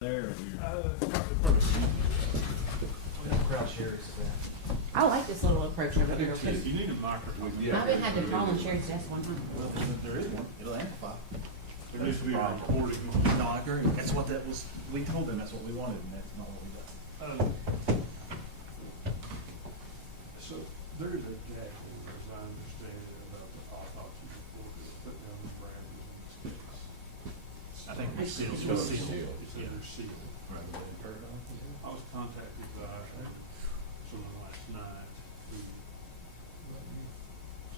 there. Probably. We have crowd Sherry's there. I like this little approach over here. You need a microphone. I've been had to call on Sherry's desk one time. Well, if there is one, it'll amplify. There needs to be a recording. No, I agree. That's what that was. We told them that's what we wanted, and that's not what we got. So there is a gap, as I understand it, about the autopsy report that was put down the Bradley in this case. I think we're sealed. It's We're sealed. sealed. It's either sealed. I was contacted by someone last night who,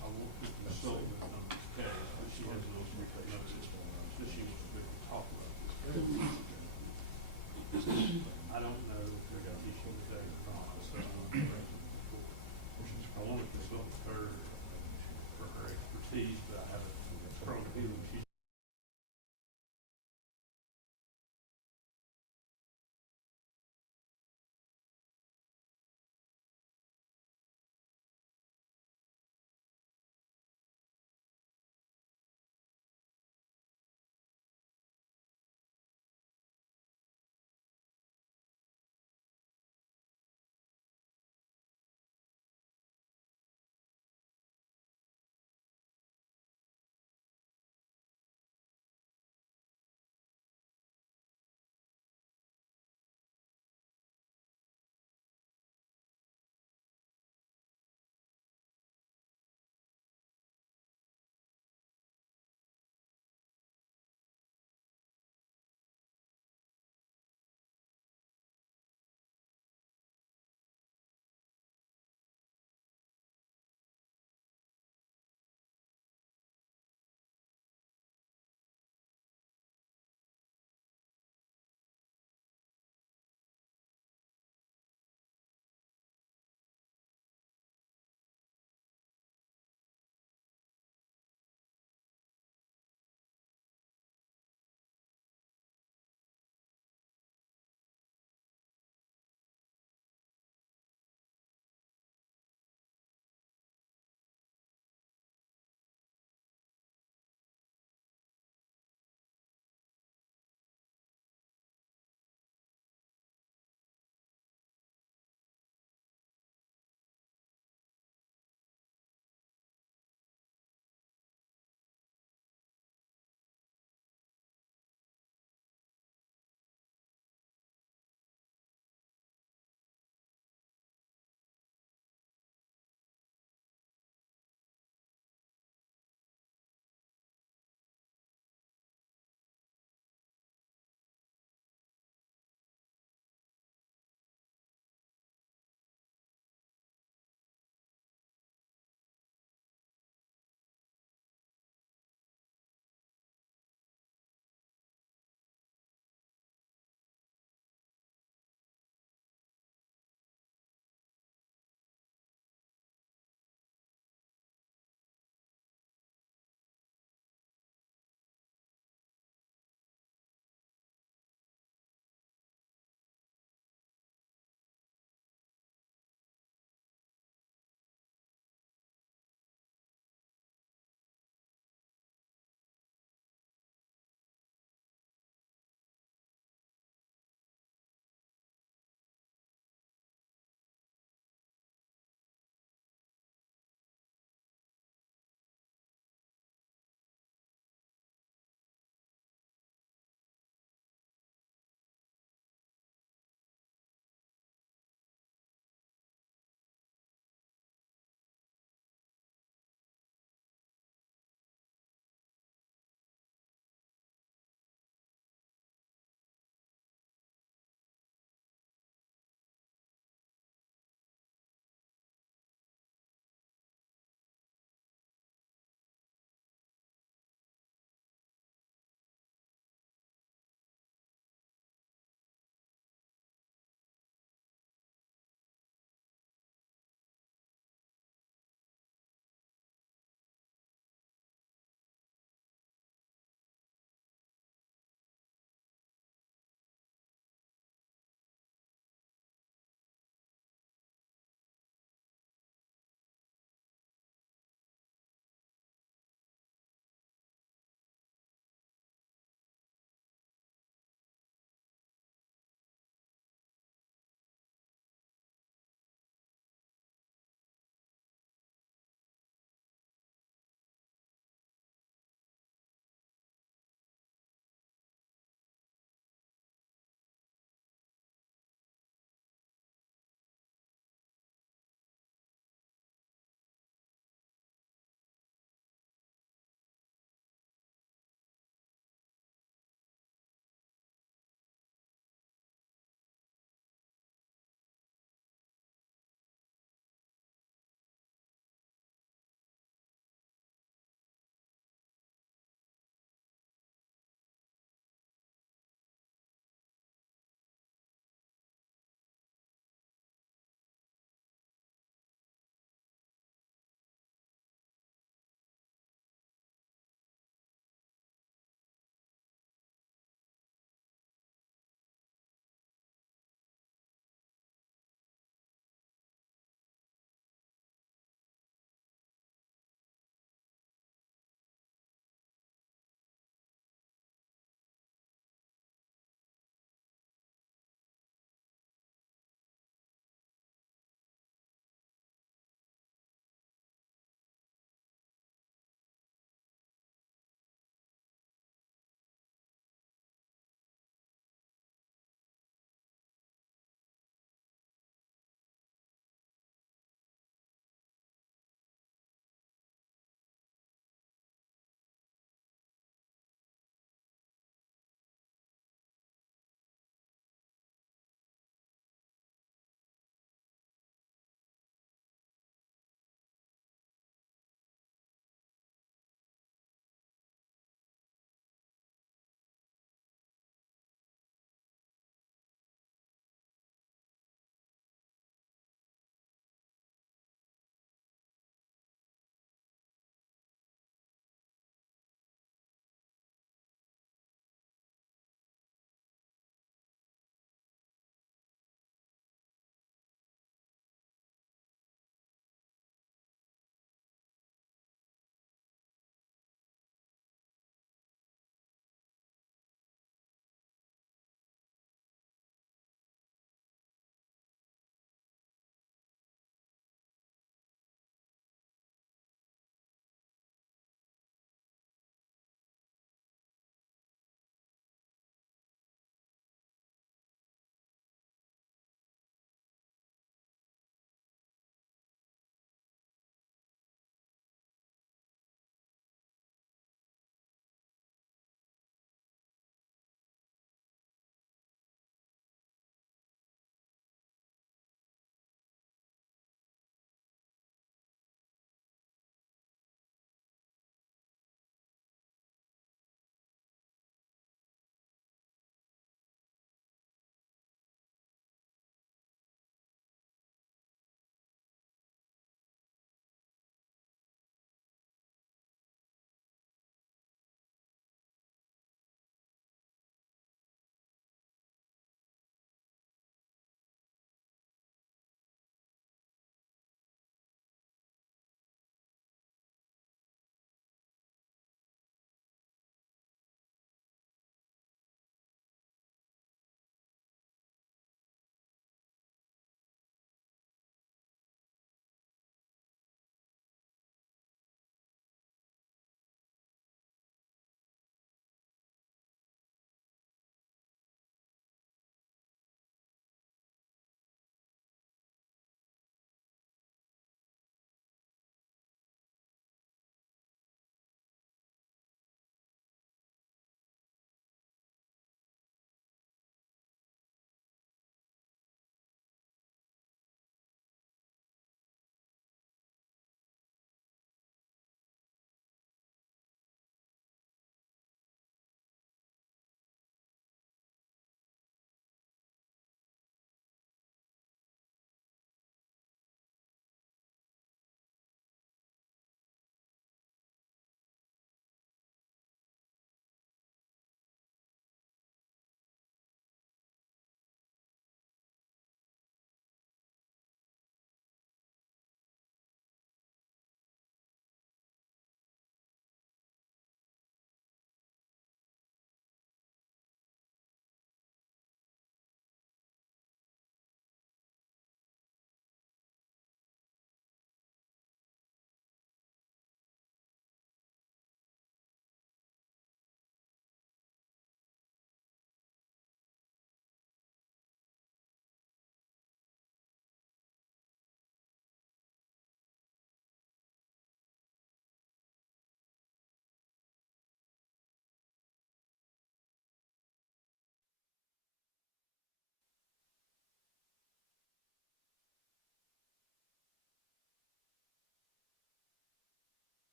I won't put the Sullivan on this case, but she has no notice, so she wants to be able to talk about this case. I don't know if they're gonna issue today or not, so I want to consult with her for her expertise, but I have a strong feeling she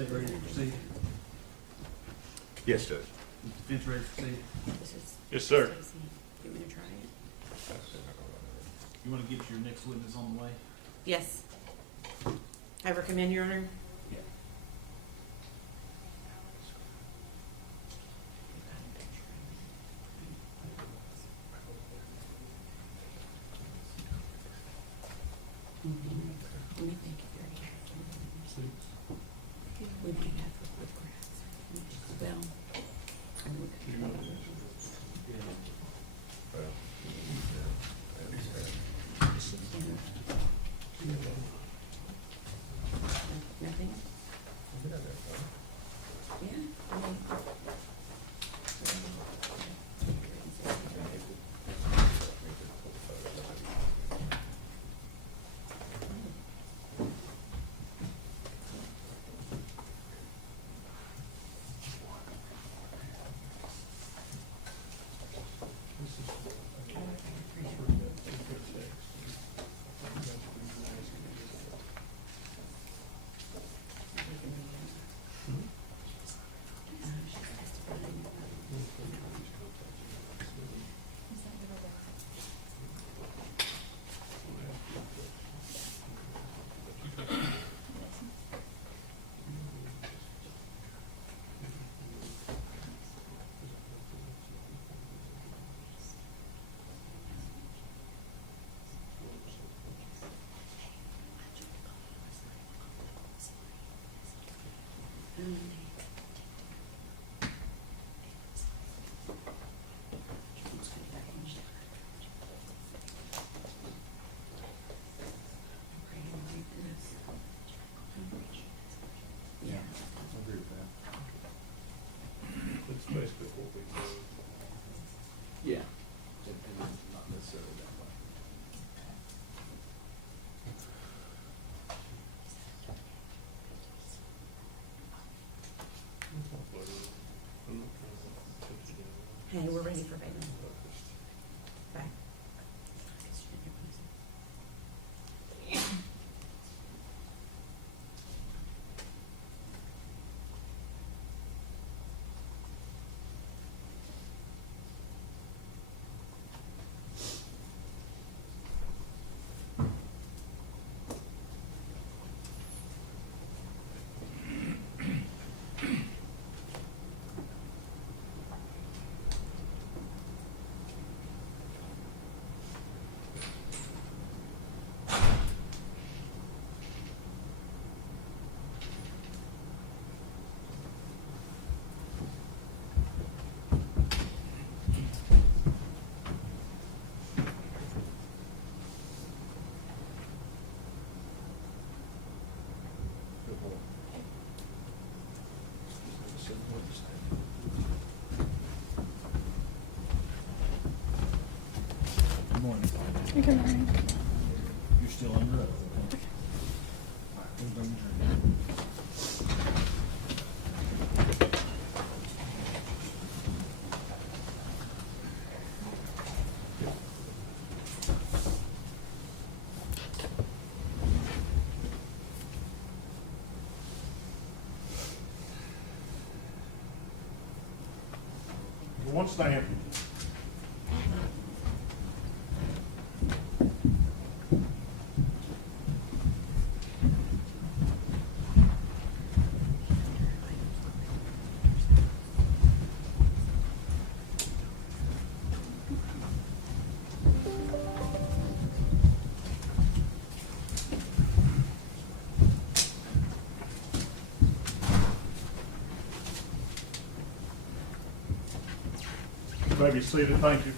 State ready to proceed? Yes, Judge. Is defense ready to proceed? This is Yes, sir. Stacy. You want me to try it? You wanna get your next witness on the way? Yes. I recommend, Your Honor. Yeah. Let me think if you're here. We might have with grass. Well, I would. Nothing? Yeah. I mean, yeah. I agree with that. It's basically what we do. Yeah. And not necessarily that way. Hey, we're ready for baby. Bye. Good morning. Good morning. You're still under oath, okay? All right, please bring your drink. One stand. You may be seated, thank you.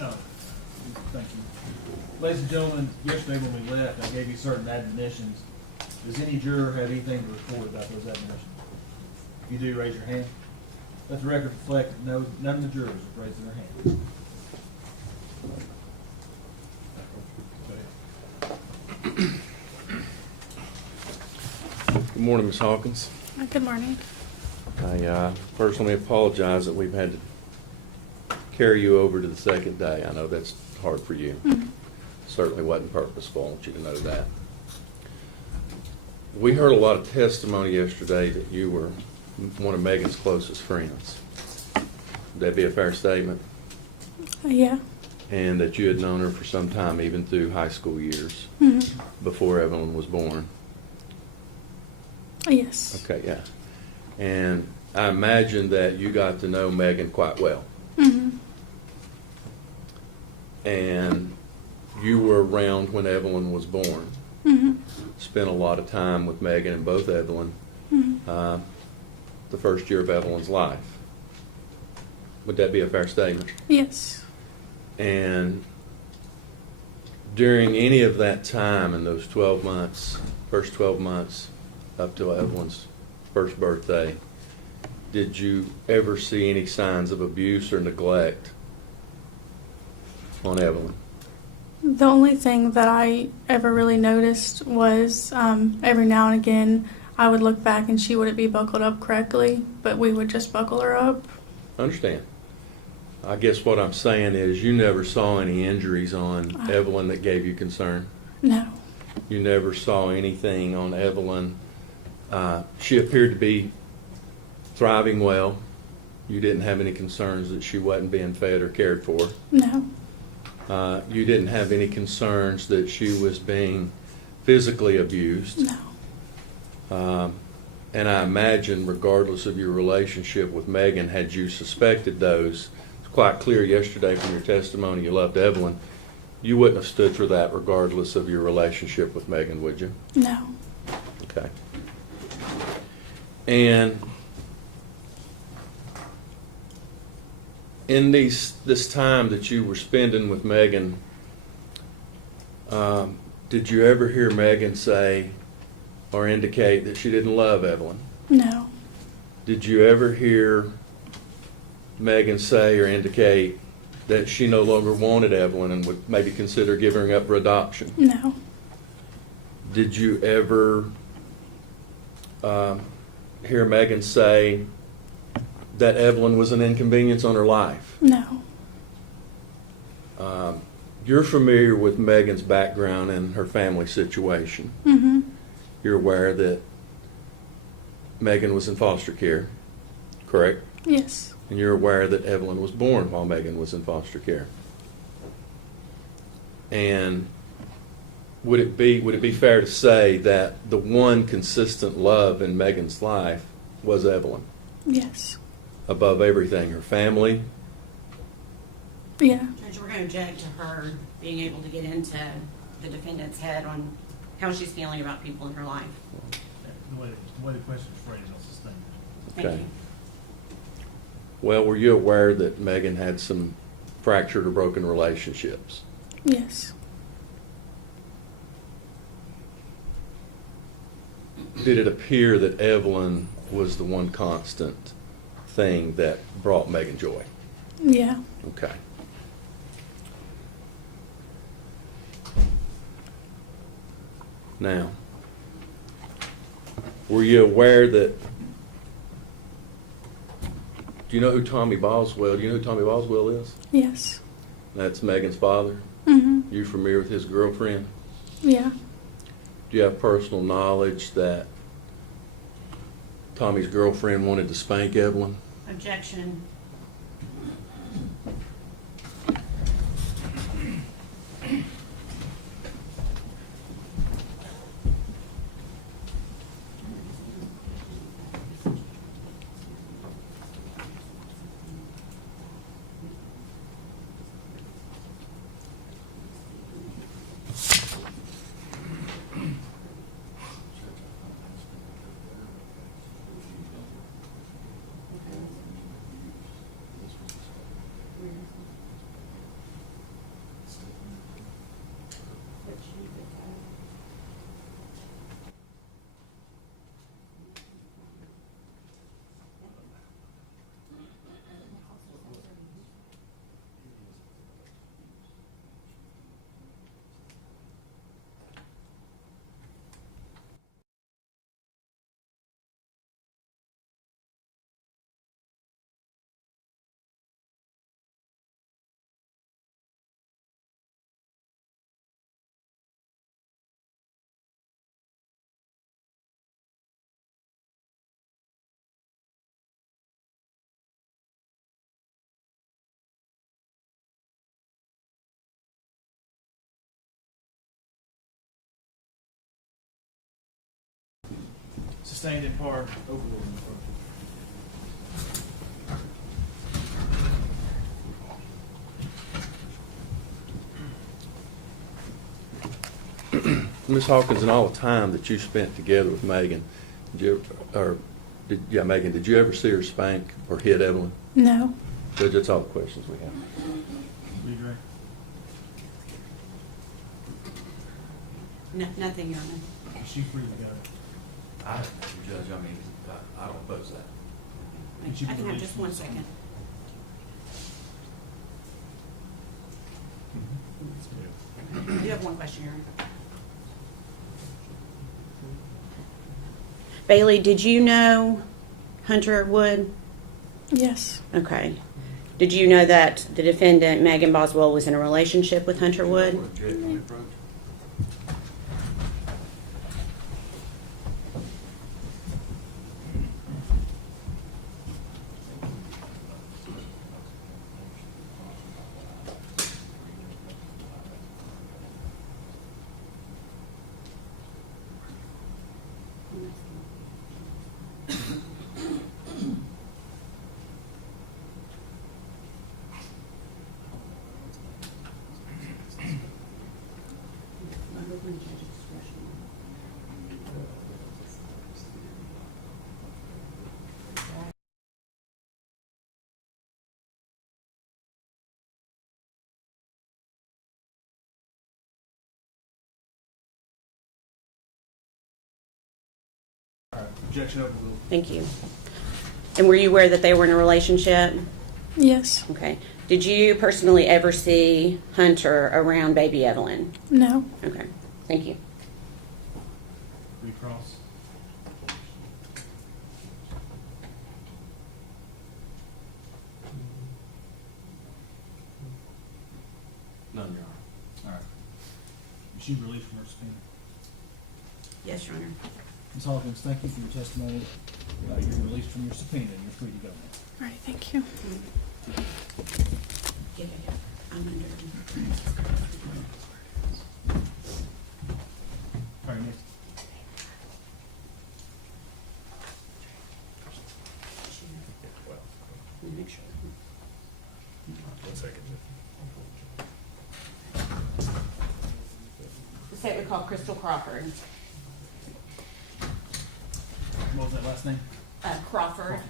Oh, thank you. Ladies and gentlemen, yesterday when we left, I gave you certain admonitions. Does any juror have anything to report about those admonitions? If you do, raise your hand. Let the record reflect that none of the jurors have raised their hands. Good morning, Ms. Hawkins. Good morning. I personally apologize that we've had to carry you over to the second day. I know that's hard for you. Mhm. Certainly wasn't purposeful. I want you to know that. We heard a lot of testimony yesterday that you were one of Megan's closest friends. Would that be a fair statement? Yeah. And that you had known her for some time, even through high school years, Mhm. before Evelyn was born. Yes. Okay, yeah. And I imagine that you got to know Megan quite well. Mhm. And you were around when Evelyn was born. Mhm. Spent a lot of time with Megan and both Evelyn Mhm. the first year of Evelyn's life. Would that be a fair statement? Yes. And during any of that time in those 12 months, first 12 months up till Evelyn's first birthday, did you ever see any signs of abuse or neglect on Evelyn? The only thing that I ever really noticed was every now and again I would look back and she wouldn't be buckled up correctly, but we would just buckle her up. I understand. I guess what I'm saying is you never saw any injuries on Evelyn that gave you concern? No. You never saw anything on Evelyn? She appeared to be thriving well. You didn't have any concerns that she wasn't being fed or cared for. No. You didn't have any concerns that she was being physically abused. No. And I imagine, regardless of your relationship with Megan, had you suspected those, it's quite clear yesterday from your testimony you loved Evelyn, you wouldn't have stood for that regardless of your relationship with Megan, would you? No. Okay. And in this time that you were spending with Megan, did you ever hear Megan say or indicate that she didn't love Evelyn? No. Did you ever hear Megan say or indicate that she no longer wanted Evelyn and would maybe consider giving her up for adoption? No. Did you ever hear Megan say that Evelyn was an inconvenience on her life? No. You're familiar with Megan's background and her family situation. Mhm. You're aware that Megan was in foster care, correct? Yes. And you're aware that Evelyn was born while Megan was in foster care. And would it be fair to say that the one consistent love in Megan's life was Evelyn, Yes. above everything? Her family? Yeah. Judge, we're going to object to her being able to get into the defendant's head on how she's feeling about people in her life. The way the question's phrased, I'll sustain that. Thank Okay. you. Well, were you aware that Megan had some fractured or broken relationships? Yes. Did it appear that Evelyn was the one constant thing that brought Megan joy? Yeah. Okay. Now, were you aware that, do you know who Tommy Boswell is? Yes. That's Megan's father. Mhm. You familiar with his girlfriend? Yeah. Do you have personal knowledge that Tommy's girlfriend wanted to spank Evelyn? Objection. Sustained in part, overruled in part. Ms. Hawkins, in all the time that you spent together with Megan, Megan, did you ever see her spank or hit Evelyn? No. Judge, that's all the questions we have. Lead Ray. No, nothing, Your Honor. Is she free to go? Judge, I don't oppose that. I can have just 1 second. I do have one question, Your Honor. Bailey, did you know Hunter Wood? Yes. Okay. Did you know that the defendant, Megan Boswell, was in a relationship with Hunter Wood? All right, objection overruled. Thank you. And were you aware that they were in a relationship? Yes. Okay. Did you personally ever see Hunter around baby Evelyn? No. Okay. Thank you. Recross. None, Your Honor. All right. Is she released from her subpoena? Yes, Your Honor. Ms. Hawkins, thank you for your testimony. You're released from your subpoena and you're free to go now. All right. Thank you. Yeah. I'm under. All right, next. Make sure. 1 second. The state we call Crystal Crawford. What was that last name? Crawford. Crawford.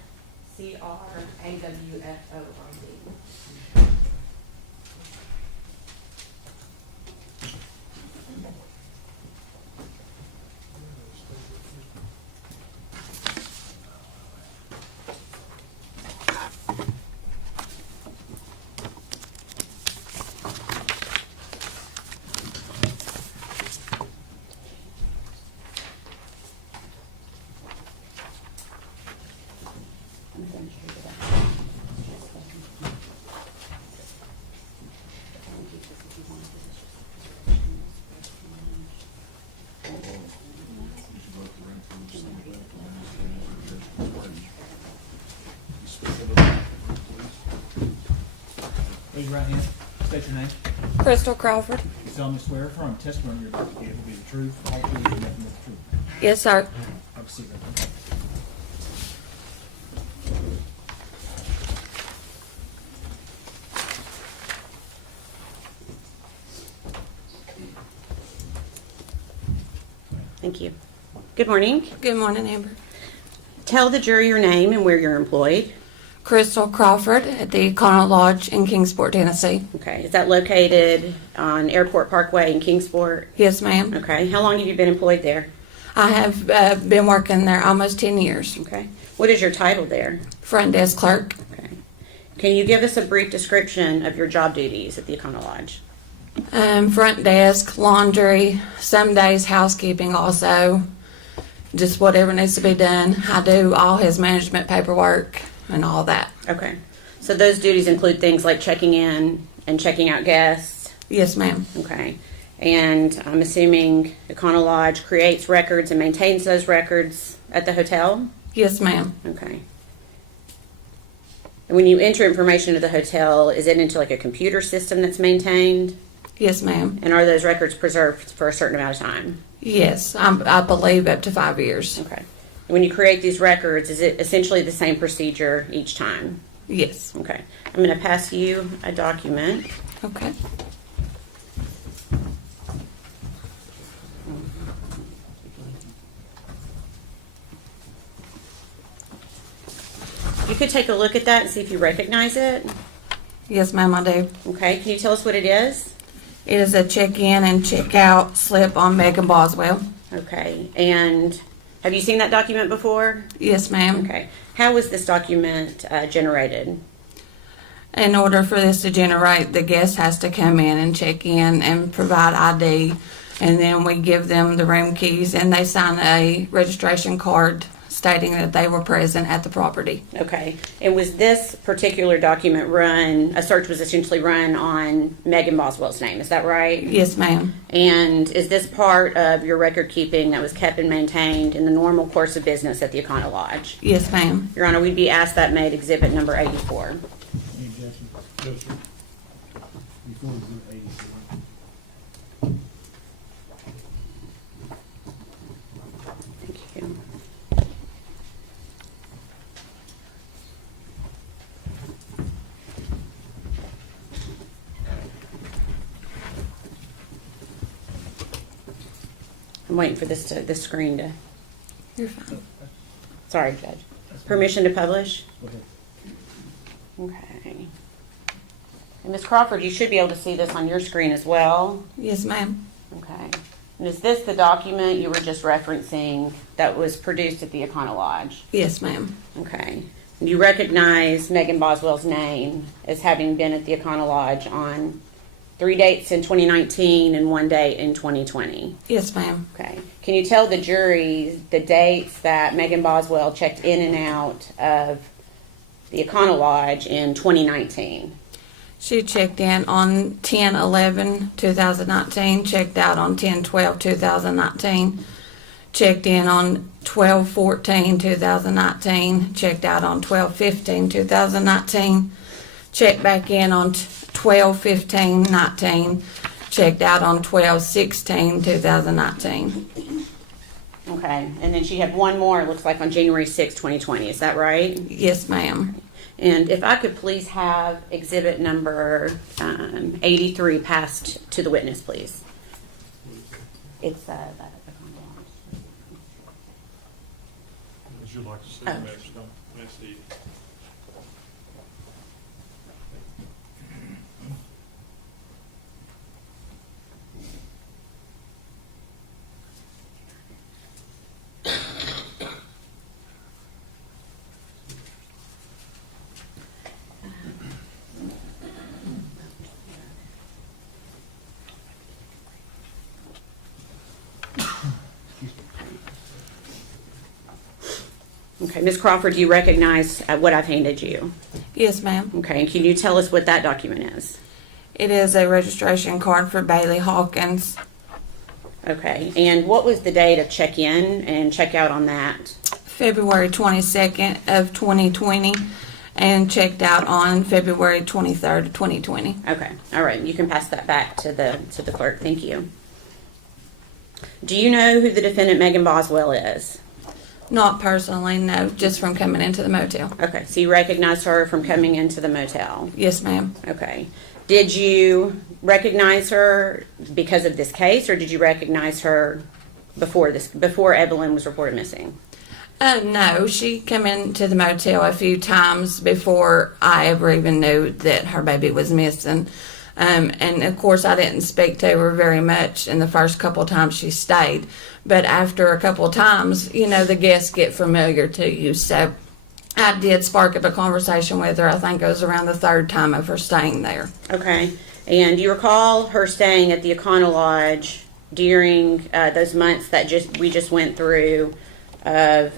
Raise your right hand. State your name. Crystal Crawford. You solemnly swear affirm testimony you're about to give will be the truth, all truth, and nothing but the truth. Yes, sir. Have a seat. Thank you. Good morning. Good morning, Amber. Tell the jury your name and where you're employed. Crystal Crawford at the Econo Lodge in Kingsport, Tennessee. Okay. Is that located on Airport Parkway in Kingsport? Yes, ma'am. Okay. How long have you been employed there? I have been working there almost 10 years. Okay. What is your title there? Front desk clerk. Okay. Can you give us a brief description of your job duties at the Econo Lodge? Front desk, laundry, some days housekeeping also. Just whatever needs to be done. I do all his management paperwork and all that. Okay. So those duties include things like checking in and checking out guests? Yes, ma'am. Okay. And I'm assuming Econo Lodge creates records and maintains those records at the hotel? Yes, ma'am. Okay. And when you enter information to the hotel, is it into like a computer system that's maintained? Yes, ma'am. And are those records preserved for a certain amount of time? Yes, I believe up to 5 years. Okay. When you create these records, is it essentially the same procedure each time? Yes. Okay. I'm going to pass you a document. Okay. You could take a look at that and see if you recognize it. Yes, ma'am, I do. Okay. Can you tell us what it is? It is a check-in and check-out slip on Megan Boswell. Okay. And have you seen that document before? Yes, ma'am. Okay. How was this document generated? In order for this to generate, the guest has to come in and check in and provide ID, and then we give them the room keys, and they sign a registration card stating that they were present at the property. Okay. And was this particular document run, a search was essentially run on Megan Boswell's name, is that right? Yes, ma'am. And is this part of your record keeping that was kept and maintained in the normal course of business at the Econo Lodge? Yes, ma'am. Your Honor, we'd be asked that made exhibit number 84. Any objection? Yes, sir. Before exhibit 84. Thank you. I'm waiting for this screen to, You're fine. sorry, Judge. Permission to publish? Go ahead. Okay. And Ms. Crawford, you should be able to see this on your screen as well. Yes, ma'am. Okay. And is this the document you were just referencing that was produced at the Econo Lodge? Yes, ma'am. Okay. And you recognize Megan Boswell's name as having been at the Econo Lodge on 3 dates in 2019 and 1 date in 2020? Yes, ma'am. Okay. Can you tell the jury the dates that Megan Boswell checked in and out of the Econo Lodge in 2019? She checked in on 10/11/2019, checked out on 10/12/2019, checked in on 12/14/2019, checked out on 12/15/2019, checked back in on 12/15/19, checked out on 12/16/2019. Okay. And then she had one more, it looks like, on January 6, 2020. Is that right? Yes, ma'am. And if I could please have exhibit number 83 passed to the witness, please. It's that. Would you like to see Oh. the next one? That's the. Okay, Ms. Crawford, do you recognize what I've handed you? Yes, ma'am. Okay, and can you tell us what that document is? It is a registration card for Bailey Hawkins. Okay, and what was the date of check-in and check-out on that? February 22nd of 2020 and checked out on February 23rd of 2020. Okay, all right, you can pass that back to the clerk. Thank you. Do you know who the defendant Megan Boswell is? Not personally, no, just from coming into the motel. Okay, so you recognized her from coming into the motel. Yes, ma'am. Okay. Did you recognize her because of this case, or did you recognize her before Evelyn was reported missing? No, she came into the motel a few times before I ever even knew that her baby was missing. And of course, I didn't speak to her very much in the first couple of times she stayed. But after a couple of times, you know, the guests get familiar to you. So I did spark up a conversation with her. I think it was around the third time of her staying there. Okay. And do you recall her staying at the Econo Lodge during those months that we just went through of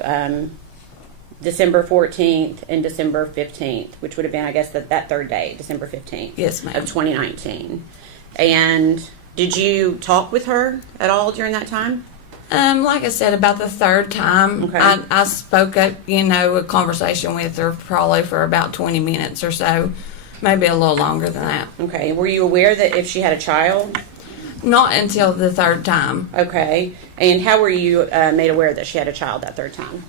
December 14th and December 15th, which would have been, I guess, that third day, December 15th Yes, ma'am. of 2019. And did you talk with her at all during that time? Like I said, about the third time, Okay. I spoke up, you know, a conversation with her probably for about 20 minutes or so, maybe a little longer than that. Okay. Were you aware that if she had a child? Not until the third time. Okay. And how were you made aware that she had a child that third time?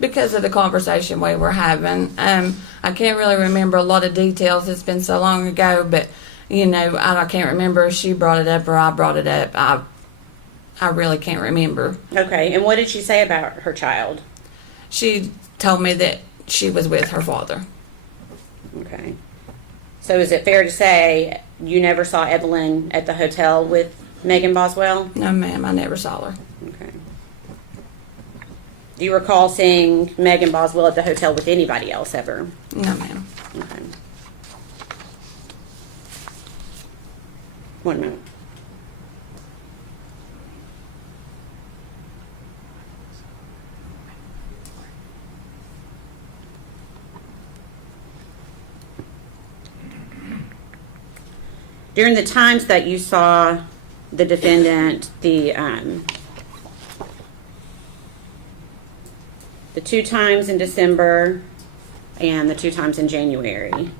Because of the conversation we were having. I can't really remember a lot of details. It's been so long ago, but you know, I can't remember if she brought it up or I brought it up. I really can't remember. Okay, and what did she say about her child? She told me that she was with her father. Okay. So is it fair to say you never saw Evelyn at the hotel with Megan Boswell? No, ma'am, I never saw her. Okay. Do you recall seeing Megan Boswell at the hotel with anybody else ever? No, ma'am. Okay. One minute. During the times that you saw the defendant, the 2 times in December and the 2 times in January,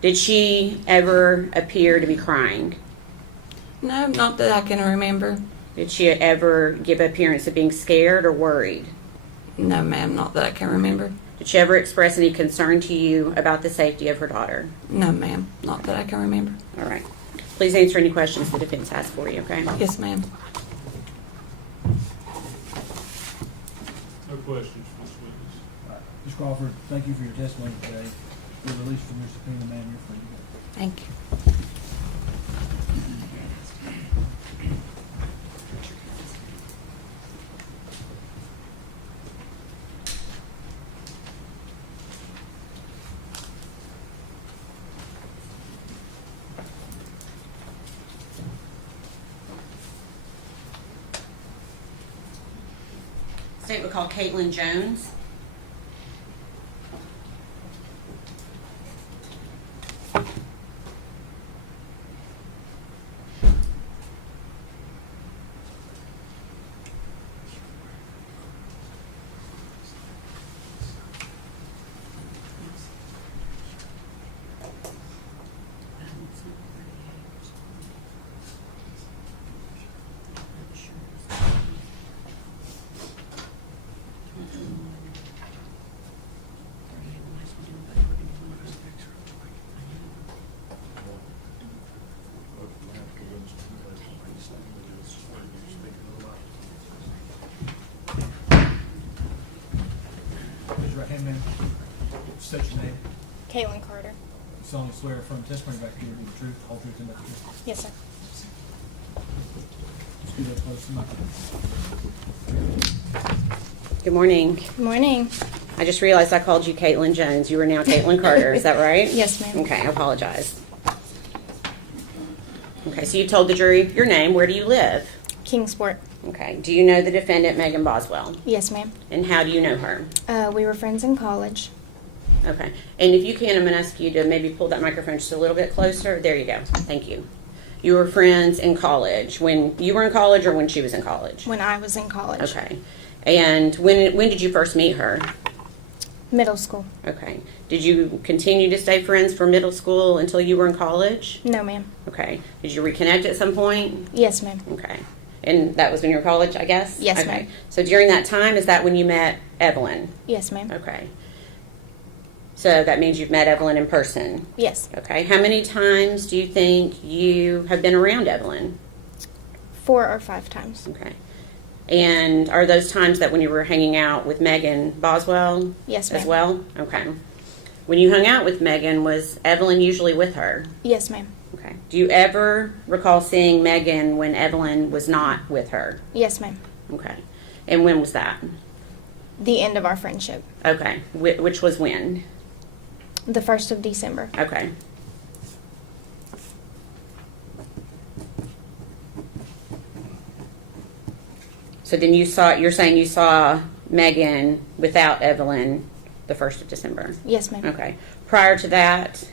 did she ever appear to be crying? No, not that I can remember. Did she ever give appearance of being scared or worried? No, ma'am, not that I can remember. Did she ever express any concern to you about the safety of her daughter? No, ma'am, not that I can remember. All right. Please answer any questions the defense has for you, okay? Yes, ma'am. No questions for this witness. All right. Ms. Crawford, thank you for your testimony today. You're released from your subpoena, ma'am. You're free to go. Thank you. State would call Katelyn Jones. Raise your right hand, ma'am. State your name. Katelyn Carter. You solemnly swear affirm testimony back here to be the truth, the whole truth, and nothing but the truth. Yes, sir. Just be that close to the microphone. Good morning. Good morning. I just realized I called you Katelyn Jones. You are now Katelyn Carter. Is that right? Yes, ma'am. Okay, I apologize. Okay, so you told the jury your name. Where do you live? Kingsport. Okay. Do you know the defendant, Megan Boswell? Yes, ma'am. And how do you know her? We were friends in college. Okay. And if you can, I'm going to ask you to maybe pull that microphone just a little bit closer. There you go. Thank you. You were friends in college. When you were in college or when she was in college? When I was in college. Okay. And when did you first meet her? Middle school. Okay. Did you continue to stay friends for middle school until you were in college? No, ma'am. Okay. Did you reconnect at some point? Yes, ma'am. Okay. And that was when you were in college, I guess? Yes, okay. ma'am. So during that time, is that when you met Evelyn? Yes, ma'am. Okay. So that means you've met Evelyn in person? Yes. Okay. How many times do you think you have been around Evelyn? 4 or 5 times. Okay. And are those times that when you were hanging out with Megan Boswell? Yes, As ma'am. well? Okay. When you hung out with Megan, was Evelyn usually with her? Yes, ma'am. Okay. Do you ever recall seeing Megan when Evelyn was not with her? Yes, ma'am. Okay. And when was that? The end of our friendship. Okay. Which was when? The 1st of December. Okay. So then you're saying you saw Megan without Evelyn the 1st of December? Yes, ma'am. Okay. Prior to that,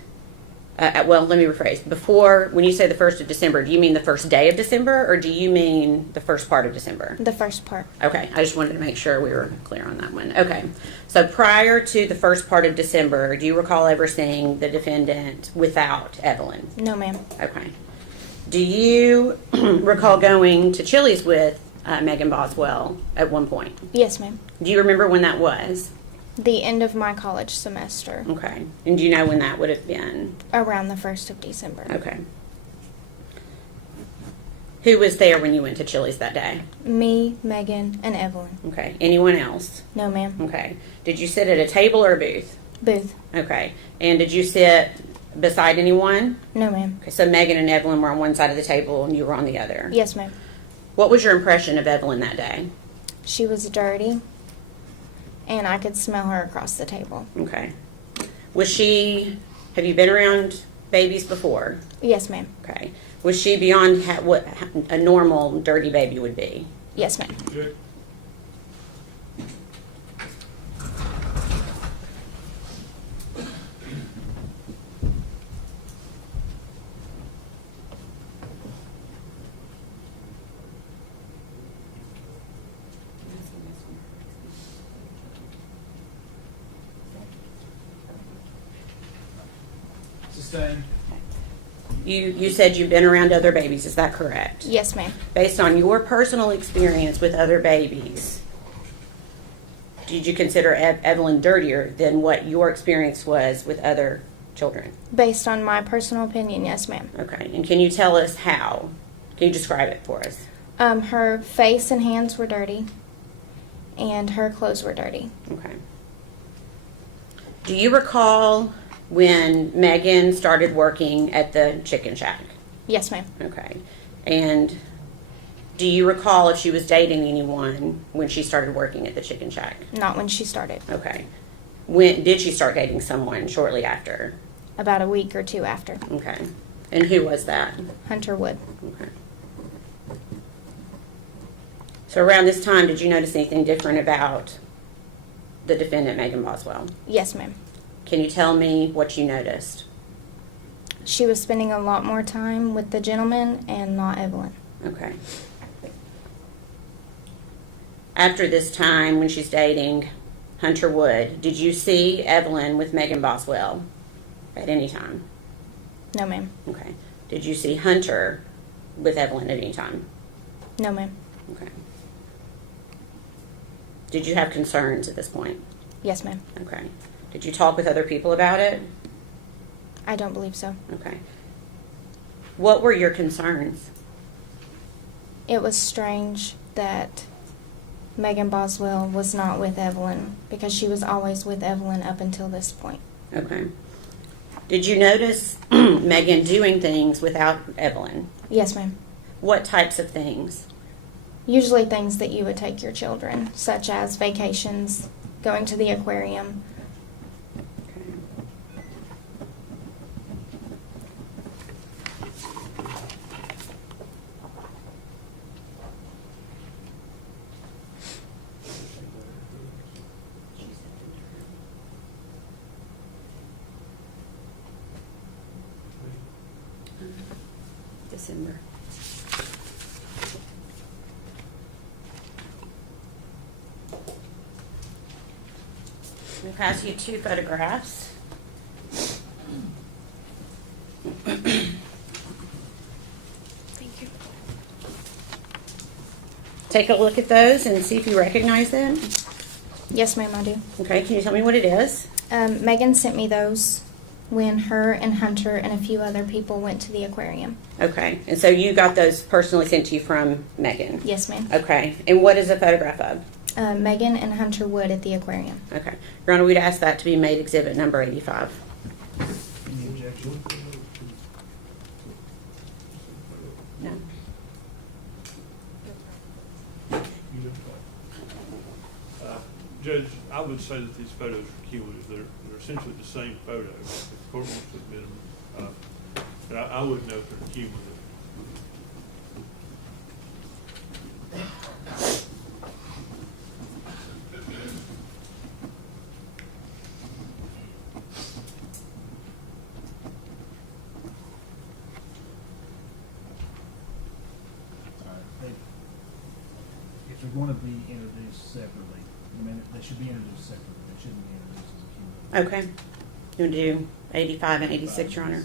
well, let me rephrase. Before, when you say the 1st of December, do you mean the first day of December or do you mean the first part of December? The first part. Okay. I just wanted to make sure we were clear on that one. Okay. So prior to the first part of December, do you recall ever seeing the defendant without Evelyn? No, ma'am. Okay. Do you recall going to Chili's with Megan Boswell at one point. Yes, ma'am. Do you remember when that was? The end of my college semester, Okay. And do you know when that would have been? around the 1st of December. Okay. Who was there when you went to Chili's that day? Me, Megan, and Evelyn. Okay. Anyone else? No, ma'am. Okay. Did you sit at a table or a booth? Booth. Okay. And did you sit beside anyone? No, ma'am. Okay. So Megan and Evelyn were on one side of the table and you were on the other. Yes, ma'am. What was your impression of Evelyn that day? She was dirty, and I could smell her across the table. Okay. Was she, have you been around babies before? Yes, ma'am. Okay. Was she beyond what a normal dirty baby would be? Yes, ma'am. Good. Sustained. You said you've been around other babies, is that correct? Yes, ma'am. Based on your personal experience with other babies, did you consider Evelyn dirtier than what your experience was with other children? Based on my personal opinion, yes, ma'am. Okay, and can you tell us how? Can you describe it for us? Her face and hands were dirty, and her clothes were dirty. Okay. Do you recall when Megan started working at the chicken shack? Yes, ma'am. Okay. And do you recall if she was dating anyone when she started working at the chicken shack? Not when she started. Okay. When did she start dating someone shortly after? About a week or two after. Okay. And who was that? Hunter Wood. Okay. So around this time, did you notice anything different about the defendant, Megan Boswell? Yes, ma'am. Can you tell me what you noticed? She was spending a lot more time with the gentleman and not Evelyn. Okay. After this time, when she's dating Hunter Wood, did you see Evelyn with Megan Boswell at any time? No, ma'am. Okay. Did you see Hunter with Evelyn at any time? No, ma'am. Okay. Did you have concerns at this point? Yes, ma'am. Okay. Did you talk with other people about it? I don't believe so. Okay. What were your concerns? It was strange that Megan Boswell was not with Evelyn because she was always with Evelyn up until this point. Okay. Did you notice Megan doing things without Evelyn? Yes, ma'am. What types of things? Usually things that you would take your children, such as vacations, going to the aquarium. Okay. December. We'll pass you 2 photographs. Thank you. Take a look at those and see if you recognize them. Yes, ma'am, I do. Okay, can you tell me what it is? Megan sent me those when her and Hunter and a few other people went to the aquarium. Okay, and so you got those personally sent to you from Megan? Yes, ma'am. Okay, and what is a photograph of? Megan and Hunter Wood at the aquarium. Okay. Your Honor, we'd ask that to be made exhibit number 85. Any objection? No. Judge, I would say that these photos are cumulative. They're essentially the same photo. If the court wants to admit them, but I would note they're cumulative. If they're going to be introduced separately, I mean, they should be introduced separately. They shouldn't be introduced as a cumulative. Okay. You want to do 85 and 86, Your Honor?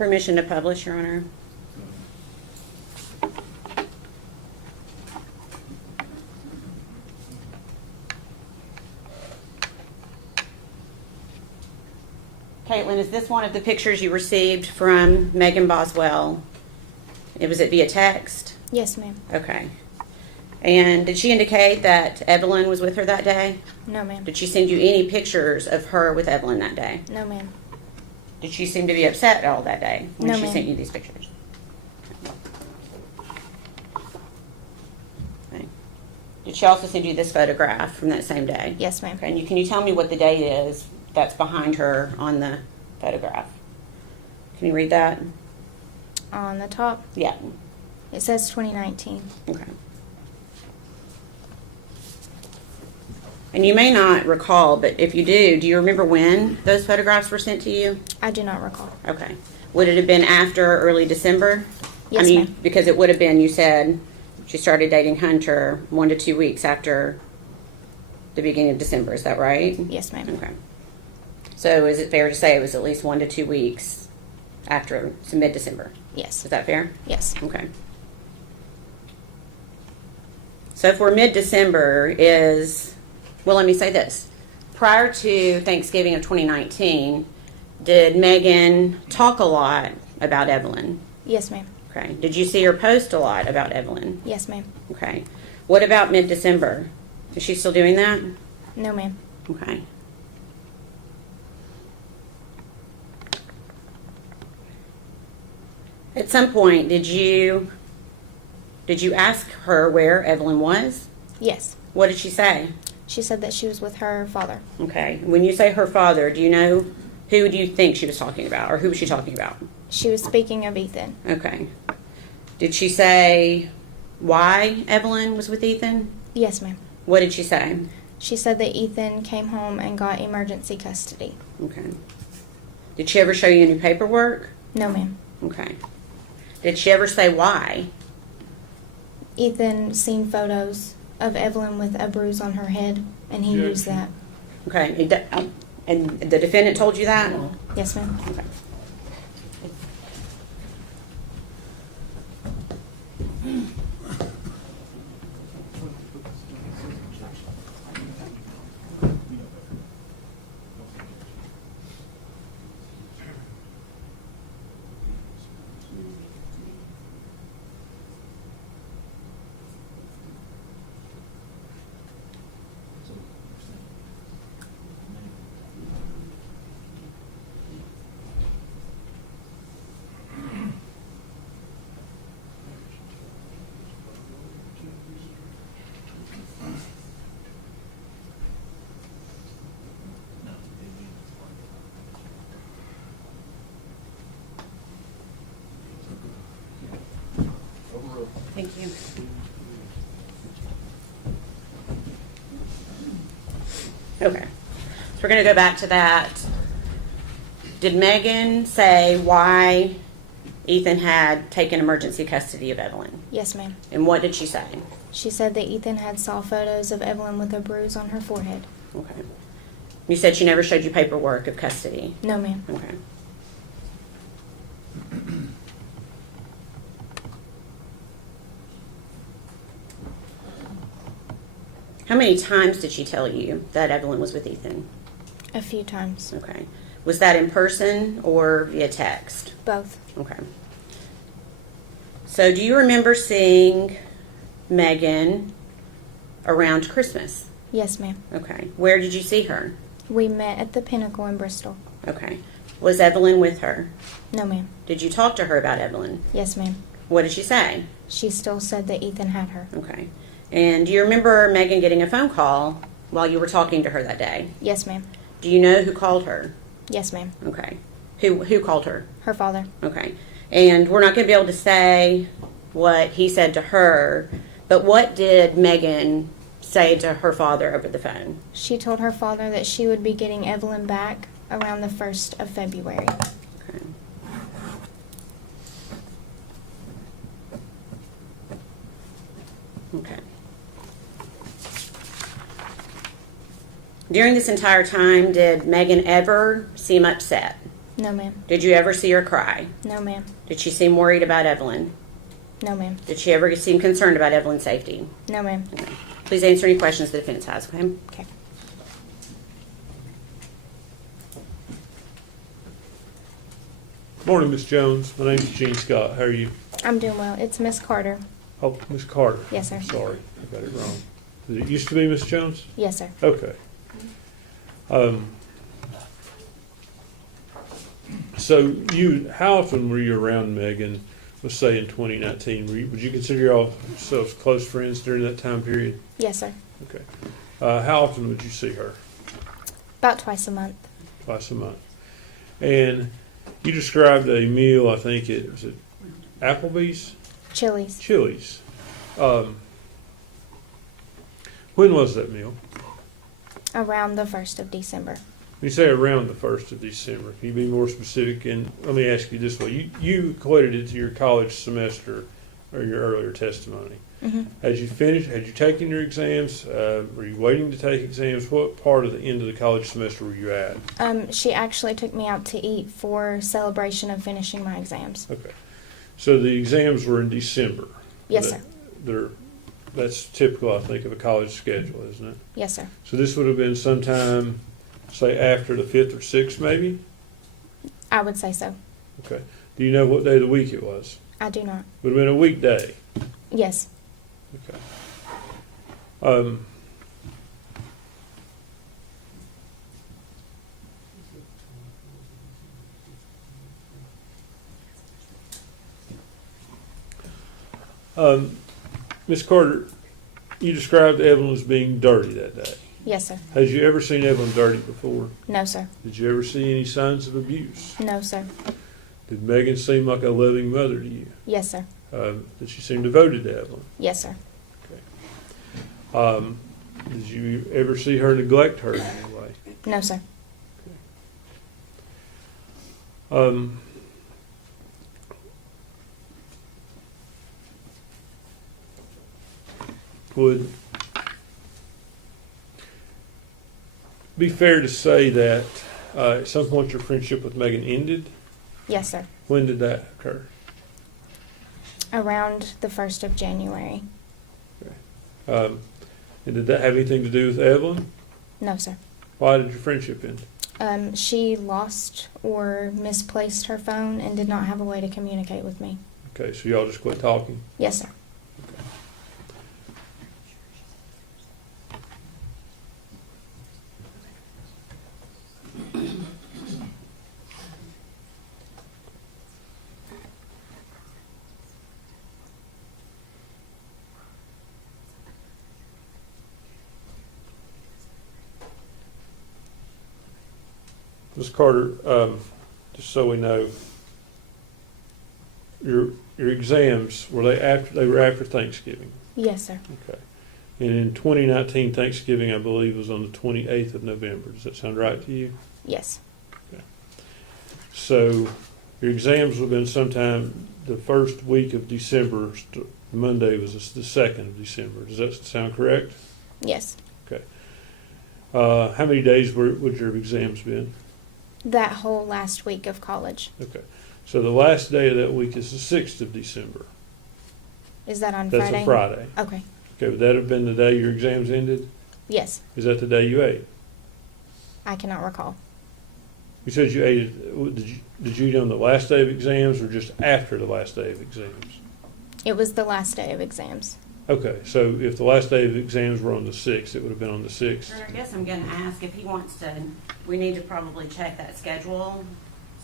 Permission to publish, Your Honor. Katelyn, is this one of the pictures you received from Megan Boswell? Was it via text? Yes, ma'am. Okay. And did she indicate that Evelyn was with her that day? No, ma'am. Did she send you any pictures of her with Evelyn that day? No, ma'am. Did she seem to be upset at all that day when No, she ma'am. sent you these pictures? Okay. Did she also send you this photograph from that same day? Yes, ma'am. Okay. And can you tell me what the date is that's behind her on the photograph? Can you read that? On the top, Yeah. it says 2019. Okay. And you may not recall, but if you do you remember when those photographs were sent to you? I do not recall. Okay. Would it have been after early December? Yes, I mean, ma'am. because it would have been, you said she started dating Hunter 1 to 2 weeks after the beginning of December. Is that right? Yes, ma'am. Okay. So is it fair to say it was at least 1 to 2 weeks after mid-December? Yes. Is that fair? Yes. Okay. So for mid-December is, well, let me say this. Prior to Thanksgiving of 2019, did Megan talk a lot about Evelyn? Yes, ma'am. Okay. Did you see her post a lot about Evelyn? Yes, ma'am. Okay. What about mid-December? Is she still doing that? No, ma'am. Okay. At some point, did you ask her where Evelyn was? Yes. What did she say? She said that she was with her father. Okay. When you say her father, do you know who do you think she was talking about, or who was she talking about? She was speaking of Ethan. Okay. Did she say why Evelyn was with Ethan? Yes, ma'am. What did she say? She said that Ethan came home and got emergency custody. Okay. Did she ever show you any paperwork? No, ma'am. Okay. Did she ever say why? Ethan seen photos of Evelyn with a bruise on her head, and he used that. Okay. And the defendant told you that? Yes, ma'am. Okay. Thank you. Okay. So we're going to go back to that. Did Megan say why Ethan had taken emergency custody of Evelyn? Yes, ma'am. And what did she say? She said that Ethan had saw photos of Evelyn with a bruise on her forehead. Okay. You said she never showed you paperwork of custody. No, ma'am. Okay. How many times did she tell you that Evelyn was with Ethan? A few times. Okay. Was that in person or via text? Both. Okay. So do you remember seeing Megan around Christmas? Yes, ma'am. Okay. Where did you see her? We met at the Pinnacle in Bristol. Okay. Was Evelyn with her? No, ma'am. Did you talk to her about Evelyn? Yes, ma'am. What did she say? She still said that Ethan had her. Okay. And do you remember Megan getting a phone call while you were talking to her that day? Yes, ma'am. Do you know who called her? Yes, ma'am. Okay. Who called her? Her father. Okay. And we're not going to be able to say what he said to her, but what did Megan say to her father over the phone? She told her father that she would be getting Evelyn back around the 1st of February. Okay. Okay. During this entire time, did Megan ever seem upset? No, ma'am. Did you ever see her cry? No, ma'am. Did she seem worried about Evelyn? No, ma'am. Did she ever seem concerned about Evelyn's safety? No, ma'am. Please answer any questions the defense has, okay? Okay. Morning, Miss Jones. My name's Gene Scott. How are you? I'm doing well. It's Miss Carter. Oh, Miss Carter. Yes, sir. Sorry, I got it wrong. Did it used to be Miss Jones? Yes, sir. Okay. So how often were you around Megan, let's say in 2019? Would you consider yourselves close friends during that time period? Yes, sir. Okay. How often would you see her? About twice a month. Twice a month. And you described a meal, I think it was Applebee's? Chili's. Chili's. When was that meal? Around the 1st of December. When you say around the 1st of December, can you be more specific? And let me ask you this way. You equated it to your college semester or your earlier testimony. Mm-hmm. Had you finished? Had you taken your exams? Were you waiting to take exams? What part of the end of the college semester were you at? She actually took me out to eat for celebration of finishing my exams. Okay. So the exams were in December. Yes, sir. That's typical, I think, of a college schedule, isn't it? Yes, sir. So this would have been sometime, say, after the 5th or 6th, maybe? I would say so. Okay. Do you know what day of the week it was? I do not. Would have been a weekday. Yes. Okay. Miss Carter, you described Evelyn as being dirty that day. Yes, sir. Had you ever seen Evelyn dirty before? No, sir. Did you ever see any signs of abuse? No, sir. Did Megan seem like a loving mother to you? Yes, sir. Did she seem devoted to Evelyn? Yes, sir. Did you ever see her neglect her in any way? No, sir. Would be fair to say that at some point your friendship with Megan ended? Yes, sir. When did that occur? Around the 1st of January. And did that have anything to do with Evelyn? No, sir. Why did your friendship end? She lost or misplaced her phone and did not have a way to communicate with me. Okay, so y'all just quit talking? Yes, sir. Ms. Carter, just so we know, your exams, were after Thanksgiving? Yes, sir. Okay. And in 2019, Thanksgiving, I believe, was on the 28th of November. Does that sound right to you? Yes. Okay. So your exams would have been sometime the first week of December. Monday was the 2nd of December. Does that sound correct? Yes. Okay. How many days would your exams been? That whole last week of college. Okay. So the last day of that week is the 6th of December. Is that on That's Friday? a Friday. Okay. Okay, would that have been the day your exams ended? Yes. Is that the day you ate? I cannot recall. You said you ate it. Did you eat on the last day of exams or just after the last day of exams? It was the last day of exams. Okay, so if the last day of exams were on the 6th, it would have been on the 6th. I guess I'm going to ask if he wants to, we need to probably check that schedule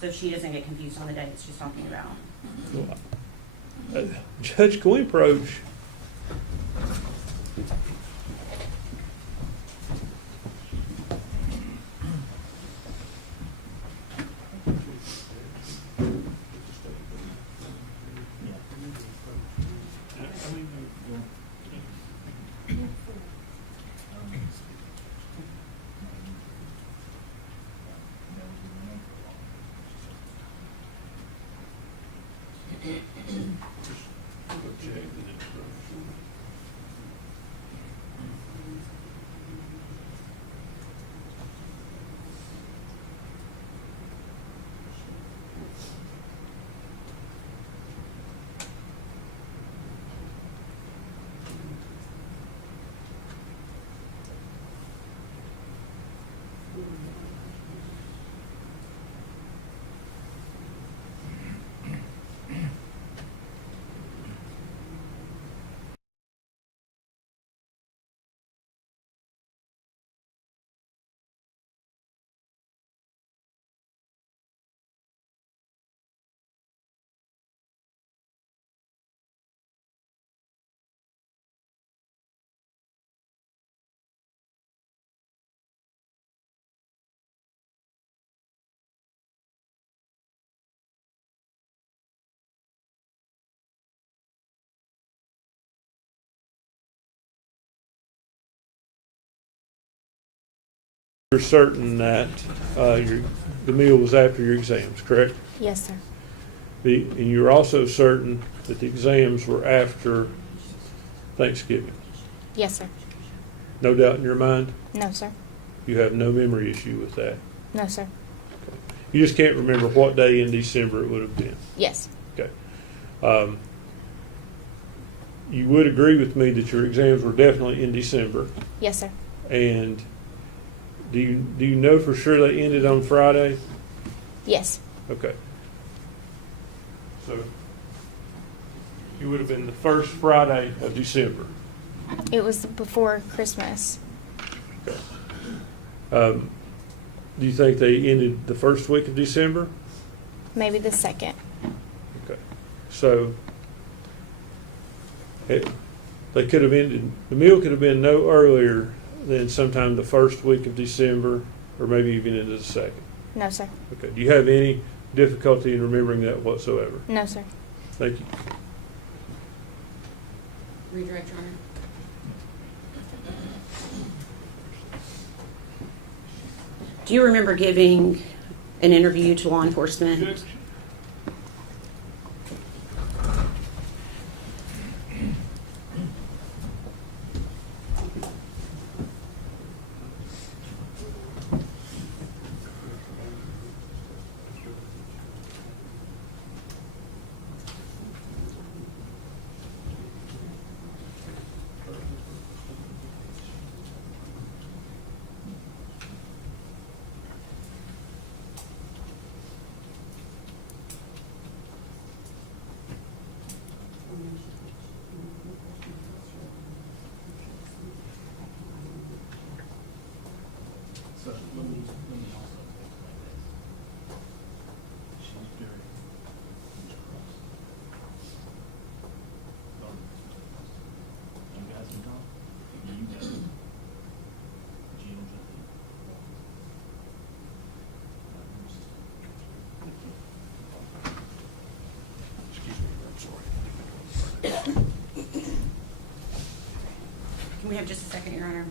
so she doesn't get confused on the dates she's talking about. Judge, can we approach? you're certain that the meal was after your exams, correct? Yes, sir. And you're also certain that the exams were after Thanksgiving? Yes, sir. No doubt in your mind? No, sir. You have no memory issue with that? No, sir. You just can't remember what day in December it would have been? Yes. Okay. You would agree with me that your exams were definitely in December, Yes, sir. and do you know for sure they ended on Friday? Yes. Okay. So it would have been the first Friday of December. It was before Christmas. Do you think they ended the first week of December? Maybe the second. Okay. So they could have ended, the meal could have been no earlier than sometime the first week of December, or maybe even into the second. No, sir. Okay. Do you have any difficulty in remembering that whatsoever? No, sir. Thank you. Redirect your honor. Do you remember giving an interview to law enforcement? So let me also explain this. She's very cross. You guys can talk. You guys. Jill just did. Excuse me, I'm sorry. Can we have just a second, Your Honor?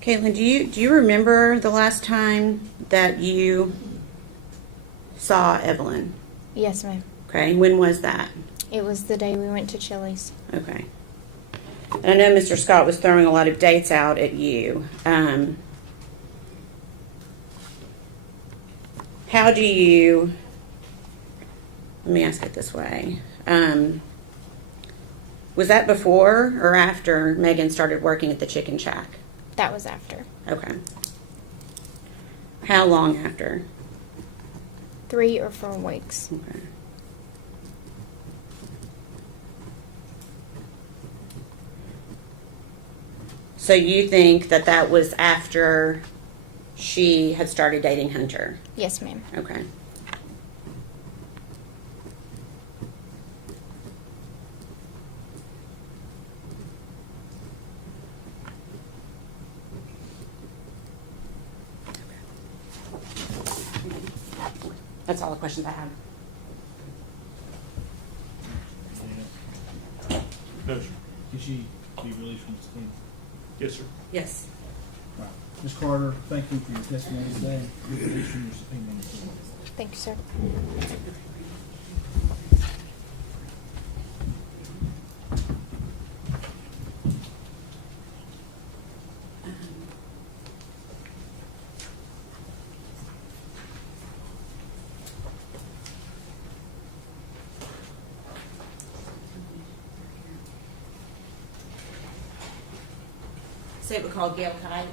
Katelyn, do you remember the last time that you saw Evelyn? Yes, ma'am. Okay, when was that? It was the day we went to Chili's. Okay. And I know Mr. Scott was throwing a lot of dates out at you. How do you, let me ask it this way. Was that before or after Megan started working at the Chicken Shack? That was after. Okay. How long after? 3 or 4 weeks. Okay. So you think that that was after she had started dating Hunter? Yes, ma'am. Okay. That's all the questions I have. No, sir. Did she be released from the team? Yes, sir. Yes. Right. Ms. Carter, thank you for your testimony today. You're released from your subpoena on the floor. Thank you, sir. Statement called Gail Kyte.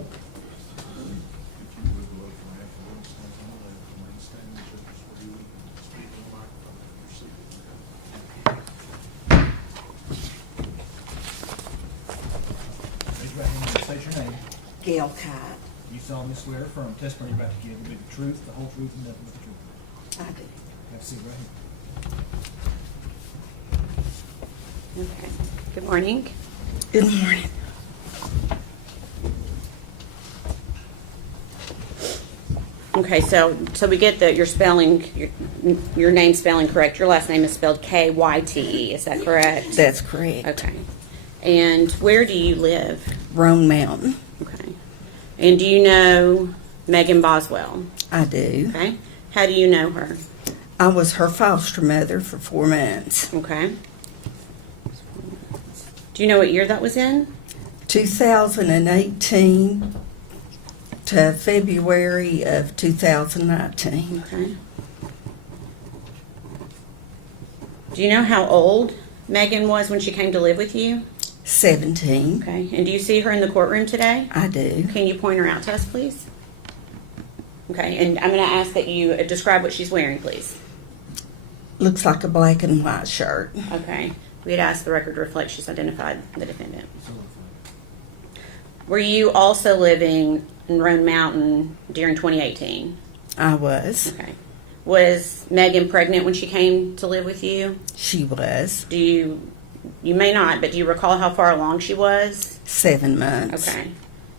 you move away from Evelyn, stand on the left, remain standing just where you would speak in the microphone if you're seated. Raise your right hand and state your name. Gail Kyte. You solemnly swear or affirm testimony you're about to give will be the truth, the whole truth, and nothing but the truth. I do. Have a seat right here. Okay. Good morning. Good morning. Okay, so we get that you're spelling your name spelling correct. Your last name is spelled Kyte. Is that correct? That's correct. Okay. And where do you live? Roan Mountain. Okay. And do you know Megan Boswell? I do. Okay. How do you know her? I was her foster mother for 4 months. Okay. Do you know what year that was in? 2018 to February of 2019. Okay. Do you know how old Megan was when she came to live with you? 17. Okay. And do you see her in the courtroom today? I do. Can you point her out to us, please? Okay. And I'm going to ask that you describe what she's wearing, please. Looks like a black and white shirt. Okay. We had asked the record to reflect she's identified the defendant. Were you also living in Roan Mountain during 2018? I was. Okay. Was Megan pregnant when she came to live with you? She was. Do you may not, but do you recall how far along she was? 7 months. Okay.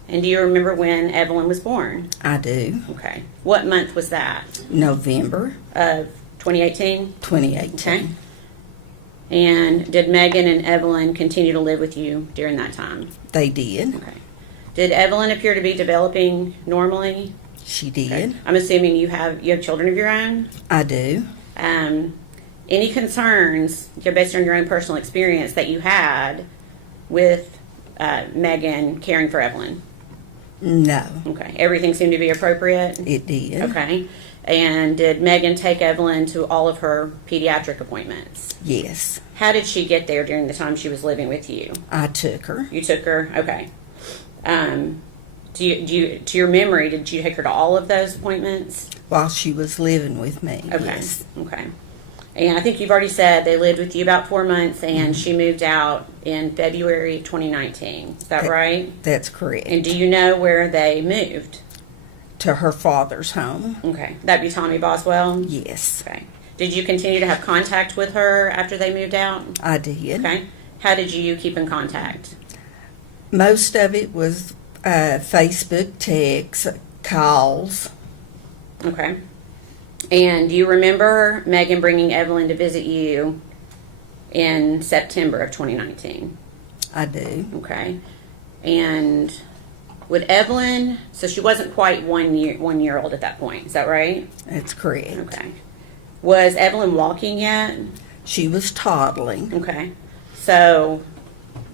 And do you remember when Evelyn was born? I do. Okay. What month was that? November Of 2018? 2018. Okay. And did Megan and Evelyn continue to live with you during that time? They did. Okay. Did Evelyn appear to be developing normally? She did. Okay. I'm assuming you have children of your own? I do. Any concerns, based on your own personal experience, that you had with Megan caring for Evelyn? No. Okay. Everything seemed to be appropriate? It did. Okay. And did Megan take Evelyn to all of her pediatric appointments? Yes. How did she get there during the time she was living with you? I took her. You took her? Okay. To your memory, did you take her to all of those appointments? While she was living with me. Okay. Yes. Okay. And I think you've already said they lived with you about 4 months, and she moved out in February 2019. Is that right? That's correct. And do you know where they moved? To her father's home. Okay. That'd be Tommy Boswell? Yes. Okay. Did you continue to have contact with her after they moved out? I did. Okay. How did you keep in contact? Most of it was Facebook, texts, calls. Okay. And do you remember Megan bringing Evelyn to visit you in September of 2019? I do. Okay. And would Evelyn, so she wasn't quite 1 year old at that point, is that right? That's correct. Okay. Was Evelyn walking yet? She was toddling. Okay. So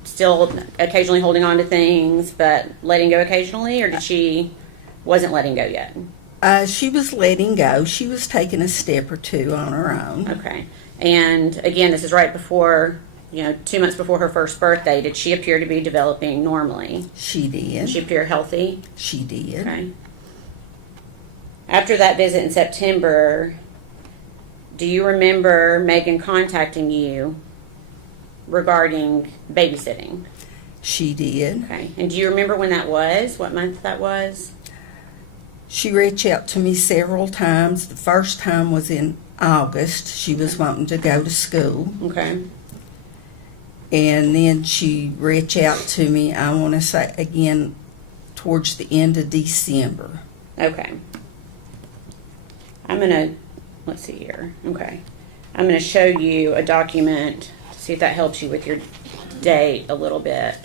still occasionally holding on to things, but letting go occasionally, or did she wasn't letting go yet? She was letting go. She was taking a step or two on her own. Okay. And again, this is right before, 2 months before her first birthday. Did she appear to be developing normally? She did. Did she appear healthy? She did. Okay. After that visit in September, do you remember Megan contacting you regarding babysitting? She did. Okay. And do you remember when that was? What month that was? She reached out to me several times. The first time was in August. She was wanting to go to school. Okay. And then she reached out to me, I want to say again, towards the end of December. Okay. Let's see here. Okay. I'm going to show you a document to see if that helps you with your date a little bit.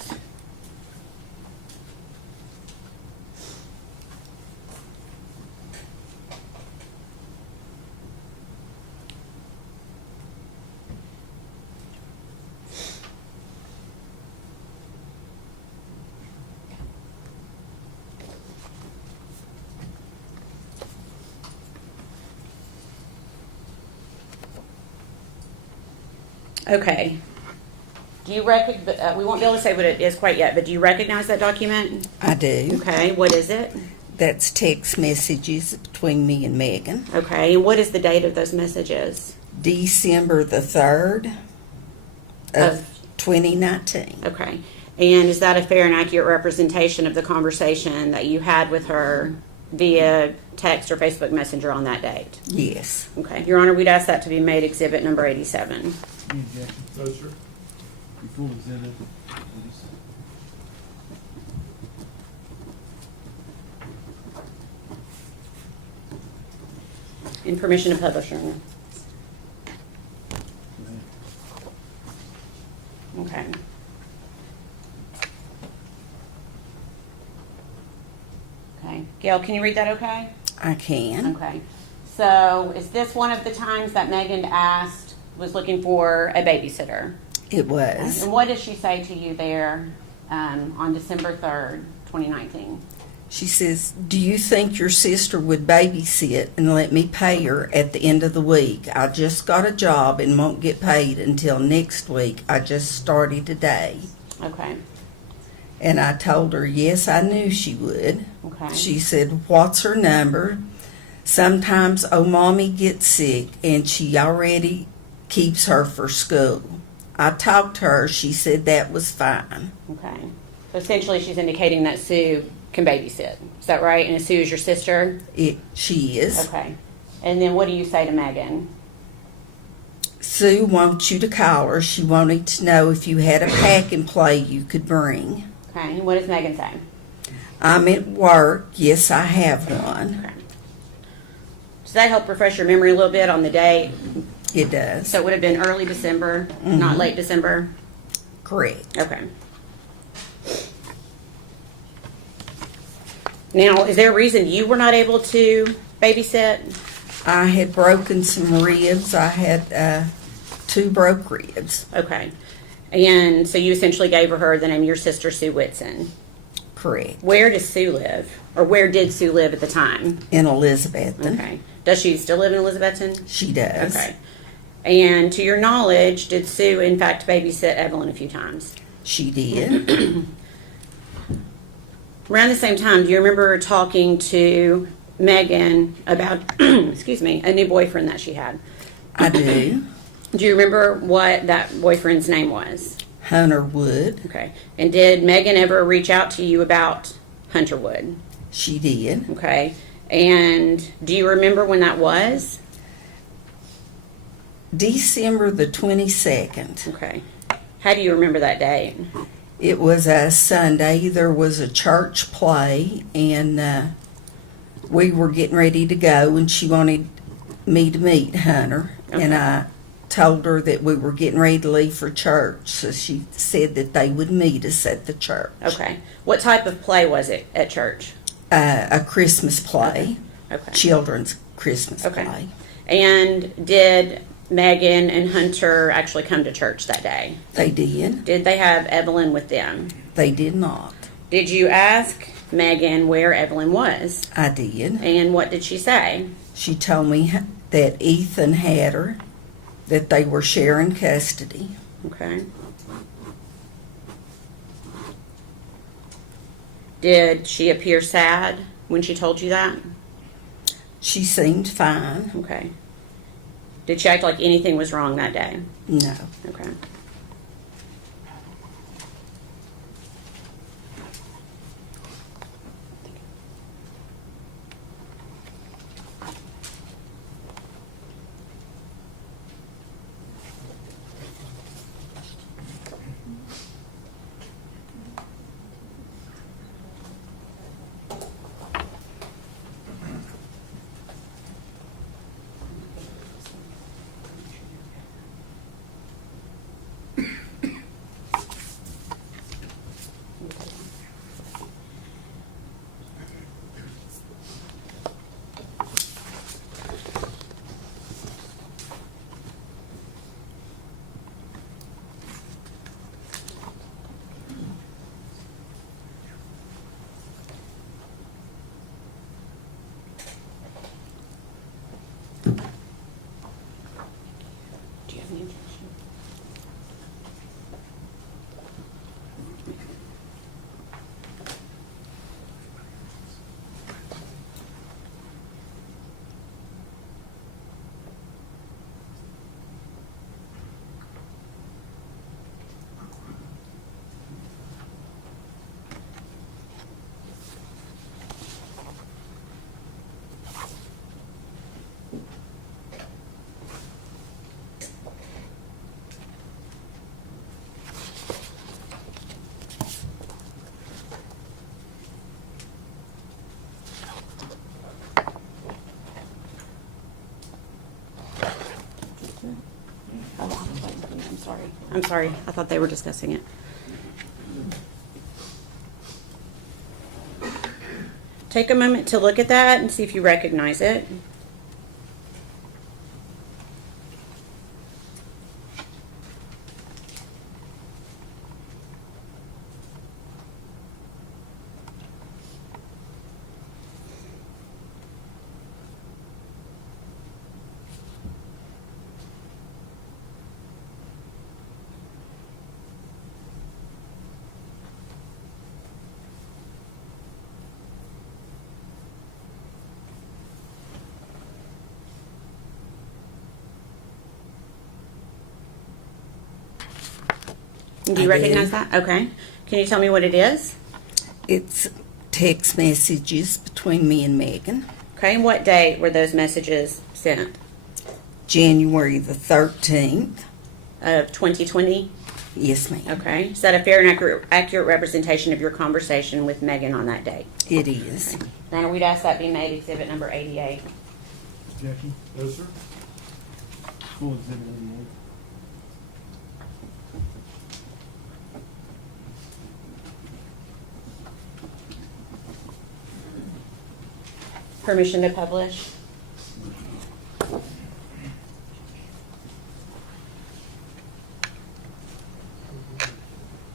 Okay. Do you we won't be able to say what it is quite yet, but do you recognize that document? I do. Okay, what is it? That's text messages between me and Megan. Okay, and what is the date of those messages? December the 3rd of 2019. Okay, and is that a fair and accurate representation of the conversation that you had with her via text or Facebook Messenger on that date? Yes. Okay, Your Honor, we'd ask that to be made exhibit number 87. Any objection? No, sir. You full exhibit. And permission to publish, Your Honor. Okay. Okay. Gail, can you read that okay? I can. Okay. So is this one of the times that Megan was looking for a babysitter? It was. And what did she say to you there on December 3rd, 2019? She says, "Do you think your sister would babysit and let me pay her at the end of the week? I just got a job and won't get paid until next week. I just started today." Okay. And I told her, yes, I knew she would. Okay. She said, "What's her number? Sometimes mommy gets sick and she already keeps her for school." I talked to her. She said that was fine. Okay. So essentially she's indicating that Sue can babysit. Is that right? And Sue is your sister? She is. Okay. And then what do you say to Megan? Sue wants you to call her. She wanted to know if you had a pack and play you could bring. Okay. And what does Megan say? "I'm at work. Yes, I have one." Okay. Does that help refresh your memory a little bit on the date? It does. So it would have been early December, not late December? Correct. Okay. Now, is there a reason you were not able to babysit? I had broken some ribs. I had 2 broke ribs. Okay. And so you essentially gave her the name of your sister, Sue Whitson. Correct. Where does Sue live? Or where did Sue live at the time? In Elizabethton. Okay. Does she still live in Elizabethton? She does. Okay. And to your knowledge, did Sue in fact babysit Evelyn a few times? She did. Around the same time, do you remember talking to Megan about, excuse me, a new boyfriend that she had? I do. Do you remember what that boyfriend's name was? Hunter Wood. Okay. And did Megan ever reach out to you about Hunter Wood? She did. Okay. And do you remember when that was? December the 22nd. Okay. How do you remember that date? It was a Sunday. There was a church play, and we were getting ready to go, and she wanted me to meet Hunter. Okay. And I told her that we were getting ready to leave for church, so she said that they would meet us at the church. Okay. What type of play was it at church? A Christmas play. Okay. Children's Christmas Okay. play. And did Megan and Hunter actually come to church that day? They did. Did they have Evelyn with them? They did not. Did you ask Megan where Evelyn was? I did. And what did she say? She told me that Ethan had her, that they were sharing custody. Okay. Did she appear sad when she told you that? She seemed fine. Okay. Did she act like anything was wrong that day? No. Okay. I'm sorry. I thought they were discussing it. Take a moment to look at that and see if you recognize it. Do you I do. recognize that? Okay. Can you tell me what it is? It's text messages between me and Megan. Okay. And what date were those messages sent? January the 13th. Of 2020? Yes, ma'am. Okay. Is that a fair and accurate representation of your conversation with Megan on that date? It is. Now, we'd ask that be made exhibit number 88. Objection? No, sir. Full exhibit 88. Permission to publish?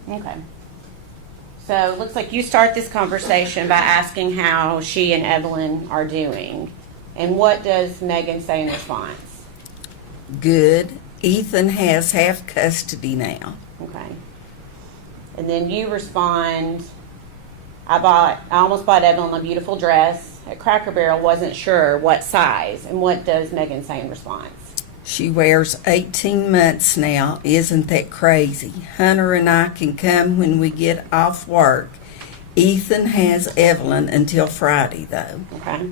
Okay. So it looks like you start this conversation by asking how she and Evelyn are doing. And what does Megan say in response? Good. Ethan has half custody now. Okay. And then you respond, I almost bought Evelyn a beautiful dress at Cracker Barrel, wasn't sure what size. And what does Megan say in response? She wears 18 months now. Isn't that crazy? Hunter and I can come when we get off work. Ethan has Evelyn until Friday, though. Okay.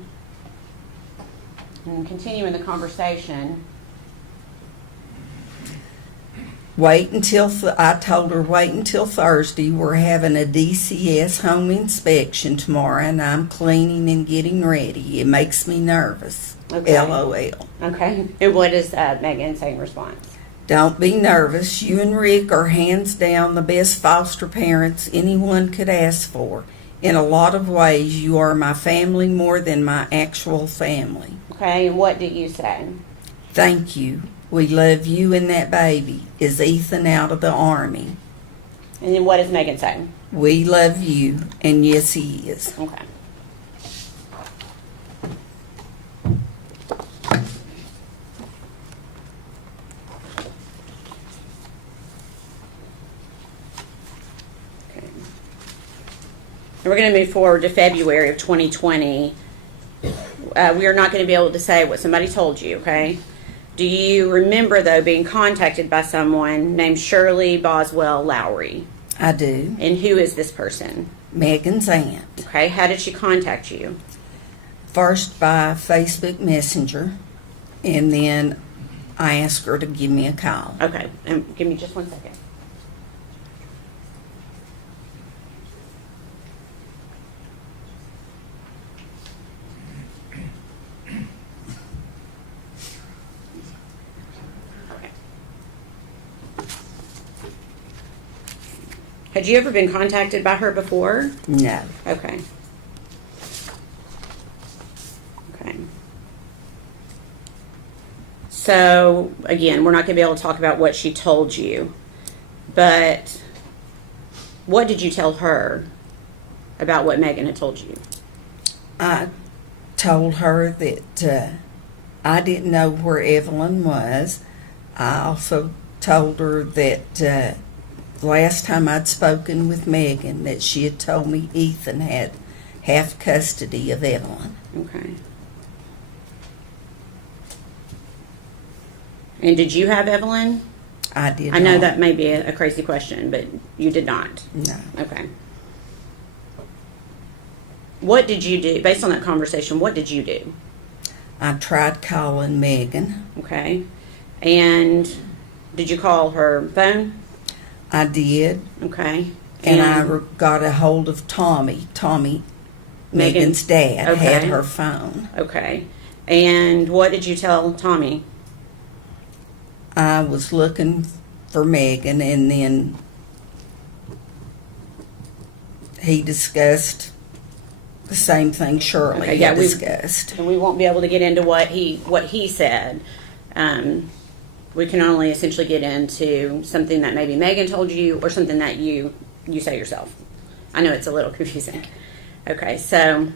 And continuing the conversation, I told her wait until Thursday. We're having a DCS home inspection tomorrow, and I'm cleaning and getting ready. It makes me nervous. Okay. LOL. okay. And what does Megan say in response? Don't be nervous. You and Rick are hands down the best foster parents anyone could ask for. In a lot of ways, you are my family more than my actual family. Okay. And what do you say? Thank you. We love you and that baby. Is Ethan out of the Army? And then what does Megan say? We love you, and yes, he is. Okay. We're going to move forward to February of 2020. We are not going to be able to say what somebody told you, okay? Do you remember, though, being contacted by someone named Shirley Boswell Lowry? I do. And who is this person? Megan's aunt. Okay, how did she contact you? First by Facebook Messenger, and then I asked her to give me a call. Okay, give me just 1 second. Had you ever been contacted by her before? No. Okay. Okay. So, again, we're not going to be able to talk about what she told you, but what did you tell her about what Megan had told you? I told her that I didn't know where Evelyn was. I also told her that last time I'd spoken with Megan that she had told me Ethan had half custody of Evelyn. Okay. And did you have Evelyn? I did I know not. that may be a crazy question, but you did not. No. Okay. What did you do? Based on that conversation, what did you do? I tried calling Megan. Okay. And did you call her phone? I did. Okay. And I got a hold of Tommy. Megan's dad, okay. had her phone. Okay. And what did you tell Tommy? I was looking for Megan, and then he discussed the same thing Shirley Okay, yeah, had we- discussed. And we won't be able to get into what he said. We can only essentially get into something that maybe Megan told you or something that you say yourself. I know it's a little confusing. Okay, so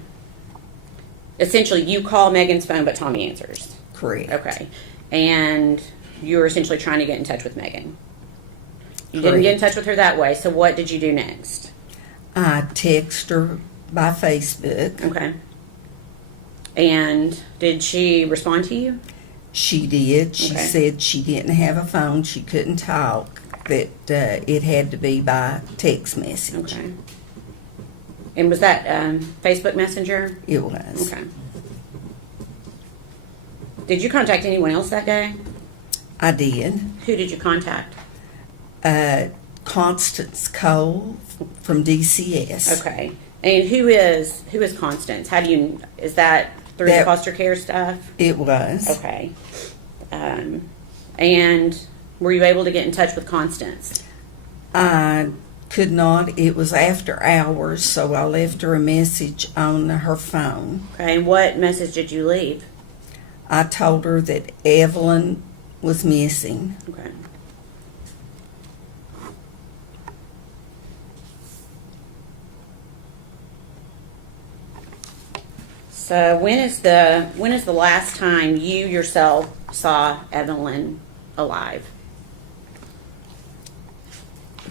essentially you call Megan's phone, but Tommy answers. Correct. Okay, and you were essentially trying to get in touch with Megan. You didn't get in touch with her that way, so what did you do next? I texted her by Facebook. Okay. And did she respond to you? She did. She Okay. said she didn't have a phone. She couldn't talk. That it had to be by text message. Okay. And was that Facebook Messenger? It was. Okay. Did you contact anyone else that day? I did. Who did you contact? Constance Cole from DCS. Okay. And who is Constance? How do you, is that through the That- foster care stuff? It was. Okay. And were you able to get in touch with Constance? I could not. It was after hours, so I left her a message on her phone. Okay. And what message did you leave? I told her that Evelyn was missing. Okay. So when is the last time you yourself saw Evelyn alive?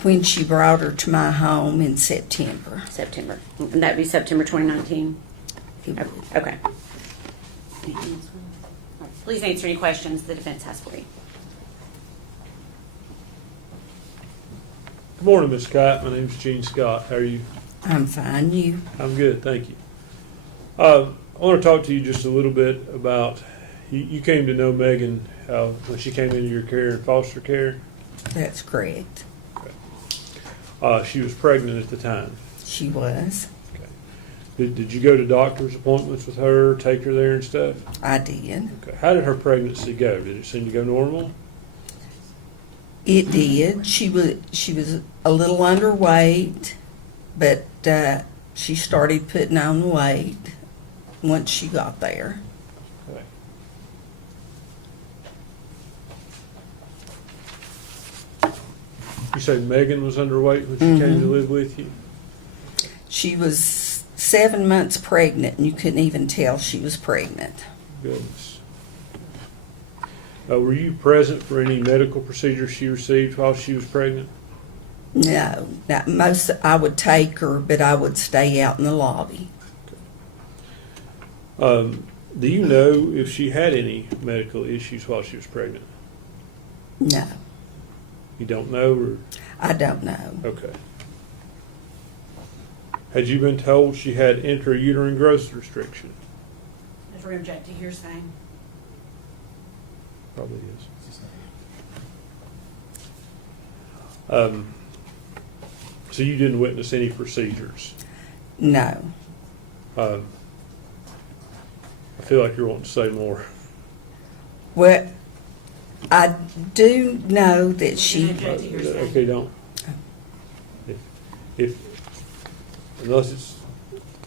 When she brought her to my home in September. September. And that'd be September 2019? It was- Okay. Please answer any questions the defense has for you. Good morning, Ms. Kyte. My name's Gene Scott. How are you? I'm fine. You? I'm good, thank you. I want to talk to you just a little bit about, you came to know Megan when she came into your care in foster care. That's correct. She was pregnant at the time. She was. Did you go to doctor's appointments with her, take her there and stuff? I did. Okay. How did her pregnancy go? Did it seem to go normal? It did. She was a little underweight, but she started putting on weight once she got there. Okay. You say Megan was underweight when she came to live with you? She was 7 months pregnant, and you couldn't even tell she was pregnant. Goodness. Were you present for any medical procedures she received while she was pregnant? No, not most. I would take her, but I would stay out in the lobby. Do you know if she had any medical issues while she was pregnant? No, You don't know, or I don't know. okay. Had you been told she had intrauterine growth restriction? If we're object to hearsay. Probably is. So you didn't witness any procedures? No. I feel like you're wanting to say more. Well, I do know that she. Okay, don't. If unless it's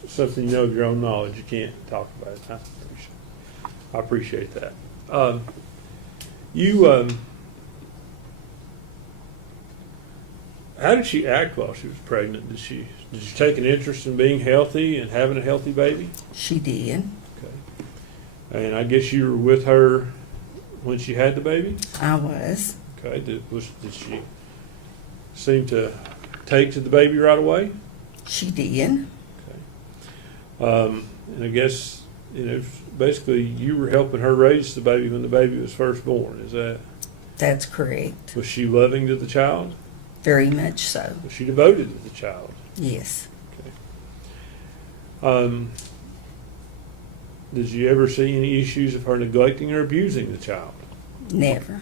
something you know of your own knowledge, you can't talk about it. I appreciate that. How did she act while she was pregnant? Did she take an interest in being healthy and having a healthy baby? She did. Okay. And I guess you were with her when she had the baby? I was. Okay. Did she seem to take to the baby right away? She did. And I guess, basically you were helping her raise the baby when the baby was first born. Is that? That's correct. Was she loving to the child? Very much so. Was she devoted to the child? Yes. Okay. Did you ever see any issues of her neglecting or abusing the child? Never.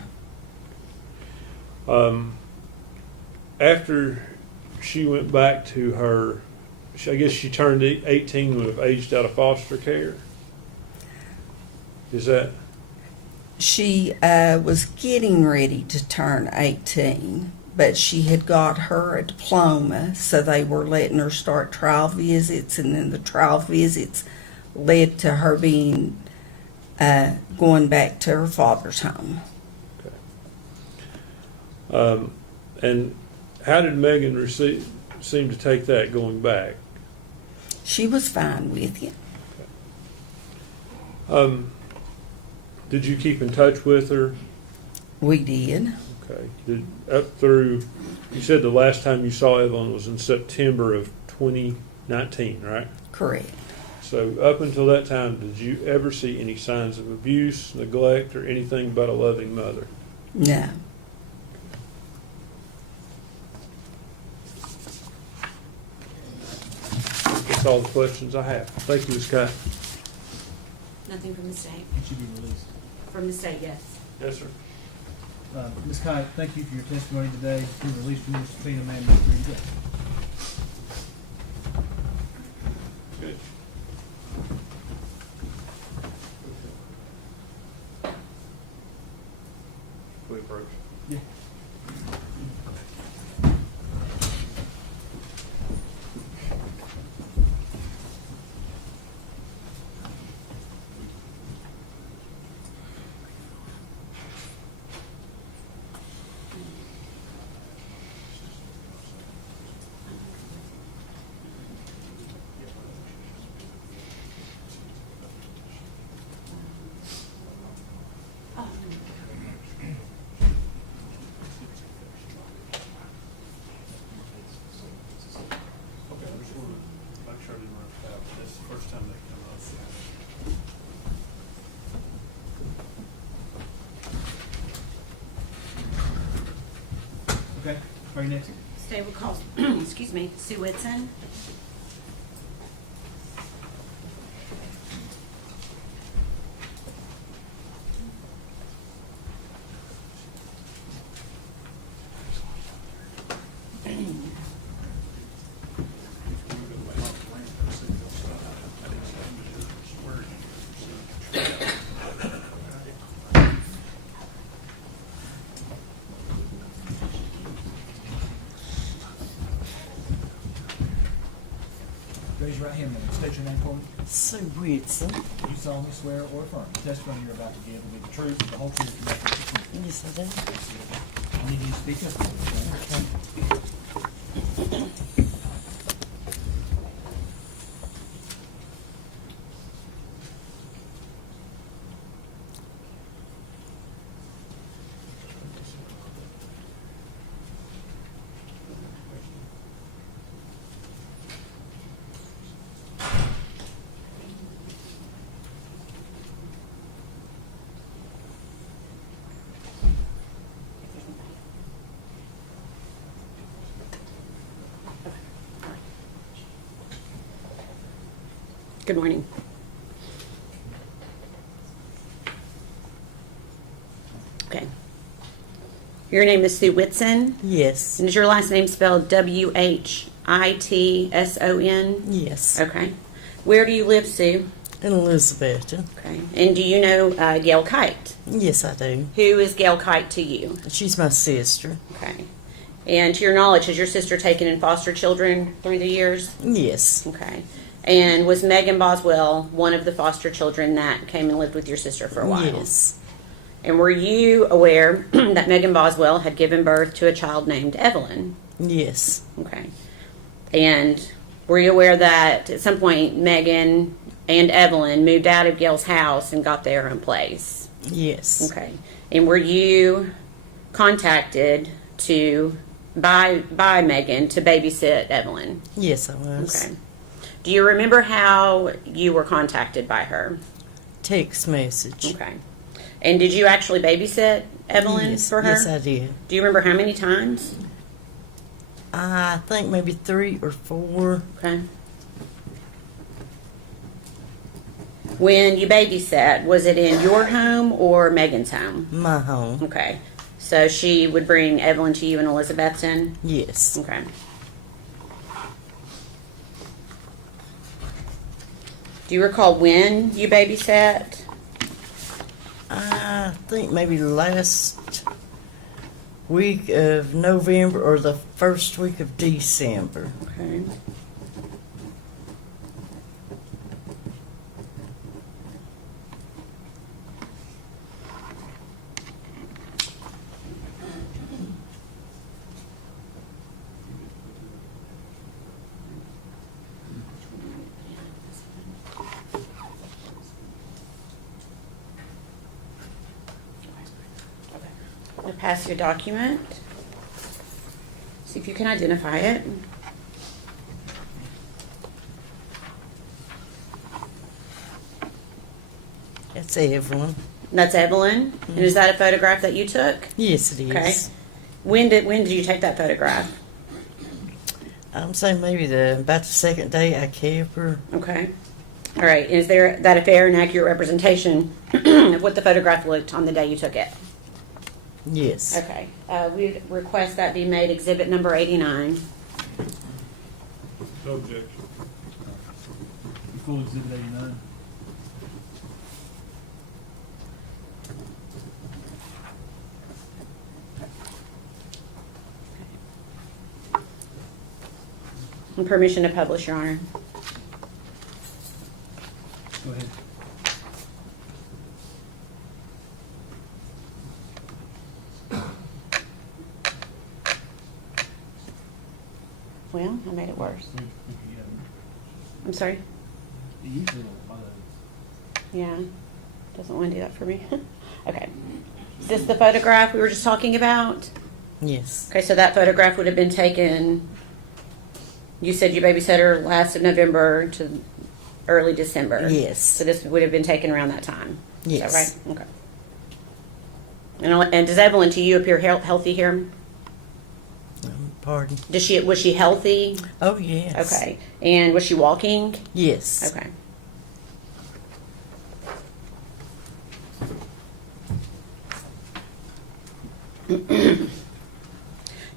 After she went back to her, I guess she turned 18 when it aged out of foster care. Is that? She was getting ready to turn 18, but she had got her a diploma, so they were letting her start trial visits, and then the trial visits led to her being going back to her father's home. And how did Megan seem to take that going back? She was fine with it. Did you keep in touch with her? We did. Okay. Up through, you said the last time you saw Evelyn was in September of 2019, right? Correct. So up until that time, did you ever see any signs of abuse, neglect, or anything but a loving mother? No. That's all the questions I have. Thank you, Ms. Kyte. Nothing from the state. It should be released. From the state, yes. Yes, sir. Ms. Kyte, thank you for your testimony today. You're released from your subpoena, ma'am. You're free to go. Good. We approach. Yeah. Okay, I just want to make sure I didn't run out. That's the first time they come up. Okay. Are you next? State will call, excuse me, Sue Whitson. Raise your right hand, ma'am. State your name for me. Sue Whitson. You solemnly swear or affirm the testimony you're about to give will be the truth, the whole truth, and nothing but the truth. Yes, I do. I need you to speak up. Okay. Good morning. Okay. Your name is Sue Whitson, Yes. and is your last name spelled Whitson? Yes. Okay. Where do you live, Sue? In Elizabeth. Okay. And do you know Gail Kyte? Yes, I do. Who is Gail Kyte to you? She's my sister. Okay. And to your knowledge, has your sister taken in foster children through the years? Yes. Okay. And was Megan Boswell one of the foster children that came and lived with your sister for a while? Yes. And were you aware that Megan Boswell had given birth to a child named Evelyn? Yes. Okay. And were you aware that at some point Megan and Evelyn moved out of Gail's house and got their own place? Yes. Okay. And were you contacted by Megan to babysit Evelyn? Yes, I was. Okay. Do you remember how you were contacted by her? Text message. Okay. And did you actually babysit Evelyn Yes. for her? Yes, I did. Do you remember how many times? I think maybe 3 or 4. Okay. When you babysat, was it in your home or Megan's home? My home. Okay. So she would bring Evelyn to you in Elizabethton? Yes. Okay. Do you recall when you babysat? I think maybe last week of November or the first week of December. Okay. I'm gonna pass your document. See if you can identify it. That's Evelyn. That's Evelyn. And is that a photograph that you took? Yes, it is. Okay. When did you take that photograph? I'm saying maybe about the second day I kept her. Okay. All right. Is that a fair and accurate representation of what the photograph looked on the day you took it? Yes. Okay. We request that be made exhibit number 89. No objection. You full exhibit 89? And permission to publish, Your Honor. Go ahead. Well, I made it worse. Yeah. I'm sorry. You usually don't bother. Yeah. Doesn't want to do that for me. Okay. Is this the photograph we were just talking about? Yes. Okay, so that photograph would have been taken, you said you babysat her last of November to early December. Yes. So this would have been taken around that time. Yes. Is that right? Okay. And does Evelyn to you appear healthy here? Pardon? Was she healthy? Oh, yes. Okay. And was she walking? Yes. Okay.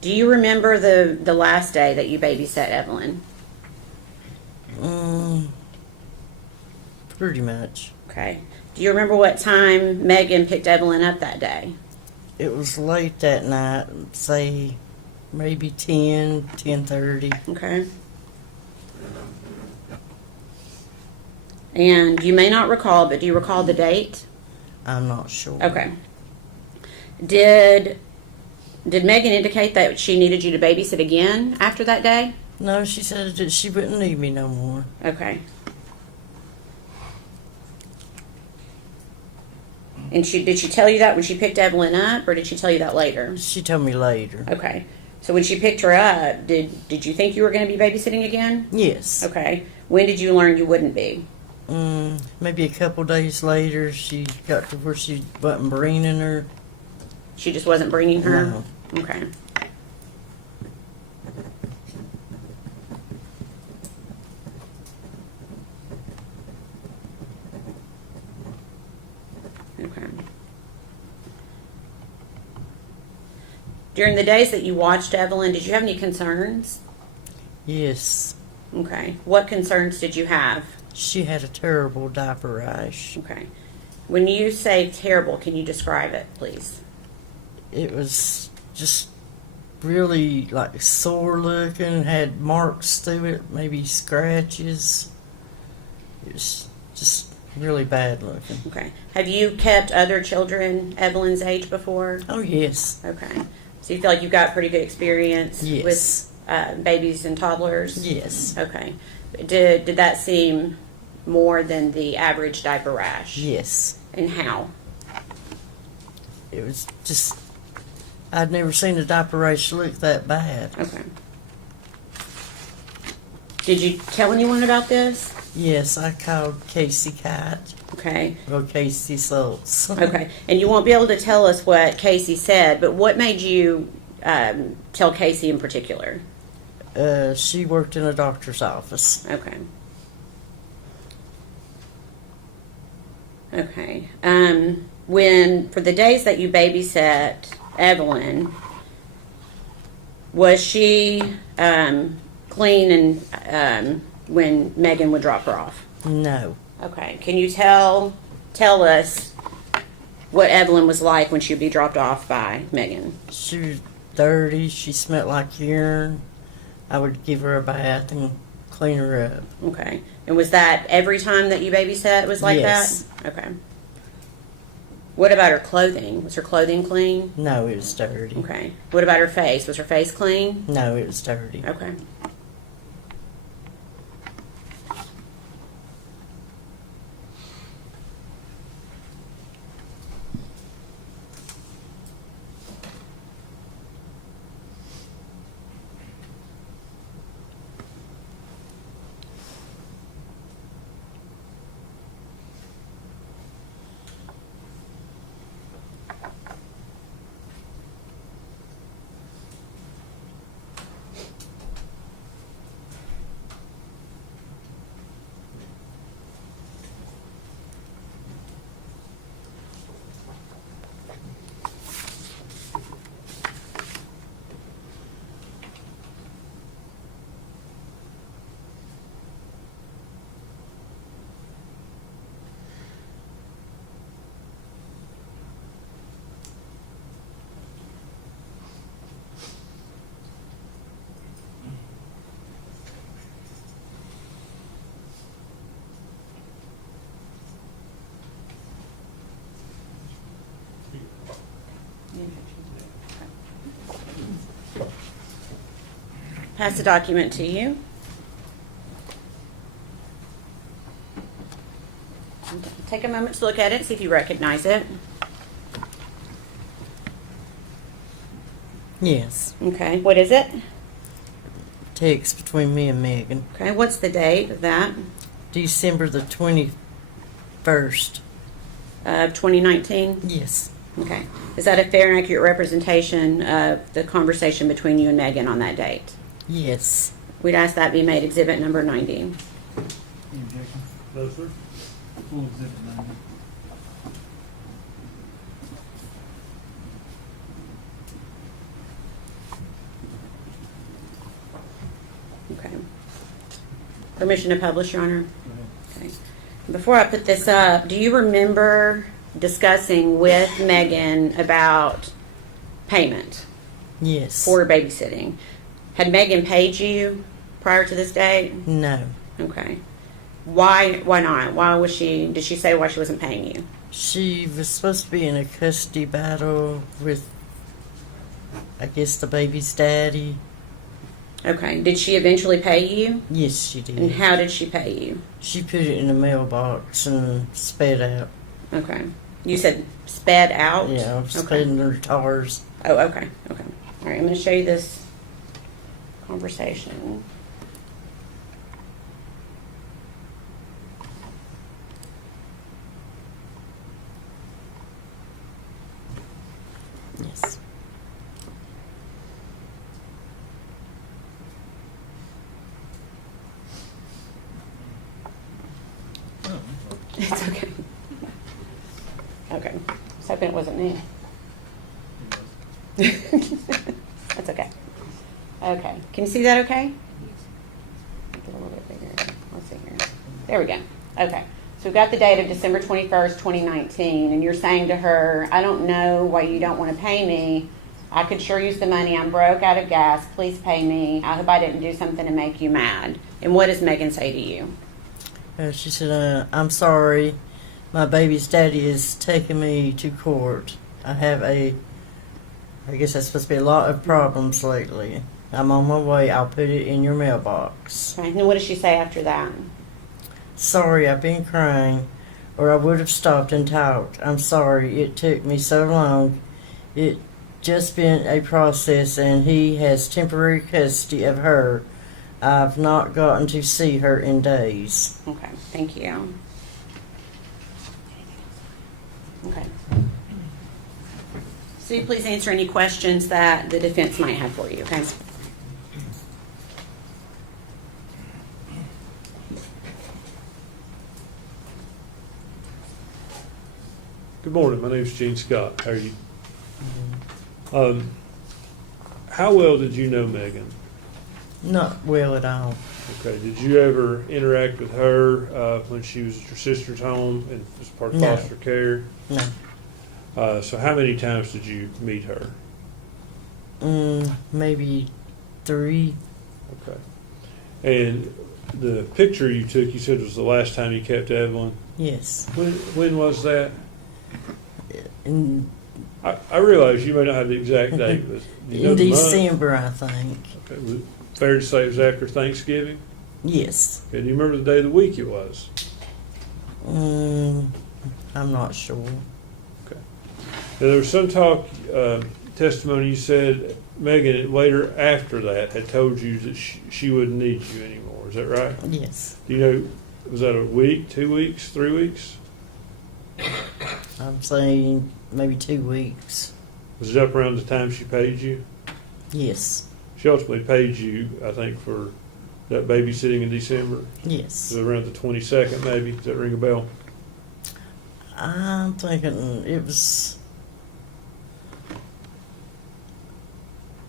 Do you remember the last day that you babysat Evelyn? Pretty much. Okay. Do you remember what time Megan picked Evelyn up that day? It was late that night, say maybe 10:30. Okay. And you may not recall, but do you recall the date? I'm not sure. Okay. Did Megan indicate that she needed you to babysit again after that day? No, she said that she wouldn't need me no more. Okay. And did she tell you that when she picked Evelyn up, or did she tell you that later? She told me later. Okay. So when she picked her up, did you think you were going to be babysitting again? Yes. Okay. When did you learn you wouldn't be? Maybe a couple days later, she got to where she wasn't bringing her. She just wasn't bringing her? No. Okay. Okay. During the days that you watched Evelyn, did you have any concerns? Yes. Okay. What concerns did you have? She had a terrible diaper rash. Okay. When you say terrible, can you describe it, please? It was just really like sore looking, had marks through it, maybe scratches. It was just really bad looking. Okay. Have you kept other children Evelyn's age before? Oh, yes. Okay. So you feel like you've got pretty good experience Yes. with babies and toddlers? Yes. Okay. Did that seem more than the average diaper rash? Yes. And how? It was just, I'd never seen a diaper rash look that bad. Okay. Did you tell anyone about this? Yes, I called Gail Kyte. Okay. Or Casey Schultz. Okay. And you won't be able to tell us what Casey said, but what made you tell Casey in particular? She worked in a doctor's office. Okay. Okay. When, for the days that you babysat Evelyn, was she clean and when Megan would drop her off? No. Okay. Can you tell us what Evelyn was like when she would be dropped off by Megan. She was dirty. She smelled like urine. I would give her a bath and clean her up. Okay. And was that every time that you babysat was like Yes. that? Okay. What about her clothing? Was her clothing clean? No, it was dirty. Okay. What about her face? Was her face clean? No, it was dirty. Okay. Pass the document to you. Take a moment to look at it, see if you recognize it. Yes. Okay, what is it? Text between me and Megan. Okay, what's the date of that? December the 21st. Of 2019? Yes. Okay. Is that a fair and accurate representation of the conversation between you and Megan on that date? Yes. We'd ask that be made exhibit number 90. Any objection? No, sir. Full exhibit 90. Okay. Permission to publish, Your Honor? Go ahead. Okay. Before I put this up, do you remember discussing with Megan about payment Yes. for babysitting? Had Megan paid you prior to this date? No. Okay. Why not? Did she say why she wasn't paying you? She was supposed to be in a custody battle with, I guess, the baby's daddy. Okay. Did she eventually pay you? Yes, she did. And how did she pay you? She put it in a mailbox and sped out. Okay. You said sped out? Yeah, Okay. sped her tars. Oh, okay. Okay. All right. I'm going to show you this conversation. Yes. Oh, It's okay. Okay. I was hoping it wasn't me. it was. That's okay. Okay. Can you see that okay? Make it a little bit bigger. Let's see here. There we go. Okay. So we've got the date of December 21st, 2019, and you're saying to her, I don't know why you don't want to pay me. I could sure use the money. I'm broke, out of gas. Please pay me. I hope I didn't do something to make you mad. And what does Megan say to you? She said, I'm sorry. My baby's daddy is taking me to court. I guess that's supposed to be a lot of problems lately. I'm on my way. I'll put it in your mailbox. Okay. And then what does she say after that? Sorry, I've been crying, or I would have stopped and talked. I'm sorry. It took me so long. It just been a process, and he has temporary custody of her. I've not gotten to see her in days. Okay. Thank you. Okay. Sue, please answer any questions that the defense might have for you, okay? Good morning. My name's Gene Scott. How are you? How well did you know Megan? Not well at all. Okay. Did you ever interact with her when she was at your sister's home and was part of No. foster care? No. So how many times did you meet her? Maybe 3. Okay. And the picture you took, you said was the last time you kept Evelyn. Yes. When was that? In, I realize you may not have the exact date, but you know in the month? December, I think. Okay. Was it fair to say it was after Thanksgiving? Yes. Okay. Do you remember the day of the week it was? I'm not sure. Okay. Now, there was some talk, testimony, you said Megan later after that had told you that she wouldn't need you anymore. Is that right? Yes. Do you know, was that a week, 2 weeks, 3 weeks? I'm saying maybe 2 weeks. Was it up around the time she paid you? Yes. She ultimately paid you, I think, for that babysitting in December. Yes. Was it around the 22nd, maybe? Does that ring a bell? I'm thinking it was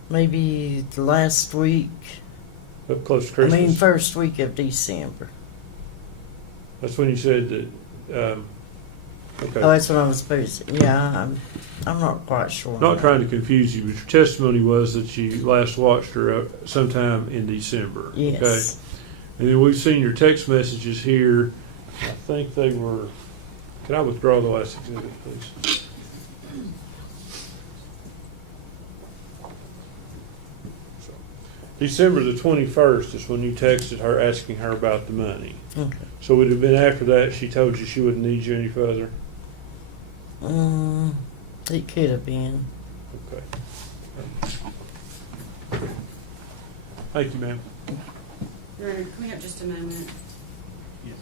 maybe the last week. Up close to Christmas? I mean, first week of December. That's when you said that, okay. Oh, that's what I was supposed to. Yeah, I'm not quite sure. Not trying to confuse you, but your testimony was that you last watched her sometime in December. Yes. Okay. And then we've seen your text messages here. I think they were. Can I withdraw the last exhibit, please? So, December the 21st is when you texted her asking her about the money. Okay. So would it have been after that she told you she wouldn't need you any further? It could have been. Okay. Thank you, ma'am. Your Honor, can we have just a moment? Yes.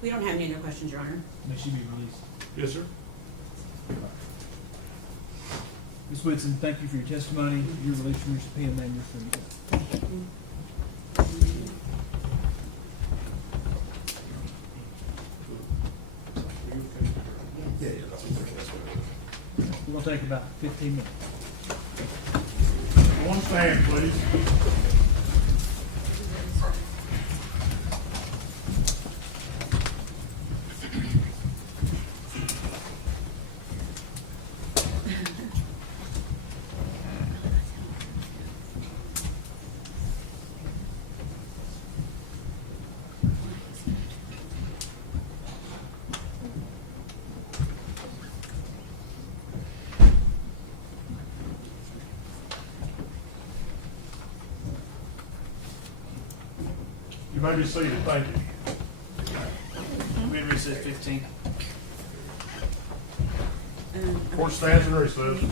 We don't have any other questions, Your Honor. May she be released. Yes, sir. Ms. Whitson, thank you for your testimony. You're released from your subpoena, ma'am. You're free. We're gonna take about 15 minutes. One stand, please. You may be seated, thank you. We recess 15. Court stands in recess.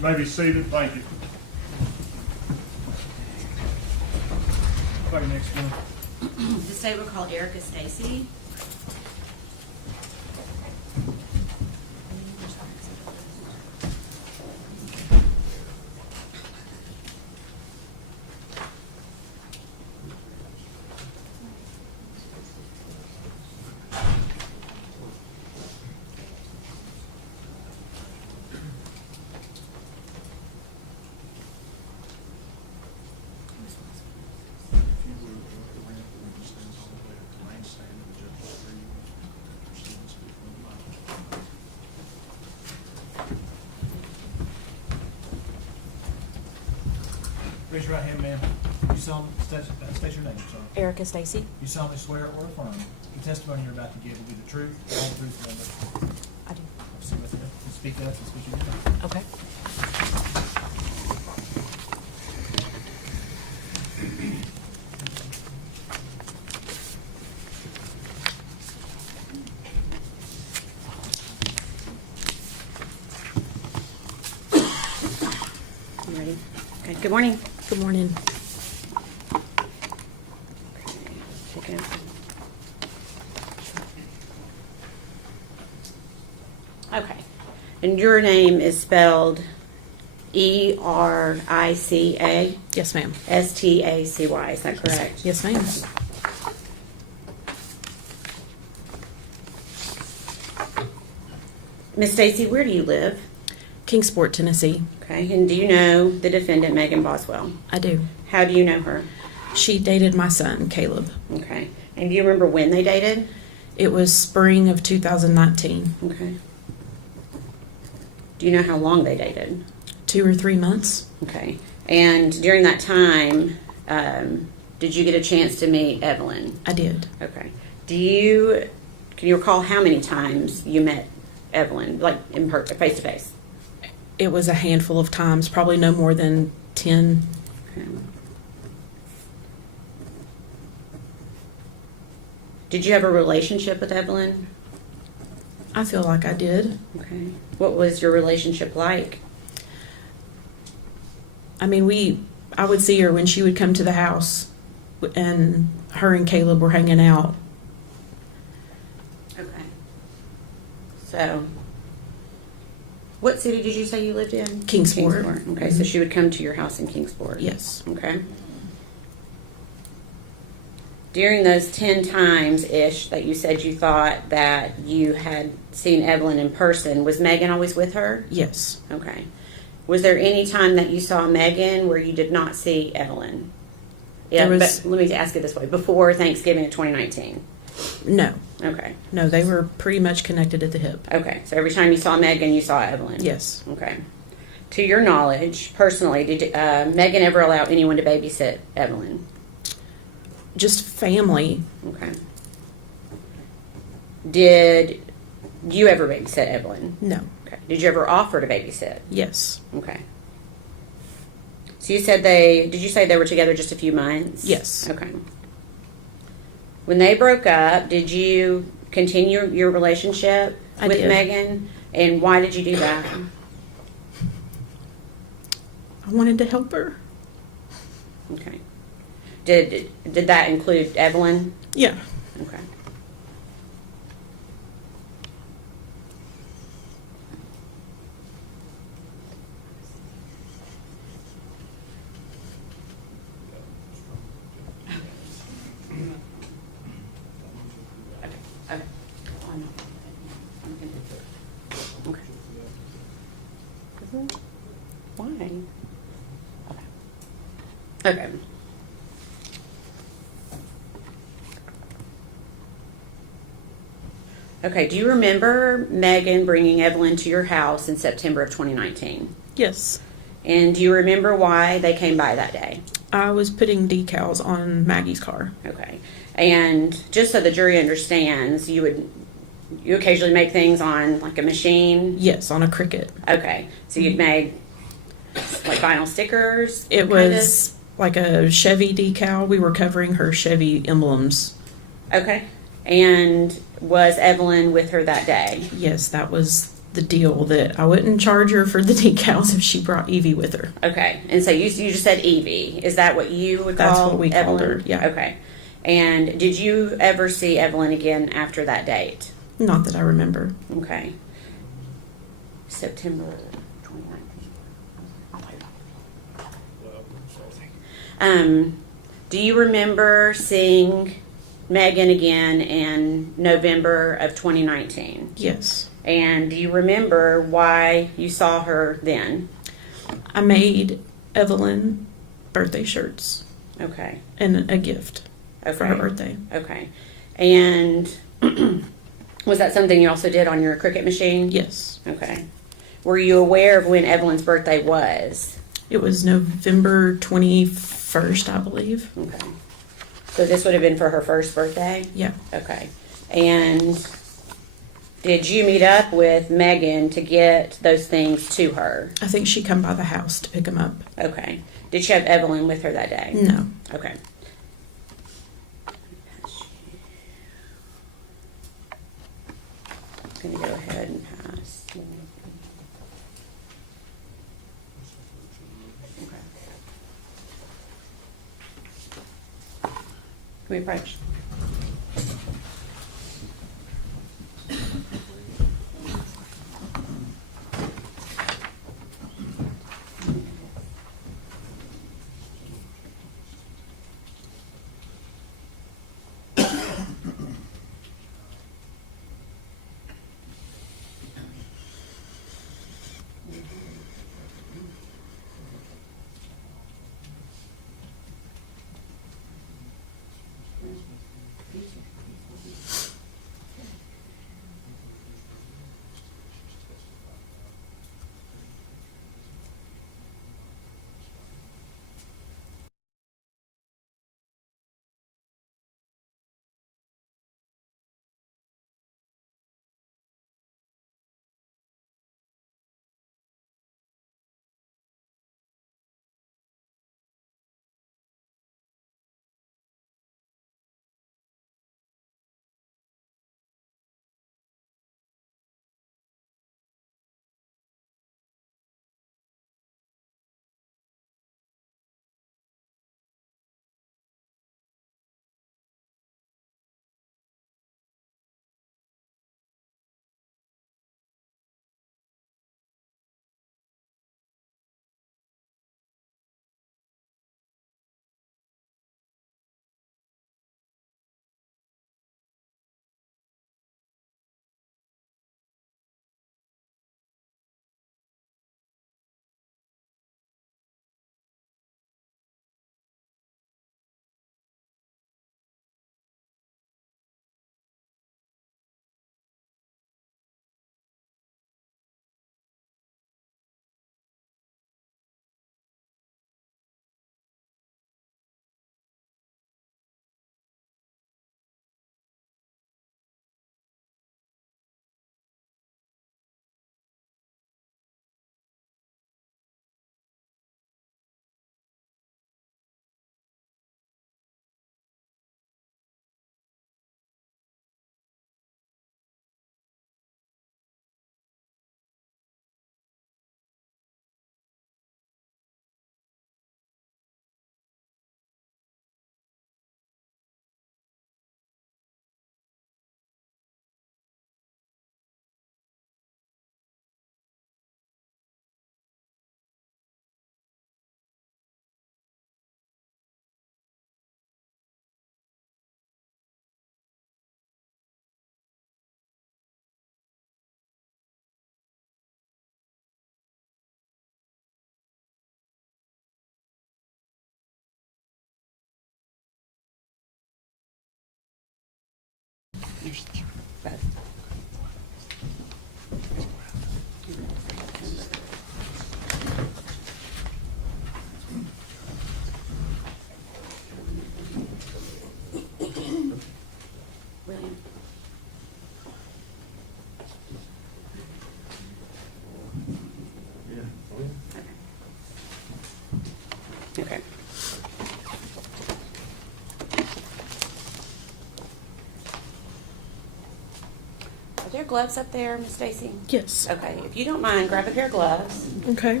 You may be seated. Thank you. Right next one. This day we'll call Erica Stacy. If you would, Lorraine, would you stand all the way up to the main stand and the judge will hear you. Proceed and speak from the mic. Raise your right hand, ma'am. You solemnly state your name, sorry. Erica Stacy. You solemnly swear or affirm the testimony you're about to give will be the truth, the whole truth, and nothing but the truth. I do. So with you, speak up and speak in your name. Okay. You ready? Okay, good morning. Good morning. Check it out. Okay. And your name is spelled Erica Yes, ma'am. Stacy. Is that correct? Yes, ma'am. Miss Stacy, where do you live? Kingsport, Tennessee. Okay. And do you know the defendant, Megan Boswell? I do. How do you know her? She dated my son, Caleb. Okay. And do you remember when they dated? It was spring of 2019. Okay. Do you know how long they dated? 2 or 3 months. Okay. And during that time, did you get a chance to meet Evelyn? I did. Okay. Can you recall how many times you met Evelyn, like in face to face? It was a handful of times, probably no more than 10. Okay. Did you have a relationship with Evelyn? I feel like I did. Okay. What was your relationship like? I mean, I would see her when she would come to the house, and her and Caleb were hanging out. Okay. So, what city did you say you lived in? Kingsport. Okay, so she would come to your house in Kingsport. Yes. Okay. During those 10 times-ish that you said you thought that you had seen Evelyn in person, was Megan always with her? Yes. Okay. Was there any time that you saw Megan where you did not see Evelyn? Yeah, There was- but let me ask it this way. Before Thanksgiving of 2019? No. Okay. No, they were pretty much connected at the hip. Okay. So every time you saw Megan, you saw Evelyn? Yes. Okay. To your knowledge, personally, did Megan ever allow anyone to babysit Evelyn? Just family. Okay. Did you ever babysit Evelyn? No. Okay. Did you ever offer to babysit? Yes. Okay. So you said did you say they were together just a few months? Yes. Okay. When they broke up, did you continue your relationship I with did. Megan? And why did you do that? I wanted to help her. Okay. Did that include Evelyn? Yeah. Okay. Okay. Okay. Why? Okay. Okay. Okay, do you remember Megan bringing Evelyn to your house in September of 2019? Yes. And do you remember why they came by that day? I was putting decals on Maggie's car. Okay. And just so the jury understands, you occasionally make things on like a machine? Yes, on a Cricut. Okay. So you'd make like vinyl stickers? It was like a Chevy decal. We were covering her Chevy emblems. Okay. And was Evelyn with her that day? Yes, that was the deal that I wouldn't charge her for the decals if she brought Evie with her. Okay, and so you just said Evie. Is that what you would call That's what we called Evelyn? her, yeah. Okay. And did you ever see Evelyn again after that date? Not that I remember. Okay. September 2019. Do you remember seeing Megan again in November of 2019? Yes. And do you remember why you saw her then? I made Evelyn birthday shirts Okay. and a gift for her Okay. birthday. Okay. And was that something you also did on your Cricut machine? Yes. Okay. Were you aware of when Evelyn's birthday was? It was November 21st, I believe. Okay. So this would have been for her first birthday? Yeah. Okay. And did you meet up with Megan to get those things to her? I think she come by the house to pick them up. Okay. Did she have Evelyn with her that day? No. Okay. I'm going to go ahead and pass. Okay. Can we approach? William. Okay. I do have gloves up there, Miss Stacy? Yes. Okay, if you don't mind, grab a pair of gloves. Okay. Okay.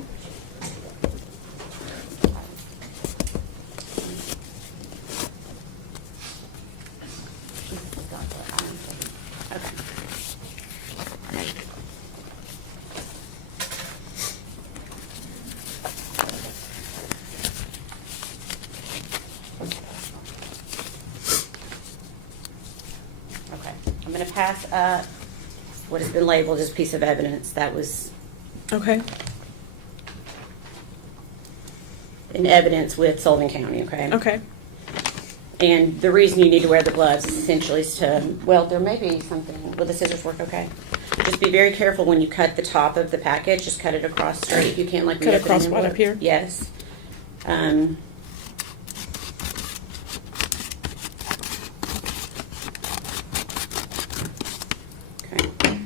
Okay, I'm going to pass up what has been labeled as piece of evidence that was Okay. in evidence with Sullivan County, okay? Okay. And the reason you need to wear the gloves is essentially to, well, there may be something, will the scissors work okay? Just be very careful when you cut the top of the package, just cut it across straight if you can, like we Cut open across an right envelope. up here? Yes. Okay. Take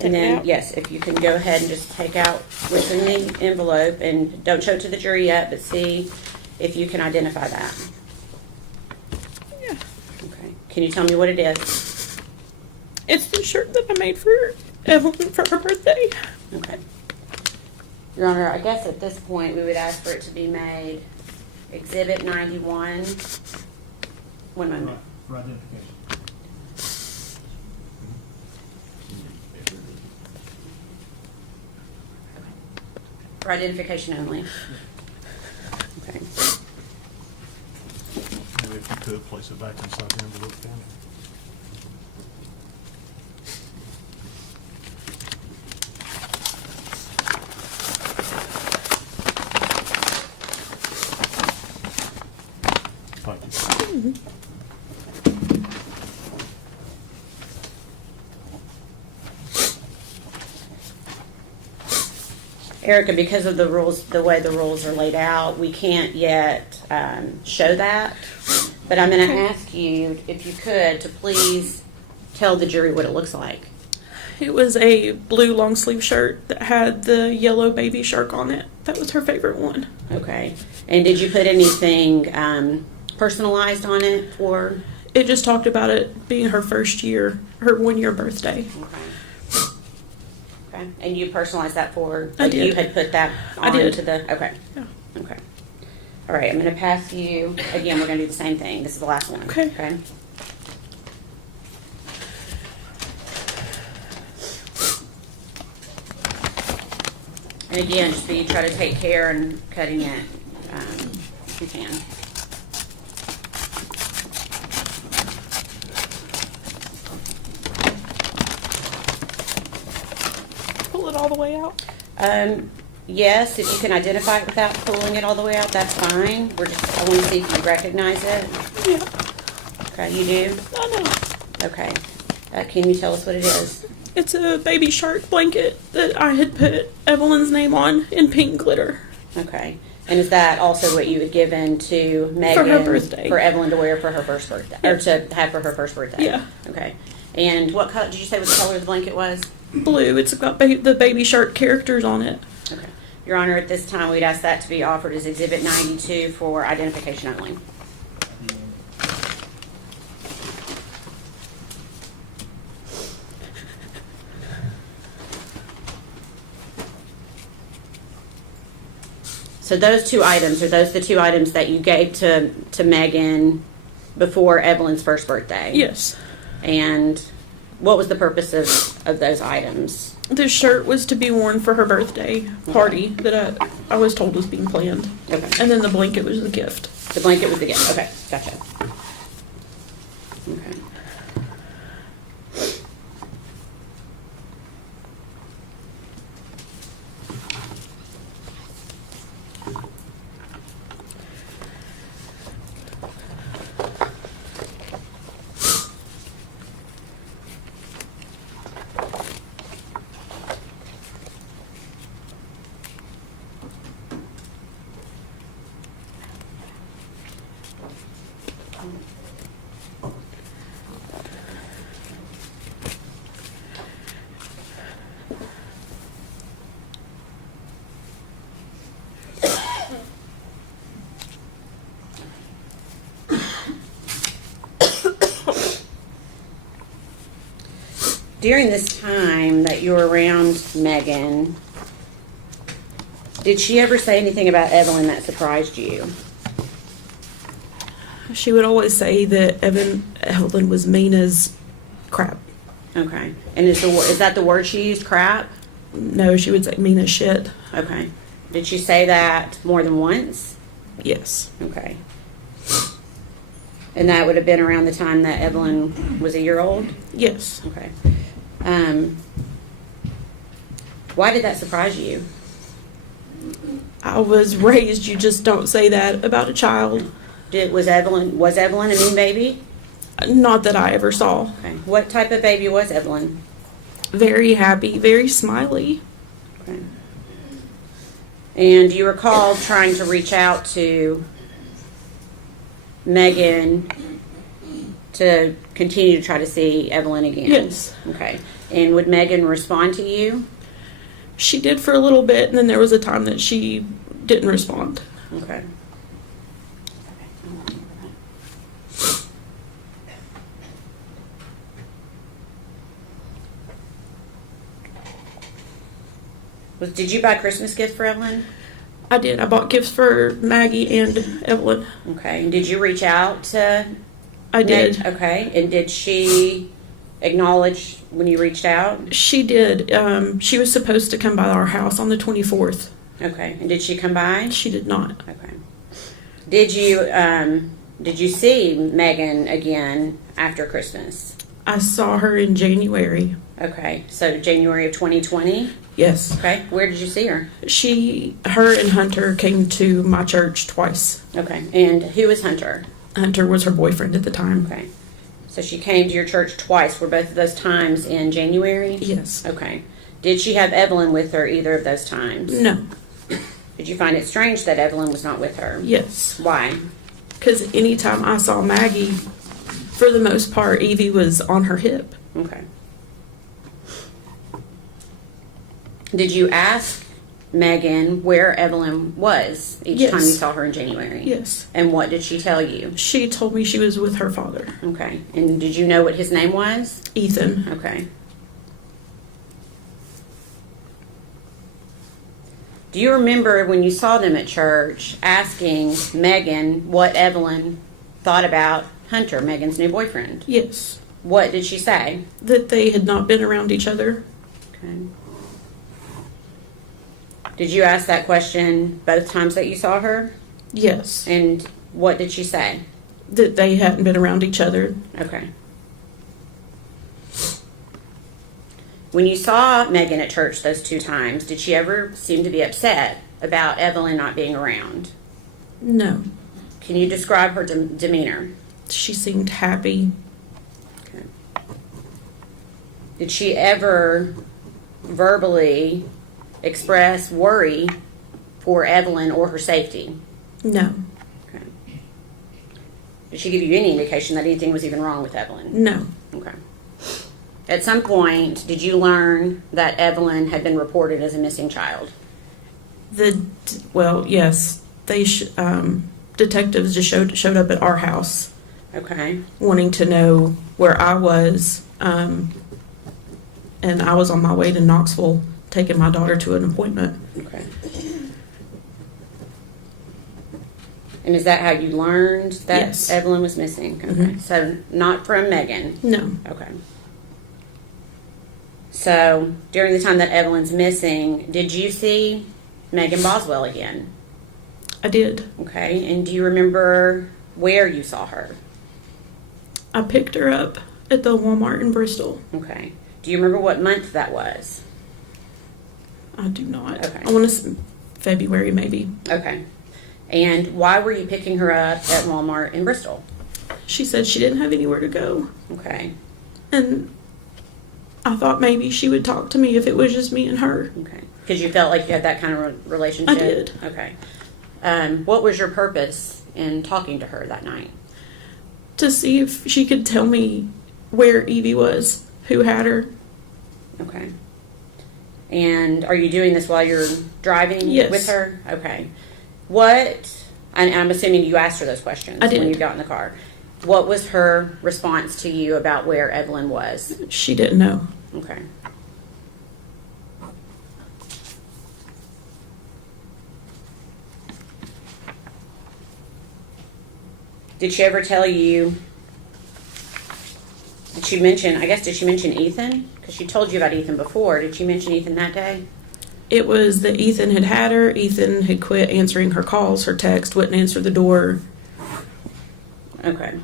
And it then, out? yes, if you can go ahead and just take out what's in the envelope, and don't show it to the jury yet, but see if you can identify that. Yeah. Okay. Can you tell me what it is? It's the shirt that I made for Evelyn for her birthday. Okay. Your Honor, I guess at this point, we would ask for it to be made Exhibit 91. One moment. For identification. For identification only. Okay. Maybe if you could place it back inside the envelope for me. Thank you. Erica, because of the rules, the way the rules are laid out, we can't yet show that. But I'm going to ask you, if you could, to please tell the jury what it looks like. It was a blue long sleeve shirt that had the yellow baby shark on it. That was her favorite one. Okay. And did you put anything personalized on it for? It just talked about it being her first year, her 1 year birthday. Okay. Okay. And you personalized that for? I did. You had put that I on did. to the. Okay. Yeah. Okay. All right. I'm going to pass you again. We're going to do the same thing. This is the last one. Okay. Okay. And again, just be try to take care in cutting it if you can. Pull it all the way out. Yes, if you can identify it without pulling it all the way out, that's fine. I want to see if you recognize it. Yeah. Okay, you do? I know. Okay. Can you tell us what it is? It's a baby shark blanket that I had put Evelyn's name on in pink glitter. Okay. And is that also what you had given to Megan For her birthday. for Evelyn to wear for her first birthday, or to have for her first birthday? Yeah. Okay. And what color did you say what the color of the blanket was? Blue. It's got the baby shark characters on it. Okay. Your Honor, at this time, we'd ask that to be offered as Exhibit 92 for identification only. So those two items, are those the two items that you gave to Megan before Evelyn's first birthday? Yes. And what was the purpose of those items? This shirt was to be worn for her birthday party that I was told was being planned. Okay. And then the blanket was the gift. The blanket was the gift. Okay, gotcha. Okay. During this time that you were around Megan, did she ever say anything about Evelyn that surprised you? She would always say that Evelyn was mean as crap. Okay. And is that the word she used, crap? No, she would say mean as shit. Okay. Did she say that more than once? Yes. Okay. And that would have been around the time that Evelyn was a year old? Yes. Okay. Why did that surprise you? I was raised, you just don't say that about a child. Was Evelyn a mean baby? Not that I ever saw. Okay. What type of baby was Evelyn? Very happy, very smiley. Okay. And do you recall trying to reach out to Megan to continue to try to see Evelyn again? Yes. Okay. And would Megan respond to you? She did for a little bit, and then there was a time that she didn't respond. Okay. Did you buy Christmas gifts for Evelyn? I did. I bought gifts for Maggie and Evelyn. Okay. And did you reach out to? I did. Okay. And did she acknowledge when you reached out? She did. She was supposed to come by our house on the 24th. Okay. And did she come by? She did not. Okay. Did you see Megan again after Christmas? I saw her in January. Okay. So January of 2020? Yes. Okay. Where did you see her? Her and Hunter came to my church twice. Okay. And who is Hunter? Hunter was her boyfriend at the time. Okay. So she came to your church twice. Were both of those times in January? Yes. Okay. Did she have Evelyn with her either of those times? No. Did you find it strange that Evelyn was not with her? Yes. Why? Because anytime I saw Maggie, for the most part, Evie was on her hip. Okay. Did you ask Megan where Evelyn was each Yes. time you saw her in January? Yes. And what did she tell you? She told me she was with her father, Okay. And did you know what his name was? Ethan. Okay. Do you remember when you saw them at church asking Megan what Evelyn thought about Hunter, Megan's new boyfriend? Yes. What did she say? That they had not been around each other. Okay. Did you ask that question both times that you saw her? Yes. And what did she say? That they hadn't been around each other. Okay. When you saw Megan at church those two times, did she ever seem to be upset about Evelyn not being around? No. Can you describe her demeanor? She seemed happy. Okay. Did she ever verbally express worry for Evelyn or her safety? No. Okay. Did she give you any indication that anything was even wrong with Evelyn? No. Okay. At some point, did you learn that Evelyn had been reported as a missing child? Yes. They detectives just showed up at our house. Okay. Wanting to know where I was, and I was on my way to Knoxville taking my daughter to an appointment. Okay. And is that how you learned that Yes. Evelyn was missing? Okay. Mhm. So not from Megan? No. Okay. So during the time that Evelyn's missing, did you see Megan Boswell again? I did. Okay. And do you remember where you saw her? I picked her up at the Walmart in Bristol. Okay. Do you remember what month that was? I do not. Okay. I want to say February maybe. Okay. And why were you picking her up at Walmart in Bristol? She said she didn't have anywhere to go. Okay. And I thought maybe she would talk to me if it was just me and her. Okay. Because you felt like you had that kind of relationship? I did. Okay. What was your purpose in talking to her that night? To see if she could tell me where Evie was, who had her. Okay. And are you doing this while you're driving Yes. with her? Okay. And I'm assuming you asked her those questions I did. when you got in the car. What was her response to you about where Evelyn was? She didn't know. Okay. Did she ever tell you, did she mention Ethan? Because she told you about Ethan before. Did she mention Ethan that day? It was that Ethan had her. Ethan had quit answering her calls, her text, wouldn't answer the door. Okay.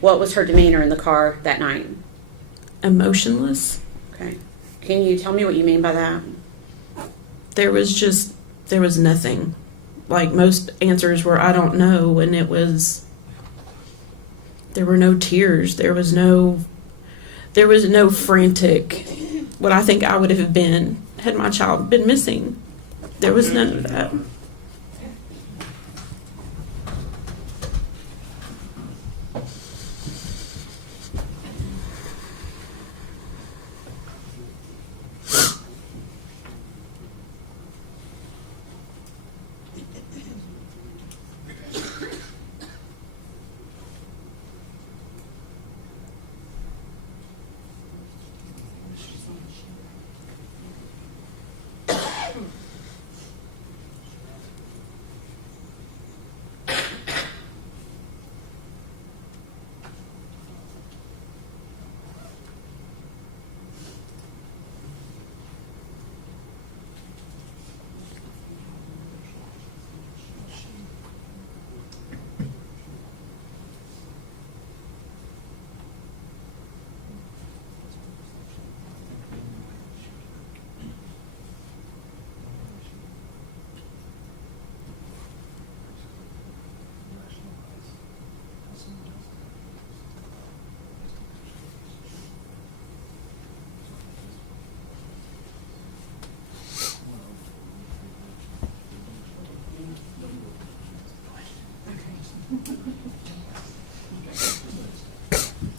What was her demeanor in the car that night? Emotionless. Okay. Can you tell me what you mean by that? There was nothing. Like, most answers were, I don't know, and there were no tears. There was no frantic, what I think I would have been had my child been missing. There was none of that.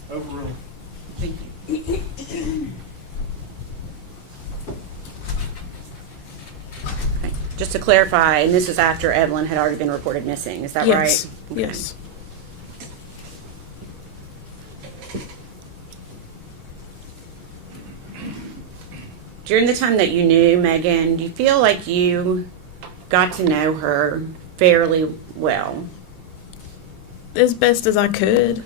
Overruled. Okay. Just to clarify, and this is after Evelyn had already been reported missing, is that Yes. right? Okay. Yes. During the time that you knew Megan, do you feel like you got to know her fairly well? As best as I could.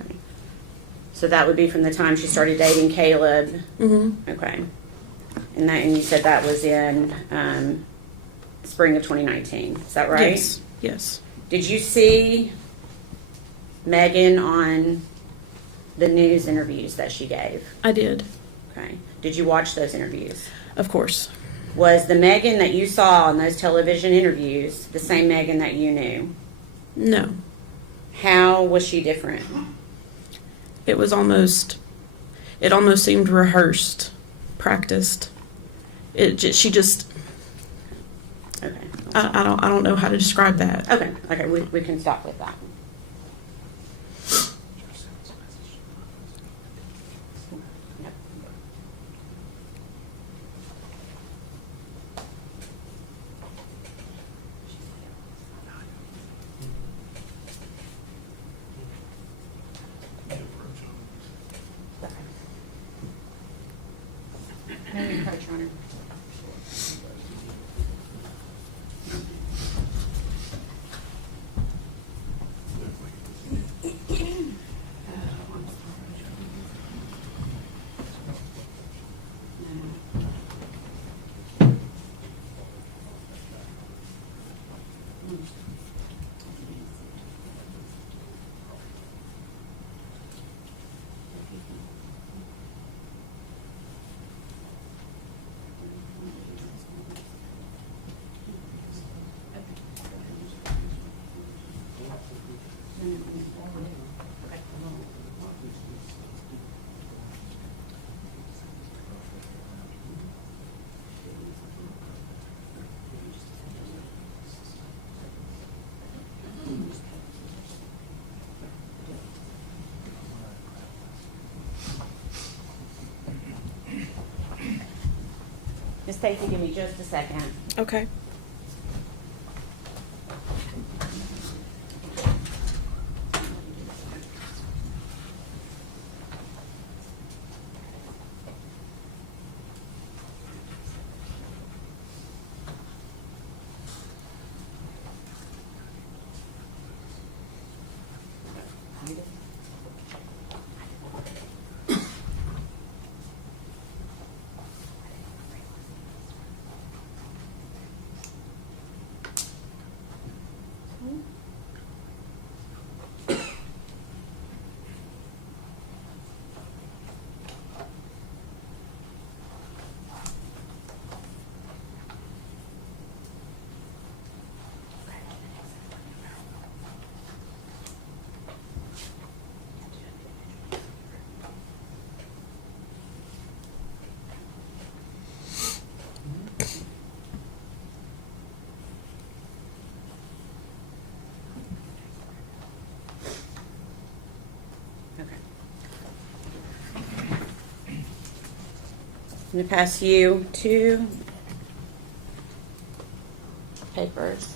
So that would be from the time she started dating Caleb. Mm-hmm. Okay. And you said that was in spring of 2019. Is that right? Yes. Yes. Did you see Megan on the news interviews that she gave? I did. Okay. Did you watch those interviews? Of course. Was the Megan that you saw on those television interviews the same Megan that you knew? No. How was she different? It almost seemed rehearsed, practiced. She just. Okay. I don't know how to describe that. Okay. We can stop with that. No need to coach on her. Miss Stacy, give me just a second. Okay. I'm going to pass you 2 papers.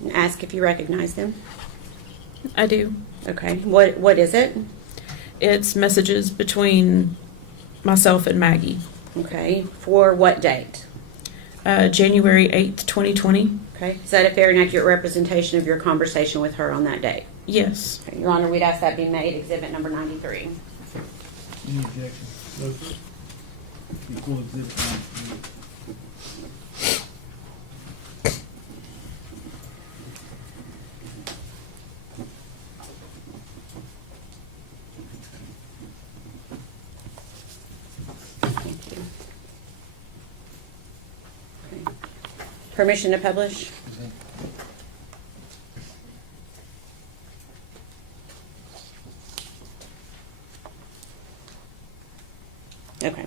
And ask if you recognize them. I do. Okay. What is it? It's messages between myself and Maggie. Okay. For what date? January 8th, 2020. Okay. Is that a fair and accurate representation of your conversation with her on that date? Yes. Okay. Your Honor, we'd ask that be made exhibit number 93. Any objection? No, sir. You pull exhibit 93. Thank you. Okay. Permission to publish? Okay.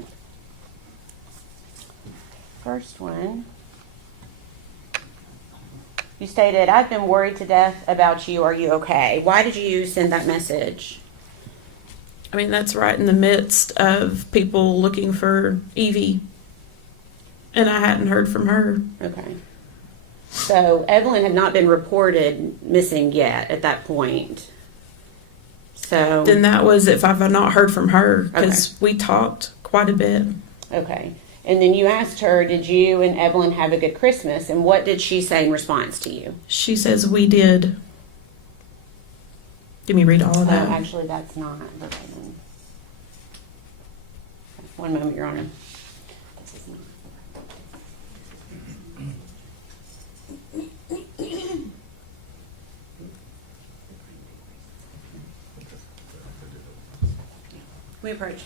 First one. You stated, "I've been worried to death about you. Are you okay?" Why did you send that message? I mean, that's right in the midst of people looking for Evie. And I hadn't heard from her. Okay. So Evelyn had not been reported missing yet at that point. So Then that was if I've not heard from her, because we talked quite a bit. okay. And then you asked her, did you and Evelyn have a good Christmas? And what did she say in response to you? She says we did. Did me read all of that? Actually, that's not verbatim. One moment, Your Honor. This is not. We approach.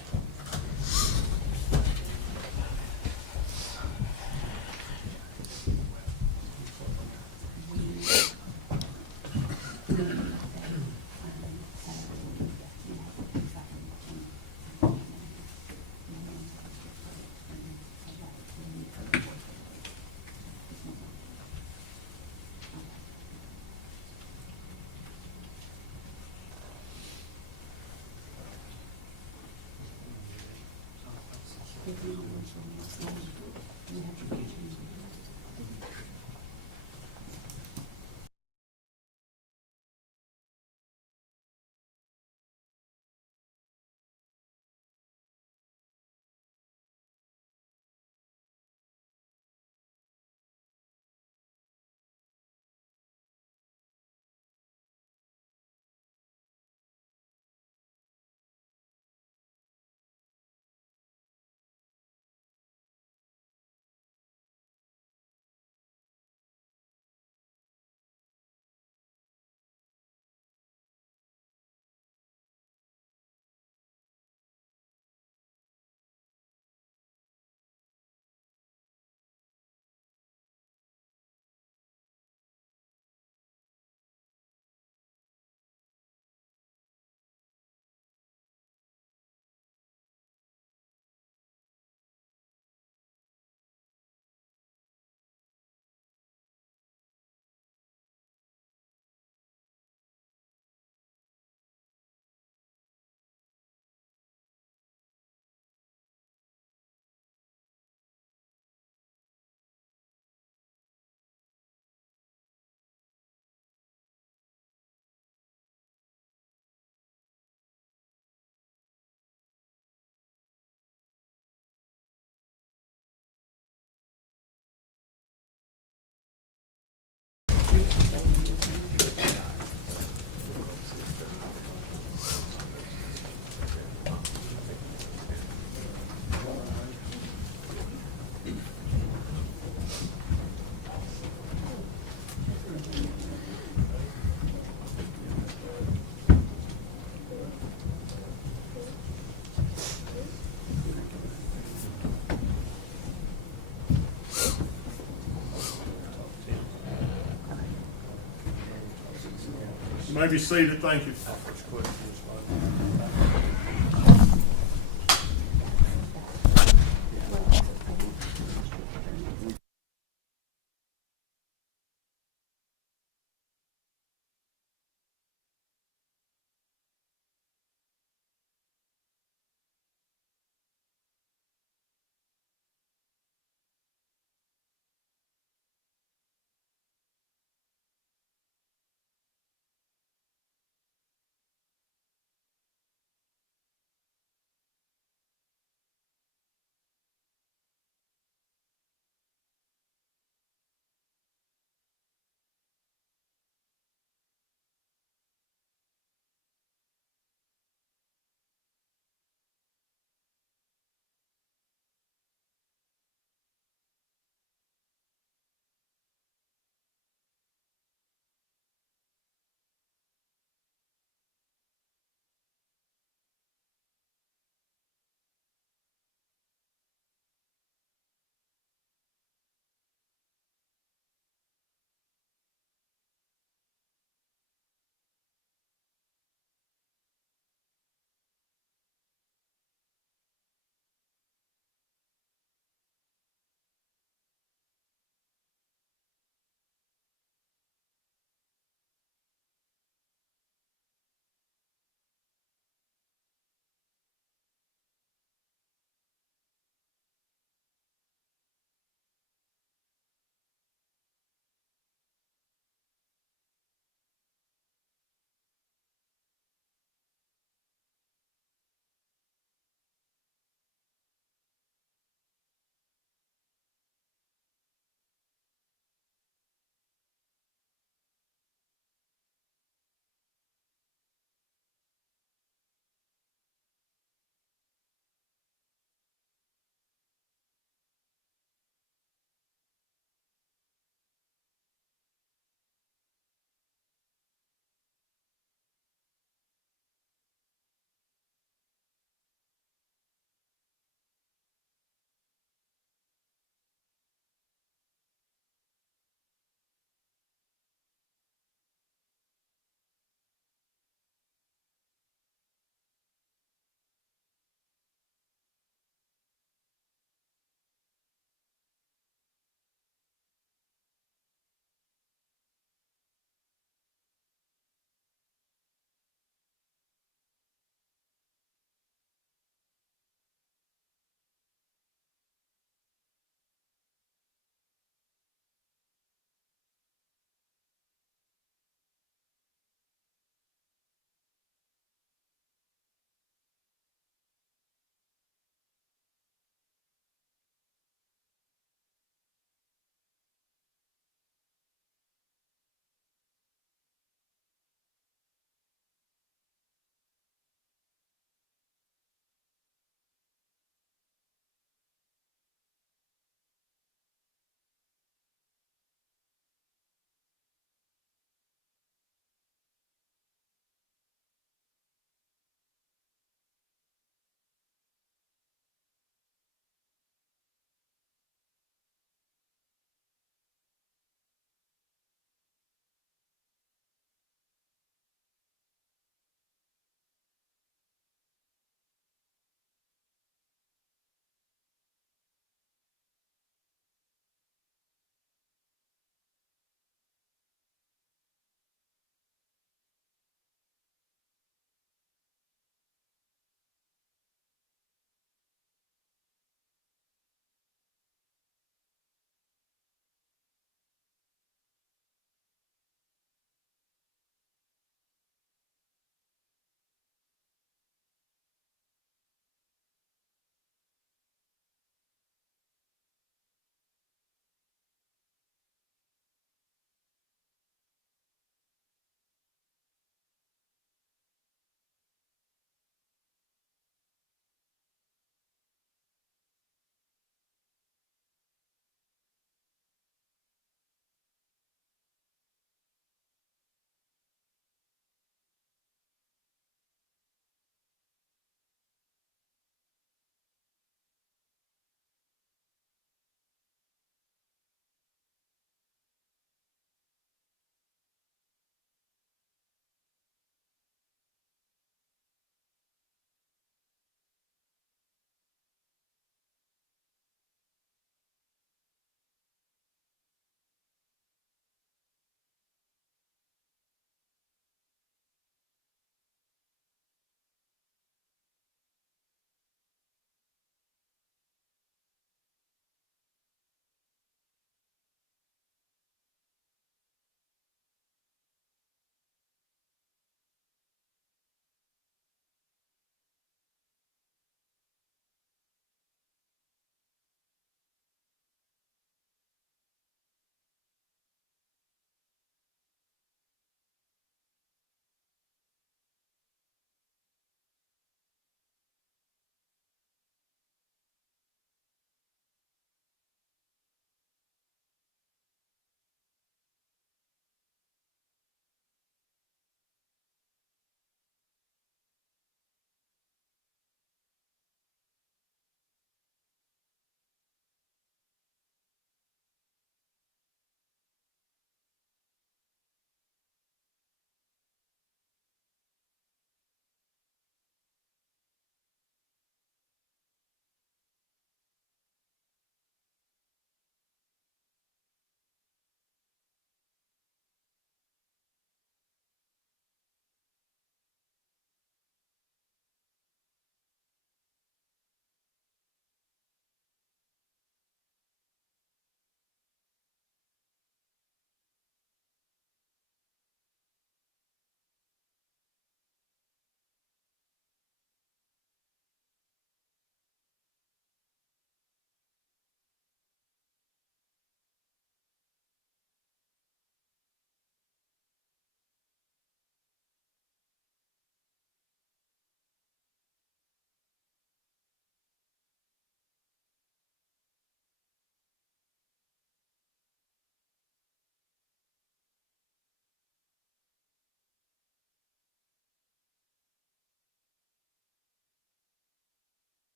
You may be seated. Thank you.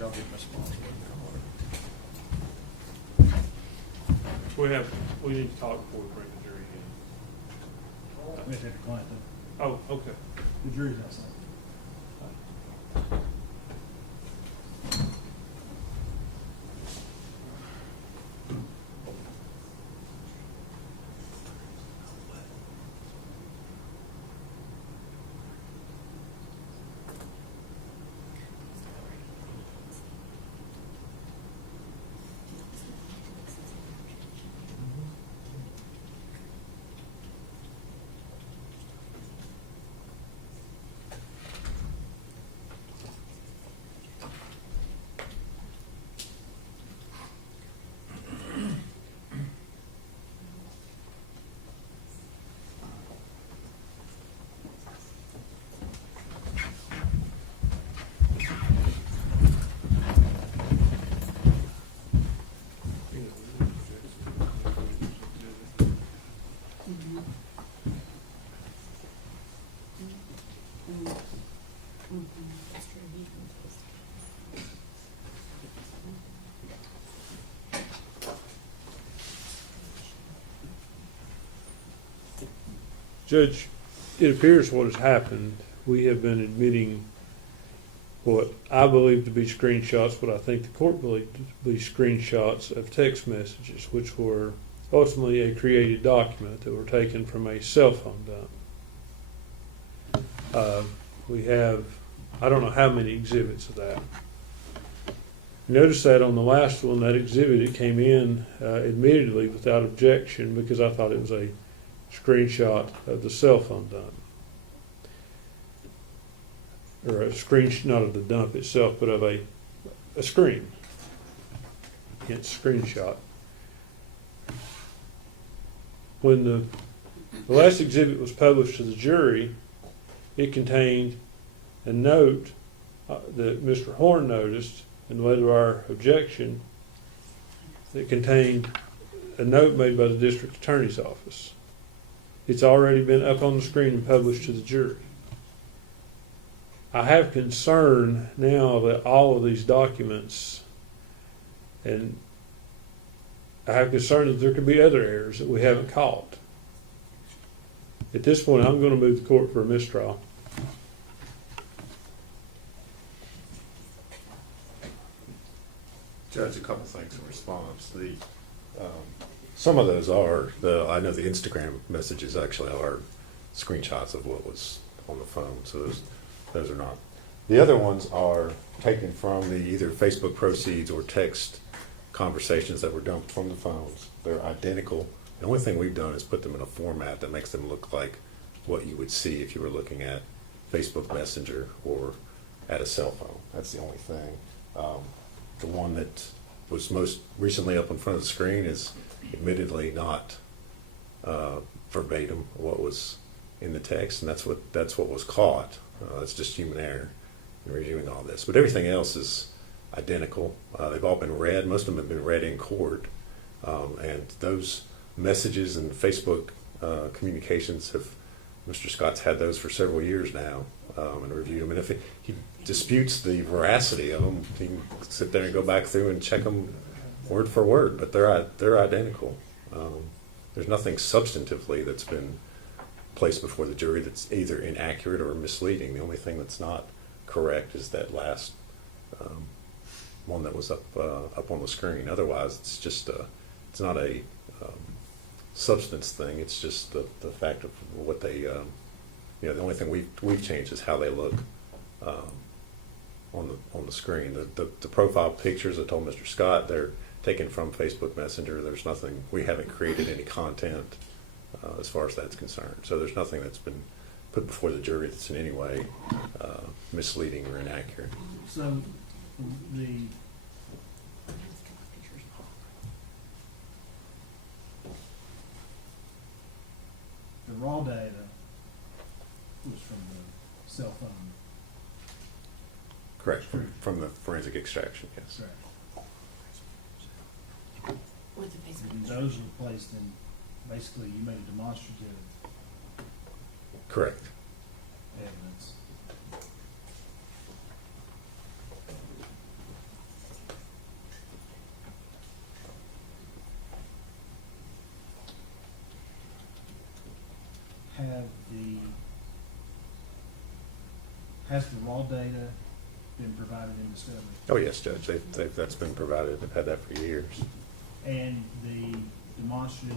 y'all get Miss Boswell We need to talk before we bring the jury in. We have to have a client, though. Oh, okay. The jury's outside. Judge, it appears what has happened, we have been admitting what I believe to be screenshots, what I think the court believed to be screenshots of text messages, which were ultimately a created document that were taken from a cell phone dump. We have, I don't know how many exhibits of that. Notice that on the last one, that exhibit, it came in admittedly without objection because I thought it was a screenshot of the cell phone dump. Or a screen, not of the dump itself, but of a screen. Hence screenshot. When the last exhibit was published to the jury, it contained a note that Mr. Horn noticed and led to our objection. That contained a note made by the district attorney's office. It's already been up on the screen and published to the jury. I have concern now that all of these documents, and I have concern that there could be other errors that we haven't caught. At this point, I'm going to move the court for a mistrial. Judge, a couple things in response. Some of those are, I know the Instagram messages actually are screenshots of what was on the phone, so those are not. The other ones are taken from the either Facebook proceeds or text conversations that were dumped from the phones. They're identical. The only thing we've done is put them in a format that makes them look like what you would see if you were looking at Facebook Messenger or at a cell phone. That's the only thing. The one that was most recently up in front of the screen is admittedly not verbatim what was in the text, and that's what was caught. It's just human error in reviewing all this. But everything else is identical. They've all been read. Most of them have been read in court, and those messages and Facebook communications have. Mr. Scott's had those for several years now and reviewed them. And if he disputes the veracity of them, he can sit there and go back through and check them word for word. But they're identical. There's nothing substantively that's been placed before the jury that's either inaccurate or misleading. The only thing that's not correct is that last one that was up on the screen. Otherwise, it's just it's not a substance thing. It's just the fact of what they the only thing we've changed is how they look on the screen. The profile pictures, I told Mr. Scott, they're taken from Facebook Messenger. There's nothing, we haven't created any content as far as that's concerned. So there's nothing that's been put before the jury that's in any way misleading or inaccurate. So the raw data was from the cell phone. Correct. From the forensic extraction, yes. Correct. And those were placed in, basically, you made a demonstrative Correct. evidence. has the raw data been provided in discovery? Oh, yes, Judge, that's been provided, they've had that for years. And the demonstrative,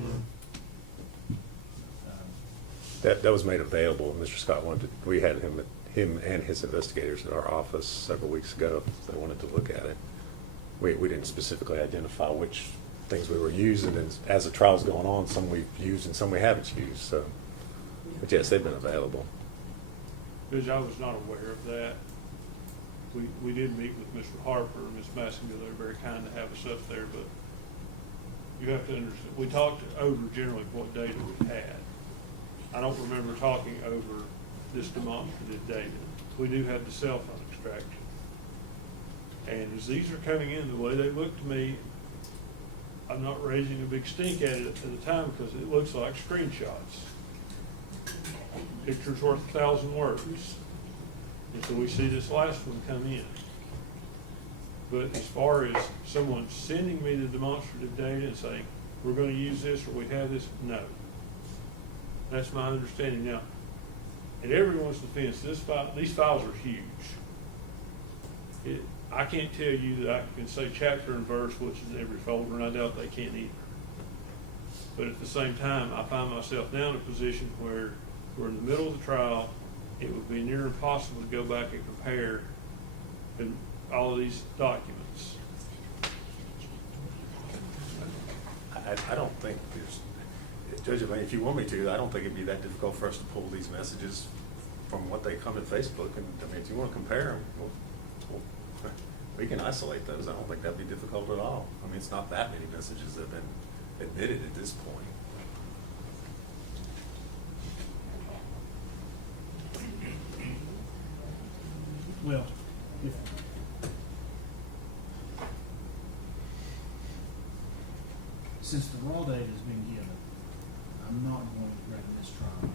That was made available, Mr. Scott wanted, we had him and his investigators at our office several weeks ago, they wanted to look at it. We didn't specifically identify which things we were using, and as the trial's going on, some we've used and some we haven't used, so. But yes, they've been available. Judge, I was not aware of that. We did meet with Mr. Harper and Ms. Massengill. They were very kind to have us up there, but you have to understand, we talked over generally what data we had. I don't remember talking over this demonstrative data. We do have the cell phone extraction. And as these are coming in, the way they look to me, I'm not raising a big stink at it at the time because it looks like screenshots. Picture's worth 1,000 words. And so we see this last one come in. But as far as someone sending me the demonstrative data and saying, we're going to use this or we have this, no. That's my understanding. Now, in everyone's defense, these files are huge. I can't tell you that I can say chapter and verse, which is in every folder, and I doubt they can either. But at the same time, I find myself now in a position where we're in the middle of the trial. It would be near impossible to go back and compare all of these documents. I don't think Judge, if you want me to, I don't think it'd be that difficult for us to pull these messages from what they come in Facebook. And I mean, if you want to compare them, we can isolate those. I don't think that'd be difficult at all. I mean, it's not that many messages that have been admitted at this point. Well, since the raw data has been given, I'm not going to grant this trial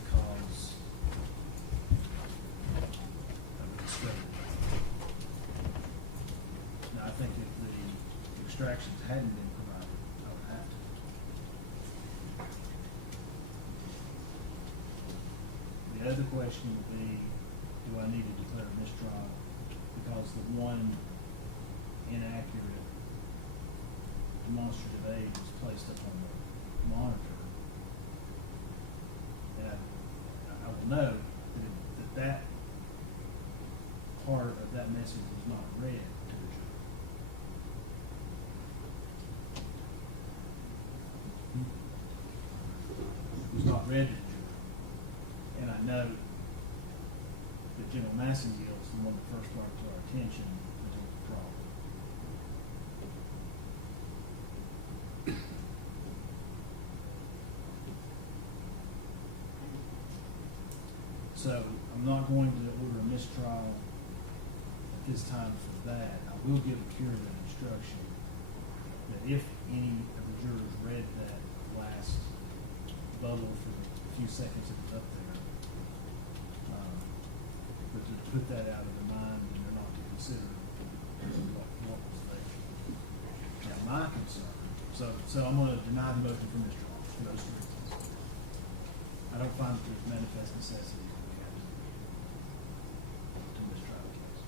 because of the discovery. Now, I think if the extractions hadn't been provided, I would have to. The other question would be, do I need to declare a mistrial because the one inaccurate demonstrative aid was placed up on the monitor? And I will know that part of that message was not read to the jury. It was not read to the jury. And I know that General Massengill is the one that first brought it to our attention until the trial. So I'm not going to order a mistrial at this time for that. I will give a curative instruction that if any of the jurors read that last bubble for the few seconds it was up there, but to put that out of their mind and they're not to consider what was there. Now, my concern, so I'm going to deny the motion for mistrial for those reasons. I don't find that there's manifest necessity that we have to mistrial the case.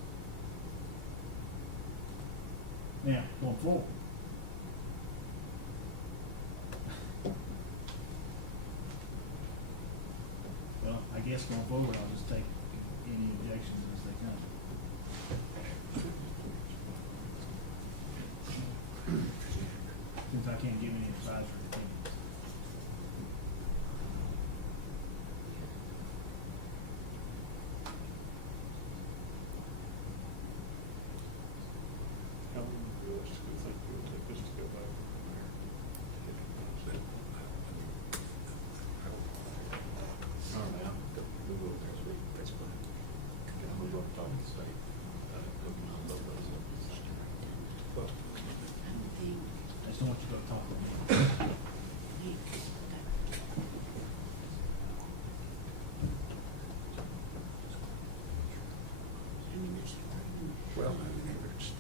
Now, going forward. Well, I guess going forward, I'll just take any objections as they come. Since I can't give any advisory opinions. How realistic do you think it would take us to go back from there? I just don't want you to go talk to me. Well,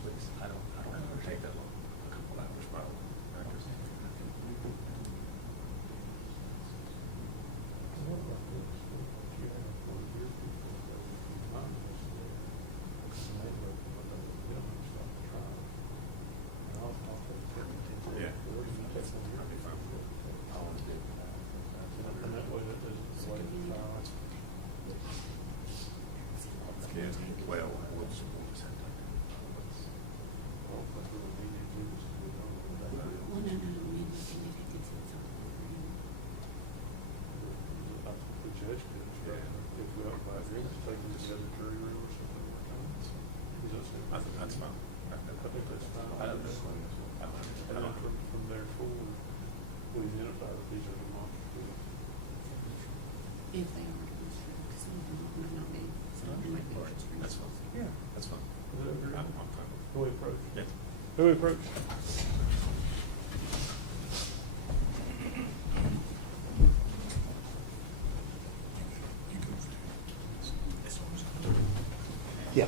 please, I don't want to take that long, a couple hours probably. if they are registered, because some of them might not be, so they might be registered. That's fine. Yeah, that's fine. I'm fine. Who we approach? Yeah. Who we approach? Yeah,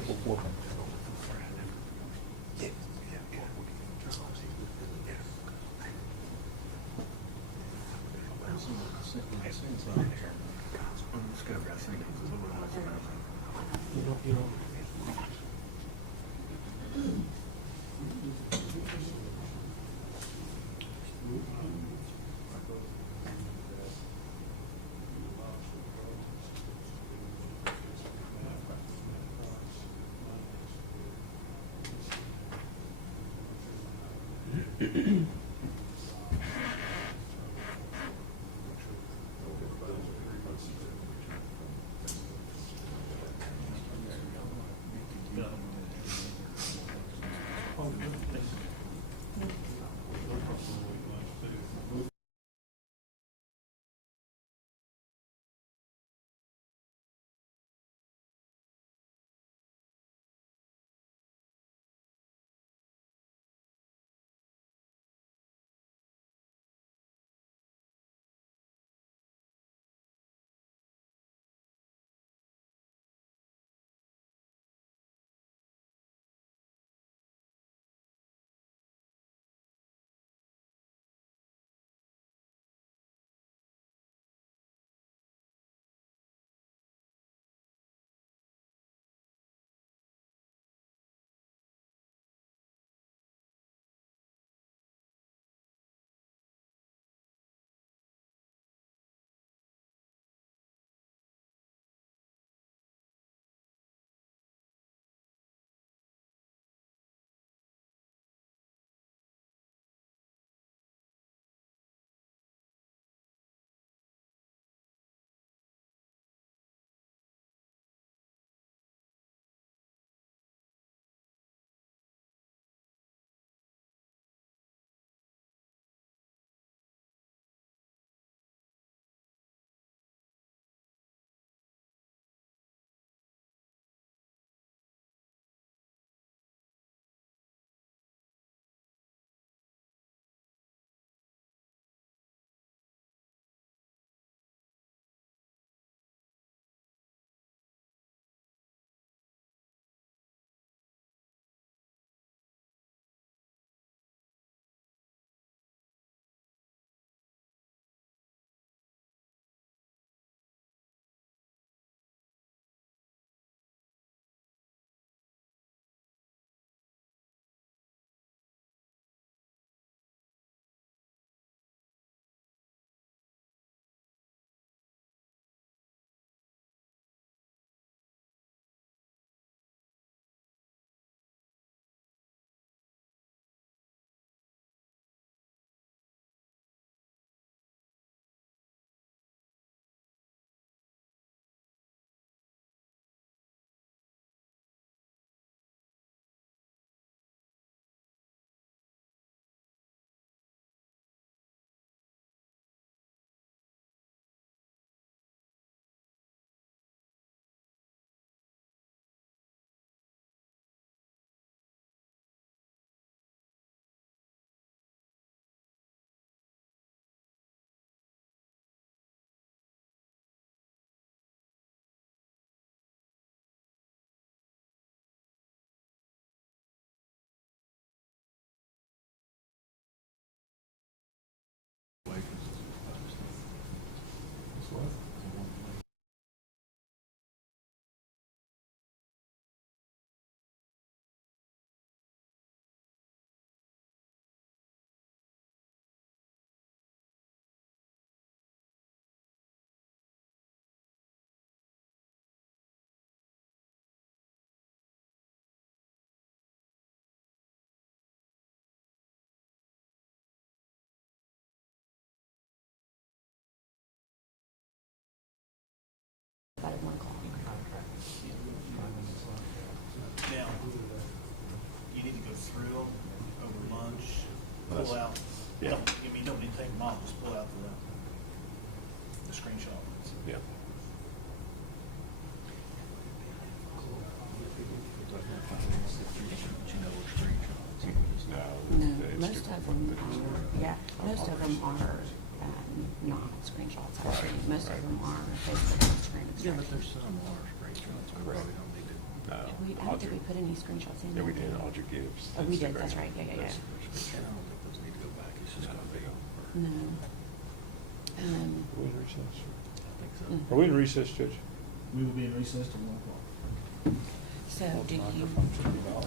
of them are, yeah, most of them are not screenshots, actually. Most of them are Facebook and screen Yeah, but extractions. there's some are screenshots, correct? We don't need to. No, I don't think we put any screenshots in. Yeah, we did did, Audrey gives. Oh, we did, Instagram. that's right, yeah. I don't think those need to go back, it's just gonna be. No. Are we in recess? I think so. Mm. Are we in recess, Judge? We will be in recess till 1 o'clock. So do you? Microphone should be off.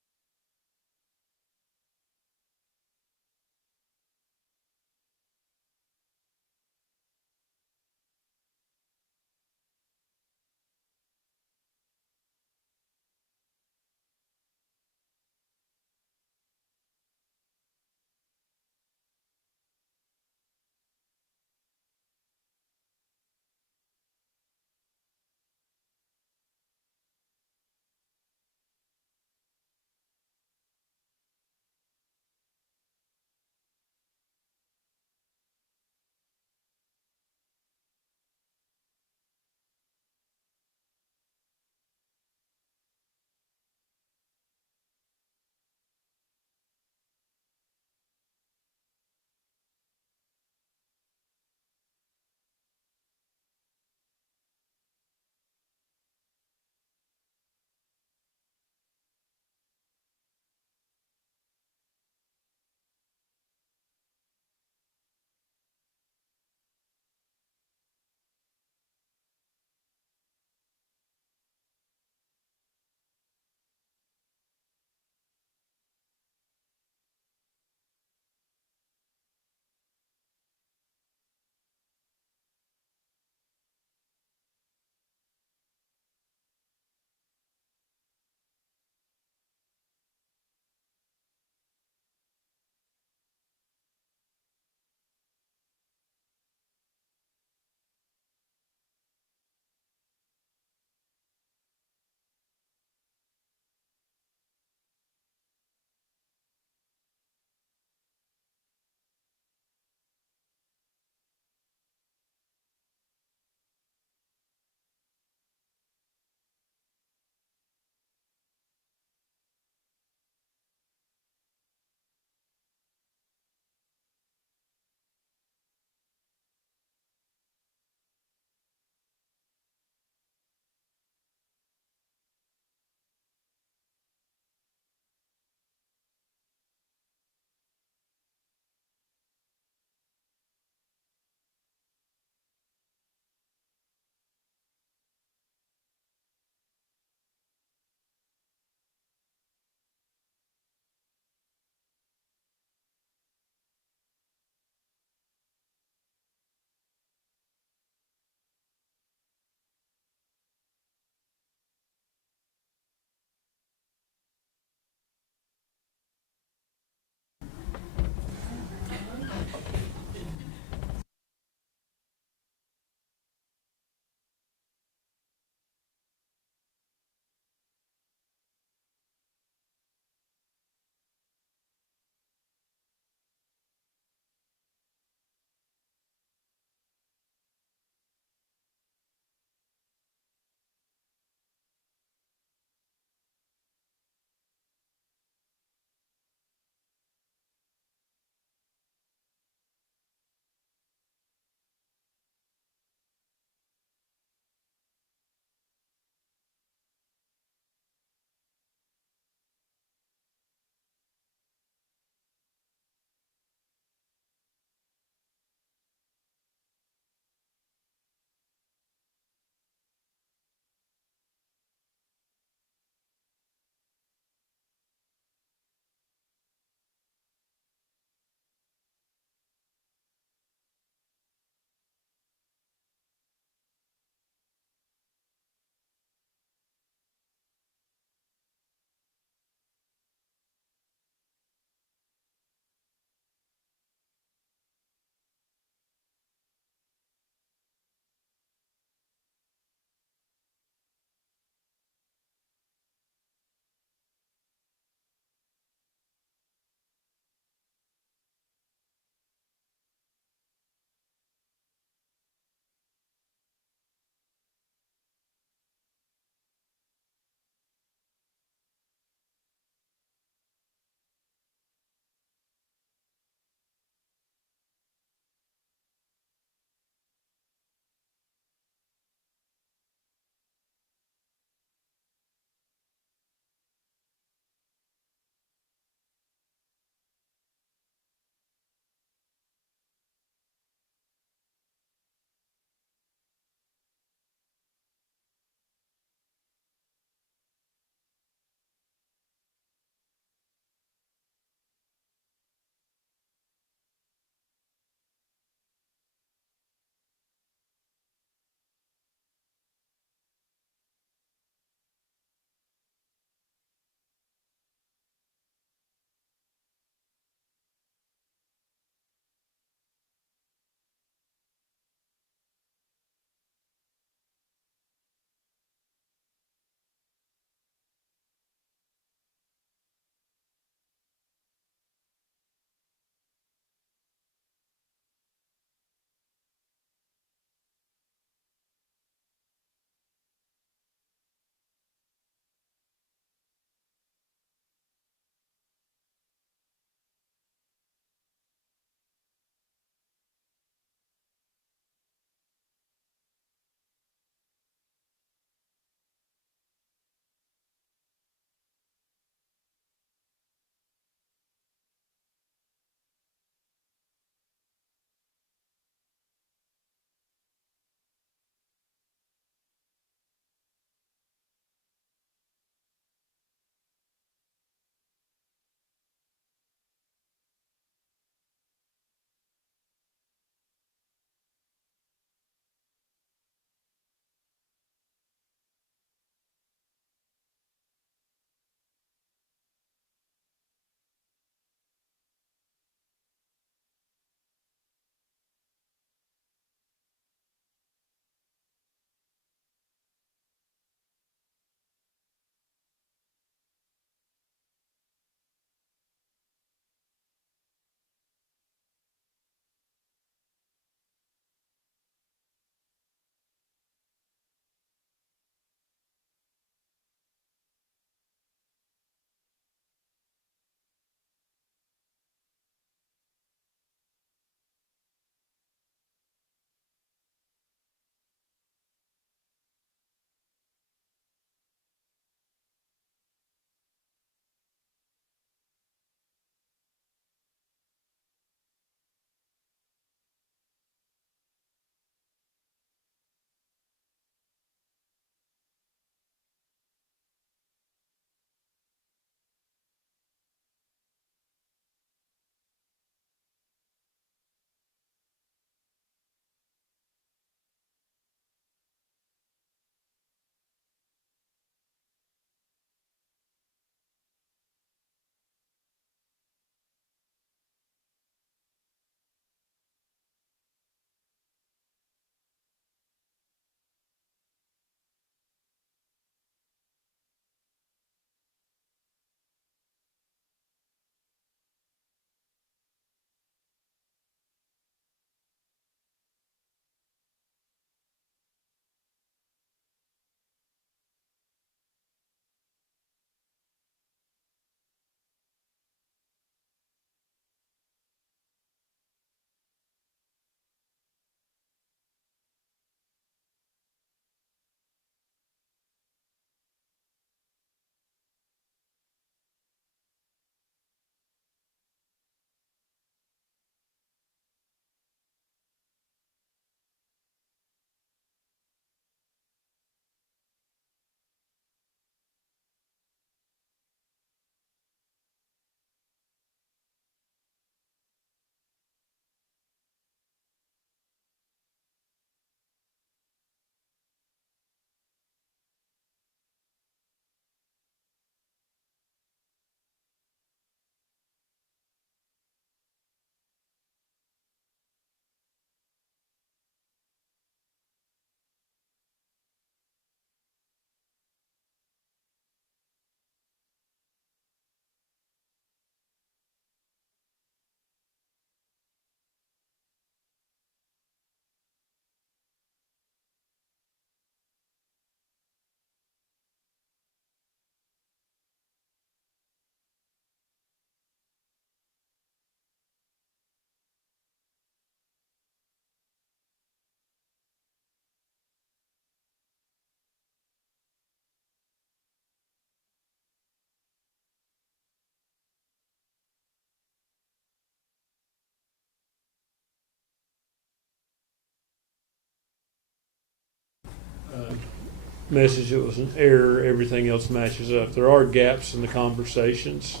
message it was an error, everything else matches up. There are gaps in the conversations,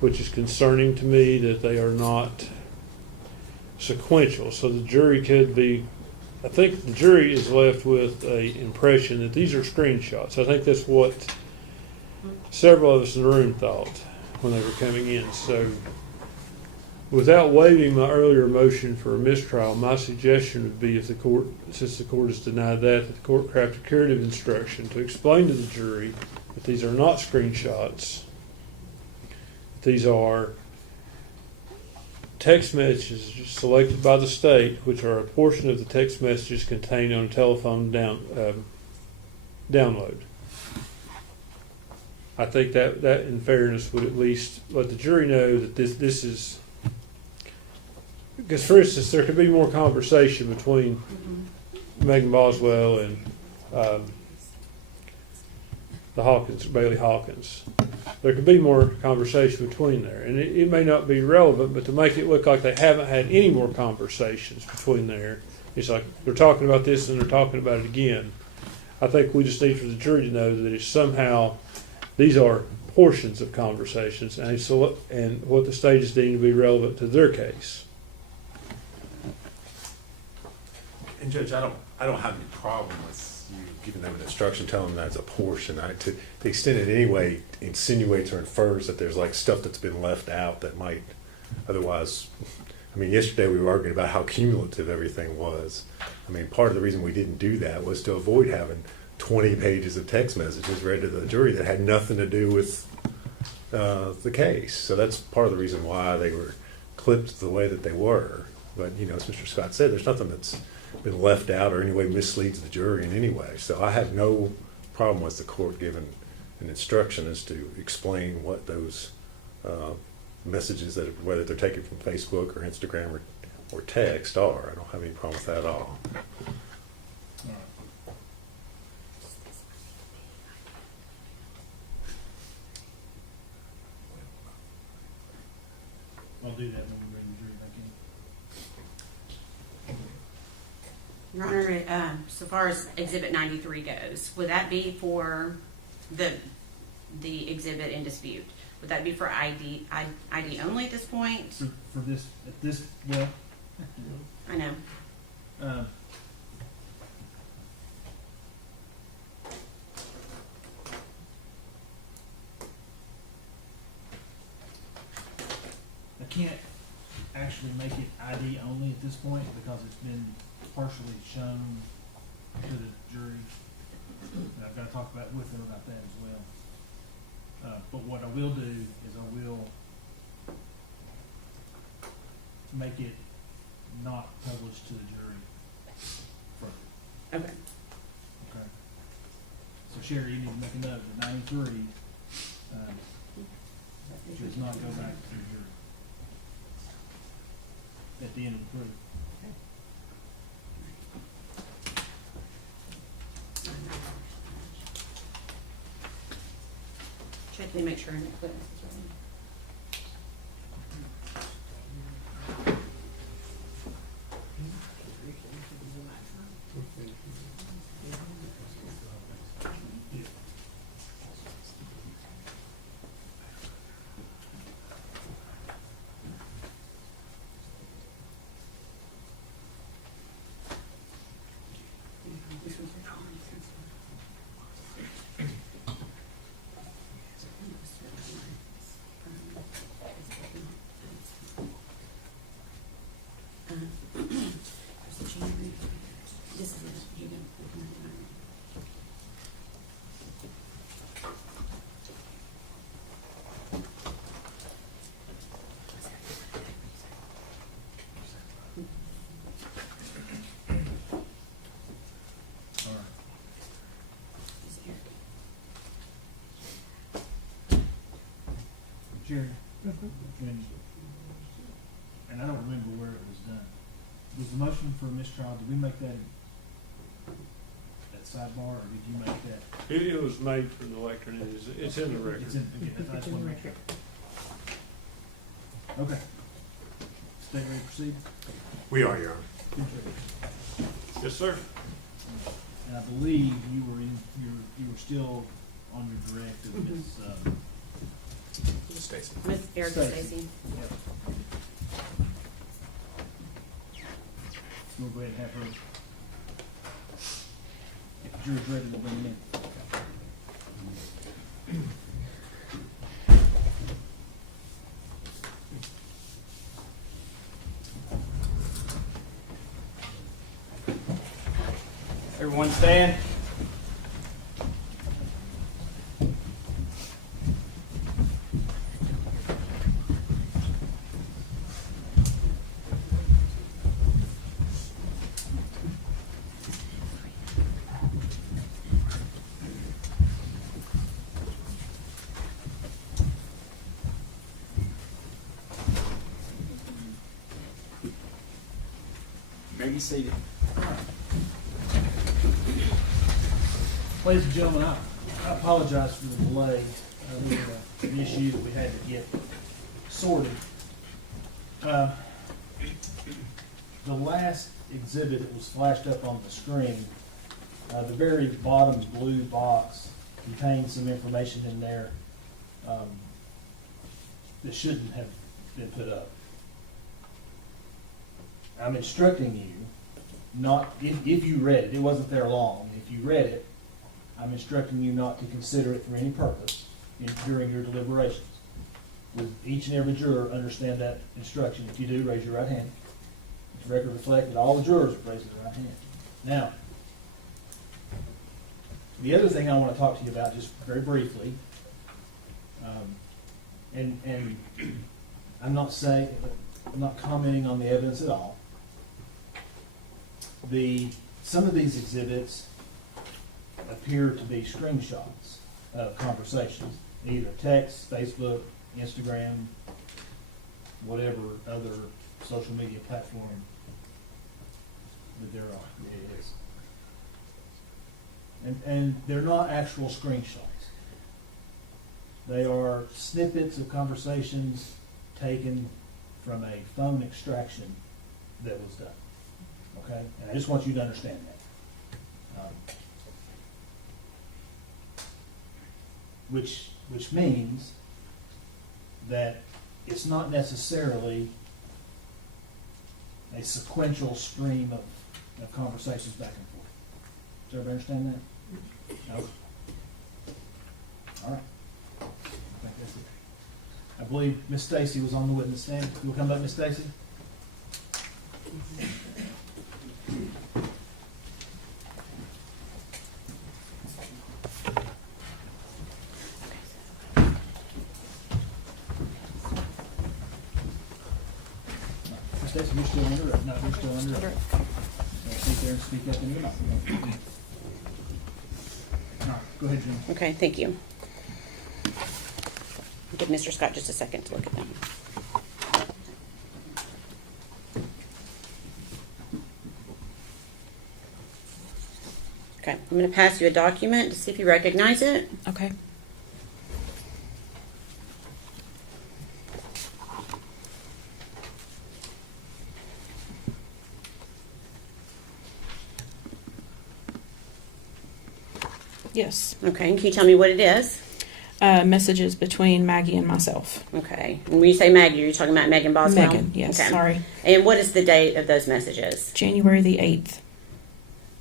which is concerning to me that they are not sequential. So the jury could be, I think the jury is left with a impression that these are screenshots. I think that's what several of us in the room thought when they were coming in. So without waiving my earlier motion for a mistrial, my suggestion would be, if the court, since the court has denied that the court craft a curative instruction to explain to the jury that these are not screenshots. These are text messages selected by the state, which are a portion of the text messages contained on a telephone download. I think that in fairness would at least let the jury know that this is, because for instance there could be more conversation between Megan Boswell and the Hawkins, Bailey Hawkins. There could be more conversation between there, and it may not be relevant, but to make it look like they haven't had any more conversations between there, it's like they're talking about this and they're talking about it again. I think we just need for the jury to know that it's somehow, these are portions of conversations, and what the state is deemed to be relevant to their case. And Judge, I don't have any problem with you giving them an instruction, telling them that's a portion. To the extent it anyway insinuates or infers that there's like stuff that's been left out that might otherwise. I mean, yesterday we were arguing about how cumulative everything was. I mean, part of the reason we didn't do that was to avoid having 20 pages of text messages read to the jury that had nothing to do with the case. So that's part of the reason why they were clipped the way that they were. But, you know, as Mr. Scott said, there's nothing that's been left out or anyway misleads the jury in any way. So I have no problem with the court giving an instruction as to explain what those messages, that whether they're taken from Facebook or Instagram or text, are. I don't have any problem with that at all. I'll do that when we bring the jury back in. Your Honor, so far as Exhibit 93 goes, would that be for the exhibit in dispute? Would that be for ID only at this point? For this, at this, well, I know. I can't actually make it ID only at this point because it's been partially shown to the jury. And I've got to talk with them about that as well. But what I will do is I will make it not published to the jury further. Okay. Okay. So Sherry, you need to make a note that 93 does not go back to the jury at the end of the proof. Check to make sure I'm clear. Jerry, and I don't remember where it was done. Was the motion for mistrial, did we make that at sidebar, or did you make that? It was made for the lectern. It's in the record. It's in, I just want to make sure. Okay. State ready to proceed? We are, Your Honor. Yes, sir. and I believe you were still on your direct of Miss, Stacy. Miss Erica Stacy. Yep. We'll go ahead and have her, if the jury's ready, we'll bring them in. Everyone stand. May be seated. Ladies and gentlemen, I apologize for the delay. We had an issue that we had to get sorted. The last exhibit that was flashed up on the screen, the very bottom blue box contains some information in there that shouldn't have been put up. I'm instructing you not, if you read it, it wasn't there long, if you read it, I'm instructing you not to consider it for any purpose during your deliberations. With each and every juror understand that instruction. If you do, raise your right hand. Let the record reflect that all the jurors have raised their right hand. Now, the other thing I want to talk to you about just very briefly, and I'm not commenting on the evidence at all. Some of these exhibits appear to be screenshots of conversations, either text, Facebook, Instagram, whatever other social media platform that there is. And they're not actual screenshots. They are snippets of conversations taken from a phone extraction that was done. Okay? And I just want you to understand that. Which means that it's not necessarily a sequential stream of conversations back and forth. Does everybody understand that? No? All right. I think that's it. I believe Miss Stacy was on the witness stand. You'll come up, Miss Stacy? Miss Stacy, you're still under it. No, you're still under it. Sit there and speak up in your mouth. All right, go ahead, Jim. Okay, thank you. Give Mr. Scott just a second to look at them. Okay, I'm going to pass you a document to see if you recognize it. Okay. Yes. Okay, and can you tell me what it is? Messages between Maggie and myself. Okay, and when you say Maggie, are you talking about Megan Boswell? Megan, yes. Okay. Sorry. And what is the date of those messages? January the 8th.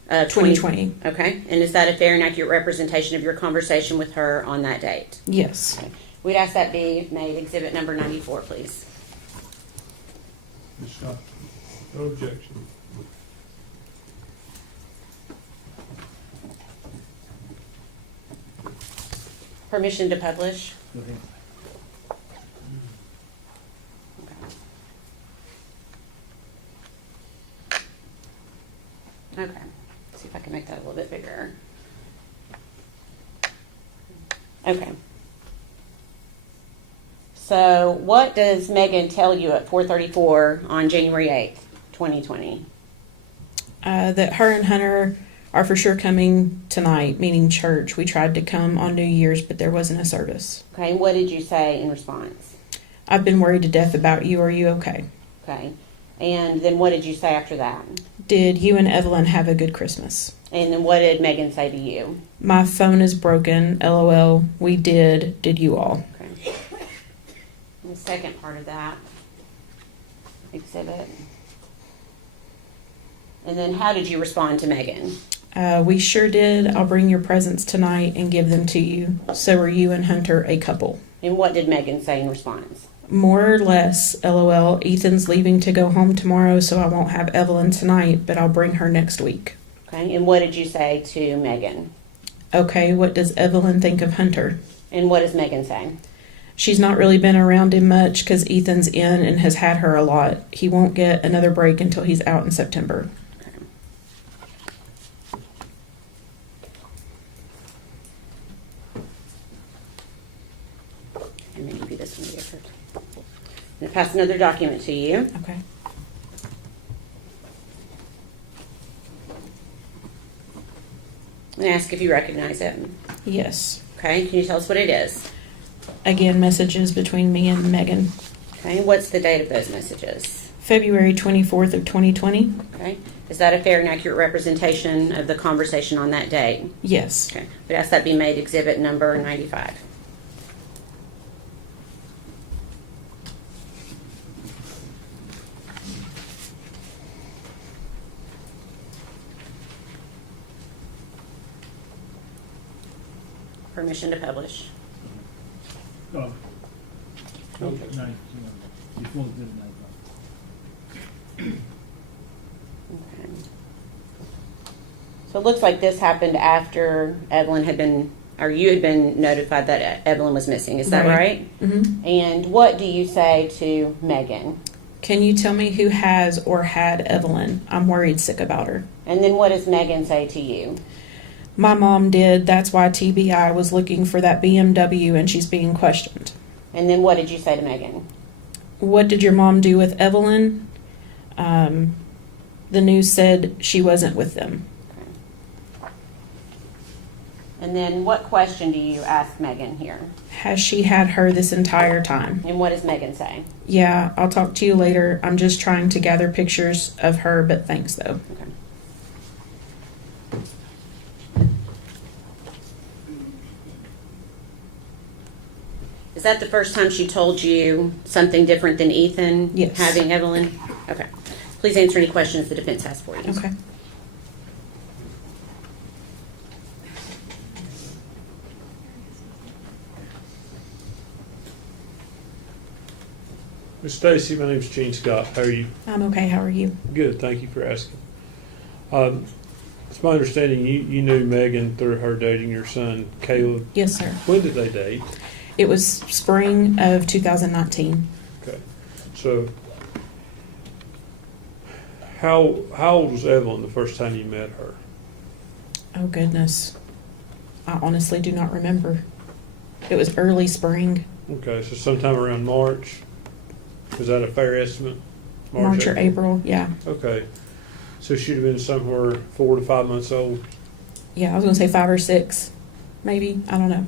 2020. Okay, and is that a fair and accurate representation of your conversation with her on that date? Yes. Okay. We'd ask that be made exhibit number 94, please. Mr. Scott? No objection. Permission to publish? Go ahead. Okay, see if I can make that a little bit bigger. Okay. So what does Megan tell you at 4:34 on January 8th, 2020? That her and Hunter are for sure coming tonight, meaning church. We tried to come on New Year's, but there wasn't a service. Okay, and what did you say in response? I've been worried to death about you. Are you okay? Okay, and then what did you say after that? Did you and Evelyn have a good Christmas? And then what did Megan say to you? My phone is broken. LOL. We did. Did you all? Okay. And the second part of that exhibit. And then how did you respond to Megan? We sure did. I'll bring your presents tonight and give them to you. So are you and Hunter a couple? And what did Megan say in response? More or less. LOL. Ethan's leaving to go home tomorrow, so I won't have Evelyn tonight, but I'll bring her next week. Okay. And what did you say to Megan? Okay, what does Evelyn think of Hunter? And what does Megan say? She's not really been around him much because Ethan's in and has had her a lot. He won't get another break until he's out in September. And then you do this one first. I'm going to pass another document to you. Okay. I'm going to ask if you recognize it. Yes. Okay. Can you tell us what it is? Again, messages between me and Megan. Okay. What's the date of those messages? February 24th of 2020. Okay. Is that a fair and accurate representation of the conversation on that date? Yes. Okay. We'd ask that be made exhibit number 95. Permission to publish. Oh. Okay. No, before the exhibit 95. Okay. So it looks like this happened after Evelyn had been, or you had been notified that Evelyn was missing. Is that right? Mm-hmm. And what do you say to Megan? Can you tell me who has or had Evelyn? I'm worried sick about her. And then what does Megan say to you? My mom did. That's why TBI was looking for that BMW and she's being questioned. And then what did you say to Megan? What did your mom do with Evelyn? The news said she wasn't with them. Okay. And then what question do you ask Megan here? Has she had her this entire time? And what does Megan say? Yeah, I'll talk to you later. I'm just trying to gather pictures of her, but thanks though. Okay. Is that the first time she told you something different than Ethan? Yes. Having Evelyn? Okay. Please answer any questions the defense has for you. Okay. Miss Stacy, my name's Gene Scott. How are you? I'm okay. How are you? Good, thank you for asking. It's my understanding you knew Megan through her dating your son, Caleb. Yes, sir. When did they date? It was spring of 2019. Okay. So, how old was Evelyn the first time you met her? Oh, goodness. I honestly do not remember. It was early spring. Okay, so sometime around March. Was that a fair estimate? March or April, yeah. Okay. So she'd have been somewhere 4 to 5 months old? Yeah, I was going to say 5 or 6, maybe. I don't know.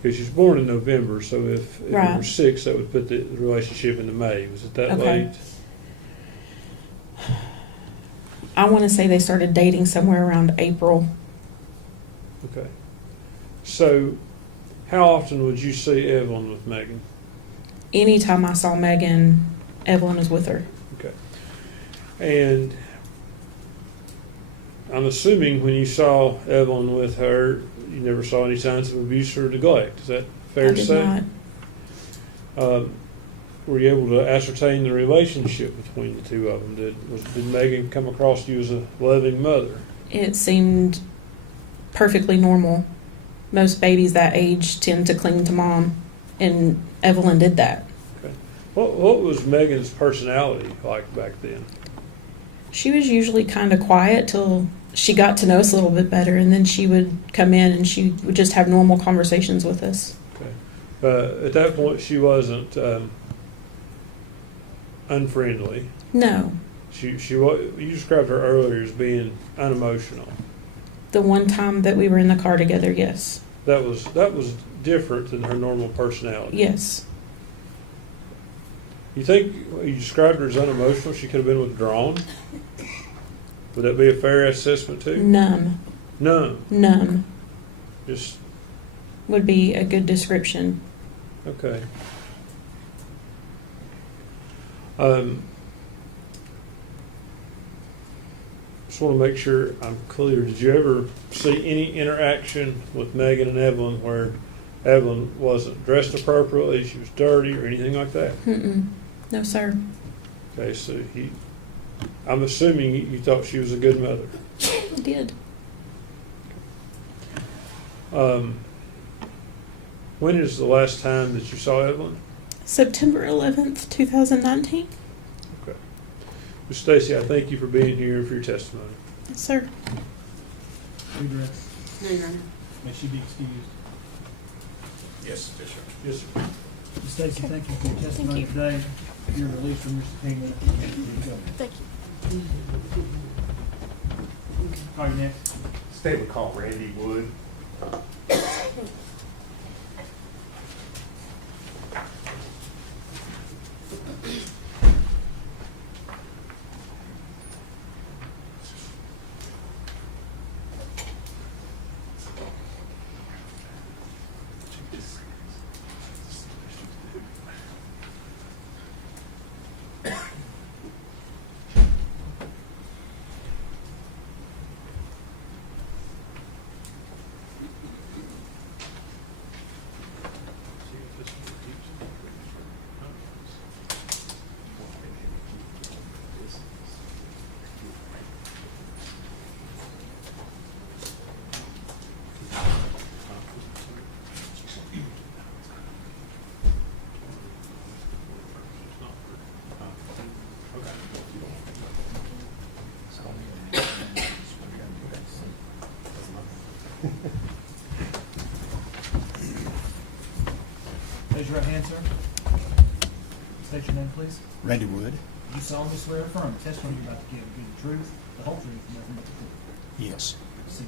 Because she was born in November, so if it Right. were 6, that would put the relationship into May. Was it that Okay. late? I want to say they started dating somewhere around April. Okay. So, how often would you see Evelyn with Megan? Anytime I saw Megan, Evelyn was with her. Okay. And I'm assuming when you saw Evelyn with her, you never saw any signs of abuse or neglect. Is that fair I to did say? not. Were you able to ascertain the relationship between the two of them? Did Megan come across you as a loving mother? It seemed perfectly normal. Most babies that age tend to cling to mom, and Evelyn did that. Okay. What was Megan's personality like back then? She was usually kind of quiet till she got to know us a little bit better, and then she would come in and she would just have normal conversations with us. Okay. At that point, she wasn't unfriendly. No. You described her earlier as being unemotional. The one time that we were in the car together, yes. That was different than her normal personality. Yes. You think you described her as unemotional? She could have been withdrawn. Would that be a fair assessment too? Numb. None. Numb Just would be a good description. okay. Just want to make sure I'm clear. Did you ever see any interaction with Megan and Evelyn where Evelyn wasn't dressed appropriately, she was dirty, or anything like that? Mm-mm. No, sir. Okay, so I'm assuming you thought she was a good mother. I did. When is the last time that you saw Evelyn? September 11th, 2019. Okay. Ms. Stacy, I thank you for being here and for your testimony. Yes, sir. Redirect. No, Your Honor. May she be excused. Yes, yes, sir. Yes, sir. Ms. Stacy, thank you for your testimony today. You're released from your subpoena. There you go. Thank you. Call you next. State would call Randy Wood. Raise your right hand, sir. State your name, please. Randy Wood? You solemnly swear or affirm the testimony you're about to give will be the truth, the whole truth, and nothing but the truth. Yes. See.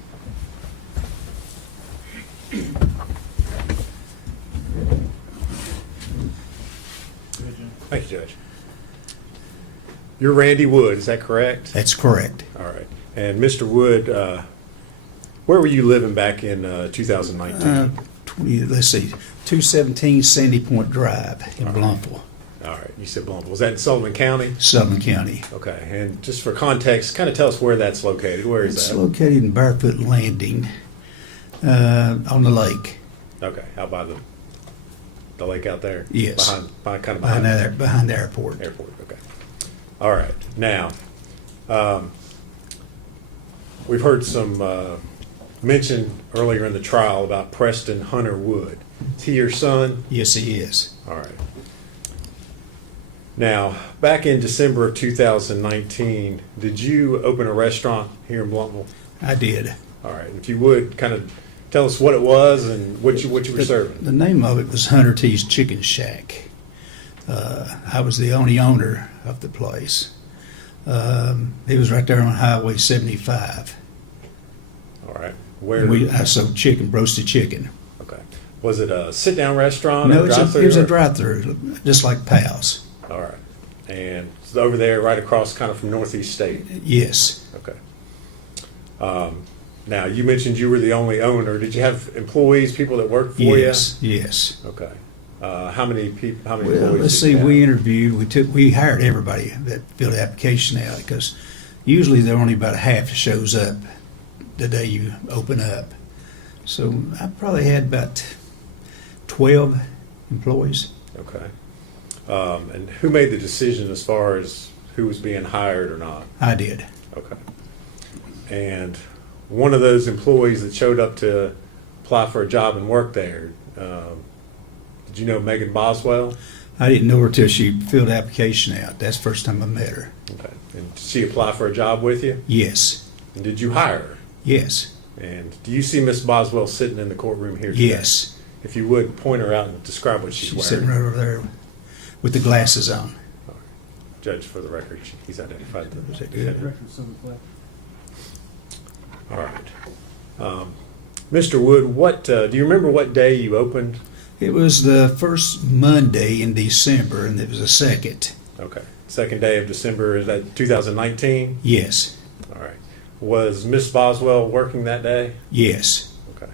Go ahead, Jim. Thank you, Judge. You're Randy Wood, is that correct? That's correct. All right. And Mr. Wood, where were you living back in 2019? Let's see, 217 Sandy Point Drive in Blumpville, All right, you said Blumpville. Was that in Sullivan County? Sullivan County. Okay, and just for context, kind of tell us where that's located. Where is It's that? located in Barefoot Landing on the lake. Okay, out by the lake out there? Yes. Behind Behind the airport. Airport, okay. All right, now, we've heard some mention earlier in the trial about Preston Hunter Wood. Is he your son? Yes, he is. All right. Now, back in December of 2019, did you open a restaurant here in Blumpville? I did. All right. If you would, kind of tell us what it was and what you were serving. The name of it was Hunter T's Chicken Shack. I was the only owner of the place. It was right there on Highway 75. All right. Where? I sold chicken, roasted chicken. Okay. Was it a sit-down restaurant? No, or it was a drive-through, just like Pal's. All right. And it's over there, right across, kind of from Northeast State. Yes. Okay. Now, you mentioned you were the only owner. Did you have employees, people that worked for you? Yes. Yes. Okay. How many people? How many Well, employees? let's did see. you have? We interviewed. We hired everybody that filled the application out because usually there are only about half shows up the day you open up. So I probably had about 12 employees. Okay. And who made the decision as far as who was being hired or not? I did. Okay. And one of those employees that showed up to apply for a job and work there, did you know Megan Boswell? I didn't know her till she filled the application out. That's the first time I met her. Okay. And did she apply for a job with you? Yes. And did you hire her? Yes. And do you see Miss Boswell sitting in the courtroom here today? Yes. If you would, point her out and describe what she's She's wearing. sitting right over there with the glasses on. Judge, for the record, he's identified the Is that good? Record so reflect. All right. Mr. Wood, what do you remember what day you opened? It was the first Monday in December, and it was the second. Okay. Second day of December, is that 2019? Yes. All right. Was Miss Boswell working that day? Yes. Okay.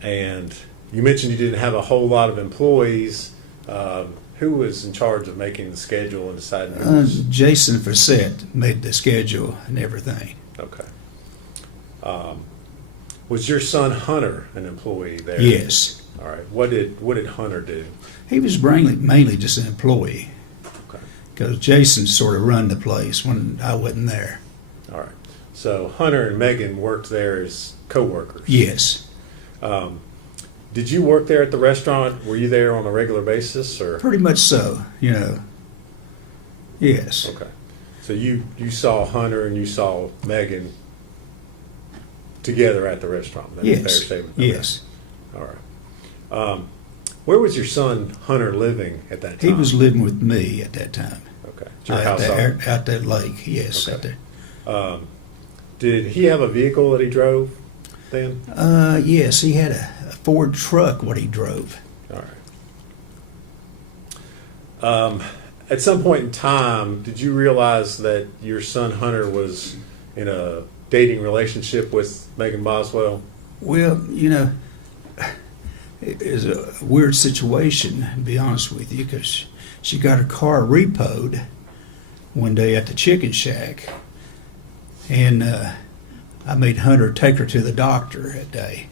And you mentioned you didn't have a whole lot of employees. Who was in charge of making the schedule and deciding who was? Jason Fassett made the schedule and everything. Okay. Was your son Hunter an employee there? Yes. All right. What did Hunter do? He was mainly just an employee. Okay. Because Jason sort of run the place when I wasn't there. All right. So Hunter and Megan worked there as co-workers. Yes. Did you work there at the restaurant? Were you there on a regular basis, or? Pretty much so, you know. Yes. Okay. So you saw Hunter and you saw Megan together at the restaurant. That's a fair Yes. statement. Yes. All right. Where was your son Hunter living at that time? He was living with me at that time. Okay. At your house out that lake, yes. Okay. Out there. Did he have a vehicle that he drove then? Yes, he had a Ford truck what he drove. All right. At some point in time, did you realize that your son Hunter was in a dating relationship with Megan Boswell? Well, you know, it is a weird situation, to be honest with you, because she got her car repoed one day at the chicken shack, and I made Hunter take her to the doctor that day.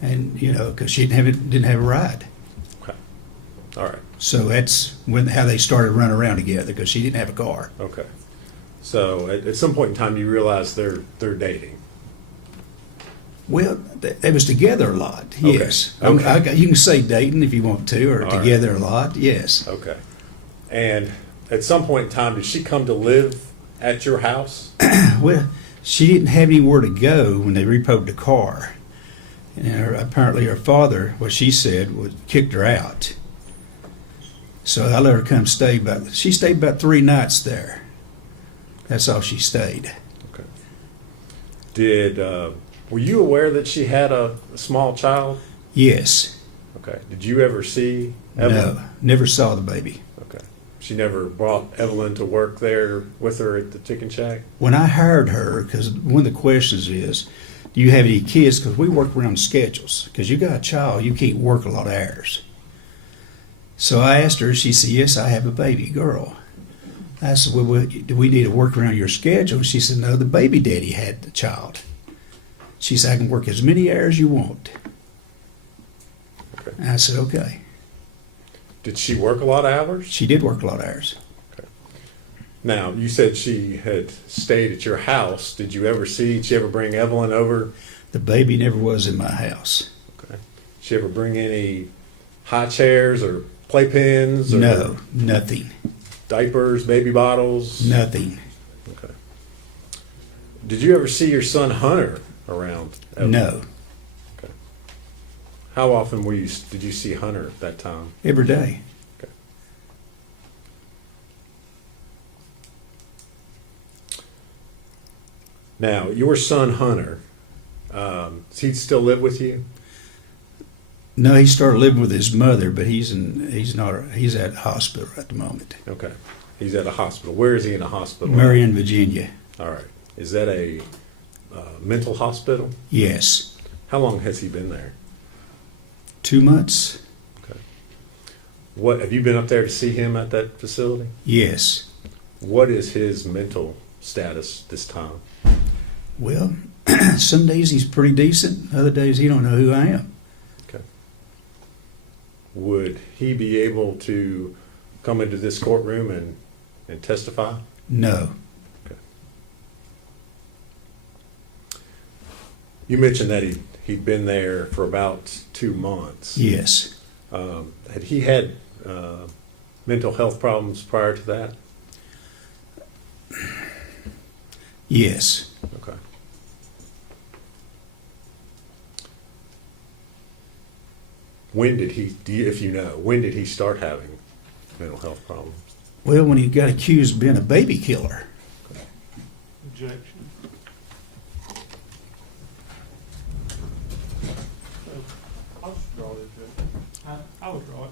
And, you know, because she didn't have a ride. Okay. All right. So that's how they started running around together, because she didn't have a car. Okay. So at some point in time, you realize they're dating. Well, they was together a lot, Okay. yes. Okay. You can say dating if you want to, or All together a lot, yes. Okay. And at some point in time, did she come to live at your house? Well, she didn't have anywhere to go when they repoed the car. And apparently her father, what she said, kicked her out. So I let her come stay she stayed about 3 nights there. That's all she stayed. Okay. Were you aware that she had a small child? Yes. Okay. Did you ever see Evelyn? No, never saw the baby. Okay. She never brought Evelyn to work there with her at the chicken shack? When I hired her, because one of the questions is, do you have any kids? Because we work around schedules. Because you got a child, you can't work a lot of hours. So I asked her, she said, yes, I have a baby girl. I said, well, do we need to work around your schedule? She said, no, the baby daddy had the child. She said, I can work as many hours you want. Okay. And I said, okay. Did she work a lot of hours? She did work a lot of hours. Okay. Now, you said she had stayed at your house. Did you ever bring Evelyn over? The baby never was in my house. Okay. Did she ever bring any high chairs or playpens? Or No, nothing. Diapers, baby bottles? Nothing. Okay. Did you ever see your son Hunter around? Evelyn? No. Okay. How often did you see Hunter at that time? Every day. Okay. Now, your son Hunter, does he still live with you? No, he started living with his mother, but he's at the hospital at the moment. Okay. He's at a hospital. Where is he in a hospital? Marion, Virginia. All right. Is that a mental hospital? Yes. How long has he been there? 2 months. Okay. What have you been up there to see him at that facility? Yes. What is his mental status this time? Well, some days he's pretty decent. Other days he don't know who I am. Okay. Would he be able to come into this courtroom and testify? No. Okay. You mentioned that he'd been there for about 2 months. Yes. Had he had mental health problems prior to that? Yes. Okay. When did he start having mental health problems? Well, when he got accused of being a baby killer. Objection. I'll just draw it, Judge. I will draw it.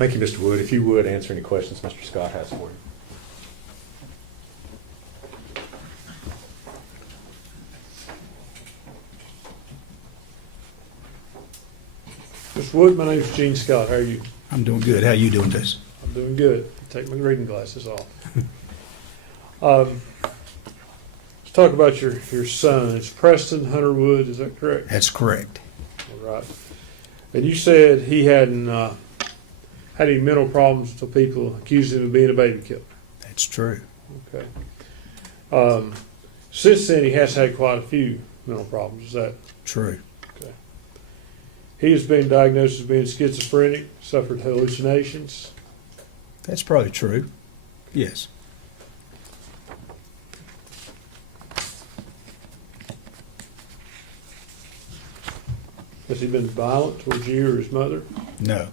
Thank you, Mr. Wood. If you would answer any questions Mr. Scott has for you. Mr. Wood, my name's Gene Scott. How are you? I'm doing good. How you doing, this? I'm doing good. Take my reading glasses off. Let's talk about your son. It's Preston Hunter Wood, is that correct? That's correct. All right. And you said he hadn't had any mental problems until people accused him of being a baby killer. That's true. Okay. Since then, he has had quite a few mental problems. Is that True. okay? He has been diagnosed as being schizophrenic, suffered hallucinations. That's probably true. Yes. Has he been violent towards you or his mother? No.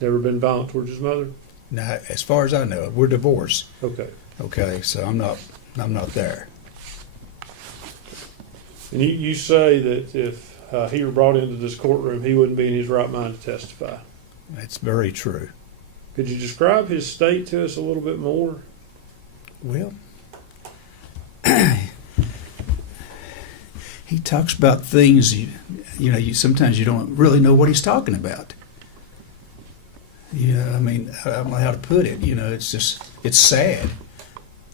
Never been violent towards his mother? Now, as far as I know, we're divorced. Okay. Okay, so I'm not there. And you say that if he were brought into this courtroom, he wouldn't be in his right mind to testify. That's very true. Could you describe his state to us a little bit more? Well, he talks about things you sometimes you don't really know what he's talking about. I mean, I don't know how to put it. It's sad.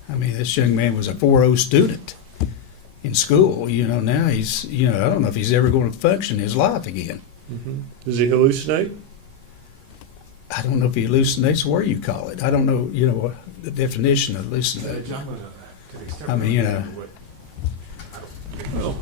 I mean, this young man was a 4.0 student in school. Now he's, I don't know if he's ever going to function in his life again. Mm-hmm. Does he hallucinate? I don't know if he hallucinates or what you call it. I don't know, what the definition of hallucinate. I mean, Well,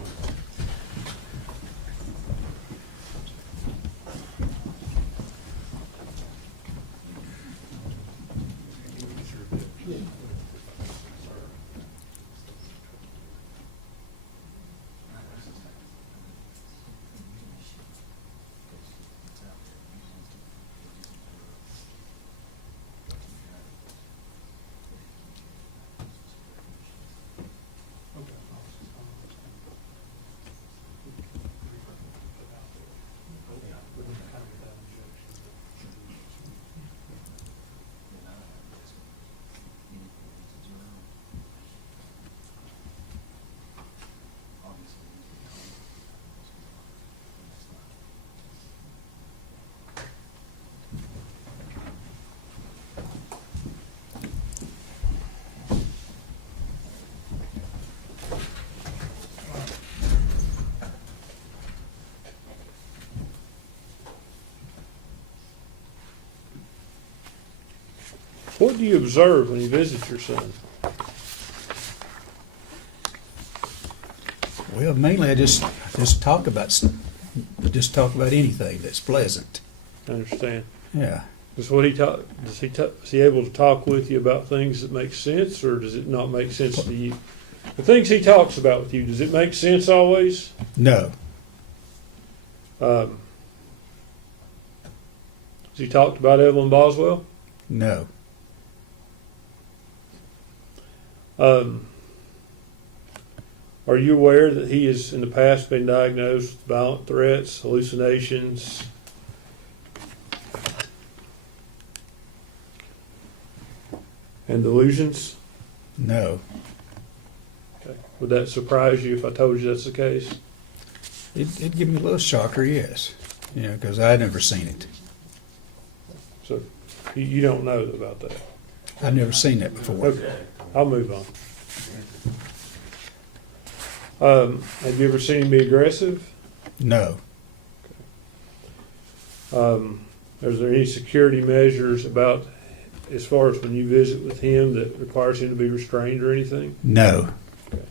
what do you observe when you visit your son? well, mainly I just talk about anything that's pleasant. I understand. Yeah. Is he able to talk with you about things that make sense, or does it not make sense to you? The things he talks about with you, does it make sense always? No. Has he talked about Evelyn Boswell? No. Are you aware that he has in the past been diagnosed with violent threats, hallucinations? And delusions? No. Okay. Would that surprise you if I told you that's the case? It'd give me a little shocker, yes. Because I'd never seen it. So you don't know about that? I've never seen that before. Okay. I'll move on. Have you ever seen him be aggressive? No. Is there any security measures about, as far as when you visit with him, that requires him to be restrained or anything? No. Okay.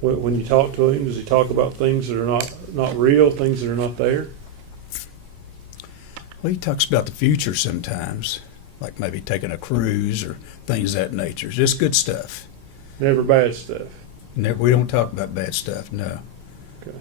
When you talk to him, does he talk about things that are not real, things that are not there? Well, he talks about the future sometimes, like maybe taking a cruise or things of that nature. Just good stuff. Never bad stuff. We don't talk about bad stuff, no. Okay.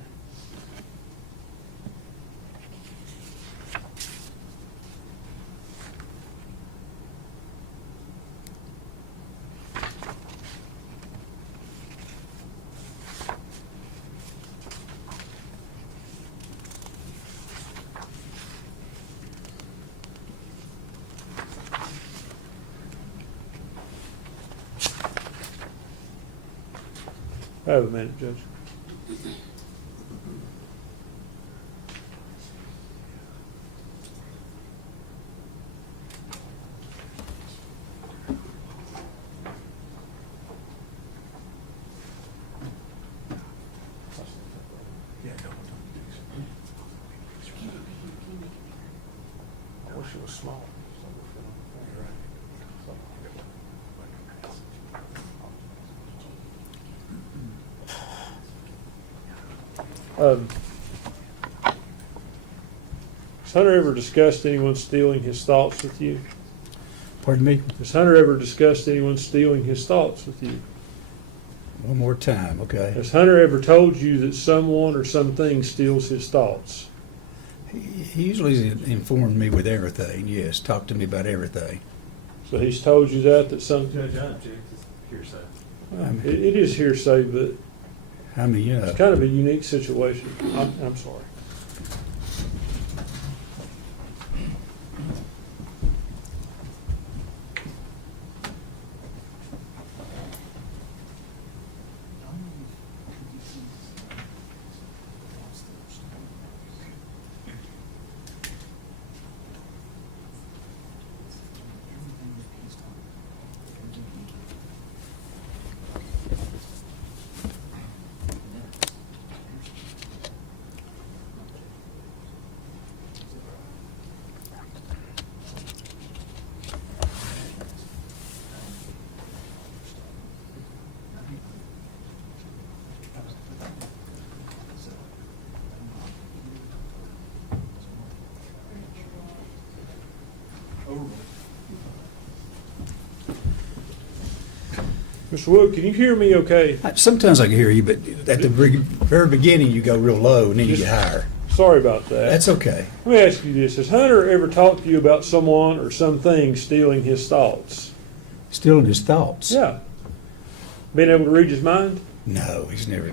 I have a minute, Judge. I wish it was small. Has Hunter ever discussed anyone stealing his thoughts with you? Pardon me? Has Hunter ever discussed anyone stealing his thoughts with you? One more time, okay? Has Hunter ever told you that someone or something steals his thoughts? He usually informed me with everything, yes, talked to me about everything. So he's told you that some. Judge, I object to hearsay. It is hearsay, but I mean, you know. it's kind of a unique situation. I'm sorry. Mr. Wood, can you hear me okay? Sometimes I can hear you, but at the very beginning you go real low and then you get higher. Sorry about that. That's okay. Let me ask you this. Has Hunter ever talked to you about someone or something stealing his thoughts? Stealing his thoughts? Yeah. Being able to read his mind? No, he's never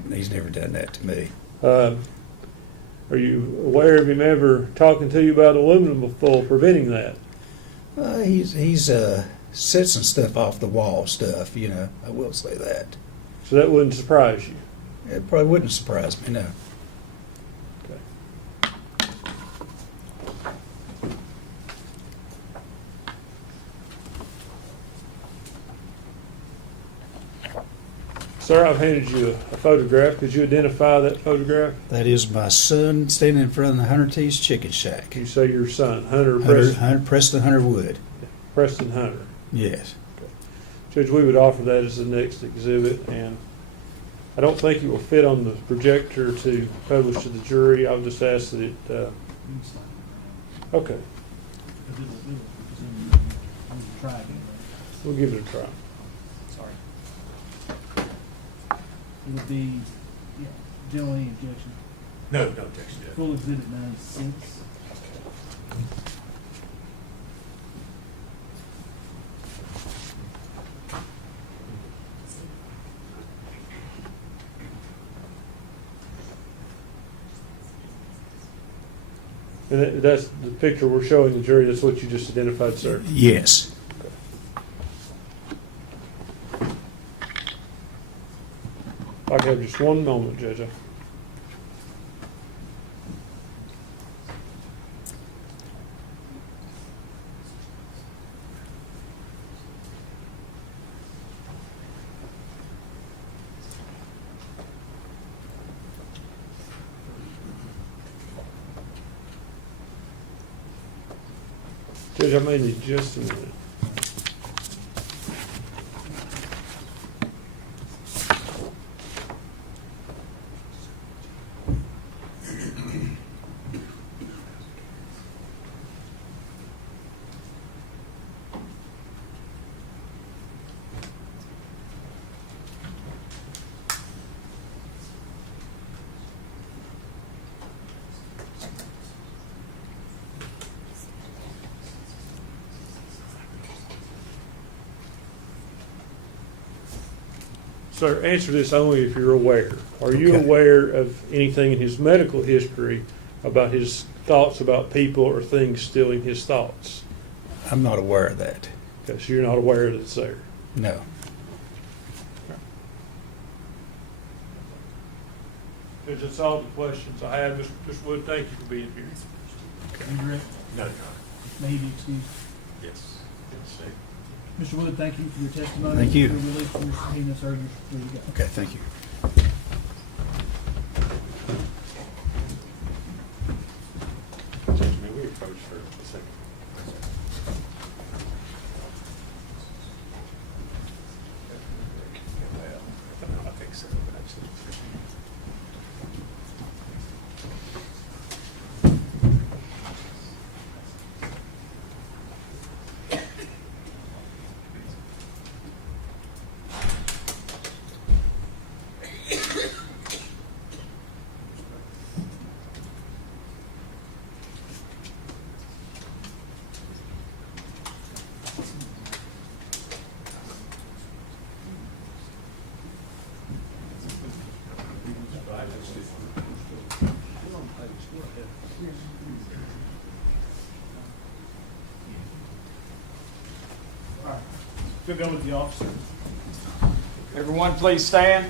done that to me. Are you aware of him ever talking to you about aluminum foil preventing that? He's said some stuff off the wall stuff, you know. I will say that. So that wouldn't surprise you? It probably wouldn't surprise me, no. Okay. Sir, I've handed you a photograph. Could you identify that photograph? That is my son standing in front of the Hunter T's Chicken Shack. You say your son, Hunter Preston Hunter Wood. Preston Hunter. Yes. Okay. Judge, we would offer that as the next exhibit, and I don't think it will fit on the projector to publish to the jury. I'll just ask that it. Okay. We'll give it a try. Sorry. It would be, yeah, general any objection. No objection. Full exhibit 96. And that's the picture we're showing the jury. That's what you just identified, sir? Yes. If I could have just one moment, Judge. Judge, I may need just a minute. Sir, answer this only if you're aware. Are you aware of anything in his medical history about his thoughts about people or things stealing his thoughts? I'm not aware of that. Okay, so you're not aware that it's there? No. Because that's all the questions I have. Mr. Wood, thank you for being here. You agree? No, Your May he be excused. Yes. Mr. Wood, thank you for your testimony. Thank you. You're released from your subpoena, sir. You're free to go. Okay, thank you. May we approach for a second? I think so, but actually. We'll go with the officer. Everyone, please stand.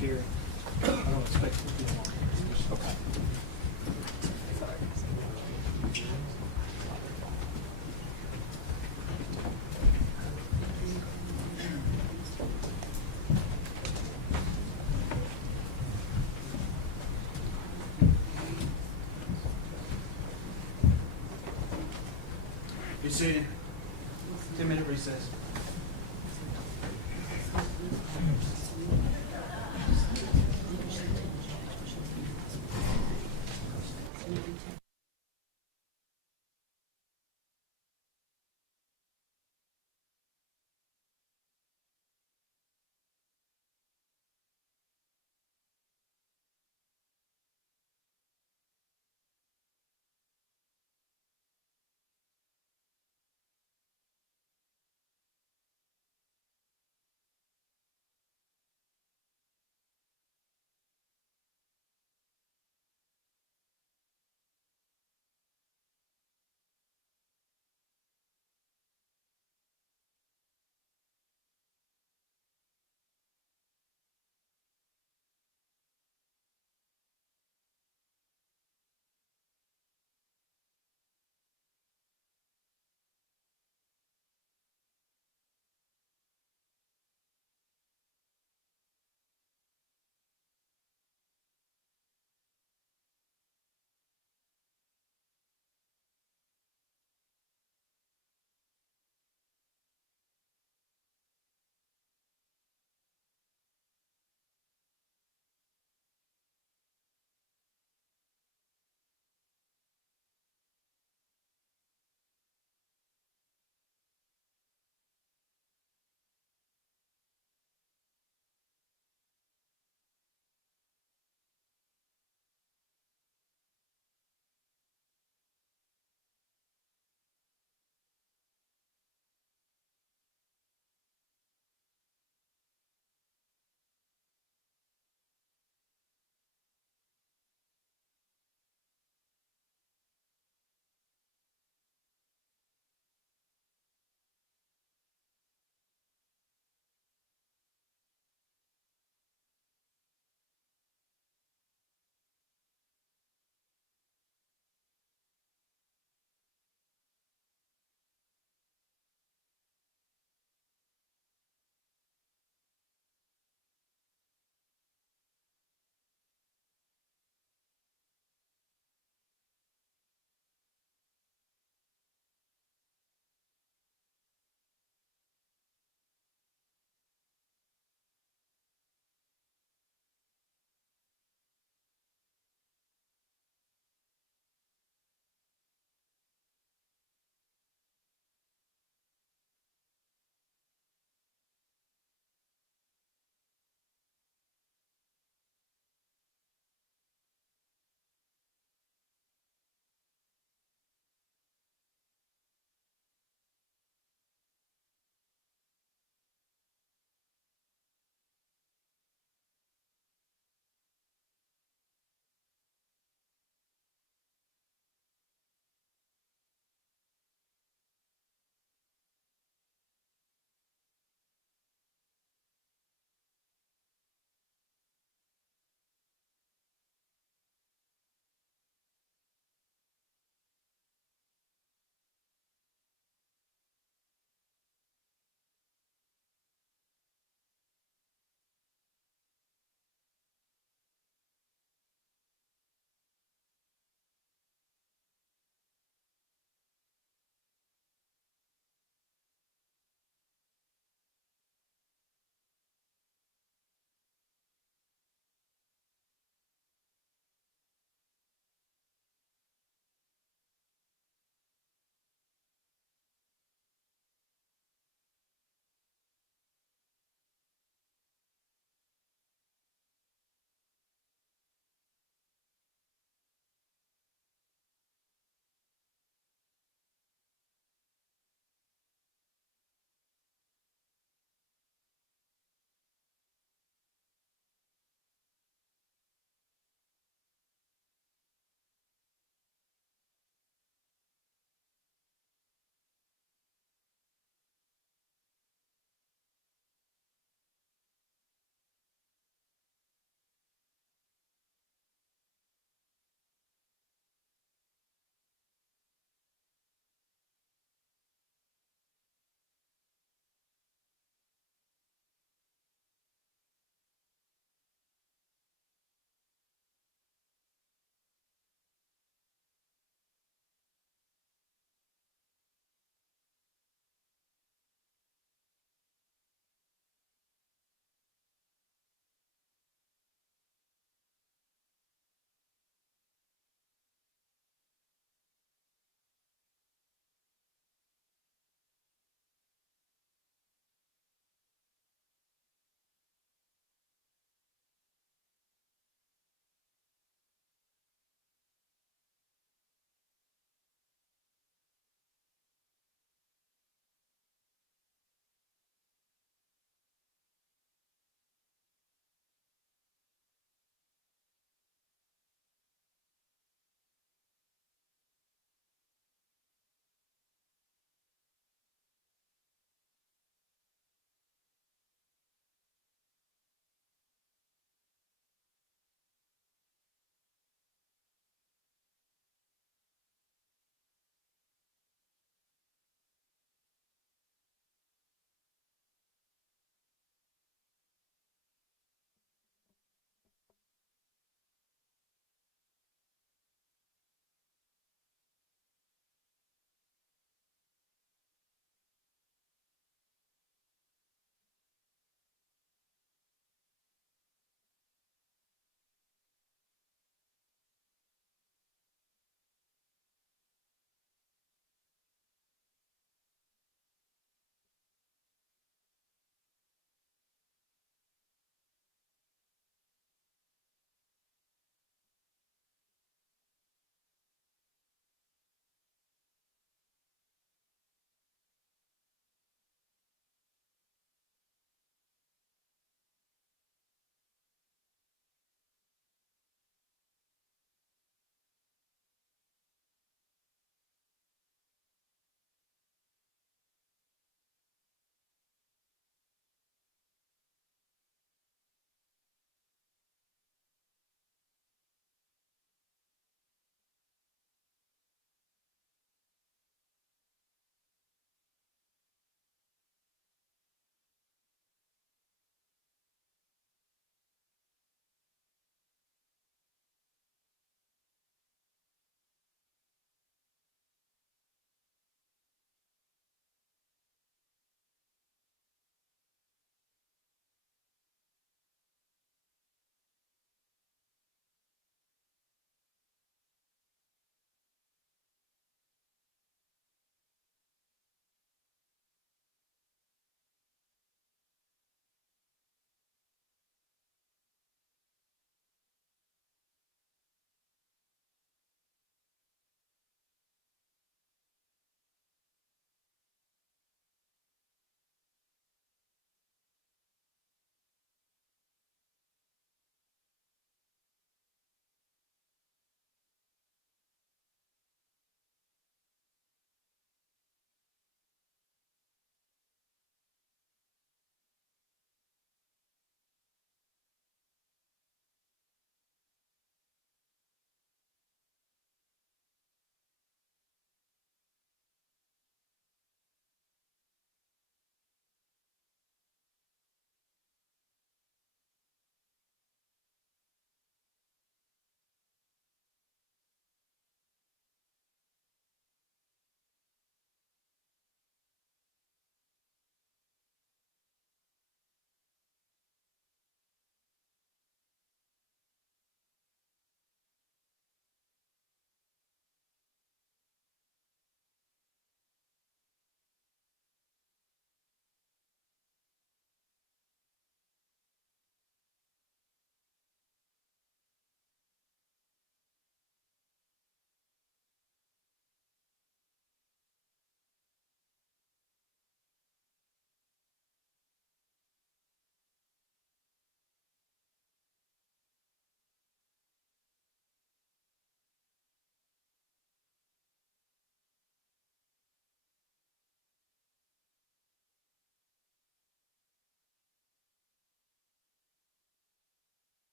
Gary, I don't expect it to be long. Okay. Be seated. 10-minute recess.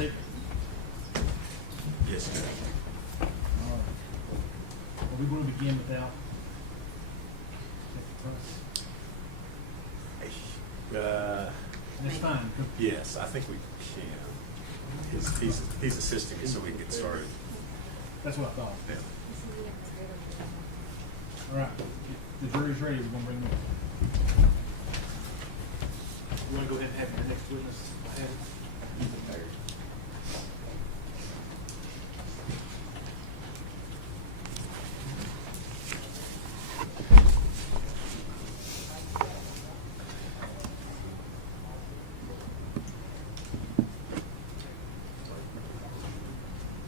Steve? Yes, sir. All right. Are we going to begin without? That's fine. Yes, I think we can. He's assisting me so we can get started. That's what I thought. Yeah. All right. If the jury's ready, we're going to bring them in. You want to go ahead and have your next witness ahead?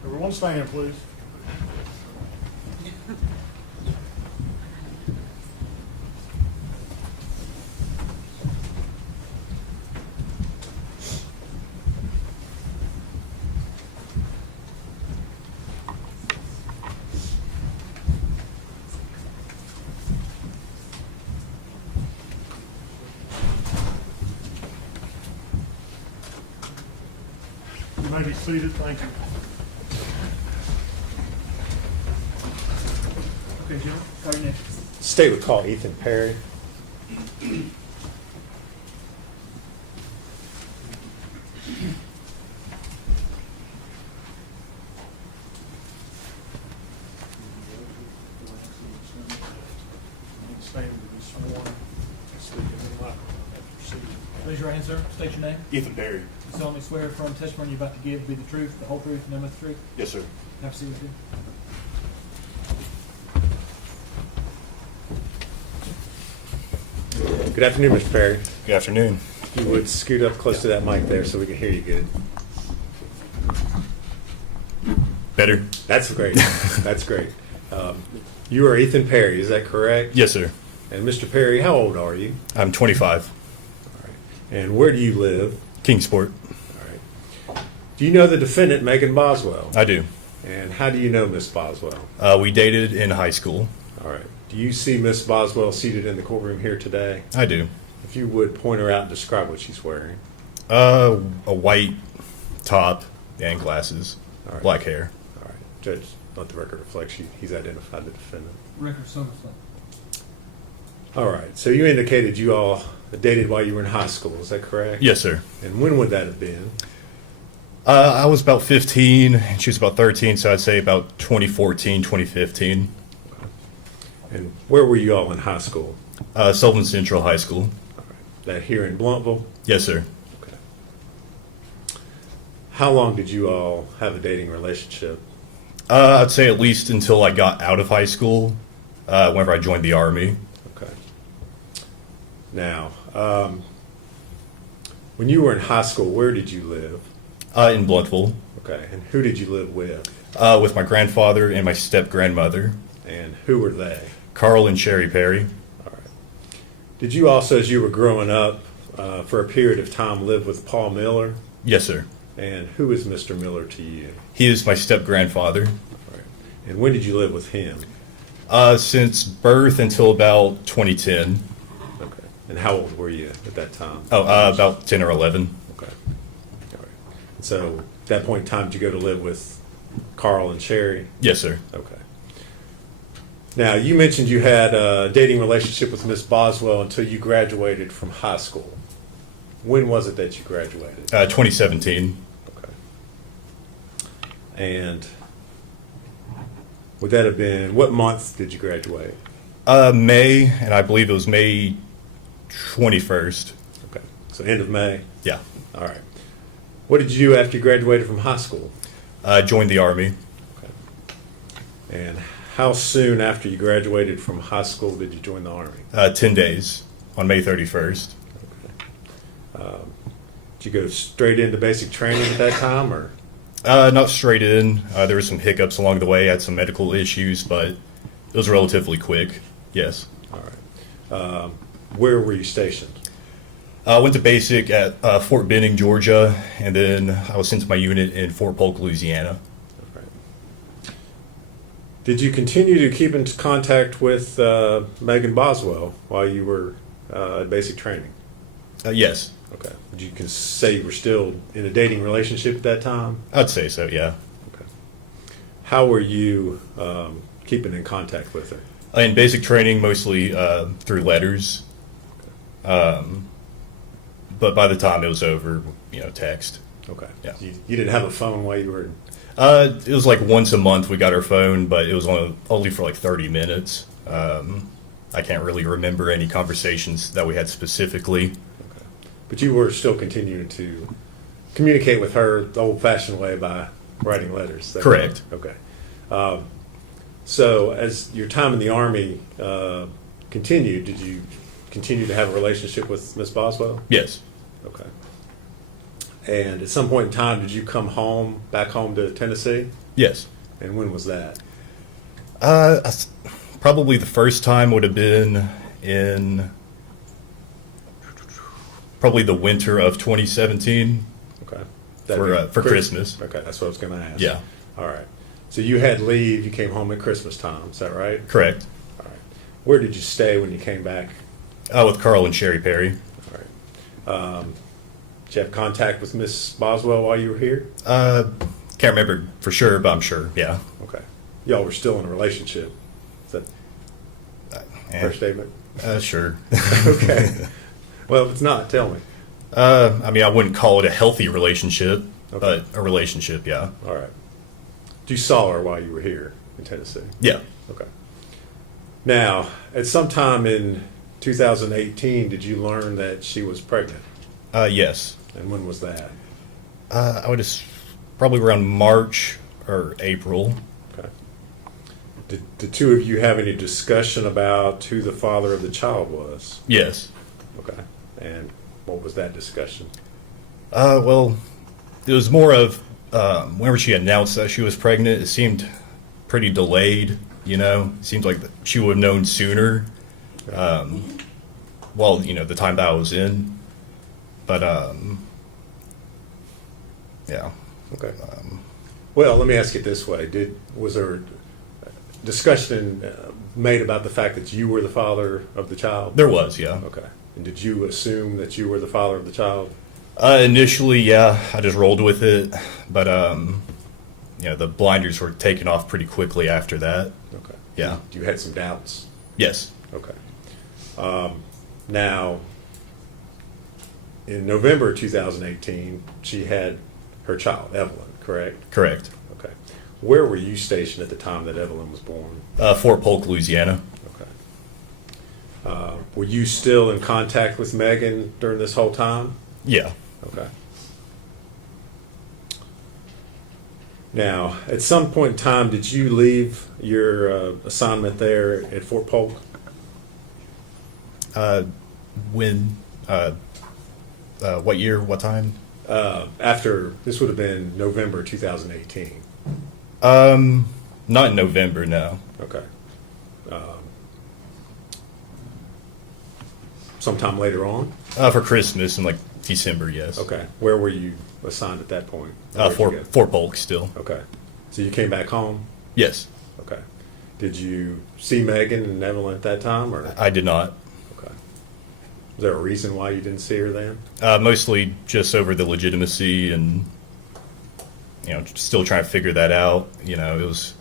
Everyone stand, please. You may be seated. Thank you. Okay, Jim, call your name. State would call Ethan Perry. Stand to be sworn. Speak in the microphone after proceeding. Raise your right hand, sir. State your name. Ethan Perry. You solemnly swear affirm testimony you're about to give be the truth, the whole truth, and nothing but the truth. Yes, sir. Have a seat with you. Good afternoon, Mr. Perry. Good afternoon. If you would scoot up close to that mic there so we can hear you good. Better? That's great. That's great. You are Ethan Perry, is that correct? Yes, sir. And Mr. Perry, how old are you? I'm 25. All right. And where do you live? Kingsport. All right. Do you know the defendant, Megan Boswell? I do. And how do you know Miss Boswell? We dated in high school. All right. Do you see Miss Boswell seated in the courtroom here today? I do. If you would point her out and describe what she's wearing. A white top and glasses. All right. Black hair. All right. Judge, let the record reflect he's identified the defendant. Record so reflect. All right. So you indicated you all dated while you were in high school. Is that correct? Yes, sir. And when would that have been? I was about 15, and she was about 13, so I'd say about 2014, 2015. And where were you all in high school? Sullivan Central High School. All right. That here in Blunteville? Yes, sir. Okay. How long did you all have a dating relationship? I'd say at least until I got out of high school, whenever I joined the Army. Okay. Now, when you were in high school, where did you live? In Bloodville. Okay. And who did you live with? With my grandfather and my step-grandmother. And who were they? Carl and Sherry Perry. All right. Did you also, as you were growing up, for a period of time, live with Paul Miller? Yes, sir. And who is Mr. Miller to you? He is my step-grandfather. All right. And when did you live with him? Since birth until about 2010. Okay. And how old were you at that time? Oh, about 10 or 11. Okay. All right. So at that point in time, did you go to live with Carl and Sherry? Yes, sir. Okay. Now, you mentioned you had a dating relationship with Miss Boswell until you graduated from high school. When was it that you graduated? 2017. Okay. And would that have been, what month did you graduate? May, and I believe it was May 21st. Okay. So end of May? Yeah. All right. What did you do after you graduated from high school? Joined the Army. Okay. And how soon after you graduated from high school did you join the Army? 10 days, on May 31st. Okay. Did you go straight into basic training at that time, or? Not straight in. There were some hiccups along the way. I had some medical issues, but it was relatively quick. Yes. All right. Where were you stationed? I went to basic at Fort Benning, Georgia, and then I was sent to my unit in Fort Polk, Louisiana. Did you continue to keep in contact with Megan Boswell while you were at basic training? Yes. Okay. Would you say you were still in a dating relationship at that time? I'd say so, yeah. Okay. How were you keeping in contact with her? In basic training, mostly through letters. But by the time it was over, text. Okay. Yeah. You didn't have a phone while you were... It was like once a month we got our phone, but it was only for like 30 minutes. I can't really remember any conversations that we had specifically. Okay. But you were still continuing to communicate with her the old-fashioned way by writing letters? Is that Correct. right? Okay. So as your time in the Army continued, did you continue to have a relationship with Miss Boswell? Yes. Okay. And at some point in time, did you come back home to Tennessee? Yes. And when was that? Probably the first time would have been in probably the winter of 2017. Okay. For Christmas. Okay, that's what I was going to ask. Yeah. All right. So you had leave. You came home at Christmas time. Is that right? Correct. All right. Where did you stay when you came back? With Carl and Sherry Perry. All right. Did you have contact with Miss Boswell while you were here? Can't remember for sure, but I'm sure. Yeah. Okay. Y'all were still in a relationship. Is that fair statement? Sure. Okay. Well, if it's not, tell me. I wouldn't call it a healthy relationship, Okay. but a relationship, yeah. All right. You saw her while you were here in Tennessee? Yeah. Okay. Now, at some time in 2018, did you learn that she was pregnant? Yes. And when was that? I would have probably around March or April. Okay. Did the two of you have any discussion about who the father of the child was? Yes. Okay. And what was that discussion? Well, it was more of whenever she announced that she was pregnant, it seemed pretty delayed, It seemed like she would have known sooner. Well, the time that I was in. But, yeah. Okay. Well, let me ask it this way. Was there discussion made about the fact that you were the father of the child? There was, yeah. Okay. And did you assume that you were the father of the child? Initially, yeah, I just rolled with it, but the blinders were taken off pretty quickly after that. Okay. Yeah. You had some doubts? Yes. Okay. Now, in November 2018, she had her child, Evelyn, correct? Correct. Okay. Where were you stationed at the time that Evelyn was born? Fort Polk, Louisiana. Okay. Were you still in contact with Megan during this whole time? Yeah. Okay. Now, at some point in time, did you leave your assignment there at Fort Polk? When? What year? What time? After, this would have been November 2018. Not in November, no. Okay. Sometime later on? For Christmas in like December, yes. Okay. Where were you assigned at that point? Fort Polk still. Okay. So you came back home? Yes. Okay. Did you see Megan and Evelyn at that time? Or? I did not. Okay. Was there a reason why you didn't see her then? Mostly just over the legitimacy and, still trying to figure that out. It was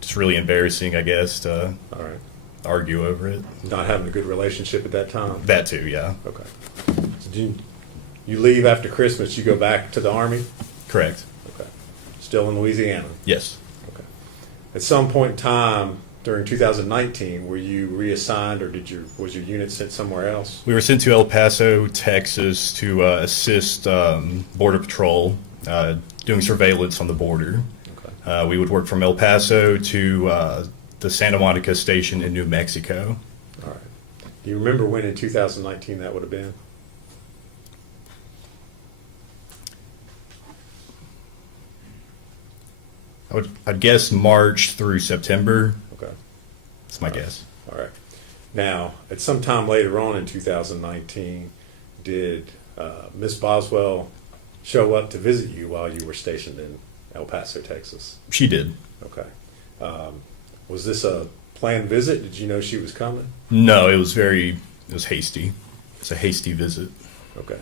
just really embarrassing, I guess, to All right. argue over it. Not having a good relationship at that time? That too, yeah. Okay. So you leave after Christmas, you go back to the Army? Correct. Okay. Still in Louisiana? Yes. Okay. At some point in time during 2019, were you reassigned or was your unit sent somewhere else? We were sent to El Paso, Texas to assist Border Patrol doing surveillance on the border. Okay. We would work from El Paso to the Santa Monica station in New Mexico. All right. Do you remember when in 2019 that would have been? I'd guess March through September. Okay. That's my guess. All right. Now, at some time later on in 2019, did Miss Boswell show up to visit you while you were stationed in El Paso, Texas? She did. Okay. Was this a planned visit? Did you know she was coming? No, it was hasty. It's a hasty visit. Okay.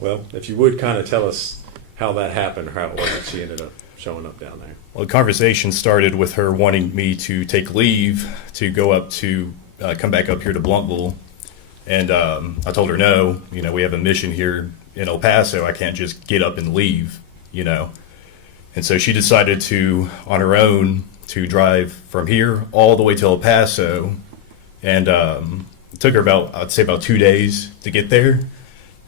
Well, if you would kind of tell us how that happened, or how it was that she ended up showing up down there. Well, the conversation started with her wanting me to take leave to go up to come back up here to Bluntville, and I told her no. You know, we have a mission here in El Paso. I can't just get up and leave. You know, and so she decided to, on her own, to drive from here all the way to El Paso, and it took her about, I'd say, about 2 days to get there,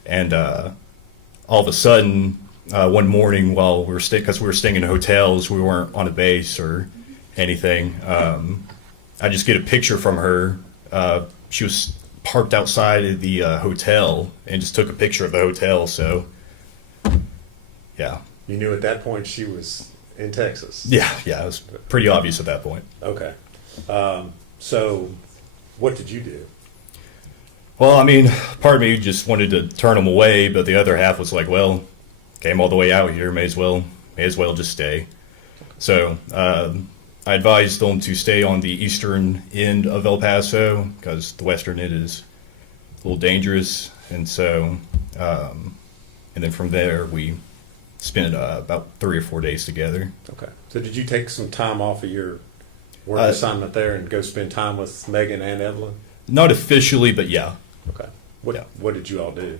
and all of a sudden. One morning while we were because we were staying in hotels, we weren't on a base or anything. I just get a picture from her. She was parked outside of the hotel and just took a picture of the hotel. So, yeah. You knew at that point she was in Texas. Yeah, it was pretty obvious at that point. Okay. So, what did you do? Well, I mean, part of me just wanted to turn them away, but the other half was like, well, came all the way out here, may as well just stay. So I advised them to stay on the eastern end of El Paso because the western end is a little dangerous. And so, and then from there we spent about 3 or 4 days together. Okay. So did you take some time off of your work assignment there and go spend time with Megan and Evelyn? Not officially, but yeah. Okay. What did you all do?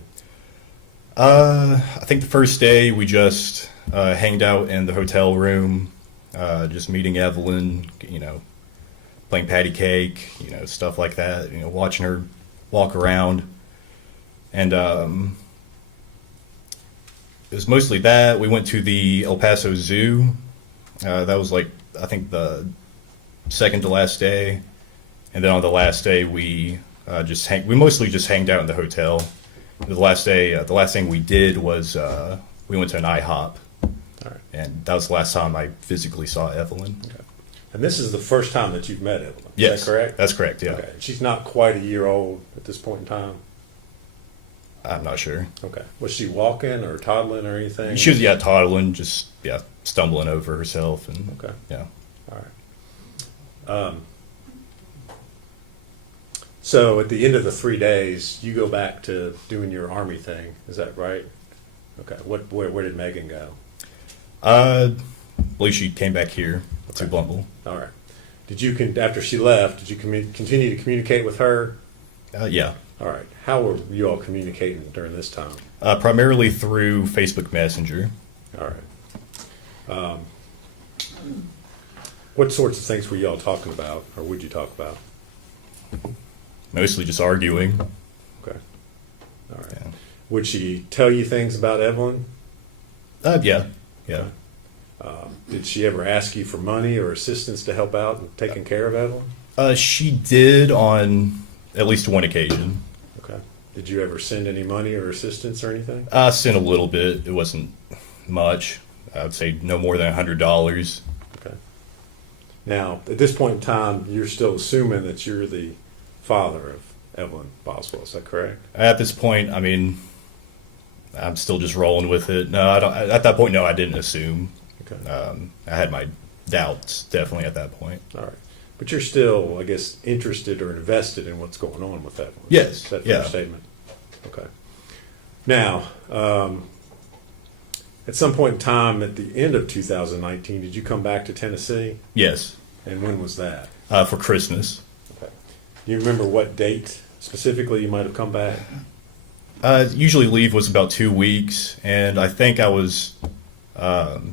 I think the first day we just hanged out in the hotel room, just meeting Evelyn, you know, playing patty cake, you know, stuff like that, you know, watching her walk around. And it was mostly that. We went to the El Paso Zoo. That was like, I think, the second to last day. And then on the last day, we mostly just hanged out in the hotel. The last thing we did was we went to an IHOP, All right. and that was the last time I physically saw Evelyn. Okay. And this is the first time that you've met Evelyn. Yes, Is that correct? That's correct. Yeah. Okay. She's not quite a year old at this point in time. I'm not sure. Okay. Was she walking or toddling or anything? She was toddling, just stumbling over herself, and Okay. Yeah. All right. So at the end of the 3 days, you go back to doing your Army thing. Is that right? Okay. Where did Megan go? I believe she came back here to Bluntville. All right. Did you after she left? Did you continue to communicate with her? Yeah. All right. How were you all communicating during this time? Primarily through Facebook Messenger. All right. What sorts of things were you all talking about, or would you talk about? Mostly just arguing. Okay. All right. Yeah. Would she tell you things about Evelyn? Yeah. Did she ever ask you for money or assistance to help out in taking care of Evelyn? She did on at least one occasion. Okay. Did you ever send any money or assistance or anything? I sent a little bit. It wasn't much. I would say no more than $100. Okay. Now, at this point in time, you're still assuming that you're the father of Evelyn Boswell. Is that correct? At this point, I mean, I'm still just rolling with it. No, I don't. At that point, no, I didn't assume. Okay. I had my doubts, definitely, at that point. All right. But you're still, I guess, interested or invested in what's going on with Evelyn. Yes. Is that a Yeah. fair statement? Okay. Now, at some point in time at the end of 2019, did you come back to Tennessee? Yes. And when was that? For Christmas. Okay. Do you remember what date specifically you might have come back? Usually leave was about 2 weeks, and I think I was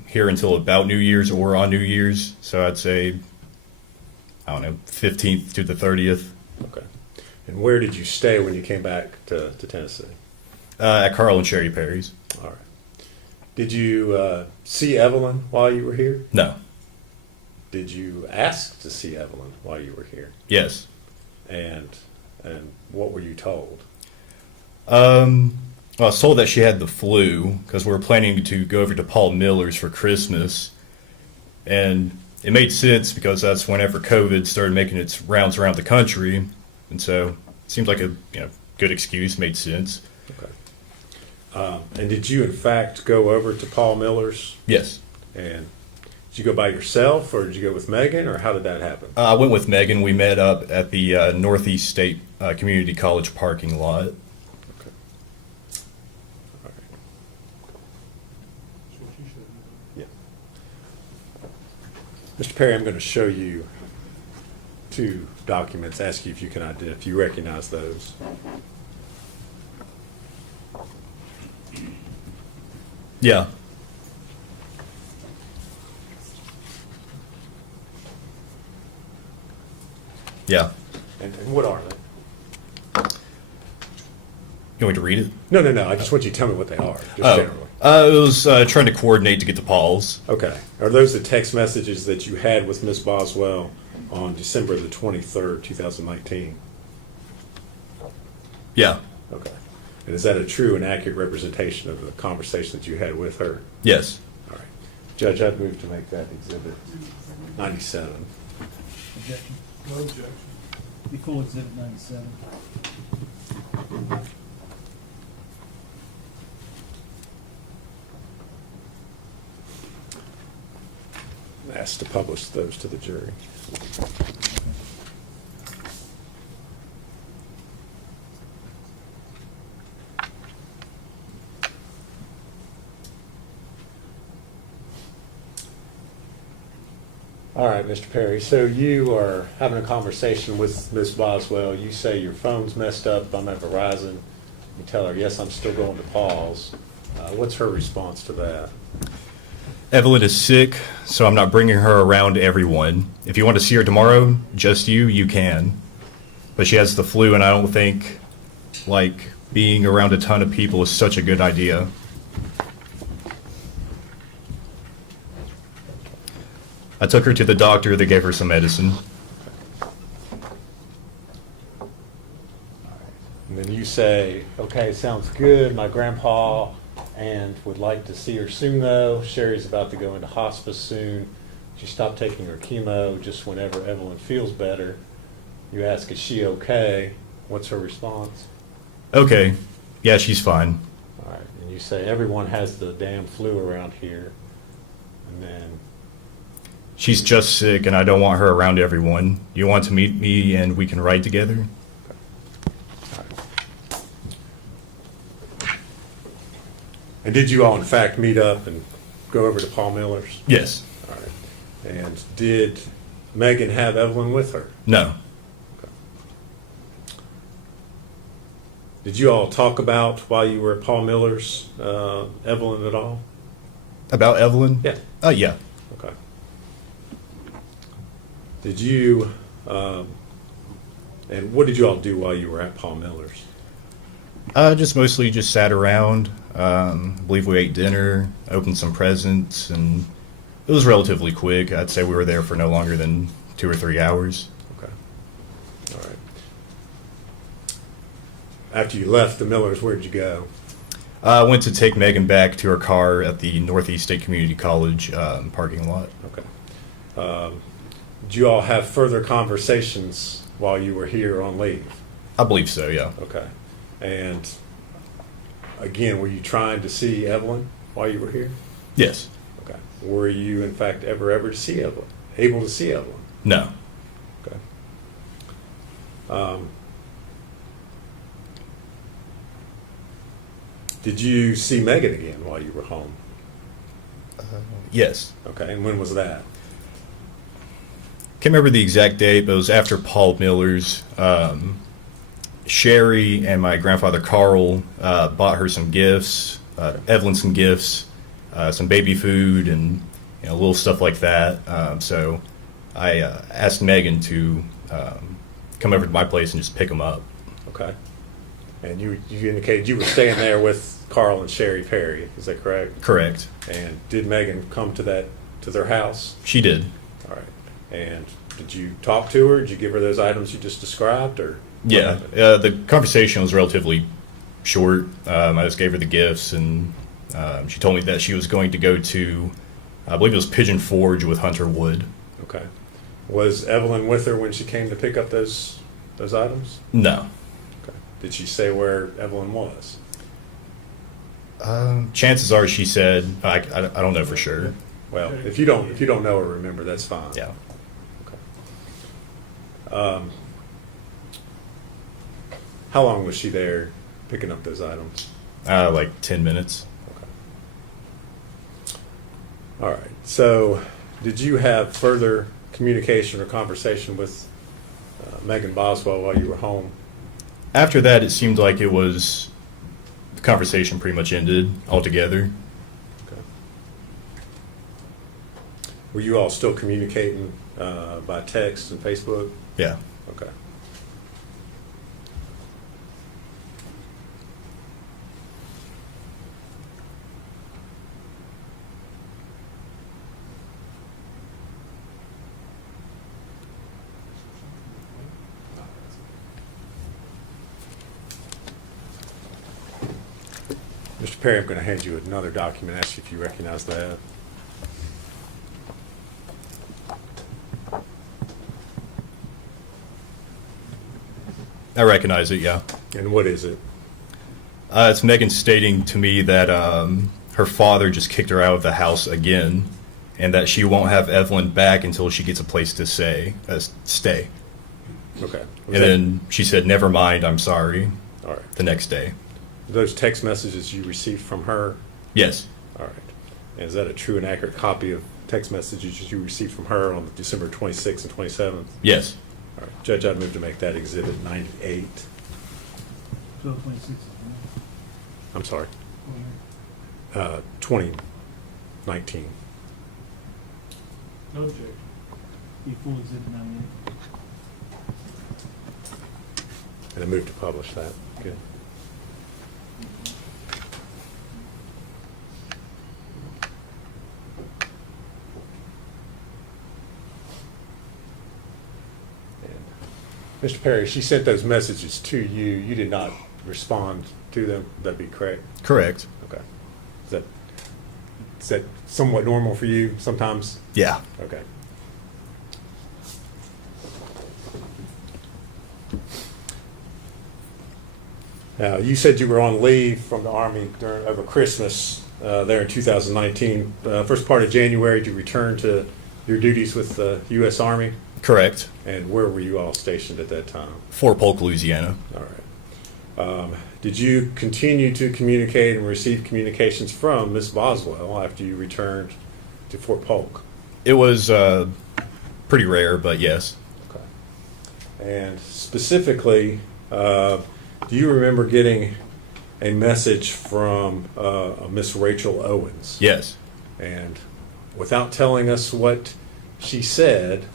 here until about New Year's or on New Year's. So I'd say, I don't know, 15th to the 30th. Okay. And where did you stay when you came back to Tennessee? At Carl and Sherry Perry's. All right. Did you see Evelyn while you were here? No. Did you ask to see Evelyn while you were here? Yes. And what were you told? Well, I was told that she had the flu because we were planning to go over to Paul Miller's for Christmas, and it made sense because that's whenever COVID started making its rounds around the country, and so it seemed like a good excuse. Made sense. Okay. And did you in fact go over to Paul Miller's? Yes. And did you go by yourself, or did you go with Megan, or how did that happen? I went with Megan. We met up at the Northeast State Community College parking lot. Mr. Perry, I'm going to show you two documents, ask you if you can if you recognize those. Yeah. Yeah. And what are they? You want me to read it? No. I just want you to tell me what they are, just generally. It was trying to coordinate to get the Pauls. Okay. Are those the text messages that you had with Ms. Boswell on December the 23rd, 2019? Yeah. Okay. And is that a true and accurate representation of the conversation that you had with her? Yes. All right. Judge, I'd move to make that exhibit 97. Objection. No objection. Be full exhibit 97. Asked to publish those to the jury. All right, Mr. Perry, so you are having a conversation with Ms. Boswell. You say your phone's messed up, I'm at Verizon. You tell her, yes, I'm still going to Paul's. What's her response to that? Evelyn is sick, so I'm not bringing her around everyone. If you want to see her tomorrow, just you can. But she has the flu, and I don't think, being around a ton of people is such a good idea. I took her to the doctor. They gave her some medicine. And then you say, okay, sounds good. My grandpa and would like to see her soon, though. Sherry's about to go into hospice soon. She stopped taking her chemo just whenever Evelyn feels better. You ask, is she okay? What's her response? Okay. Yeah, she's fine. All right. And you say, everyone has the damn flu around here. And then... She's just sick, and I don't want her around everyone. You want to meet me, and we can ride together? And did you all, in fact, meet up and go over to Paul Miller's? Yes. All right. And did Megan have Evelyn with her? No. Okay. Did you all talk about, while you were at Paul Miller's, Evelyn at all? About Evelyn? Yeah. Yeah. Okay. Did you, and what did you all do while you were at Paul Miller's? Just mostly just sat around. I believe we ate dinner, opened some presents, and it was relatively quick. I'd say we were there for no longer than 2 or 3 hours. Okay. All right. After you left the Millers, where'd you go? I went to take Megan back to her car at the Northeast State Community College parking lot. Okay. Did you all have further conversations while you were here on leave? I believe so, yeah. Okay. And again, were you trying to see Evelyn while you were here? Yes. Okay. Were you, in fact, ever to see Evelyn? Able to see Evelyn? No. Okay. Did you see Megan again while you were home? Yes. Okay. And when was that? Can't remember the exact date, but it was after Paul Miller's. Sherry and my grandfather Carl bought her some gifts, Evelyn some gifts, some baby food, and little stuff like that. So I asked Megan to come over to my place and just pick them up. Okay. And you indicated you were staying there with Carl and Sherry Perry. Is that correct? Correct. And did Megan come to their house? She did. All right. And did you talk to her? Did you give her those items you just described, or? Yeah, the conversation was relatively short. I just gave her the gifts, and she told me that she was going to go to, I believe it was Pigeon Forge with Hunter Wood. Okay. Was Evelyn with her when she came to pick up those items? No. Okay. Did she say where Evelyn was? Chances are she said, I don't know for sure. Well, if you don't know or remember, that's fine. Yeah. Okay. How long was she there picking up those items? Like 10 minutes. Okay. All right. So Did you have further communication or conversation with Megan Boswell while you were home? After that, it seemed like the conversation pretty much ended altogether. Okay. Were you all still communicating by text and Facebook? Yeah. Okay. Mr. Perry, I'm going to hand you another document, ask you if you recognize that. I recognize it, yeah. And what is it? It's Megan stating to me that her father just kicked her out of the house again, and that she won't have Evelyn back until she gets a place to stay. Okay. And then she said, "Never mind, I'm sorry." All right. The next day. Those text messages you received from her? Yes. All right. And is that a true and accurate copy of text messages you received from her on December 26th and 27th? Yes. All right. Judge, I'd move to make that Exhibit 98. 12/26. I'm sorry. 2019. No objection. Be full exhibit 98. And I move to publish that. Good. Mr. Perry, she sent those messages to you. You did not respond to them. Would that be correct? Correct. Okay. Is that somewhat normal for you sometimes? Yeah. Okay. Now, you said you were on leave from the Army over Christmas there in 2019. First part of January, did you return to your duties with the U.S. Army? Correct. And where were you all stationed at that time? Fort Polk, Louisiana. All right. Did you continue to communicate and receive communications from Miss Boswell after you returned to Fort Polk? It was pretty rare, but yes. Okay. And specifically, do you remember getting a message from Miss Rachel Owens? Yes. And without telling us what she said,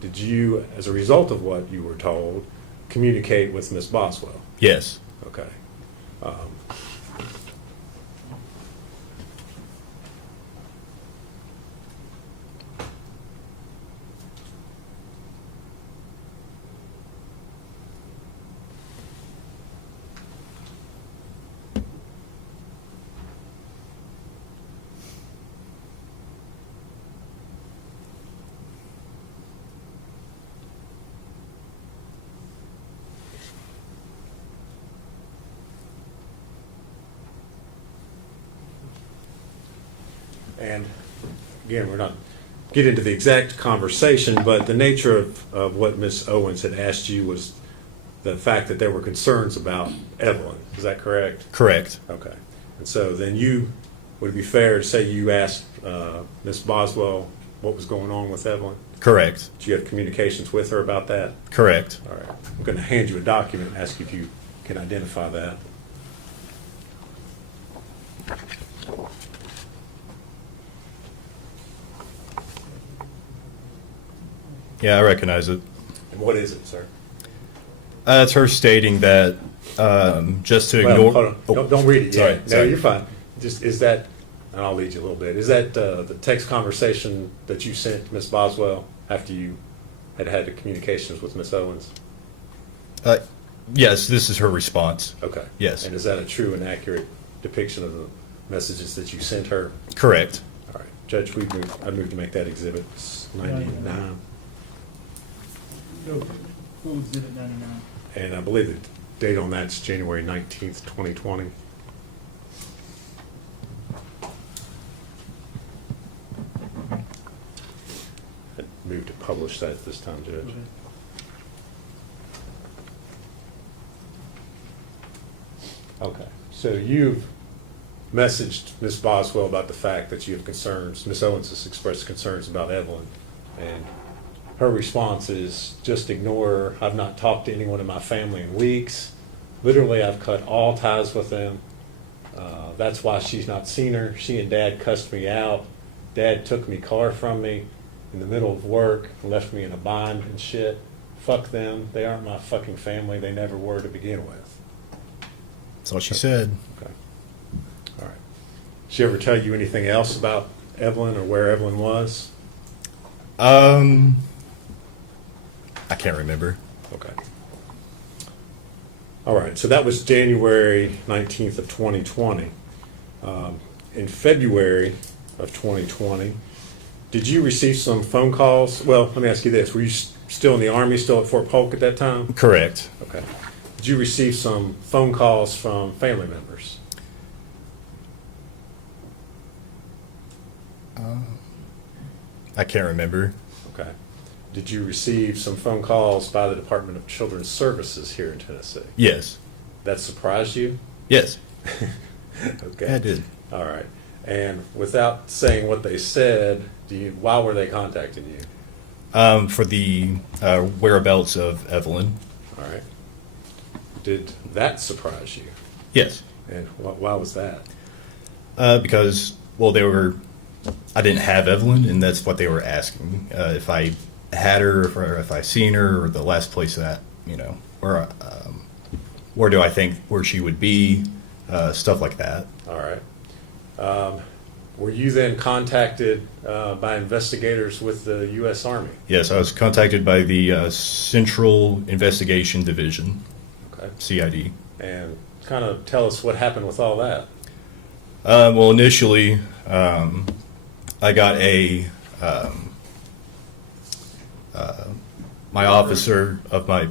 did you, as a result of what you were told, communicate with Miss Boswell? Yes. Okay. And again, we're not get into the exact conversation, but the nature of what Miss Owens had asked you was the fact that there were concerns about Evelyn. Is that correct? Correct. Okay. And so then would it be fair to say you asked Miss Boswell what was going on with Evelyn? Correct. Did you have communications with her about that? Correct. All right. I'm going to hand you a document and ask you if you can identify that. Yeah, I recognize it. And what is it, sir? It's her stating that just to ignore. Hold on. Don't read it Sorry, yet. No, sorry. you're fine. Just is that, and I'll lead you a little bit. Is that the text conversation that you sent to Miss Boswell after you had the communications with Miss Owens? Yes, this is her response. Okay. Yes. And is that a true and accurate depiction of the messages that you sent her? Correct. All right, Judge, I move to make that exhibit 99. Go full exhibit 99. And I believe the date on that's January 19th, 2020. I move to publish that this time, Judge. Okay. Okay, so you've messaged Miss Boswell about the fact that you have concerns. Miss Owens has expressed concerns about Evelyn, and her response is, just ignore her. I've not talked to anyone in my family in weeks. Literally, I've cut all ties with them. That's why she's not seen her. She and Dad cussed me out. Dad took me car from me in the middle of work and left me in a bind and shit. Fuck them. They aren't my fucking family. They never were to begin with. That's all she said. Okay. All right. Did she ever tell you anything else about Evelyn or where Evelyn was? I can't remember. Okay. All right. So that was January 19th of 2020. In February of 2020, did you receive some phone calls? Well, let me ask you this. Were you still in the Army, still at Fort Polk at that time? Correct. Okay. Did you receive some phone calls from family members? I can't remember. Okay. Did you receive some phone calls by the Department of Children's Services here in Tennessee? Yes. That surprised you? Yes. Okay. I did. All right. And without saying what they said, why were they contacting you? For the whereabouts of Evelyn. All right. Did that surprise you? Yes. And why was that? Because, well, I didn't have Evelyn, and that's what they were asking. If I had her, or if I seen her, or the last place that, where do I think where she would be, stuff like that. All right. Were you then contacted by investigators with the U.S. Army? Yes, I was contacted by the Central Investigation Division, Okay. CID. And kind of tell us what happened with all that. Well, initially, I got my officer of my.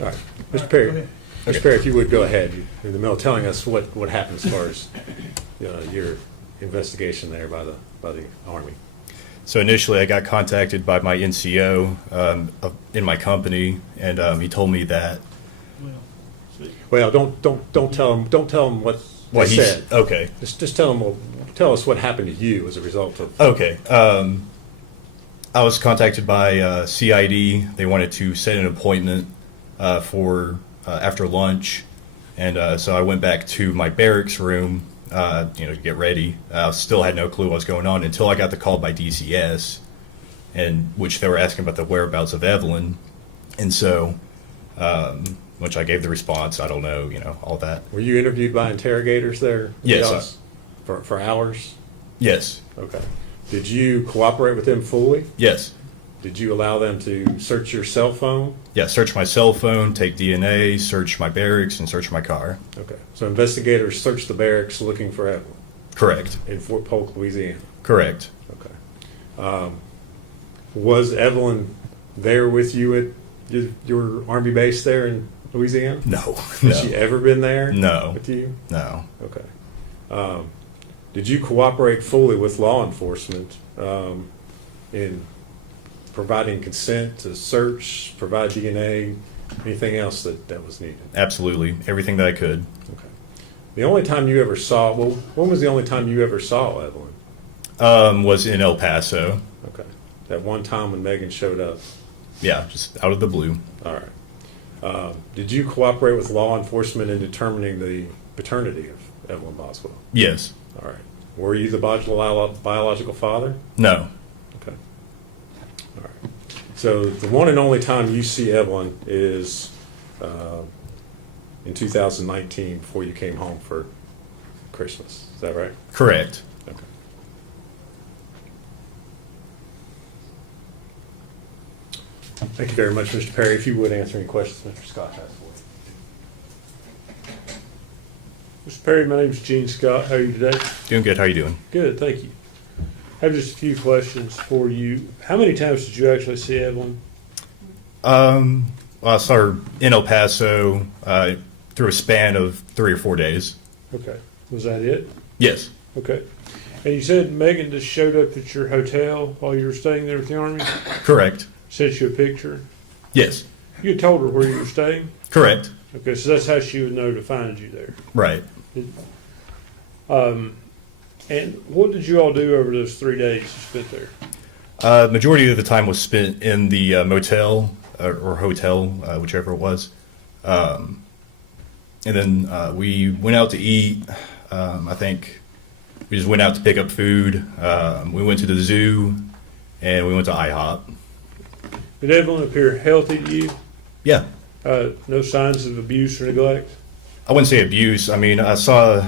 All right. Mr. Perry. Mr. Perry, if you would go ahead, you're in the middle of telling us what happened as far as your investigation there by the Army. So initially, I got contacted by my NCO in my company, and he told me that. Well, don't tell him what they said. Okay. Just tell us what happened to you as a result of. Okay. I was contacted by CID. They wanted to set an appointment for after lunch, and so I went back to my barracks room, to get ready. I still had no clue what was going on until I got the call by DCS, and which they were asking about the whereabouts of Evelyn, and so, which I gave the response. I don't know, all that. Were you interviewed by interrogators there? Yes. For hours? Yes. Okay. Did you cooperate with them fully? Yes. Did you allow them to search your cell phone? Yeah, search my cell phone, take DNA, search my barracks, and search my car. Okay. So investigators searched the barracks looking for Evelyn? Correct. In Fort Polk, Louisiana? Correct. Okay. Was Evelyn there with you at your Army base there in Louisiana? No. Has she ever been there? No. With you? No. Okay. Did you cooperate fully with law enforcement in providing consent to search, provide DNA, anything else that was needed? Absolutely. Everything that I could. Okay. The only time you ever saw, well, when was the only time you ever saw Evelyn? Was in El Paso. Okay. That one time when Megan showed up? Yeah, just out of the blue. All right. Did you cooperate with law enforcement in determining the paternity of Evelyn Boswell? Yes. All right. Were you the biological father? No. Okay. All right. So the one and only time you see Evelyn is in 2019 before you came home for Christmas. Is that right? Correct. Okay. Thank you very much, Mr. Perry. If you would answer any questions Mr. Scott has for you. Mr. Perry, my name is Gene Scott. How are you today? Doing good. How are you doing? Good, thank you. I have just a few questions for you. How many times did you actually see Evelyn? Well, I saw her in El Paso through a span of 3 or 4 days. Okay. Was that it? Yes. Okay. And you said Megan just showed up at your hotel while you were staying there with the Army? Correct. Sent you a picture? Yes. You had told her where you were staying? Correct. Okay, so that's how she would know to find you there. Right. And what did you all do over those 3 days you spent there? Majority of the time was spent in the motel or hotel, whichever it was. And then we went out to eat. I think we just went out to pick up food. We went to the zoo, and we went to IHOP. Did Evelyn appear healthy to you? Yeah. No signs of abuse or neglect? I wouldn't say abuse. I mean, I saw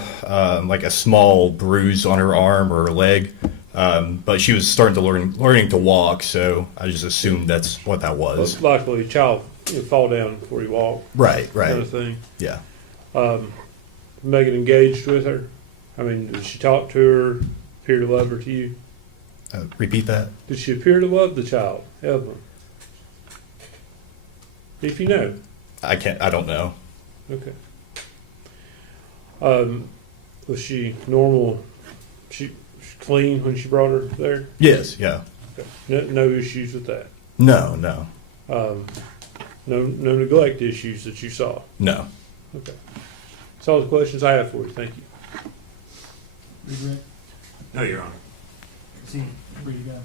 like a small bruise on her arm or her leg, but she was starting to learning to walk, so I just assumed that's what that was. Well, likely a child fall down before you walk. Right. Kind of thing. Yeah. Megan engaged with her? I mean, did she talk to her, appear to love her to you? Repeat that? Did she appear to love the child, Evelyn? If you know. I don't know. Okay. Was she normal? She clean when she brought her there? Yes, yeah. Okay. No issues with that? No. No neglect issues that you saw? No. Okay. That's all the questions I have for you. Thank you. Regret? No, Your Honor. Is he ready to go?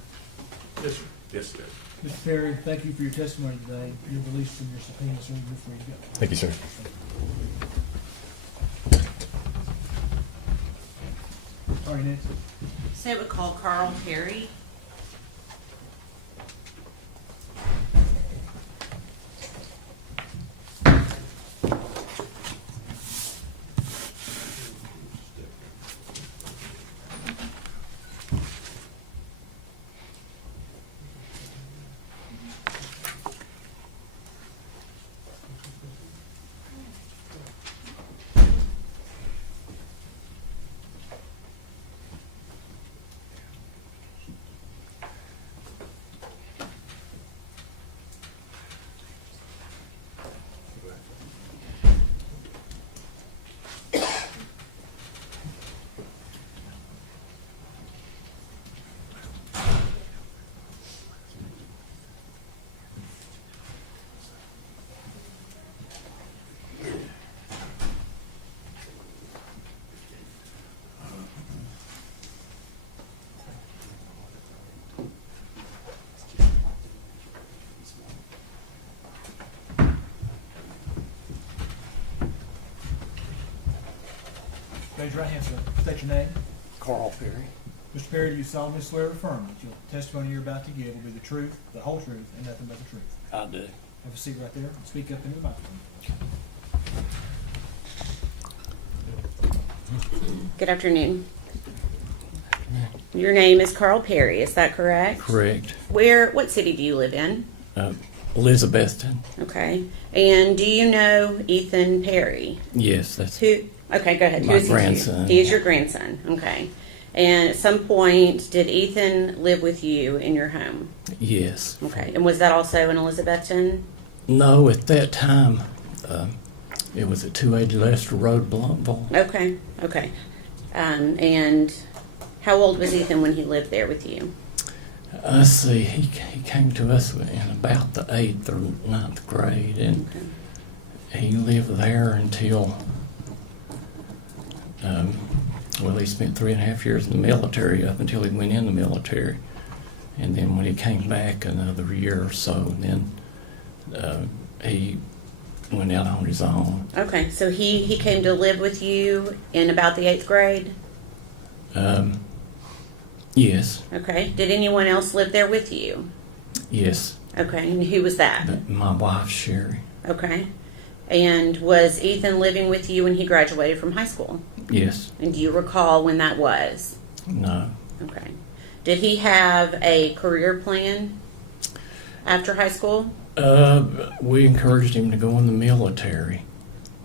Yes, sir. Yes, sir. Mr. Perry, thank you for your testimony today. You're released from your subpoena, sir. You're free to go. Thank you, sir. All right, Nancy. So it would call Carl Perry. Raise your right hand, sir. State your name. Carl Perry. Mr. Perry, do you solemnly swear or affirm that your testimony you're about to give will be the truth, the whole truth, and nothing but the truth? I do. Have a seat right there and speak up into the microphone. Good afternoon. Your name is Carl Perry, is that correct? Correct. What city do you live in? Elizabethton. Okay. And do you know Ethan Perry? Yes, that's Who? Okay, go ahead. My Who is he to you? grandson. He is your grandson. Okay. And at some point, did Ethan live with you in your home? Yes. Okay. And was that also in Elizabethton? No, at that time, it was at 280 Lester Road, Blumpville. Okay. Okay. And how old was Ethan when he lived there with you? Let's see, he came to us in about the 8th or 9th grade, and he lived there until, he spent 3.5 years in the military up until he went in the military. And then when he came back another year or so, then he went out on his own. Okay, so he came to live with you in about the 8th grade? Yes. Okay. Did anyone else live there with you? Yes. Okay, and who was that? My wife, Sherry. Okay. And was Ethan living with you when he graduated from high school? Yes. And do you recall when that was? No. Okay. Did he have a career plan after high school? We encouraged him to go in the military.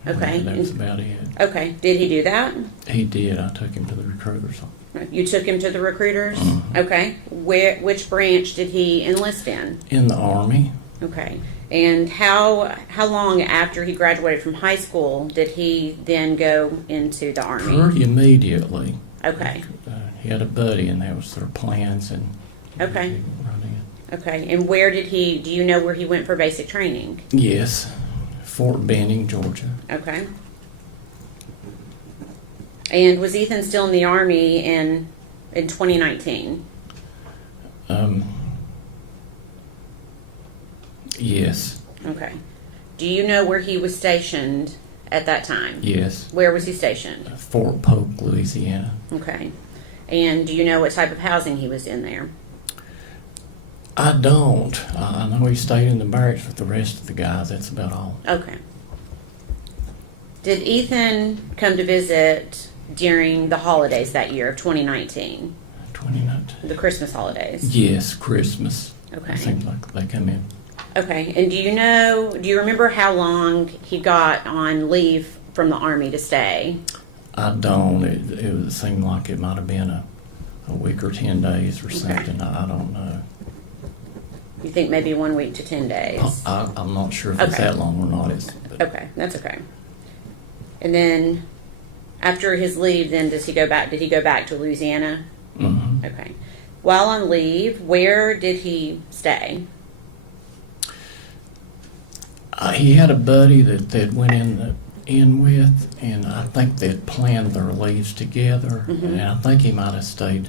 Okay. That was about it. Okay. Did he do that? He did. I took him to the recruiters. You took him to the recruiters? Mm-hmm. Okay. Which branch did he enlist in? In the Army. Okay. And how long after he graduated from high school did he then go into the Army? Pretty immediately. Okay. He had a buddy, and that was their plans. And okay. Okay. And where did he? Do you know where he went for basic training? Yes, Fort Benning, Georgia. Okay. And was Ethan still in the Army in 2019? Yes. Okay. Do you know where he was stationed at that time? Yes. Where was he stationed? Fort Polk, Louisiana. Okay. And do you know what type of housing he was in there? I don't. I know he stayed in the barracks with the rest of the guys. That's about all. Okay. Did Ethan come to visit during the holidays that year of 2019? 2019. The Christmas holidays? Yes, Christmas. Okay. It seems like they come in. Okay. And do you remember how long he got on leave from the Army to stay? I don't. It seemed like it might have been a week or 10 days or something. I don't know. You think maybe 1 week to 10 days? I'm not sure if it's that long or not. Okay, that's okay. And then after his leave, then did he go back to Louisiana? Mm-hmm. Okay. While on leave, where did he stay? He had a buddy that went in with, and I think they'd planned their leaves together. Mm-hmm. And I think he might have stayed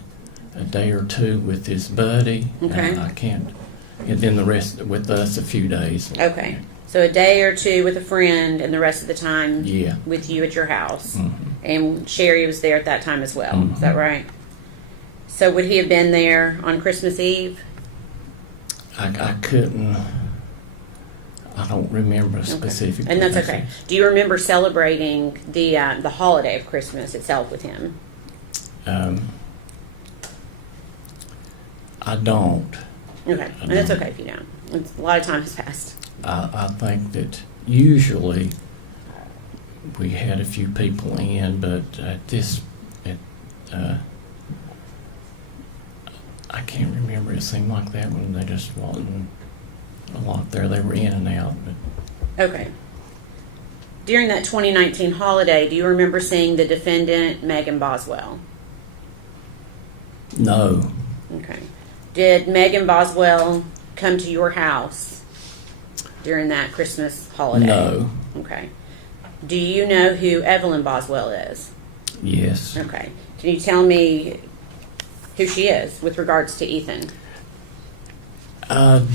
a day or two with his buddy. Okay. And I can't. And then the rest with us a few days. Okay. So a day or two with a friend, and the rest of the time with you at your house. Mm-hmm. And Sherry was there at that time as well. Mm-hmm. Is that right? So would he have been there on Christmas Eve? I couldn't. I don't remember specifically. And that's okay. Do you remember celebrating the holiday of Christmas itself with him? I don't. Okay, and that's okay if you don't. A lot of time has passed. I think that usually we had a few people in, but I can't remember. It seemed like that when they just wasn't a lot there. They were in and out. But okay. During that 2019 holiday, do you remember seeing the defendant, Megan Boswell? No. Okay. Did Megan Boswell come to your house during that Christmas holiday? No. Okay. Do you know who Evelyn Boswell is? Yes. Okay. Can you tell me who she is with regards to Ethan?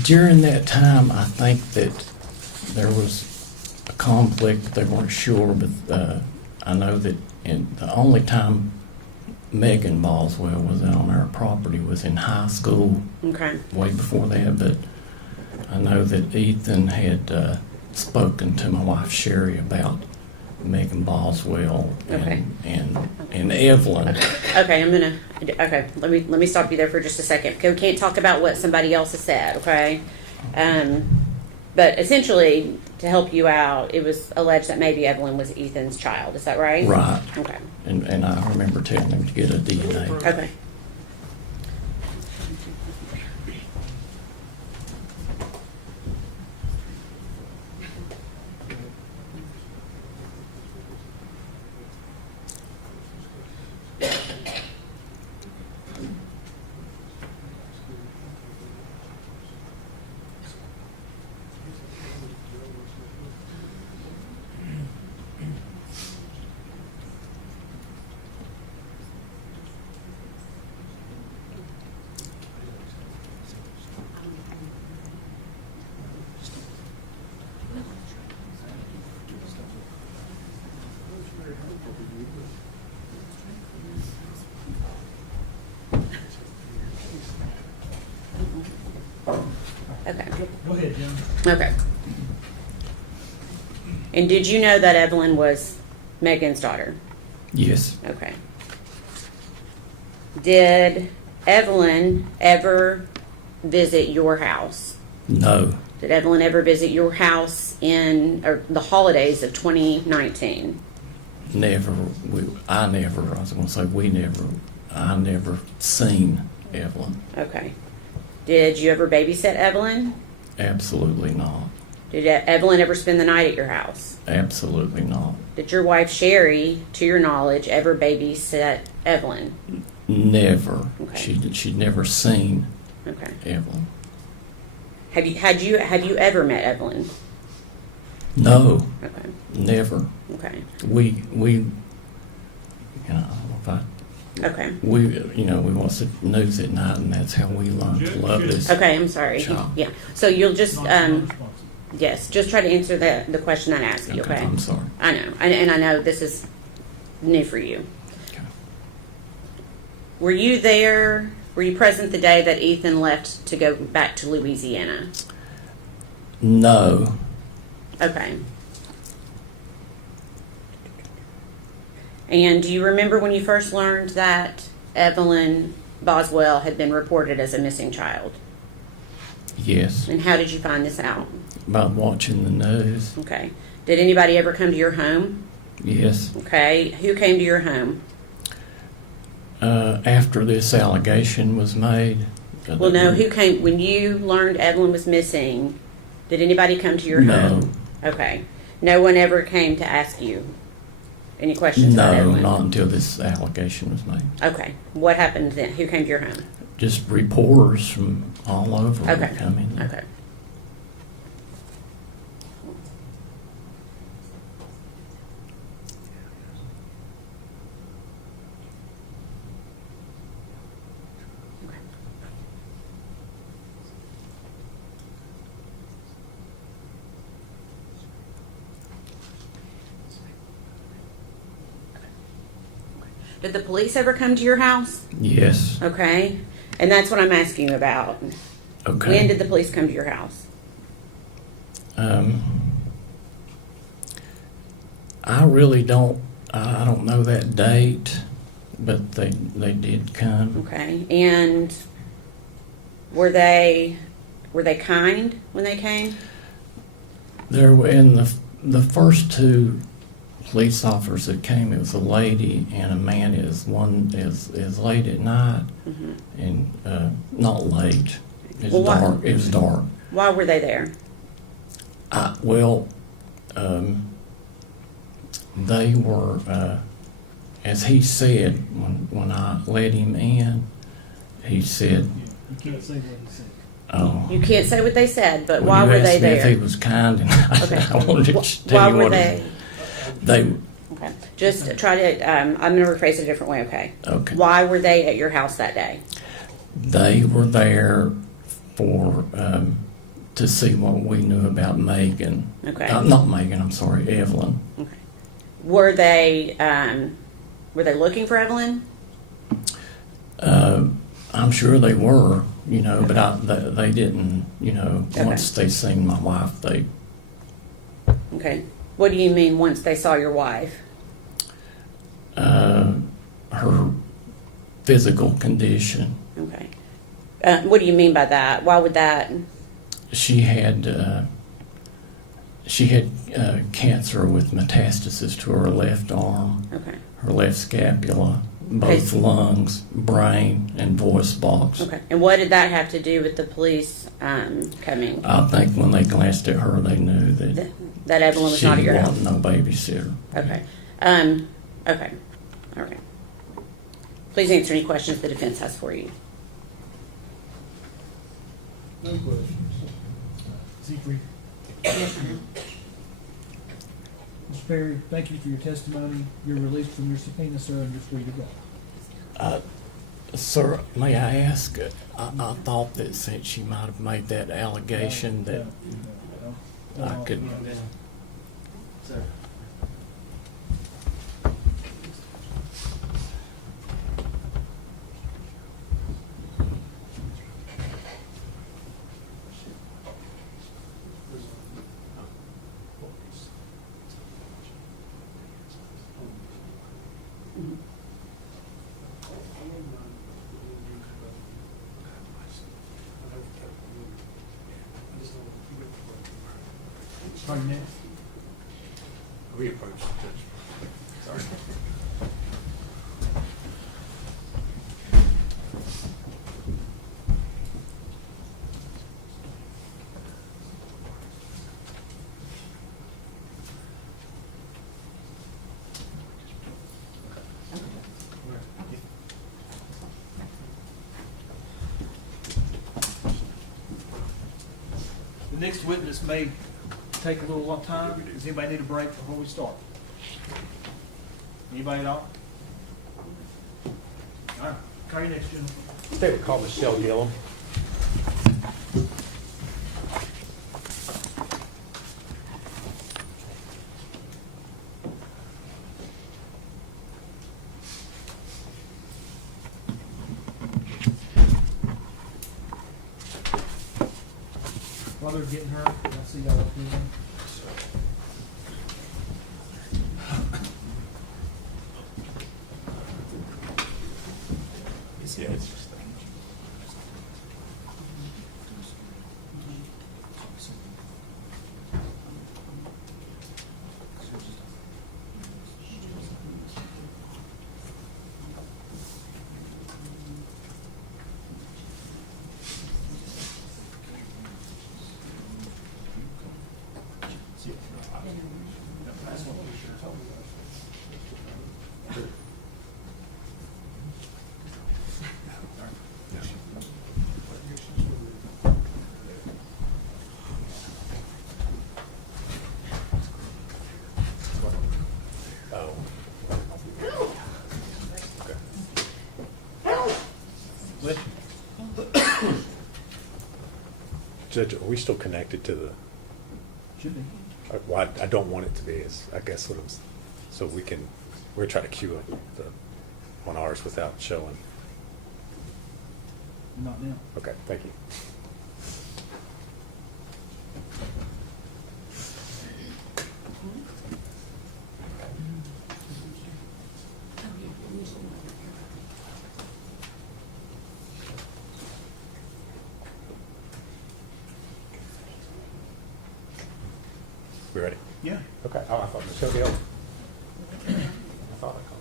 During that time, I think that there was a conflict. They weren't sure, but I know that the only time Megan Boswell was out on our property was in high school. Okay. Way before that, but I know that Ethan had spoken to my wife Sherry about Megan Boswell and Evelyn. Okay, let me stop you there for just a second. Okay, we can't talk about what somebody else has said, okay? But But essentially, to help you out, it was alleged that maybe Evelyn was Ethan's child. Is that right? Right. Okay. And I remember telling him to get a DNA. Okay. Okay. Go ahead, Jim. Okay. And did you know that Evelyn was Megan's daughter? Yes. Okay. Did Evelyn ever visit your house? No. Did Evelyn ever visit your house in the holidays of 2019? Never. I was going to say I never seen Evelyn. Okay. Did you ever babysit Evelyn? Absolutely not. Did Evelyn ever spend the night at your house? Absolutely not. Did your wife Sherry, to your knowledge, ever babysit Evelyn? Never. Okay. She'd never seen Okay. Evelyn. Have you ever met Evelyn? No. Okay. Never. Okay. We if I Okay. we watch the news at night, and that's how we learn to love this. Okay, I'm sorry. child. Yeah. So you'll just yes, just try to answer the question I asked you. Okay. I'm sorry. I know, and I know this is new for you. Okay. Were you there? Were you present the day that Ethan left to go back to Louisiana? No. Okay. And do you remember when you first learned that Evelyn Boswell had been reported as a missing child? Yes. And how did you find this out? By watching the news. Okay. Did anybody ever come to your home? Yes. Okay. Who came to your home? After this allegation was made. Well, no. Who came when you learned Evelyn was missing? Did anybody come to your home? Okay. No one ever came to ask you any questions about No, Evelyn? not until this allegation was made. Okay. What happened then? Who came to your home? Just reporters from all over Okay. would come in there. Okay. Did the police ever come to your house? Yes. Okay. And that's what I'm asking you about. Okay. When did the police come to your house? I really don't. I don't know that date, but they did come. Okay. And were they kind when they came? There were in the first two police officers that came. It was a lady and a man. One is late at night, and not late. It was dark. It was dark. Why were they there? They were, as he said when I let him in. He said, You can't say what he said. "Oh." You can't say what they said, but Well, why you were they asked me there? If he was kind, and I wanted to tell Why you were what they? They. Okay. Just try to. I'm going to rephrase it a different way. Okay. Okay. Why were they at your house that day? They were there for to see what we knew about Megan. Okay. Not Megan. I'm sorry, Evelyn. Okay. Were they looking for Evelyn? I'm sure they were, but they didn't, Okay. once they seen my wife, they. Okay. What do you mean once they saw your wife? Her physical condition. Okay. What do you mean by that? Why would that? She had she had cancer with metastasis to her left arm, Okay. her left scapula, both lungs, brain, and voice box. Okay. And what did that have to do with the police coming? I think when they glanced at her, they knew that That Evelyn was she not at your house? wasn't no babysitter. Okay. Okay. All right. Please answer any questions the defense has for you. No questions. Siegfried? Mr. Perry, thank you for your testimony. You're released from your subpoena, sir, and you're free to go. Sir, may I ask, I thought that since she might have made that allegation that I could... Sir. Pardon me? We approached the judge. Sorry. The next witness may take a little time. Does anybody need a break before we start? Anybody at all? All right, call your next gentleman. They would call Michelle Gilliam. While they're getting her, I'll see y'all up here. Yeah, it's just Judge, are we still connected to the? Should be. Well, I don't want it to be. Is I guess what I'm. So we're trying to queue up on ours without showing. Not now. Okay, thank you. We ready? Yeah. Okay. Oh, I thought Michelle Gale. I thought I called.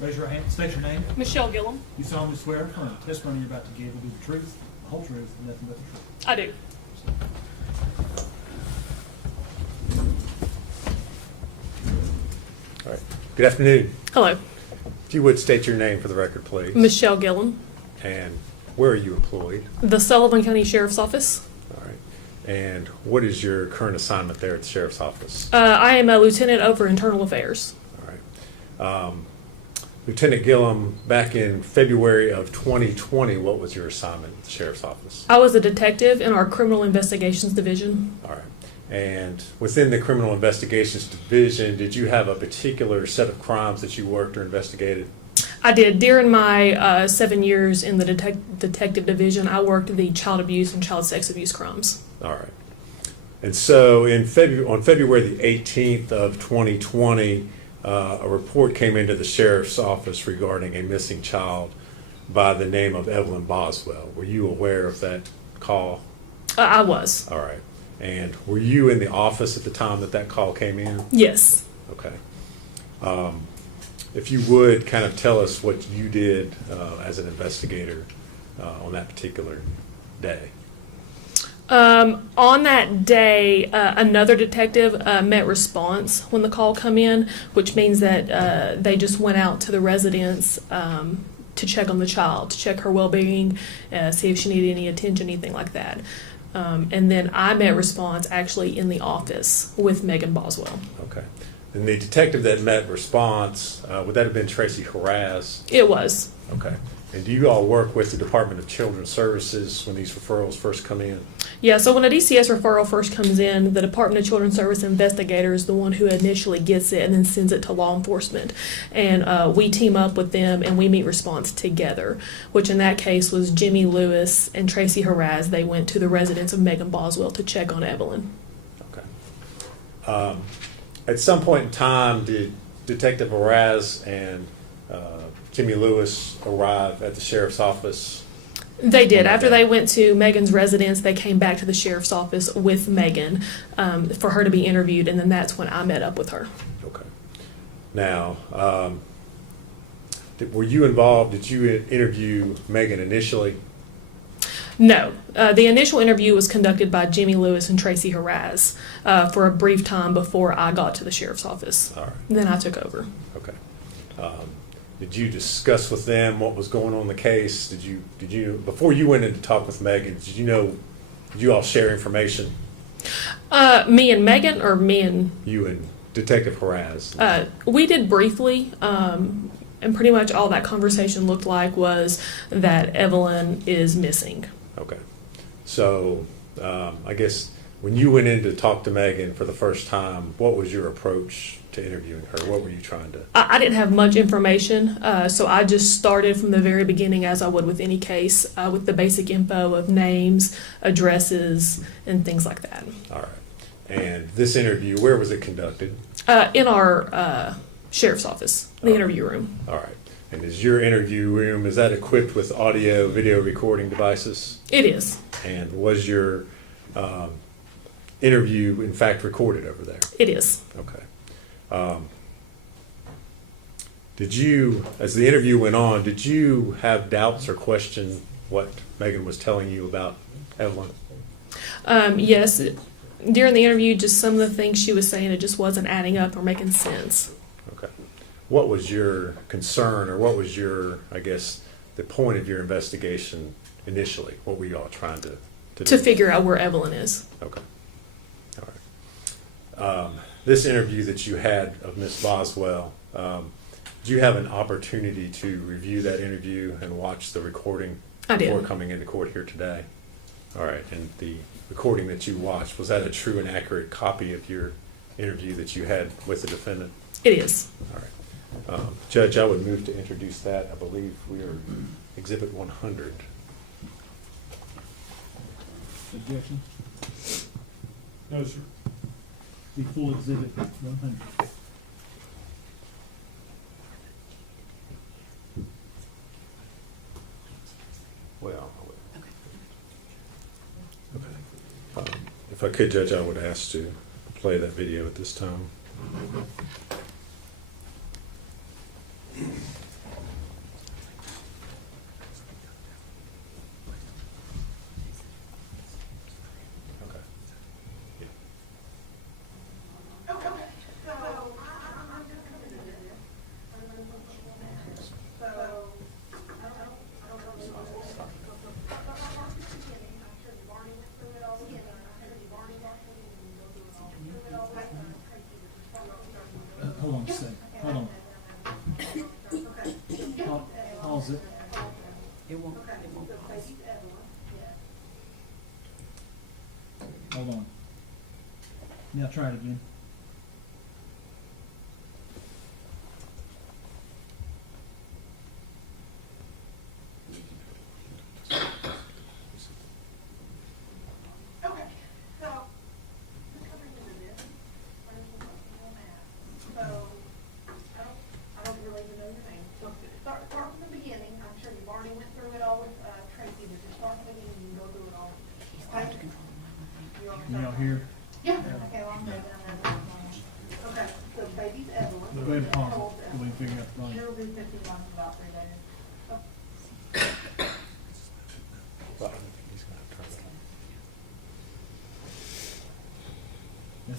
Raise your hand. State your name. Michelle Gilliam. You solemnly swear affirm the testimony you're about to give will be the truth, the whole truth, and nothing but the truth. I do. All right. Good afternoon. Hello. If you would state your name for the record, please. Michelle Gilliam. And where are you employed? The Sullivan County Sheriff's Office. All right. And what is your current assignment there at the sheriff's office? I am a lieutenant over internal affairs. All right. Lieutenant Gilliam, back in February of 2020, what was your assignment at the sheriff's office? I was a detective in our criminal investigations division. All right. And within the criminal investigations division, did you have a particular set of crimes that you worked or investigated? I did. During my 7 years in the detective division, I worked the child abuse and child sex abuse crimes. All right. And so on February the 18th of 2020, a report came into the sheriff's office regarding a missing child by the name of Evelyn Boswell. Were you aware of that call? I was. All right. And were you in the office at the time that call came in? Yes. Okay. If you would kind of tell us what you did as an investigator on that particular day. On that day, another detective met response when the call come in, which means that they just went out to the residence to check on the child, to check her well-being, see if she needed any attention, anything like that. And then I met response actually in the office with Megan Boswell. Okay. And the detective that met response, would that have been Tracy Harraz? It was. Okay. And do you all work with the Department of Children's Services when these referrals first come in? Yeah, so when a DCS referral first comes in, the Department of Children's Service investigator is the one who initially gets it and then sends it to law enforcement. And we team up with them and we meet response together, which in that case was Jimmy Lewis and Tracy Harraz. They went to the residence of Megan Boswell to check on Evelyn. Okay. At some point in time, did Detective Harraz and Jimmy Lewis arrive at the sheriff's office? They did. After they went to Megan's residence, they came back to the sheriff's office with Megan for her to be interviewed, and then that's when I met up with her. Okay. Now, were you involved? Did you interview Megan initially? No. The initial interview was conducted by Jimmy Lewis and Tracy Harraz for a brief time before I got to the sheriff's office. All right. Then I took over. Okay. Did you discuss with them what was going on in the case? Did you before you went in to talk with Megan, did you all share information? Me and Megan, or me and you and Detective Harraz? We did briefly, and pretty much all that conversation looked like was that Evelyn is missing. Okay. So I guess when you went in to talk to Megan for the first time, what was your approach to interviewing her? What were you trying to? I didn't have much information, so I just started from the very beginning, as I would with any case, with the basic info of names, addresses, and things like that. All right. And this interview, where was it conducted? In our sheriff's office, the interview room. All right. And is your interview room, is that equipped with audio, video recording devices? It is. And was your interview, in fact, recorded over there? It is. Okay. Did you, as the interview went on, did you have doubts or question what Megan was telling you about Evelyn? Yes. During the interview, just some of the things she was saying, it just wasn't adding up or making sense. Okay. What was your concern, or what was your, I guess, the point of your investigation initially? What were you all trying to do? To figure out where Evelyn is. Okay. All right. This interview that you had of Miss Boswell, did you have an opportunity to review that interview and watch the recording before coming into court here today? All right. And the recording that you watched, was that a true and accurate copy of your interview that you had with the defendant? It is. All right. Judge, I would move to introduce that. I believe we are Exhibit 100. Objection? No, sir. The full exhibit 100. Well, okay. If I could, Judge, I would ask to play that video at this time. Hold on a second. Hold on. Pause it. It won't pause. Hold on. Now try it again.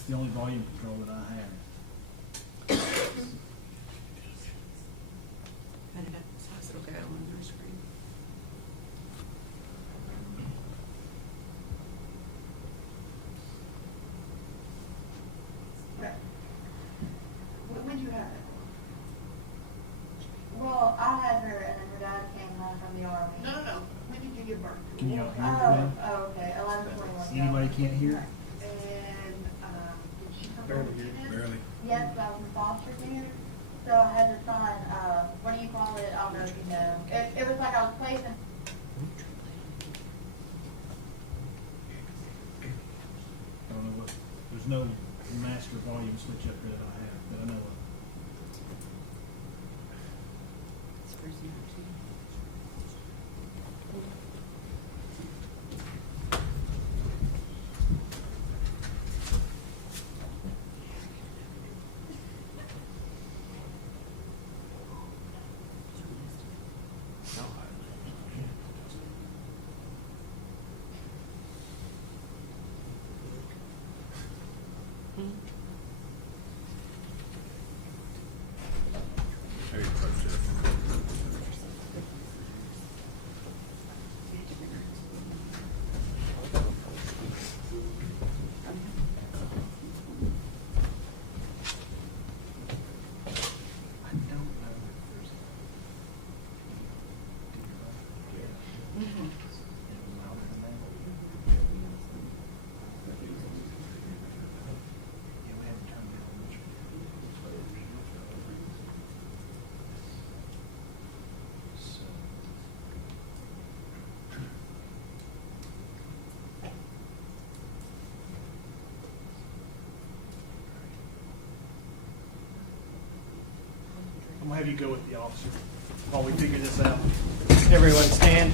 That's the only volume control that I have. Cut it up as high as it'll go on your screen. When did you have it? Well, I had her and then her dad came home from the army. No. When did you give birth? Can you all hear me now? Oh, okay, 11/21. Anybody can't hear? And, did she come Barely home hear. with you? Barely. Yes, I was in foster care. So I had to sign, what do you call it? I don't know if you know. It was like I was placing. I don't know what, there's no master volume switch up here that I have, that I know of. I'm gonna have you go with the officer while we figure this out. Everyone stand.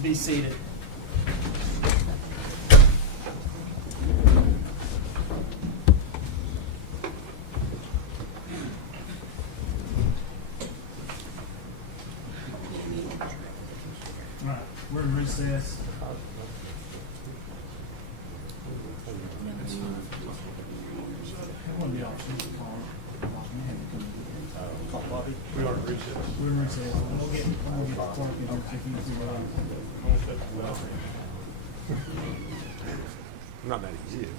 Be seated. All right, we're in recess. One of the officers will call. Bobby. We are in recess. We're in recess. We'll get Clark in here, see if he can figure out. Not that easy, is it?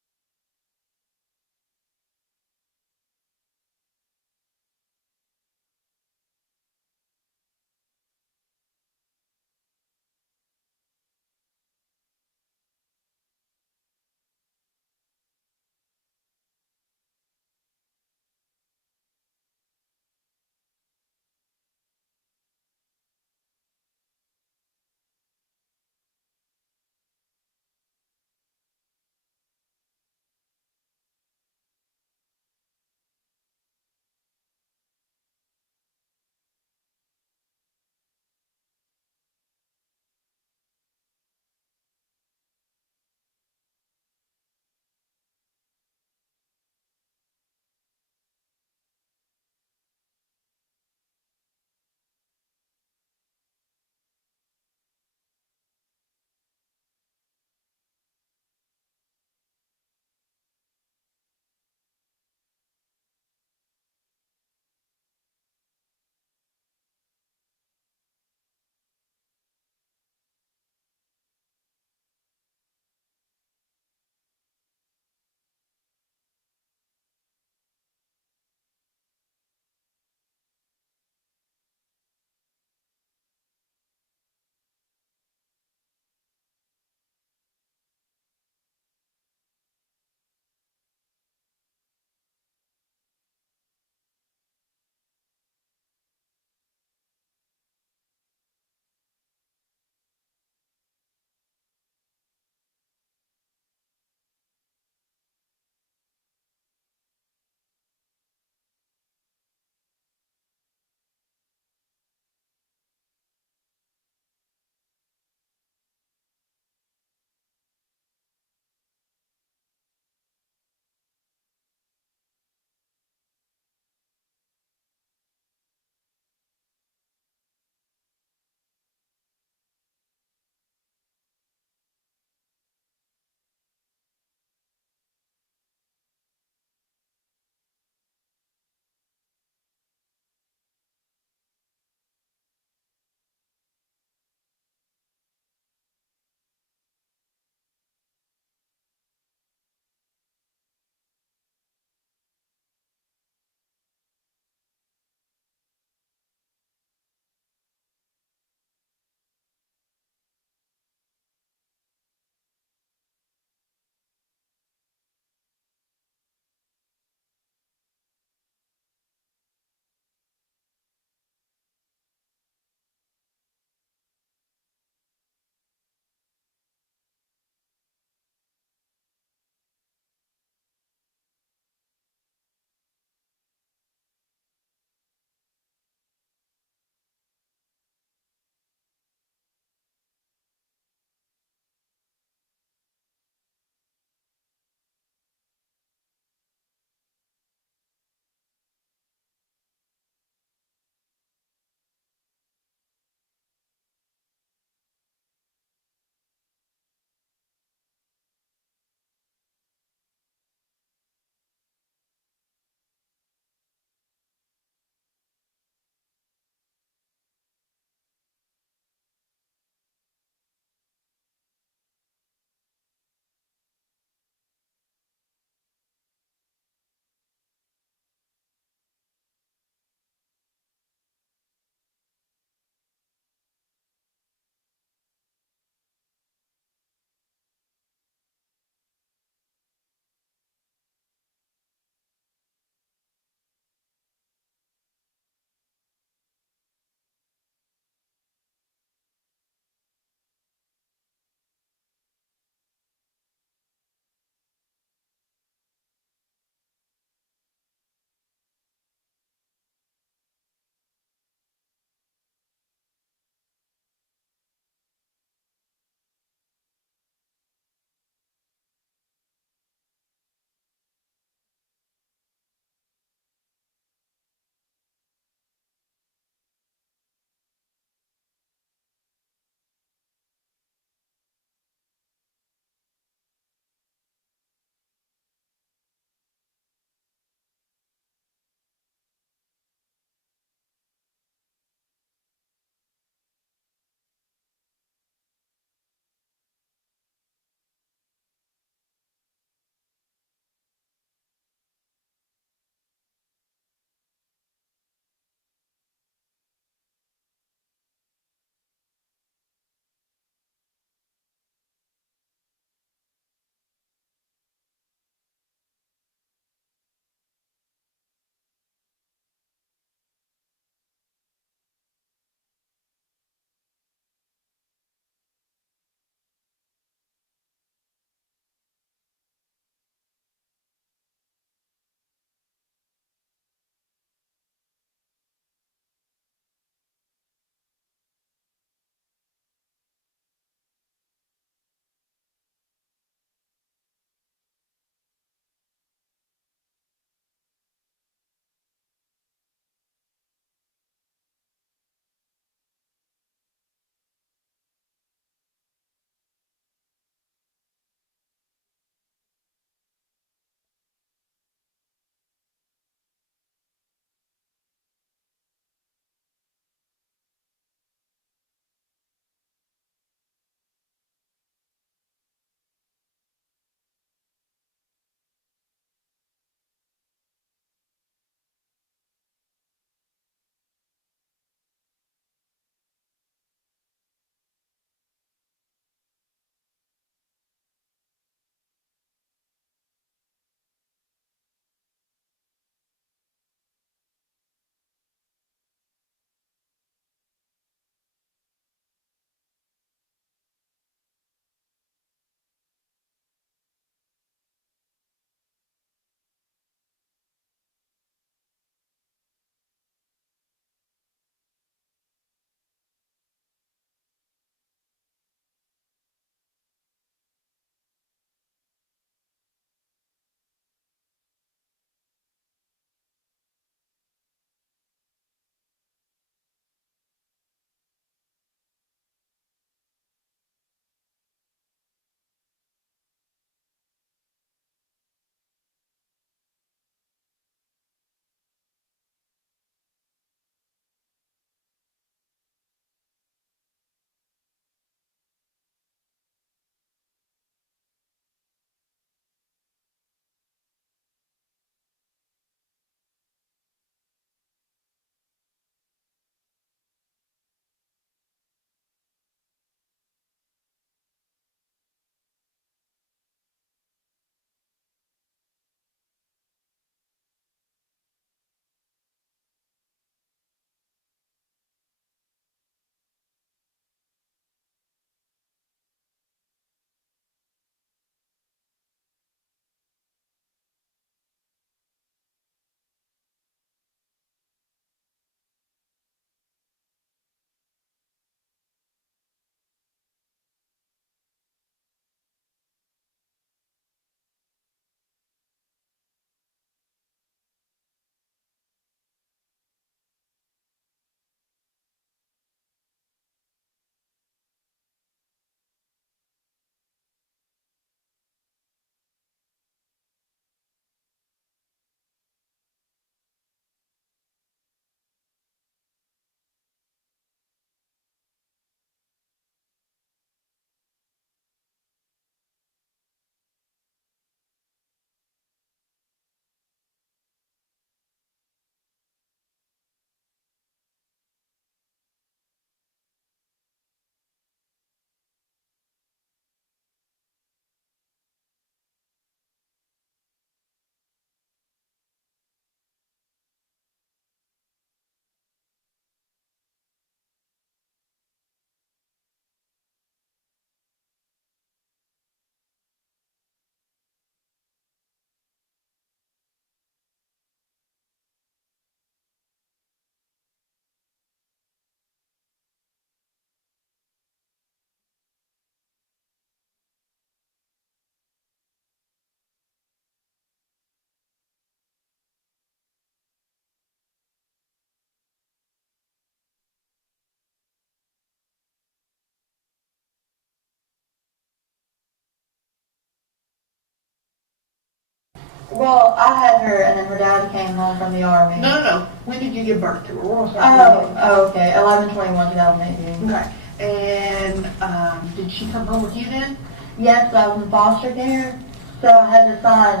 Well, I had her, and then her dad came home from the army. No. When did you give birth to her? We're gonna start with you. Oh, okay. 11/21/2018. Okay. And did she come home with you then? Yes, I was in foster care, so I had to sign,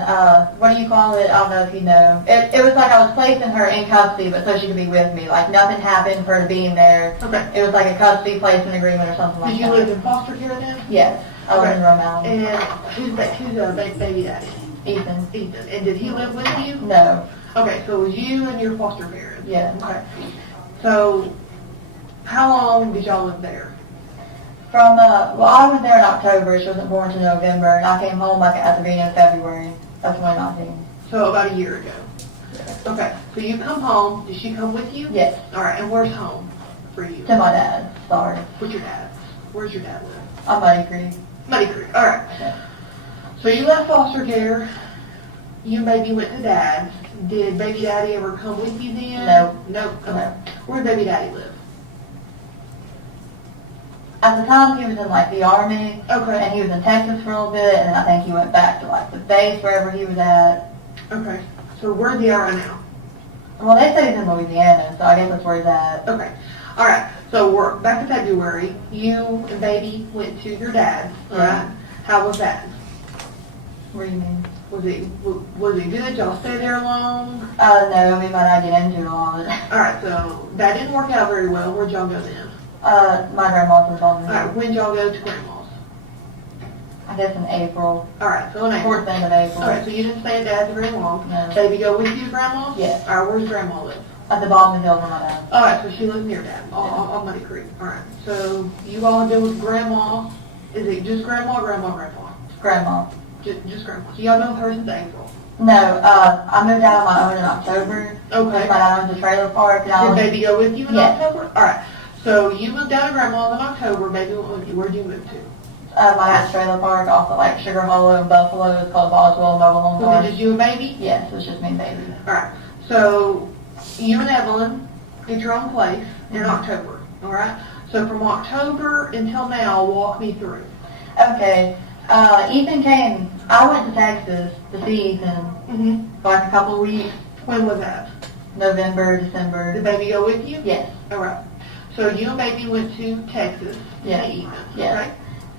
what do you call it? I don't know if you know. It was like I was placing her in custody, but so she could be with me. Like, nothing happened for her being there. Okay. It was like a custody placement agreement or something like Did that. you live in foster care then? Yes, I was in Rhode Island. And who's baby daddy? Ethan. Ethan. And did he live with you? No. Okay, so it was you and your foster parents? Yeah. Okay. So, how long did y'all live there? From, well, I went there in October. She wasn't born until November, and I came home like at the beginning of February. That's 2019. So about a year ago. Okay, so you come home. Did she come with you? Yes. All right, and where's home for you? To my dad. Sorry. What's your dad's? Where's your dad live? On Muddy Creek. Muddy Creek. All right. Yeah. So you left foster care. You and baby went to dad's. Did baby daddy ever come with you then? No. Nope. Okay. Where did baby daddy live? At the time, he was in like the army. Okay. And he was in Texas for a little bit, and then I think he went back to like the base, wherever he was at. Okay. So where's he at right now? Well, they say he's in Louisiana, so I guess that's where he's at. Okay. All right. So we're back to February. You and baby went to your dad's, right? How was that? What do you mean? Was it good? Y'all stay there long? No, we might not get into it a lot. All right. So that didn't work out very well. Where'd y'all go then? My grandma's was on All right. When'd y'all go to grandma's? I guess in April. All right. So in April. Towards the end of April. All right. So you didn't stay at dad's very long. No. Baby go with you to grandma's? Yes. All right. Where's grandma live? At the bottom of the hill where my dad. All right. So she lives near dad on Muddy Creek. All right. So you all deal with grandma. Is it just grandma or grandpa? Grandma. Just grandma. So y'all know her since April. No, I moved out on my own in October. Okay. My dad owns a trailer park. And Did baby go with you in Yes. October? All right. So you moved out of grandma's in October. Baby went with you. Where'd you move to? My dad's trailer park off of like Sugar Hollow and Buffalo. It's called Boswell Mobile Home Was Park. it just you and baby? Yes, it was just me and baby. All right. So you and Evelyn get your own place in October. All right. So from October until now, walk me through. Okay. Ethan came. I went to Texas to see Ethan for like a couple of weeks. When was that? November, December. Did baby go with you? Yes. All right. So you and baby went to Texas Yes. to Ethan. Yes. Right?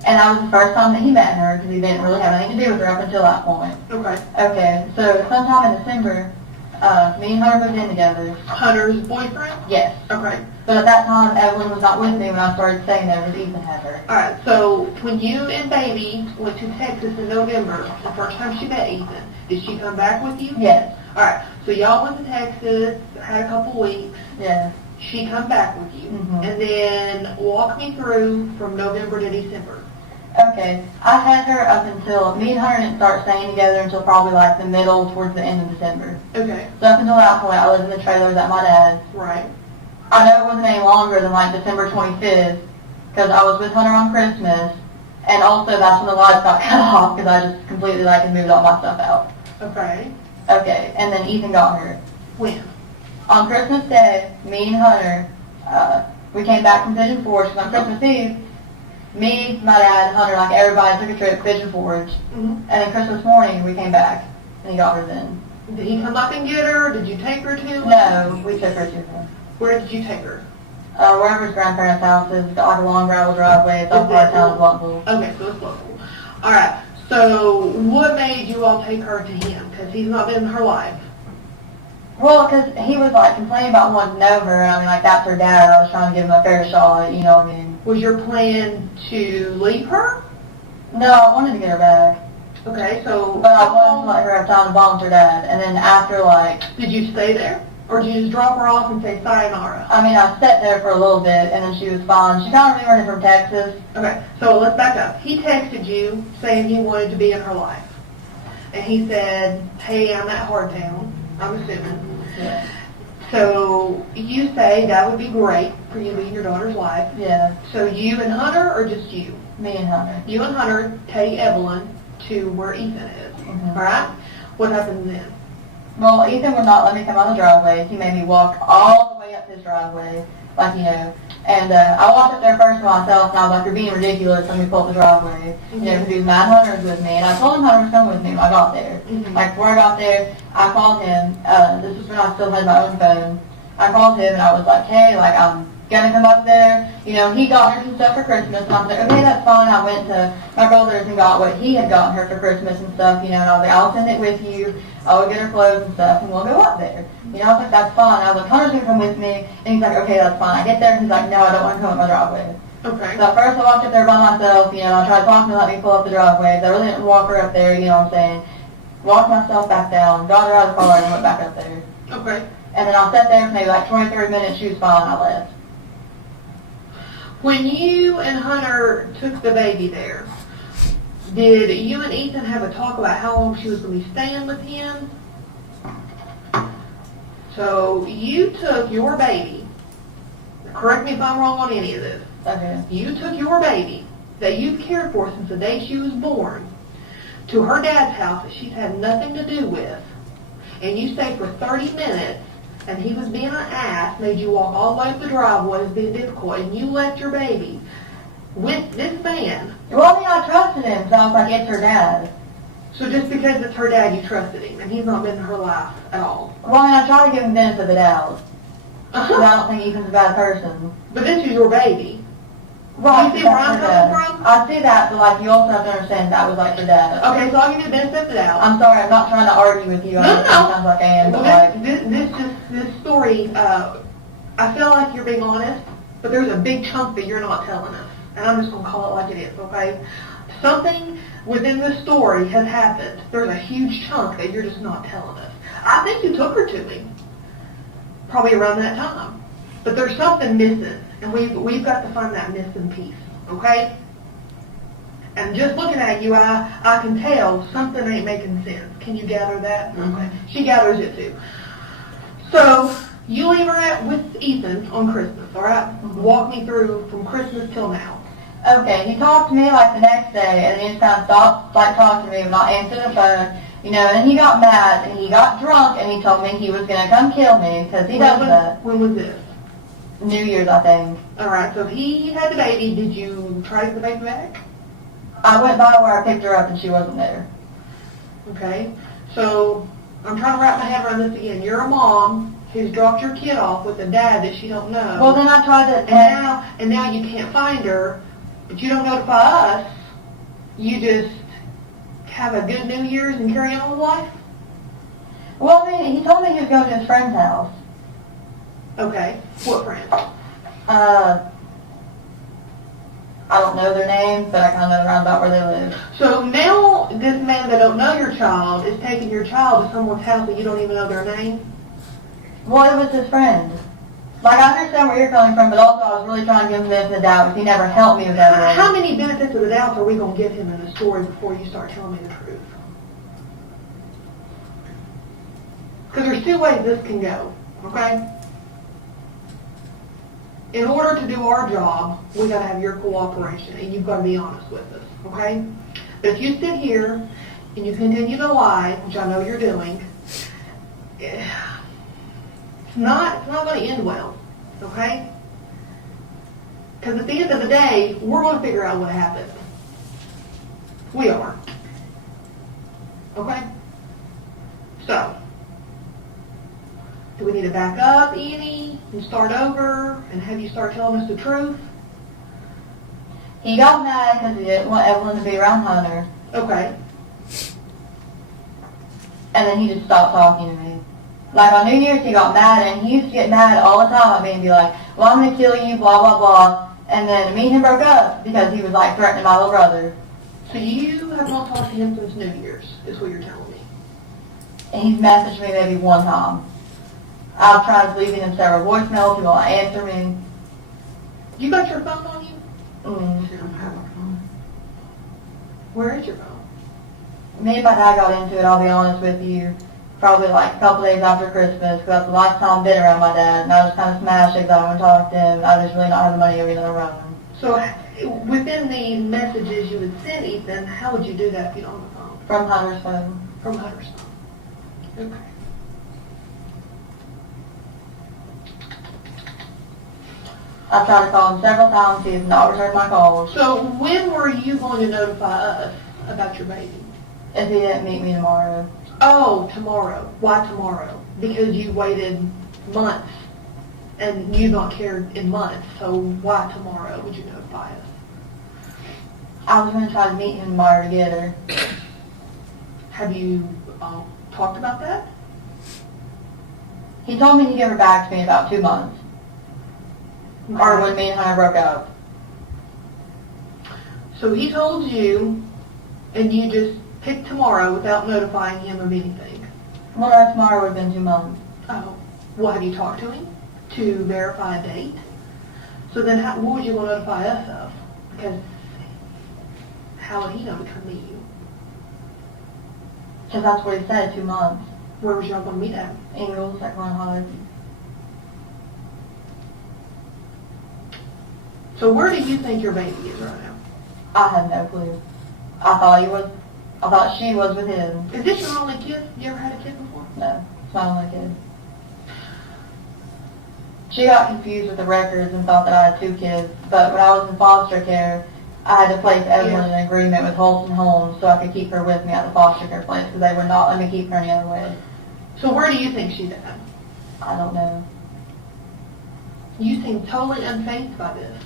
And I was the first time that he met her because he didn't really have anything to do with her up until that point. Okay. Okay. So sometime in December, me and Hunter moved in together. Hunter's boyfriend? Yes. Okay. But at that time, Evelyn was not with me when I started staying there because Ethan had her. All right. So when you and baby went to Texas in November, the first time she met Ethan, did she come back with you? Yes. All right. So y'all went to Texas, had a couple weeks. Yeah. She come back with you, Mhm. and then walk me through from November to December. Okay. I had her up until, me and Hunter didn't start staying together until probably like the middle towards the end of December. Okay. So up until that point, I lived in the trailers at my dad's. Right. I know it wasn't any longer than like December 25th because I was with Hunter on Christmas, and also that's when the lights got cut off because I just completely like moved all my stuff out. Okay. Okay, and then Ethan got her. When? On Christmas Day, me and Hunter, we came back from Pigeon Forge because on Christmas Eve, me, my dad, Hunter, like everybody took a trip to Pigeon Forge, and then Christmas morning we came back and he got her then. Did he come up and get her? Did you take her to him? No, we took her to him. Where did you take her? Wherever his grandparents' house is, it's got like a long gravel driveway. It's off part of town of Bluntville. Okay, so it's local. All right. So what made you all take her to him? Because he's not been in her life. Well, because he was like complaining about wanting to know her, and I mean, like that's her dad. I was trying to give him a fair shot, you know what I mean? Was your plan to leave her? No, I wanted to get her back. Okay, so. But I wanted to let her have time to bond with her dad, and then after like. Did you stay there? Or did you just drop her off and say sayonara? I mean, I sat there for a little bit, and then she was fine. She kind of remembered from Texas. Okay, so let's back up. He texted you saying he wanted to be in her life. And he said, hey, I'm at Hardtown, I'm assuming. Yeah. So you say that would be great for you to be in your daughter's life. Yeah. So you and Hunter, or just you? Me and Hunter. You and Hunter take Evelyn to where Ethan is, all right? What happens then? Well, Ethan would not let me come on the driveway. He made me walk all the way up his driveway, like, you know, And I walked up there first myself, and I was like, "You're being ridiculous. Let me pull up the driveway." You know, because he was mad Hunter was with me, and I told him Hunter was coming with me when I got there. Like before I got there, I called him. This was when I still had my own phone. I called him and I was like, "Hey, like I'm gonna come up there." You know, he got her some stuff for Christmas, and I was like, "Okay, that's fine." I went to my brother's and got what he had gotten her for Christmas and stuff. You know, and I was like, "I'll send it with you. I'll get her clothes and stuff, and we'll go up there." You know, I was like, "That's fine." I was like, "Hunter's gonna come with me," and he's like, "Okay, that's fine." I get there and he's like, "No, I don't want to come up my driveway." Okay. So at first I walked up there by myself. You know, I tried to talk to him to let me pull up the driveway. I really didn't walk her up there. You know what I'm saying? Walked myself back down, got her out of the car, and went back up there. Okay. And then I sat there for maybe like 20, 30 minutes. She was fine. I left. When you and Hunter took the baby there, did you and Ethan have a talk about how long she was going to be staying with him? So you took your baby, correct me if I'm wrong on any of this, Okay. you took your baby that you've cared for since the day she was born to her dad's house that she's had nothing to do with, and you stayed for 30 minutes, and he was being an ass, made you walk all the way up the driveway, was being difficult, and you left your baby with this man. Well, I mean, I trusted him, so I was like, "It's her dad." So just because it's her dad, you trusted him, and he's not been in her life at all. Well, I mean, I try to give him the benefit of the doubt. Because I don't think Ethan's a bad person. But this is your baby. Right. You see where I'm coming from? I see that, but like, you also have to understand that was like her dad. Okay, so I'll give you the benefit of the doubt. I'm sorry, I'm not trying to argue with you. I know it sounds like I am, but like... This story, I feel like you're being honest, but there's a big chunk that you're not telling us. And I'm just going to call it like it is, okay? Something within this story has happened. There's a huge chunk that you're just not telling us. I think you took her to me, probably around that time. But there's something missing, and we've got to find that missing piece, okay? And just looking at you, I can tell something ain't making sense. Can you gather that? Okay. She gathers it too. So you leave her with Ethan on Christmas, all right? Walk me through from Christmas till now. Okay, he talked to me like the next day, and then he just kind of stopped like talking to me, not answering the phone, you know, and he got mad, and he got drunk, and he told me he was going to come kill me, because he does that. When was this? New Year's, I think. All right, so he had the baby. Did you try to get the baby back? I went by where I picked her up, and she wasn't there. Okay, so I'm trying to wrap my head around this again. You're a mom who's dropped your kid off with a dad that she don't know. Well, then I tried to... And now you can't find her, but you don't notify us. You just have a good New Year's and carry on with life? Well, I mean, he told me he was going to his friend's house. Okay, what friend? I don't know their names, but I kind of know around about where they live. So now this man that don't know your child is taking your child to someone's house that you don't even know their name? Well, it was his friend. Like, I understand where you're coming from, but also I was really trying to give him the benefit of the doubt because he never helped me with that. How many benefits of the doubt are we going to give him in the story before you start telling me the truth? Because there's two ways this can go, okay? In order to do our job, we got to have your cooperation, and you've got to be honest with us, okay? But if you sit here and you continue to lie, which I know you're doing, it's not going to end well, okay? Because at the end of the day, we're going to figure out what happened. We are. Okay? So, do we need to back up, Annie, and start over and have you start telling us the truth? He got mad because he didn't want Evelyn to be around Hunter. Okay. And then he just stopped talking to me. Like on New Year's, he got mad, and he used to get mad all the time at me and be like, "Well, I'm going to kill you, blah, blah, blah." And then me and him broke up because he was like threatening my little brother. So you have not talked to him since New Year's, is what you're telling me. And he's messaged me maybe one time. I've tried leaving him several voicemails. He won't answer me. You got your phone on you? Mm. I don't have a phone. Where is your phone? Me and my dad got into it, I'll be honest with you, probably like a couple days after Christmas, because that's the last time I've been around my dad, and I was kind of smashed because I want to talk to him, and I just really not have the money to even around him. So within the messages you would send Ethan, how would you do that if you don't have a phone? From Hunter's phone. From Hunter's phone. Okay. I tried to call him several times. He has not returned my calls. So when were you going to notify us about your baby? If he didn't meet me tomorrow. Oh, tomorrow. Why tomorrow? Because you waited months and you not cared in months. So why tomorrow would you notify us? I was going to try to meet him tomorrow together. Have you talked about that? He told me he'd give her back to me in about 2 months. Or when me and Hunter broke up. So he told you, and you just picked tomorrow without notifying him of anything? Well, tomorrow would have been 2 months. Oh. Well, have you talked to him to verify a date? So then what would you want to notify us of? Because how would he know to come meet you? Because that's what he said, 2 months. Where was y'all going to meet at? Ingalls, at Glen Hollow. So where do you think your baby is right now? I have no clue. I thought she was with him. Is this your only kid? You ever had a kid before? No, it's my only kid. She got confused with the records and thought that I had 2 kids, but when I was in foster care, I had to place Evelyn in an agreement with Holton Homes so I could keep her with me at the foster care place because they would not let me keep her any other way. So where do you think she's at? I don't know. You seem totally unfazed by this.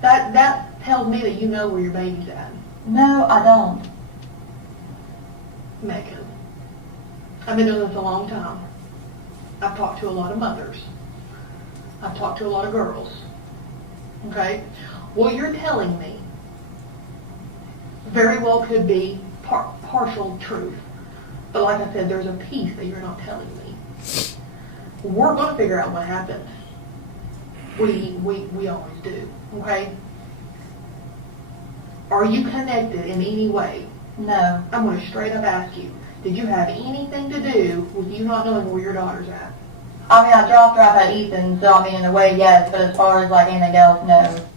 That tells me that you know where your baby's at. No, I don't. Megan, I've been doing this a long time. I've talked to a lot of mothers. I've talked to a lot of girls. Okay? What you're telling me very well could be partial truth. But like I said, there's a piece that you're not telling me. We're going to figure out what happened. We always do. Okay? Are you connected in any way? No. I'm going to straight up ask you, did you have anything to do with you not knowing where your daughter's at? I mean, I dropped her off at Ethan, so I mean, in a way, yes, but as far as like anything else, no.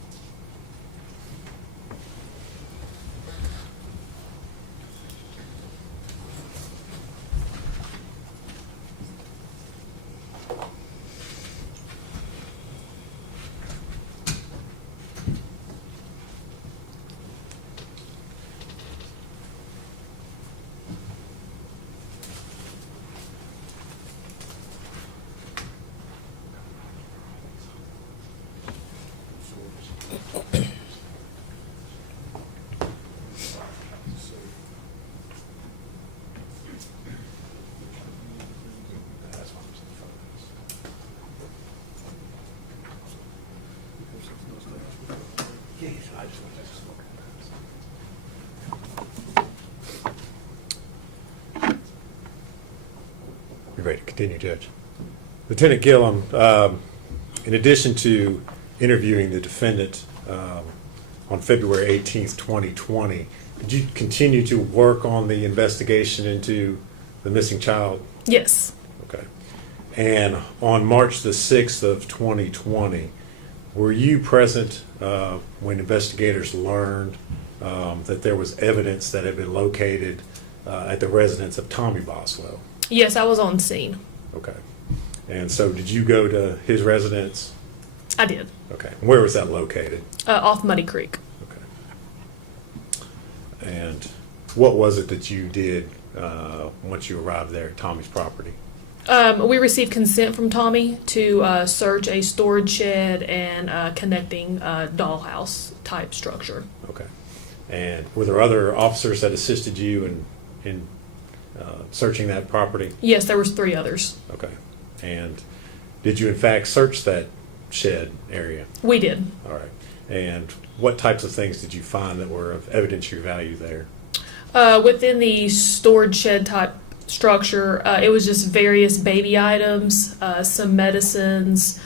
You're ready to continue, Judge. Lieutenant Gilliam, in addition to interviewing the defendant on February 18th, 2020, did you continue to work on the investigation into the missing child? Yes. Okay. And on March the 6th of 2020, were you present when investigators learned that there was evidence that had been located at the residence of Tommy Boswell? Yes, I was on scene. Okay. And so did you go to his residence? I did. Okay. Where was that located? Off Muddy Creek. Okay. And what was it that you did once you arrived there at Tommy's property? We received consent from Tommy to search a storage shed and connecting dollhouse type structure. Okay. And were there other officers that assisted you in searching that property? Yes, there was 3 others. Okay. And did you in fact search that shed area? We did. All right. And what types of things did you find that were of evidentiary value there? Within the storage shed type structure, it was just various baby items, some medicines,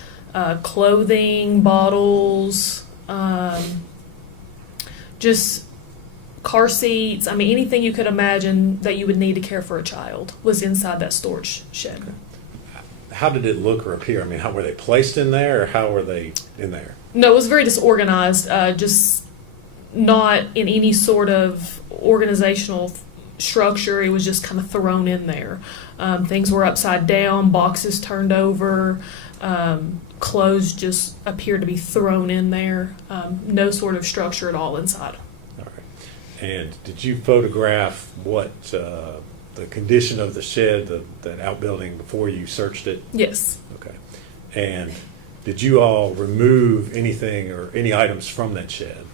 clothing, bottles, just car seats. I mean, anything you could imagine that you would need to care for a child was inside that storage shed. Okay. How did it look or appear? I mean, how were they placed in there, or how were they in there? No, it was very disorganized, just not in any sort of organizational structure. It was just kind of thrown in there. Things were upside down, boxes turned over, Clothes just appeared to be thrown in there. No sort of structure at all inside. All right. And did you photograph what the condition of the shed, that outbuilding, before you searched it? Yes. Okay. And did you all remove anything or any items from that shed?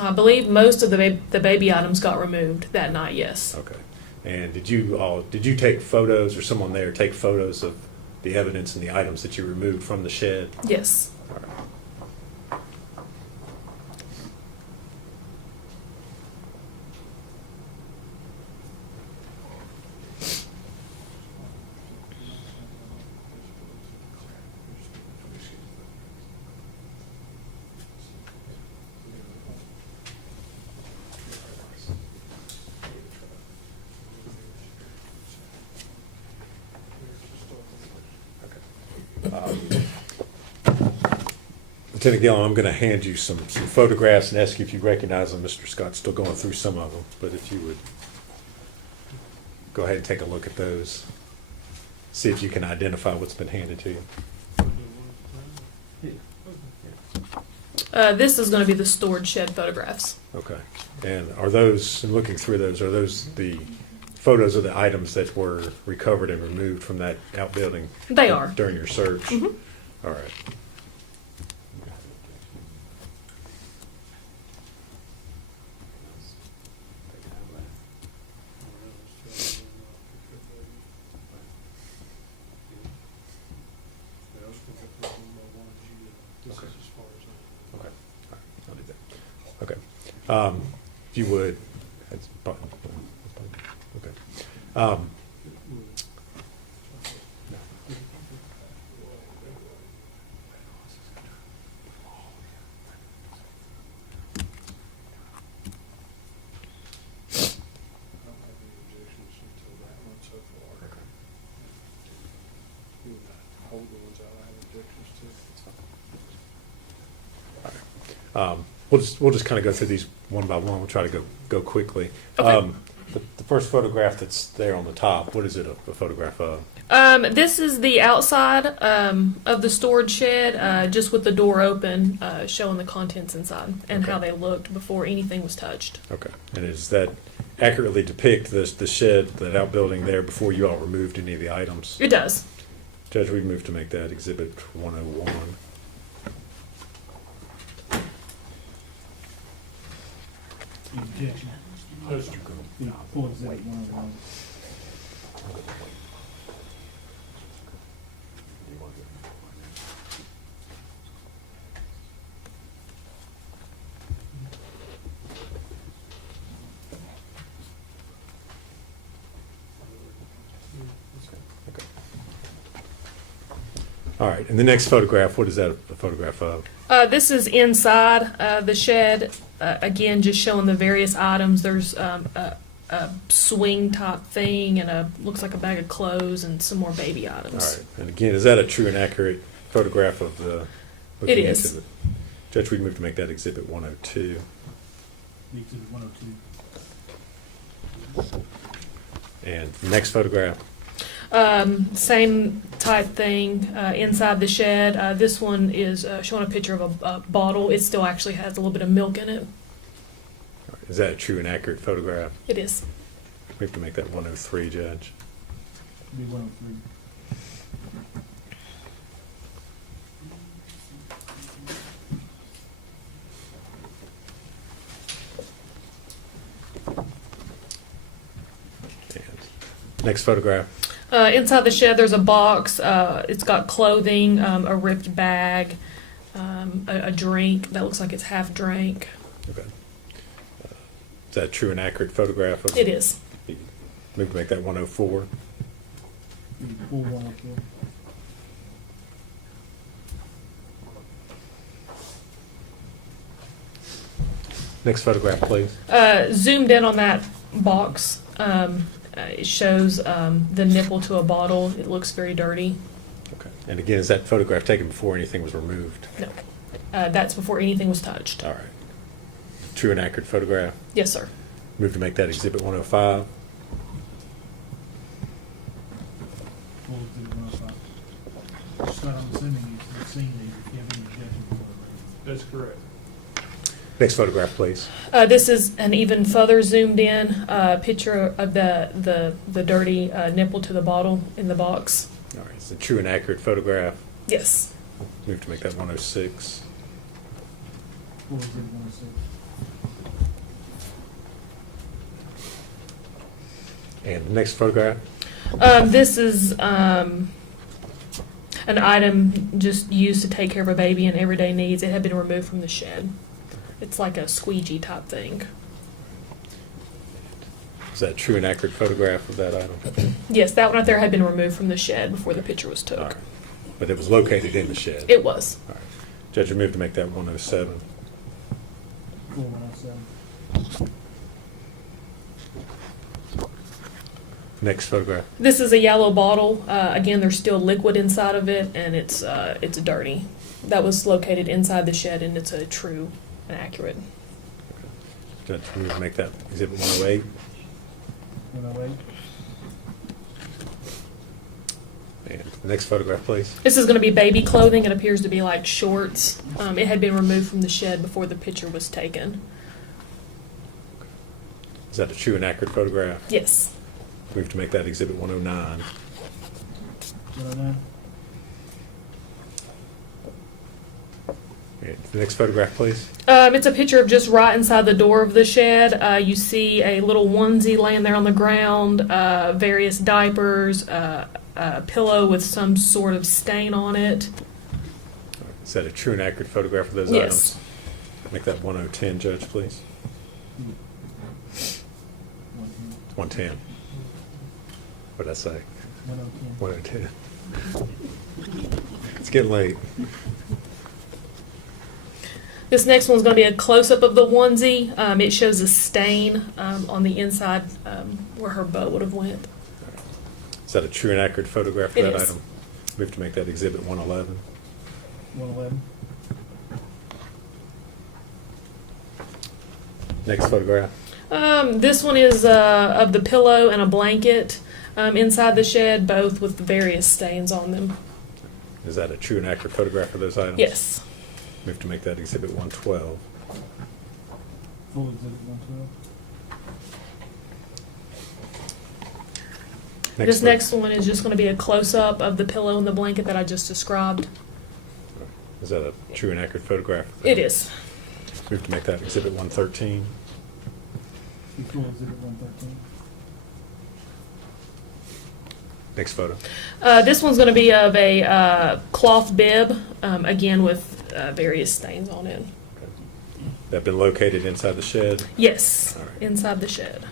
I believe most of the baby items got removed that night. Yes. Okay. And did you take photos, or someone there take photos of the evidence and the items that you removed from the shed? Yes. All right. Lieutenant Gilliam, I'm going to hand you some photographs and ask you if you recognize them. Mr. Scott's still going through some of them, but if you would go ahead and take a look at those, see if you can identify what's been handed to you. This is going to be the storage shed photographs. Okay. And are those, in looking through those, are those the photos of the items that were recovered and removed from that outbuilding? They are. During your search? Mhm. All right. Okay. If you would, that's probably, okay. We'll just kind of go through these one by one. We'll try to go quickly. Okay. The first photograph that's there on the top, what is it a photograph of? This is the outside of the storage shed, just with the door open, showing the contents inside and Okay. how they looked before anything was touched. Okay. And does that accurately depict the shed, that outbuilding there, before you all removed any of the items? It does. Judge, we move to make that Exhibit 101. Objection. Full exhibit 101. All right. And the next photograph, what is that a photograph of? This is inside the shed. Again, just showing the various items. There's a swing type thing and looks like a bag of clothes and some more baby items. All right. And again, is that a true and accurate photograph of the? It is. Into the, Judge, we move to make that Exhibit 102. Exhibit 102. And the next photograph. Same type thing inside the shed. This one is showing a picture of a bottle. It still actually has a little bit of milk in it. All right. Is that a true and accurate photograph? It is. We have to make that 103, Judge. Be 103. And next photograph. Inside the shed, there's a box. It's got clothing, a ripped bag, a drink that looks like it's half drank. Okay. Is that a true and accurate photograph? Of It is. Move to make that 104. Full 104. Next photograph, please. Zoomed in on that box. It shows the nipple to a bottle. It looks very dirty. Okay. And again, is that photograph taken before anything was removed? No. That's before anything was touched. All right. True and accurate photograph. Yes, sir. Move to make that Exhibit 105. Full exhibit 105. Scott, I'm assuming seen these, if you have any objections, we'll raise them. That's correct. Next photograph, please. This is an even further zoomed in picture of the dirty nipple to the bottle in the box. All right, it's a true and accurate photograph. Yes. Move to make that 106. Full exhibit 106. And the next photograph. This is an item just used to take care of a baby in everyday needs. It had been removed from the shed. It's like a squeegee type thing. Is that a true and accurate photograph of that item? Yes, that one right there had been removed from the shed before the picture was took. All right. But it was located in the shed? It was. All right. Judge, I move to make that 107. Full 107. Next photograph. This is a yellow bottle. Again, there's still liquid inside of it, and it's dirty. That was located inside the shed, and it's a true and accurate. Judge, I move to make that exhibit 108. 108. And the next photograph, please. This is going to be baby clothing. It appears to be like shorts. It had been removed from the shed before the picture was taken. Is that a true and accurate photograph? Yes. Move to make that exhibit 109. 109. And the next photograph, please. It's a picture of just right inside the door of the shed. You see a little onesie laying there on the ground, various diapers, a pillow with some sort of stain on it. Is that a true and accurate photograph of those Yes. items? Make that 1010, Judge, please. 110. What did I say? 110. 110. It's getting late. This next one's going to be a close-up of the onesie. It shows a stain on the inside where her bow would have went. Is that a true and accurate photograph of It that is. item? Move to make that exhibit 111. 111. Next photograph. This one is of the pillow and a blanket inside the shed, both with various stains on them. Is that a true and accurate photograph of those items? Yes. Move to make that exhibit 112. Full exhibit 112. This next one is just going to be a close-up of the pillow and the blanket that I just described. Is that a true and accurate photograph? It is. Move to make that exhibit 113. Full exhibit 113. Next photo. This one's going to be of a cloth bib, again with various stains on it. That been located inside the shed? Yes, All right. inside the shed.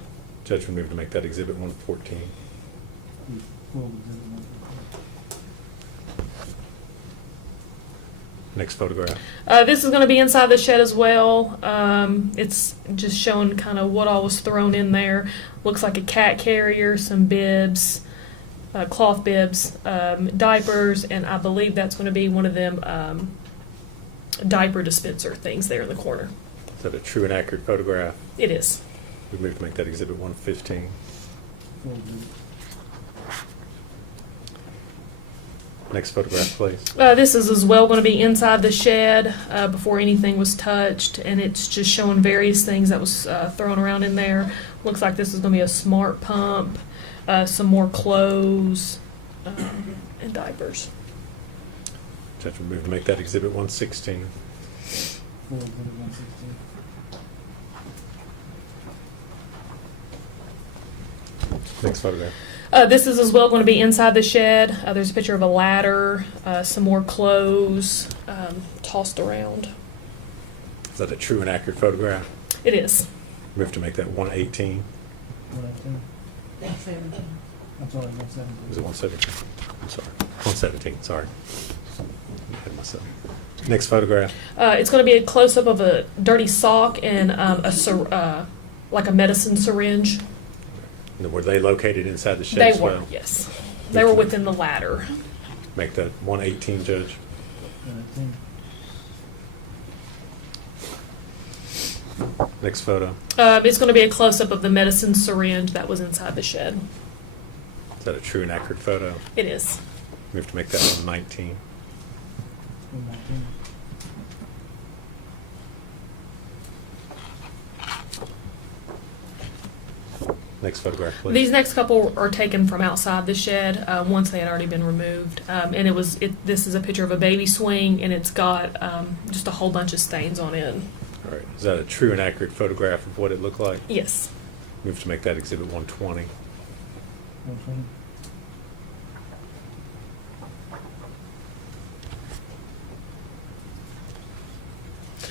Judge would move to make that exhibit 114. Full exhibit 114. Next photograph. This is going to be inside the shed as well. It's just showing kind of what all was thrown in there. Looks like a cat carrier, some bibs, cloth bibs, diapers, and I believe that's going to be one of them diaper dispenser things there in the corner. Is that a true and accurate photograph? It is. We move to make that exhibit 115. Full exhibit. Next photograph, please. This is as well going to be inside the shed before anything was touched, and it's just showing various things that was thrown around in there. Looks like this is going to be a smart pump, some more clothes, and diapers. Judge would move to make that exhibit 116. Full exhibit 116. Next photograph. This is as well going to be inside the shed. There's a picture of a ladder, some more clothes tossed around. Is that a true and accurate photograph? It is. Move to make that 118. 118. 117. I'm sorry, 117. Is it 117? I'm sorry. 117, sorry. I had myself. Next photograph. It's going to be a close-up of a dirty sock and like a medicine syringe. And were they located inside the shed They as were, well? yes. They were within the ladder. Make that 118, Judge. 118. Next photo. It's going to be a close-up of the medicine syringe that was inside the shed. Is that a true and accurate photo? It is. We have to make that 119. Next photograph, please. These next couple are taken from outside the shed once they had already been removed, and this is a picture of a baby swing, and it's got just a whole bunch of stains on it. All right. Is that a true and accurate photograph of what it looked like? Yes. Move to make that Exhibit 120.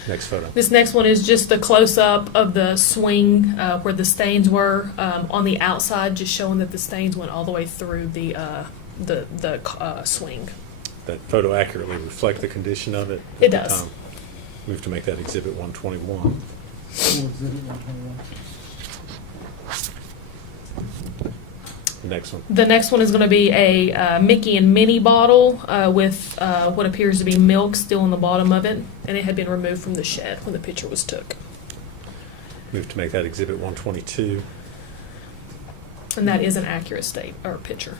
Next photo. This next one is just the close-up of the swing where the stains were on the outside, just showing that the stains went all the way through the swing. That photo accurately reflect the condition of it? It does. Move to make that Exhibit 121. Next one. The next one is going to be a Mickey and Minnie bottle with what appears to be milk still in the bottom of it, and it had been removed from the shed when the picture was took. Move to make that Exhibit 122. And that is an accurate state or picture.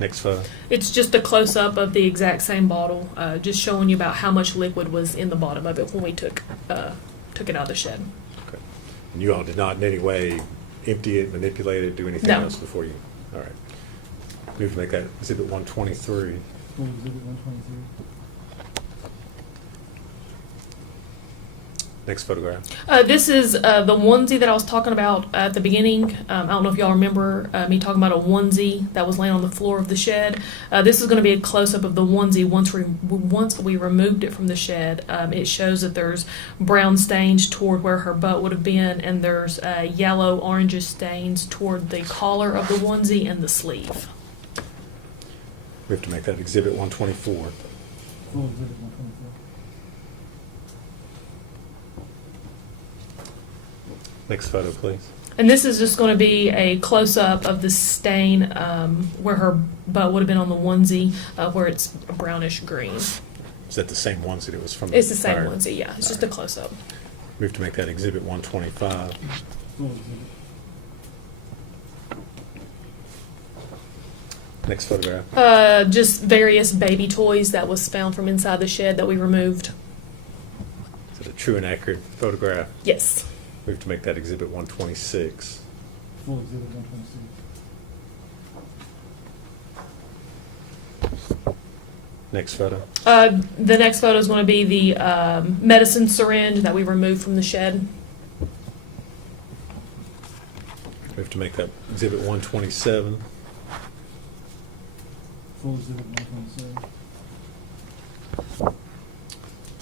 Next photo. It's just a close-up of the exact same bottle, just showing you about how much liquid was in the bottom of it when we took it out of the shed. Okay. And you all did not in any way empty it, manipulate it, do anything No. else before you? All right. Move to make that Exhibit 123. Next photograph. This is the onesie that I was talking about at the beginning. I don't know if y'all remember me talking about a onesie that was laying on the floor of the shed. This is going to be a close-up of the onesie once we removed it from the shed. It shows that there's brown stains toward where her butt would have been, and there's yellow, orangish stains toward the collar of the onesie and the sleeve. We have to make that Exhibit 124. Next photo, please. And this is just going to be a close-up of the stain where her butt would have been on the onesie, where it's brownish green. Is that the same onesie that was from It's the same prior? onesie, yeah. It's just a close-up. We have to make that Exhibit 125. Next photograph. Just various baby toys that was found from inside the shed that we removed. Is it a true and accurate photograph? Yes. We have to make that Exhibit 126. Next photo. The next photo is going to be the medicine syringe that we removed from the shed. We have to make that Exhibit 127.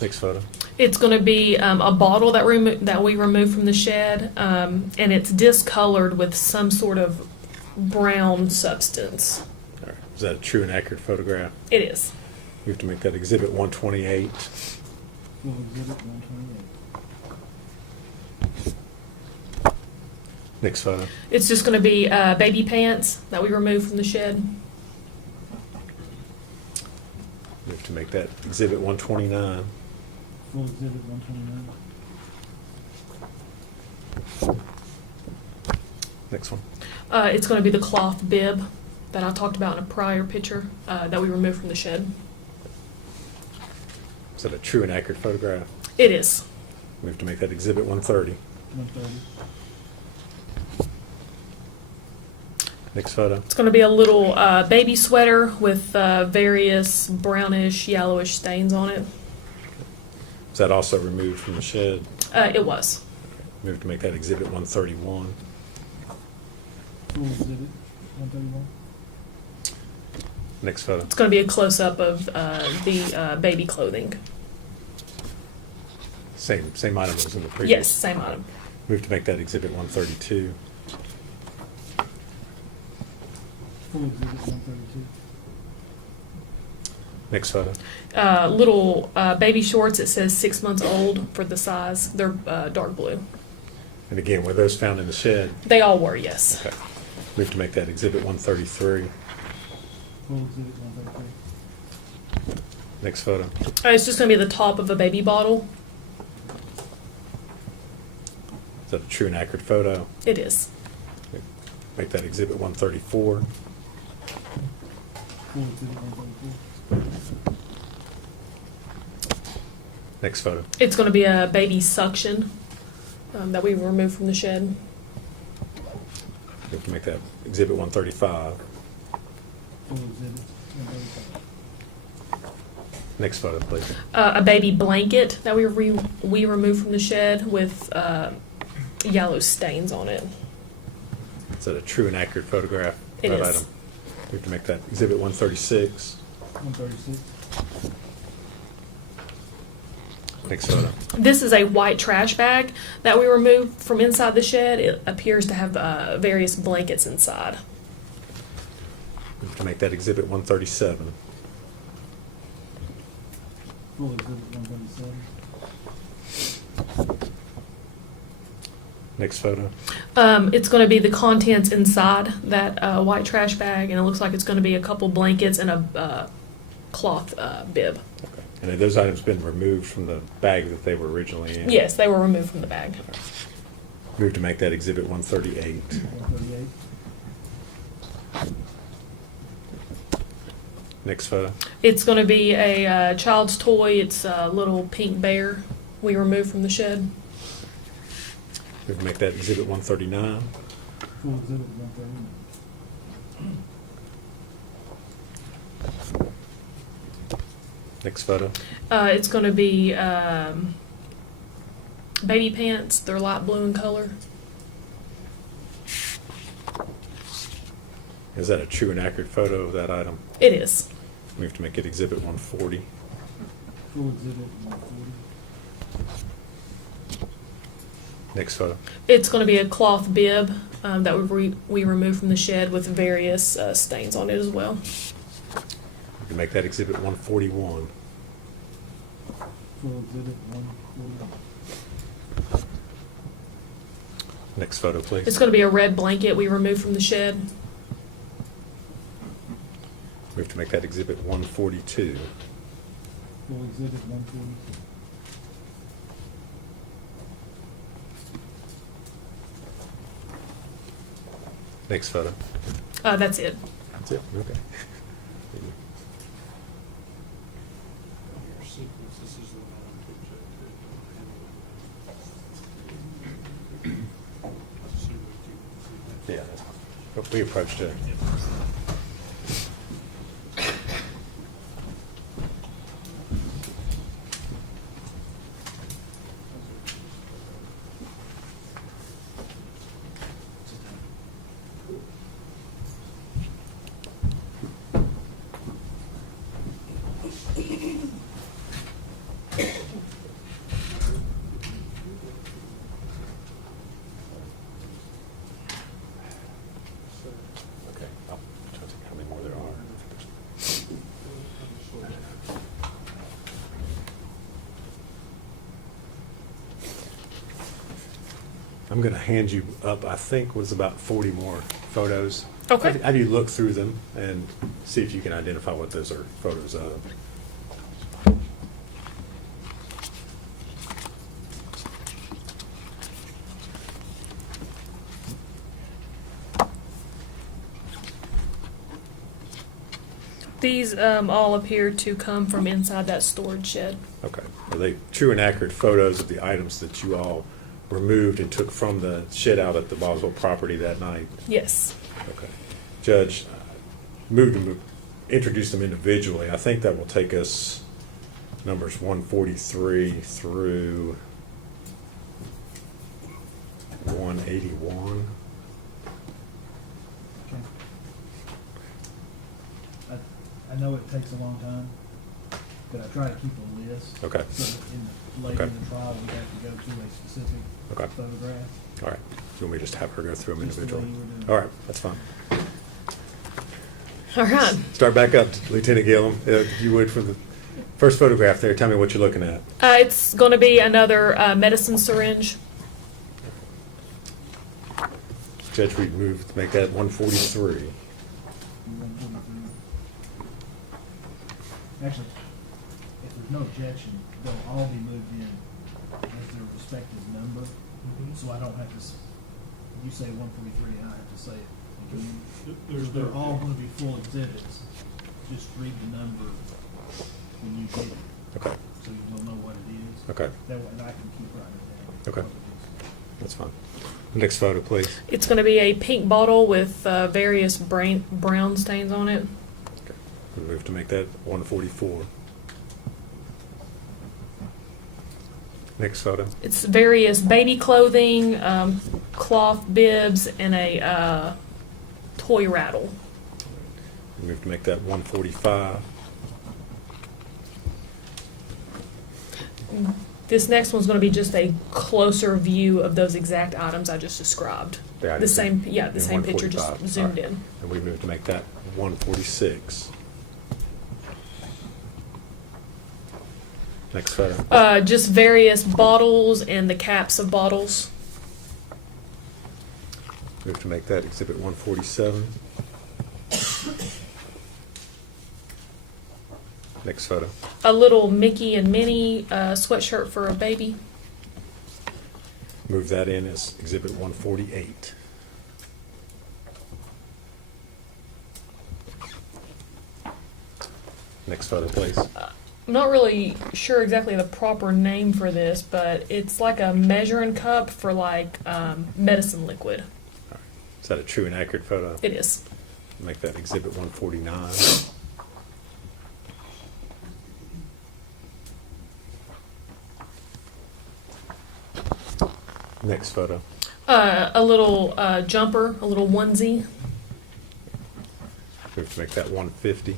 Next photo. It's going to be a bottle that we removed from the shed, and it's discolored with some sort of brown substance. All right. Is that a true and accurate photograph? It is. We have to make that Exhibit 128. Next photo. It's just going to be baby pants that we removed from the shed. We have to make that Exhibit 129. Next one. It's going to be the cloth bib that I talked about in a prior picture that we removed from the shed. Is that a true and accurate photograph? It is. We have to make that Exhibit 130. Next photo. It's going to be a little baby sweater with various brownish, yellowish stains on it. Is that also removed from the shed? It was. We have to make that Exhibit 131. Next photo. It's going to be a close-up of the baby clothing. Same item as in the previous. Yes, same item. We have to make that Exhibit 132. Next photo. Little baby shorts. It says 6 months old for the size. They're dark blue. And again, were those found in the shed? They all were, yes. Okay. We have to make that Exhibit 133. Next photo. It's just going to be the top of a baby bottle. Is that a true and accurate photo? It is. Make that Exhibit 134. Full exhibit 134. Next photo. It's going to be a baby suction that we removed from the shed. We can make that Exhibit 135. Full exhibit 135. Next photo, please. A baby blanket that we removed from the shed with yellow stains on it. Is that a true and accurate photograph? It That is. item. We have to make that Exhibit 136. 136. Next photo. This is a white trash bag that we removed from inside the shed. It appears to have various blankets inside. We have to make that Exhibit 137. Full exhibit 137. Next photo. It's going to be the contents inside that white trash bag, and it looks like it's going to be a couple blankets and a cloth bib. Okay. And have those items been removed from the bag that they were originally in? Yes, they were removed from the bag. Move to make that Exhibit 138. 138. Next photo. It's going to be a child's toy. It's a little pink bear we removed from the shed. Move to make that Exhibit 139. Full exhibit 139. Next photo. It's going to be baby pants. They're light blue in color. Is that a true and accurate photo of that item? It is. We have to make it Exhibit 140. Full exhibit 140. Next photo. It's going to be a cloth bib that we removed from the shed with various stains on it as well. We can make that Exhibit 141. Full exhibit 141. Next photo, please. It's going to be a red blanket we removed from the shed. We have to make that Exhibit 142. Full exhibit 142. Next photo. That's it. That's it. Okay. Your sequence, this is the one I took you to handle. Yeah, that's fine. But we approached it. Okay, I'll try to think how many more there are. I'm going to hand you up, I think, was about 40 more photos. Okay. Have you look through them and see if you can identify what those are photos of. These all appear to come from inside that storage shed. Okay. Are they true and accurate photos of the items that you all removed and took from the shed out at the Boswell property that night? Yes. Okay. Judge, introduce them individually. I think that will take us numbers 143 through 181. Okay. I know it takes a long time, but I try to keep a list. Okay. So later Okay. in the trial, we have to go to a specific Okay. photograph. All right. You want me to just have her go through them Just the way individually? you were doing. All right. That's fine. All right. Start back up, Lieutenant Gilliam. If you would, from the first photograph there, tell me what you're looking at. It's going to be another medicine syringe. Judge, we move to make that 143. 143. Actually, if there's no objection, they'll all be moved in as their respective number, so I don't have to, you say 143, and I have to say it They're all gonna be full exhibits. Just read the number when you get it. Okay. So you'll know what it is. Okay. That way, and I can keep writing it down. Okay. That's fine. Next photo, please. It's going to be a pink bottle with various brown stains on it. We move to make that 144. Next photo. It's various baby clothing, cloth bibs, and a toy rattle. We move to make that 145. This next one's going to be just a closer view of those exact items I just described. The same picture, just 145. zoomed All right. in. And we move to make that 146. Next photo. Just various bottles and the caps of bottles. Move to make that exhibit 147. Next photo. A little Mickey and Minnie sweatshirt for a baby. Move that in as exhibit 148. Next photo, please. I'm not really sure exactly the proper name for this, but it's like a measuring cup for like medicine liquid. Is that a true and accurate photo? It is. Make that exhibit 149. Next photo. A little jumper, a little onesie. We have to make that 150.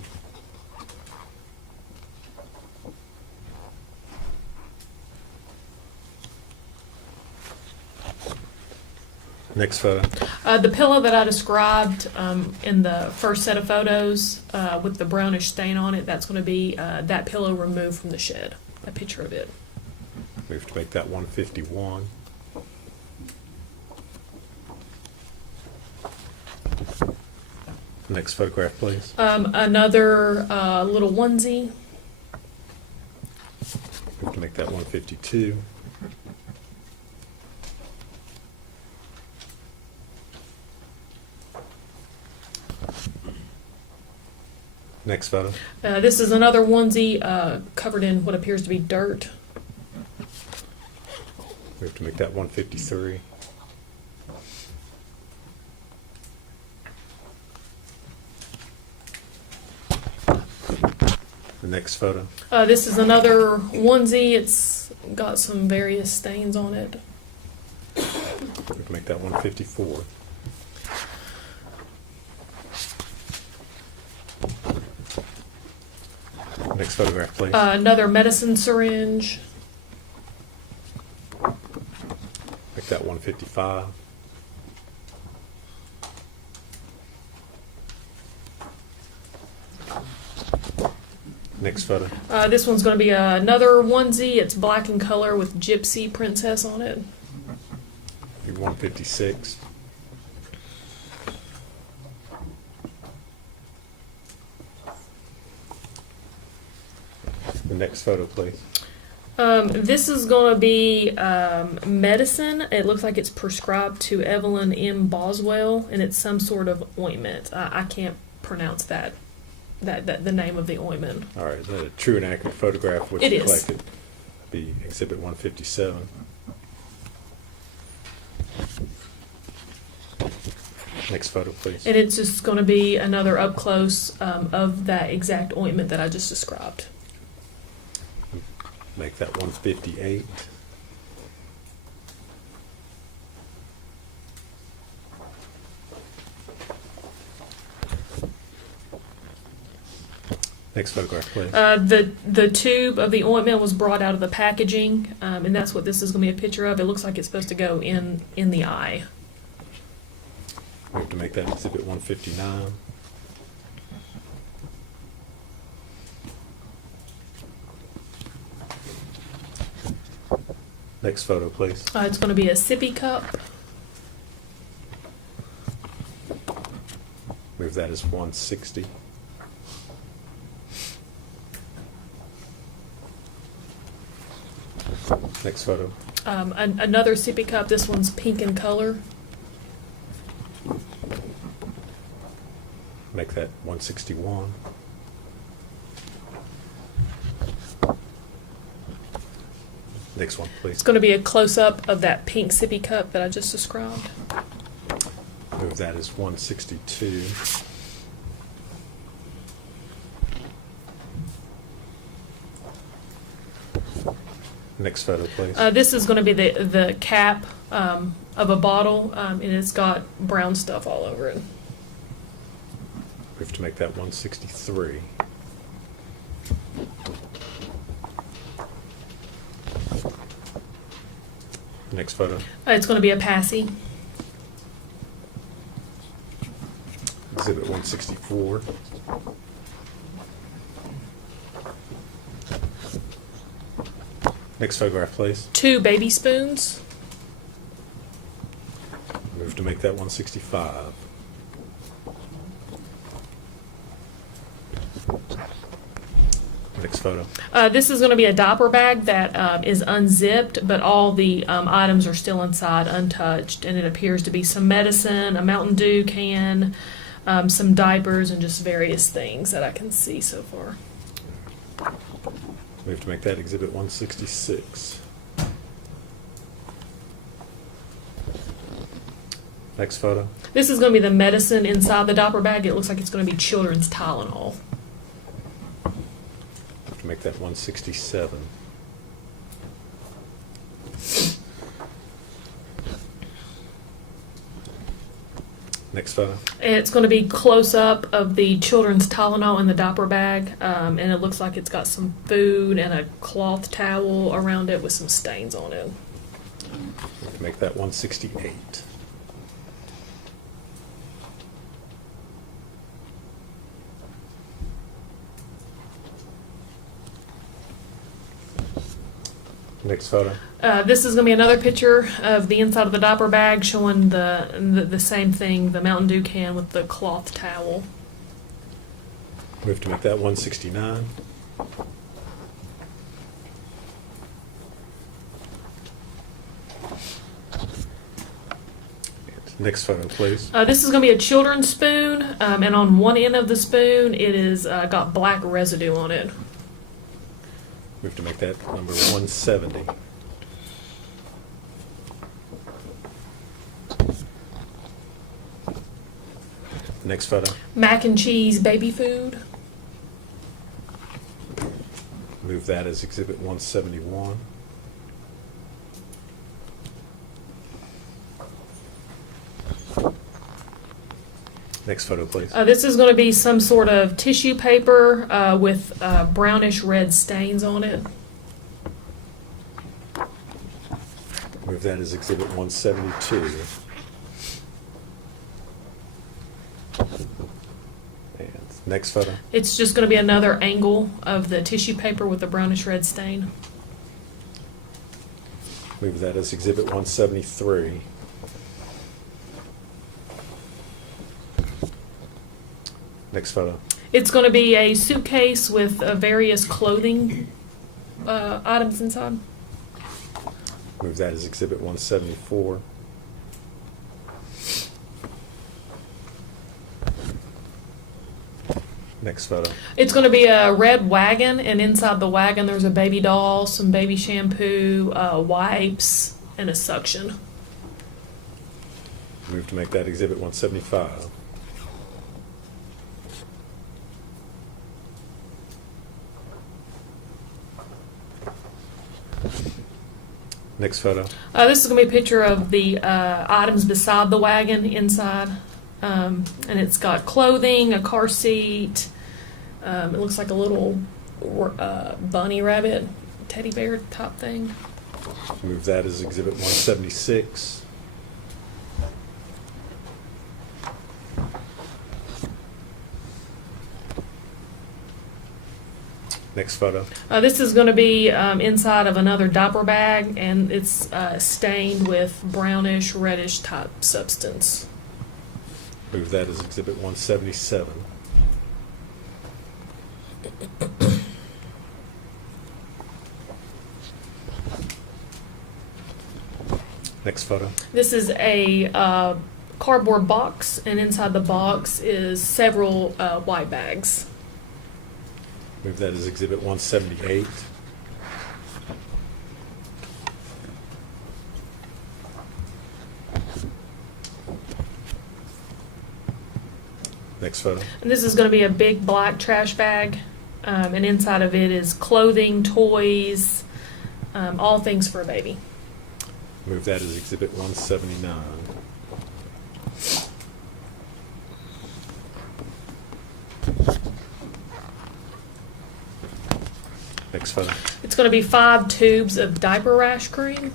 Next photo. The pillow that I described in the first set of photos with the brownish stain on it, that's going to be that pillow removed from the shed. A picture of it. We have to make that 151. Next photograph, please. Another little onesie. We have to make that 152. Next photo. This is another onesie covered in what appears to be dirt. We have to make that 153. The next photo. This is another onesie. It's got some various stains on it. We have to make that 154. Next photograph, please. Another medicine syringe. Make that 155. Next photo. This one's going to be another onesie. It's black in color with Gypsy Princess on it. 156. The next photo, please. This is going to be medicine. It looks like it's prescribed to Evelyn Boswell, and it's some sort of ointment. I can't pronounce the name of the ointment. All right, is that a true and accurate photograph of what It you is. collected? Be exhibit 157. Next photo, please. And it's just going to be another up close of that exact ointment that I just described. Make that 158. Next photograph, please. The tube of the ointment was brought out of the packaging, and that's what this is going to be a picture of. It looks like it's supposed to go in the eye. We have to make that exhibit 159. Next photo, please. It's going to be a sippy cup. Move that as 160. Next photo. Another sippy cup. This one's pink in color. make that 161. Next one, please. It's going to be a close-up of that pink sippy cup that I just described. Move that as 162. Next photo, please. This is going to be the cap of a bottle, and it's got brown stuff all over it. We have to make that 163. Next photo. It's going to be a passy. Exhibit 164. Next photograph, please. 2 baby spoons. Move to make that 165. Next photo. This is going to be a diaper bag that is unzipped, but all the items are still inside untouched, and it appears to be some medicine, a Mountain Dew can, some diapers, and just various things that I can see so far. Move to make that exhibit 166. Next photo. This is going to be the medicine inside the diaper bag. It looks like it's going to be children's Tylenol. Move to make that 167. Next photo. It's going to be close up of the children's Tylenol in the diaper bag, and it looks like it's got some food and a cloth towel around it with some stains on it. Move to make that 168. Next photo. This is going to be another picture of the inside of the diaper bag showing the same thing, the Mountain Dew can with the cloth towel. Move to make that 169. Next photo, please. This is going to be a children's spoon, and on one end of the spoon it is got black residue on it. We have to make that number 170. Next photo. Mac and cheese baby food. Move that as exhibit 171. Next photo, please. This is going to be some sort of tissue paper with brownish red stains on it. Move that as exhibit 172. And next photo. It's just going to be another angle of the tissue paper with the brownish red stain. Move that as exhibit 173. Next photo. It's going to be a suitcase with various clothing items inside. Move that as exhibit 174. Next photo. It's going to be a red wagon, and inside the wagon there's a baby doll, some baby shampoo, wipes, and a suction. Move to make that exhibit 175. Next photo. This is going to be a picture of the items beside the wagon inside. And it's got clothing, a car seat. It looks like a little bunny rabbit, teddy bear type thing. Move that as exhibit 176. Next photo. This is going to be inside of another diaper bag, and it's stained with brownish, reddish type substance. Move that as exhibit 177. Next photo. This is a cardboard box, and inside the box is several white bags. Move that as Exhibit 178. Next photo. And this is going to be a big black trash bag, and inside of it is clothing, toys, all things for a baby. Move that as Exhibit 179. Next photo. It's going to be 5 tubes of diaper rash cream.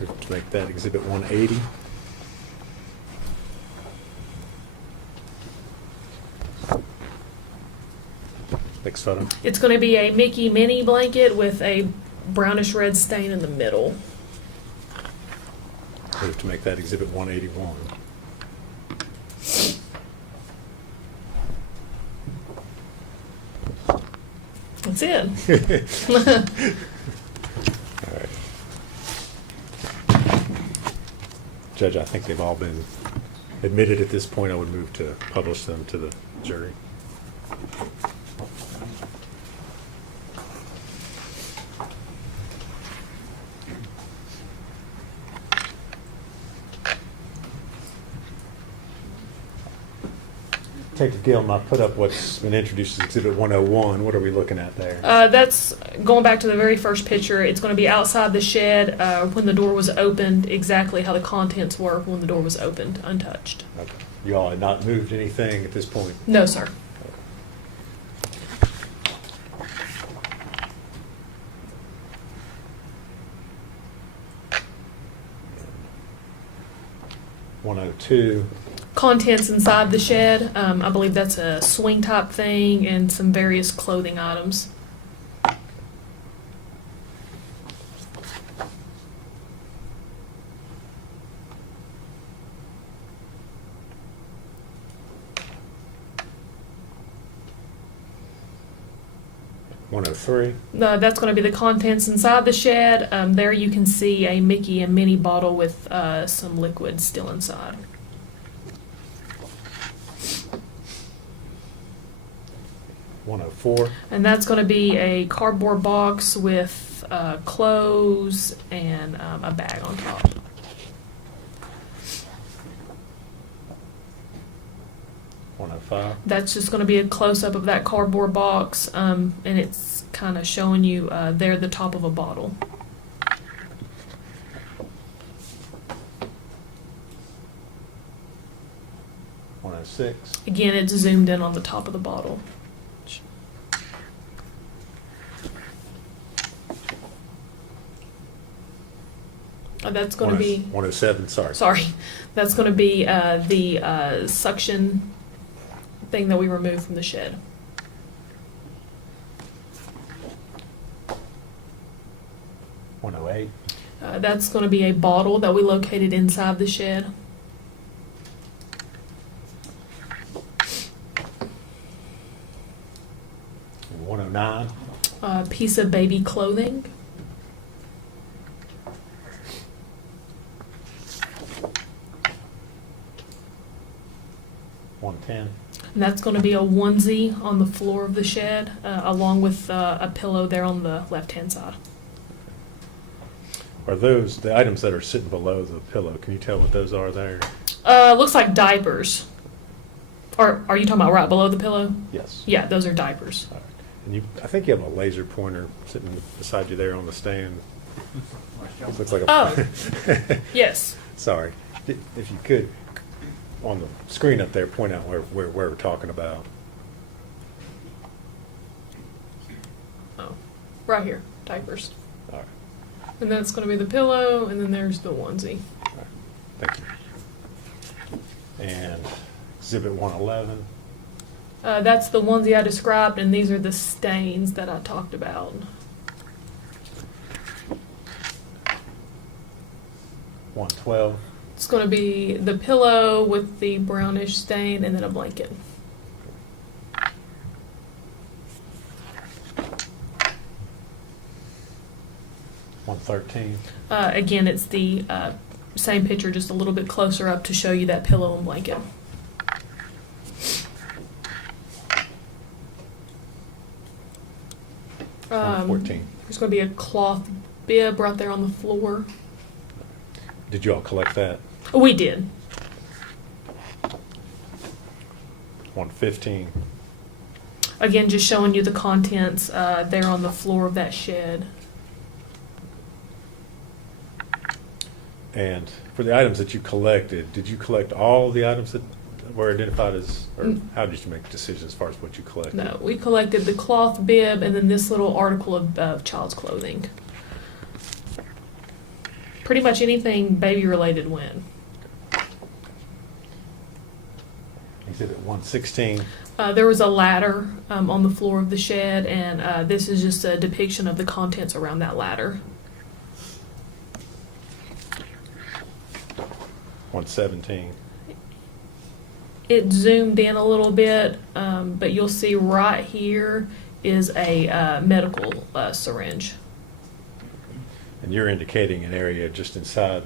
Move to make that Exhibit 180. Next photo. It's going to be a Mickey mini blanket with a brownish red stain in the middle. Move to make that Exhibit 181. That's it. All right. Judge, I think they've all been admitted at this point. I would move to publish them to the jury. Take the Gilliam, I put up what's been introduced as Exhibit 101. What are we looking at there? That's going back to the very first picture. It's going to be outside the shed when the door was opened, exactly how the contents were when the door was opened, untouched. Okay. You all had not moved anything at this point? No, sir. .102. Contents inside the shed. I believe that's a swing type thing and some various clothing items. .103. That's going to be the contents inside the shed. There you can see a Mickey and Minnie bottle with some liquid still inside. .104. And that's going to be a cardboard box with clothes and a bag on top. .105. That's just going to be a close-up of that cardboard box, and it's kind of showing you there the top of a bottle. .106. Again, it's zoomed in on the top of the bottle. That's going to be 107. Sorry. Sorry, that's going to be the suction thing that we removed from the shed. .108. That's going to be a bottle that we located inside the shed. .109. A piece of baby clothing. .110. And that's going to be a onesie on the floor of the shed, along with a pillow there on the left-hand side. Are those the items that are sitting below the pillow? Can you tell what those are there? Looks like diapers. Or are you talking about right below the pillow? Yes. Yeah, those are diapers. All right. And I think you have a laser pointer sitting beside you there on the stand. Looks like a. Oh. Yes. Sorry. If you could, on the screen up there, point out where we're talking about. Oh, right here, diapers. All right. And that's going to be the pillow, and then there's the onesie. All right. Thank you. And Exhibit 111. That's the onesie I described, and these are the stains that I talked about. 112. It's going to be the pillow with the brownish stain, and then a blanket. 113. Again, it's the same picture, just a little bit closer up to show you that pillow and blanket. It's 114. There's going to be a cloth bib right there on the floor. Did you all collect that? We did. 115. Again, just showing you the contents there on the floor of that shed. And for the items that you collected, did you collect all the items that were identified as, or how did you make decisions as far as what you collected? No, we collected the cloth bib and then this little article of child's clothing. Pretty much anything baby related went. Exhibit 116. There was a ladder on the floor of the shed, and this is just a depiction of the contents around that ladder. 117. It zoomed in a little bit, but you'll see right here is a medical syringe. And you're indicating an area just inside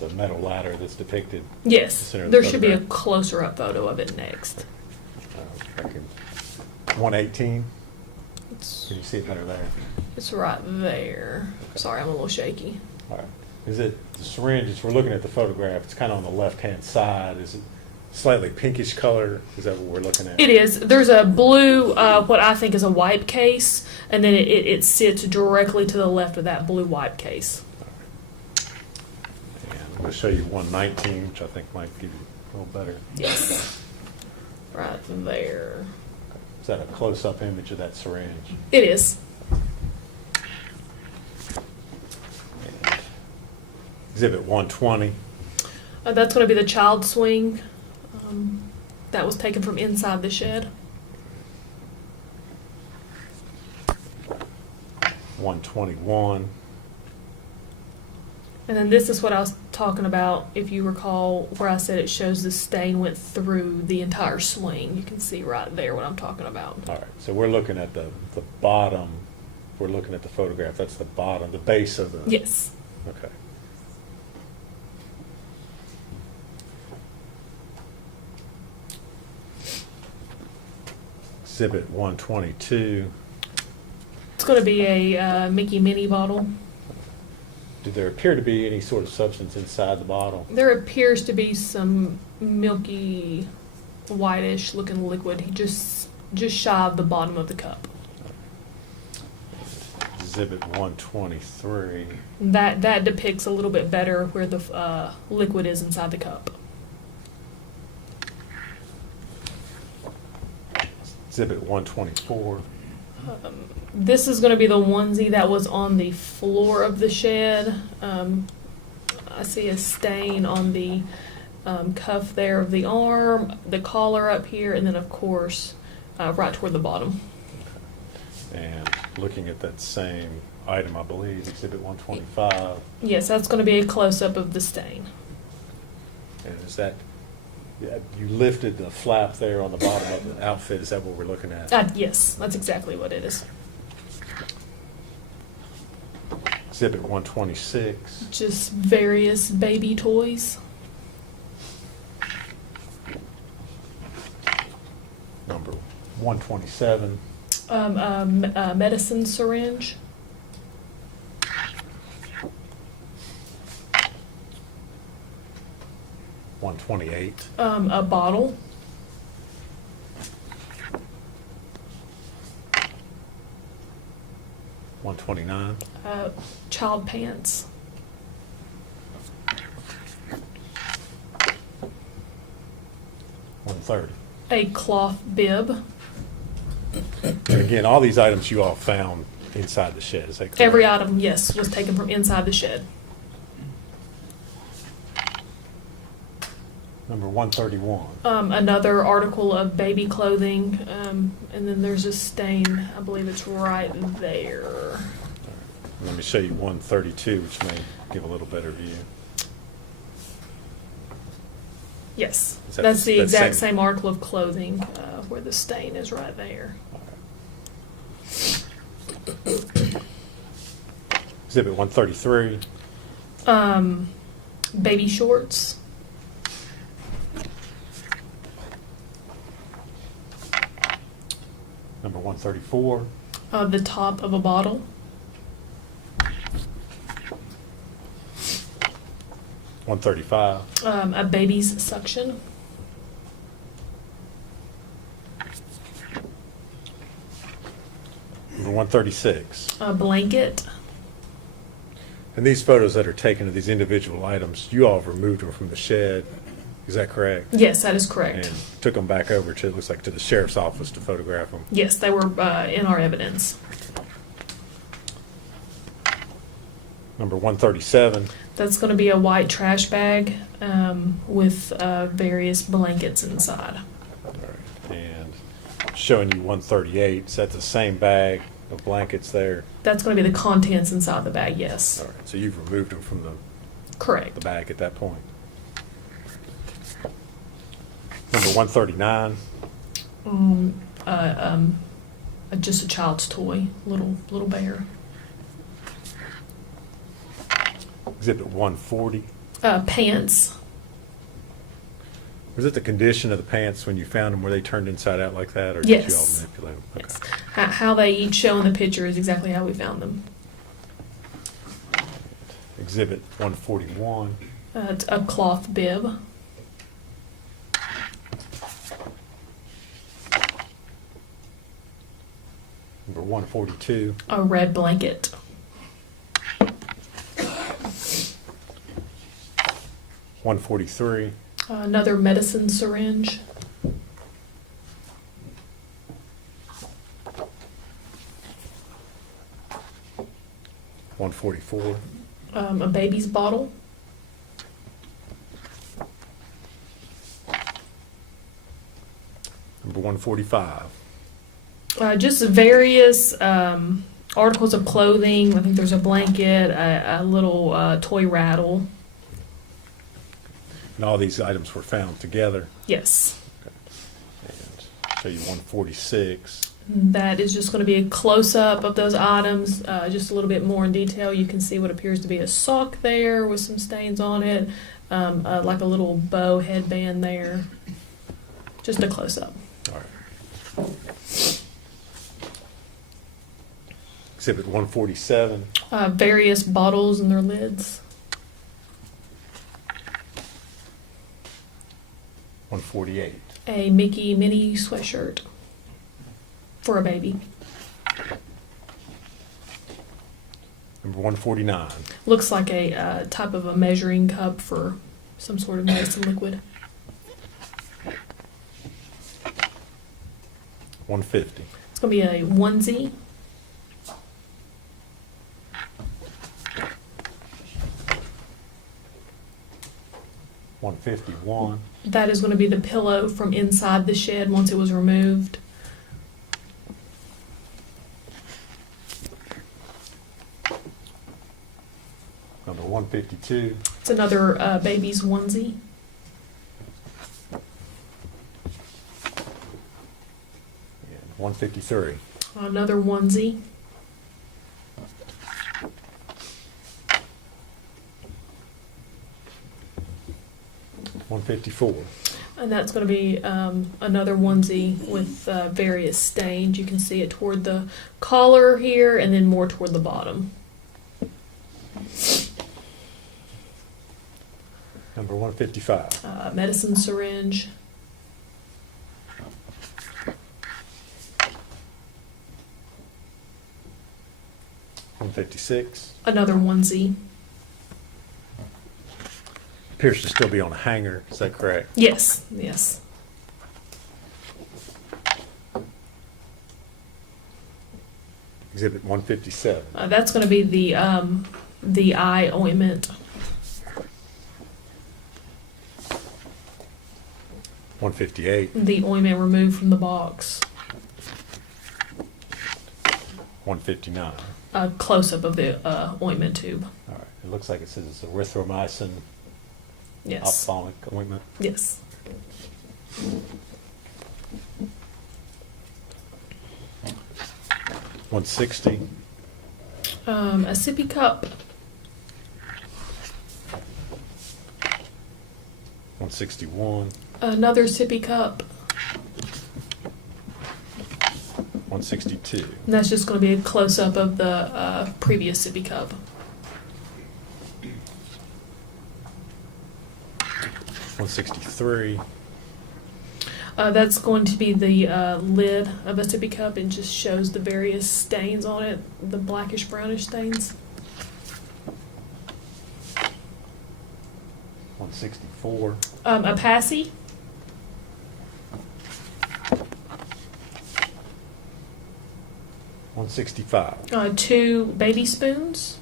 the metal ladder that's depicted? Yes, in the center of there the should be a photograph? closer up photo of it next. 118. Can you see it better there? It's right there. Sorry, I'm a little shaky. All right. Is it the syringe, as we're looking at the photograph, it's kind of on the left-hand side. Is it slightly pinkish color? Is that what we're looking at? It is. There's a blue, what I think is a wipe case, and then it sits directly to the left of that blue wipe case. And I'm going to show you 119, which I think might give you a little better. Yes. Right there. Is that a close-up image of that syringe? It is. Exhibit 120. That's going to be the child swing that was taken from inside the shed. 121. And then this is what I was talking about, if you recall, where I said it shows the stain went through the entire swing. You can see right there what I'm talking about. All right, so we're looking at the bottom. We're looking at the photograph. That's the bottom, the base of the... Yes. Okay. Exhibit 122. It's going to be a Mickey Minnie bottle. Did there appear to be any sort of substance inside the bottle? There appears to be some milky, whitish looking liquid just shy of the bottom of the cup. Exhibit 123. That depicts a little bit better where the liquid is inside the cup. Exhibit 124. This is going to be the onesie that was on the floor of the shed. I see a stain on the cuff there of the arm, the collar up here, and then of course right toward the bottom. And looking at that same item, I believe, Exhibit 125. Yes, that's going to be a close-up of the stain. And is that, you lifted the flap there on the bottom of the outfit, is that what we're looking at? Yes, that's exactly what it is. Exhibit 126. Just various baby toys. Number 127. A medicine syringe. $128. A bottle. $129. Child pants. $130. A cloth bib. And again, all these items you all found inside the shed, is that correct? Every item, yes, was taken from inside the shed. Number 131. Another article of baby clothing, and then there's a stain. I believe it's right there. Let me show you 132, which may give a little better view. Yes, Is that that's the that exact same article of clothing where the stain is right there. Exhibit 133. Baby shorts. Number 134. The top of a bottle. $135. A baby's suction. Number 136. A blanket. And these photos that are taken of these individual items, you all have removed them from the shed. Is that correct? Yes, that is correct. And took them back over to, it looks like, to the sheriff's office to photograph them. Yes, they were in our evidence. Number 137. That's going to be a white trash bag with various blankets inside. All right. And showing you 138. Is that the same bag of blankets there? That's going to be the contents inside the bag, yes. All right. So you've removed them from the Correct. the bag at that point. Number 139. Just a child's toy, little bear. Exhibit 140. Pants. Was it the condition of the pants when you found them? Were they turned inside out like that, or did Yes. you all manipulate them? Okay. Yes. How they each show in the picture is exactly how we found them. Exhibit 141. A cloth bib. Number 142. A red blanket. 143. Another medicine syringe. $144. A baby's bottle. Number 145. Just various articles of clothing. I think there's a blanket, a little toy rattle. And all these items were found together. Yes. And show you 146. That is just going to be a close-up of those items, just a little bit more in detail. You can see what appears to be a sock there with some stains on it, like a little bow headband there. Just a close-up. All right. Exhibit 147. Various bottles and their lids. 148. A Mickey mini sweatshirt for a baby. Number 149. Looks like a type of a measuring cup for some sort of medicine liquid. 150. It's going to be a onesie. $151. That is going to be the pillow from inside the shed once it was removed. Number 152. It's another baby's onesie. And 153. Another onesie. $154. And that's going to be another onesie with various stains. You can see it toward the collar here and then more toward the bottom. Number 155. Medicine syringe. $156. Another onesie. Appears to still be on a hanger. Is that correct? Yes, yes. Exhibit 157. That's going to be the eye ointment. 158. The ointment removed from the box. 159. A close-up of the ointment tube. All right. It looks like it says it's erythromycin Yes. ophthalmic ointment. Yes. $160. A sippy cup. 161, Another sippy cup. 162, And that's just going to be a close up of the previous sippy cup. 163, That's going to be the lid of a sippy cup and just shows the various stains on it, the blackish brownish stains. 164, A passy. 165, 2 baby spoons.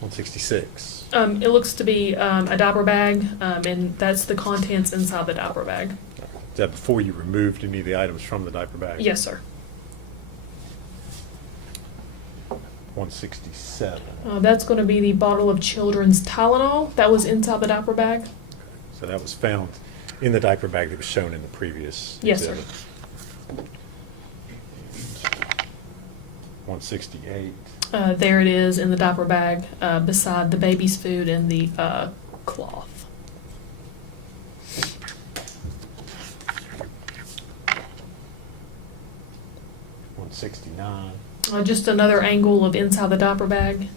166. It looks to be a diaper bag, and that's the contents inside the diaper bag. Is that before you removed any of the items from the diaper bag? Yes, sir. 167. That's going to be the bottle of children's Tylenol that was inside the diaper bag. So that was found in the diaper bag that was shown in the previous Yes, sir. exhibit. 168. There it is in the diaper bag beside the baby's food and the cloth. 169. Just another angle of inside the diaper bag.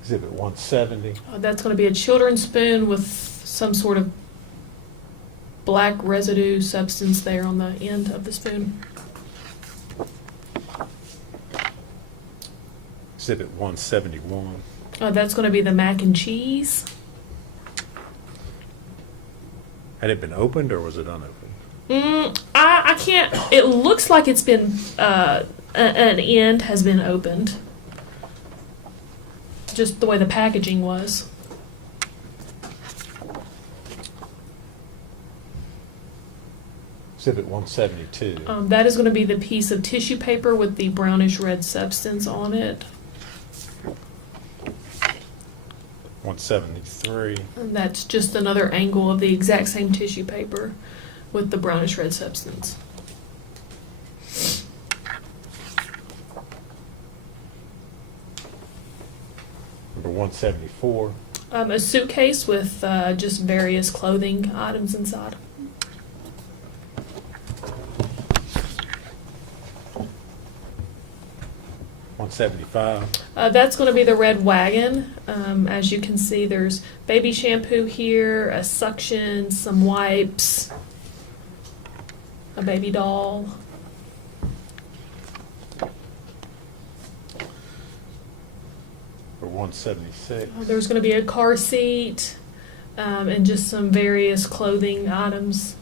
Exhibit 170. That's going to be a children's spoon with some sort of black residue substance there on the end of the spoon. Exhibit 171. That's going to be the mac and cheese. Had it been opened or was it unopened? I can't. It looks like it's been an end has been opened. Just the way the packaging was. Exhibit 172. That is going to be the piece of tissue paper with the brownish red substance on it. 173. And that's just another angle of the exact same tissue paper with the brownish red substance. Number 174. A suitcase with just various clothing items inside. 175. That's going to be the red wagon. As you can see, there's baby shampoo here, a suction, some wipes, a baby doll. Or 176. There's going to be a car seat and just some various clothing items.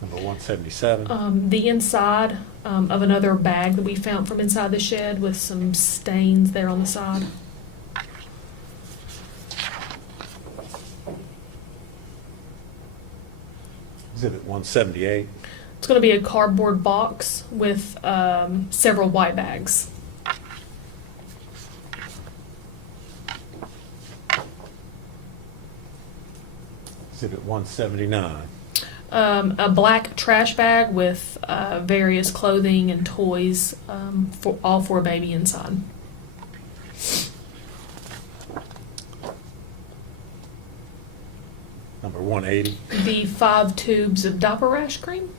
Number 177. The inside of another bag that we found from inside the shed with some stains there on the side. Exhibit 178. It's going to be a cardboard box with several white bags. Exhibit 179. A black trash bag with various clothing and toys, all for a baby inside. Number 180. The 5 tubes of diaper rash cream.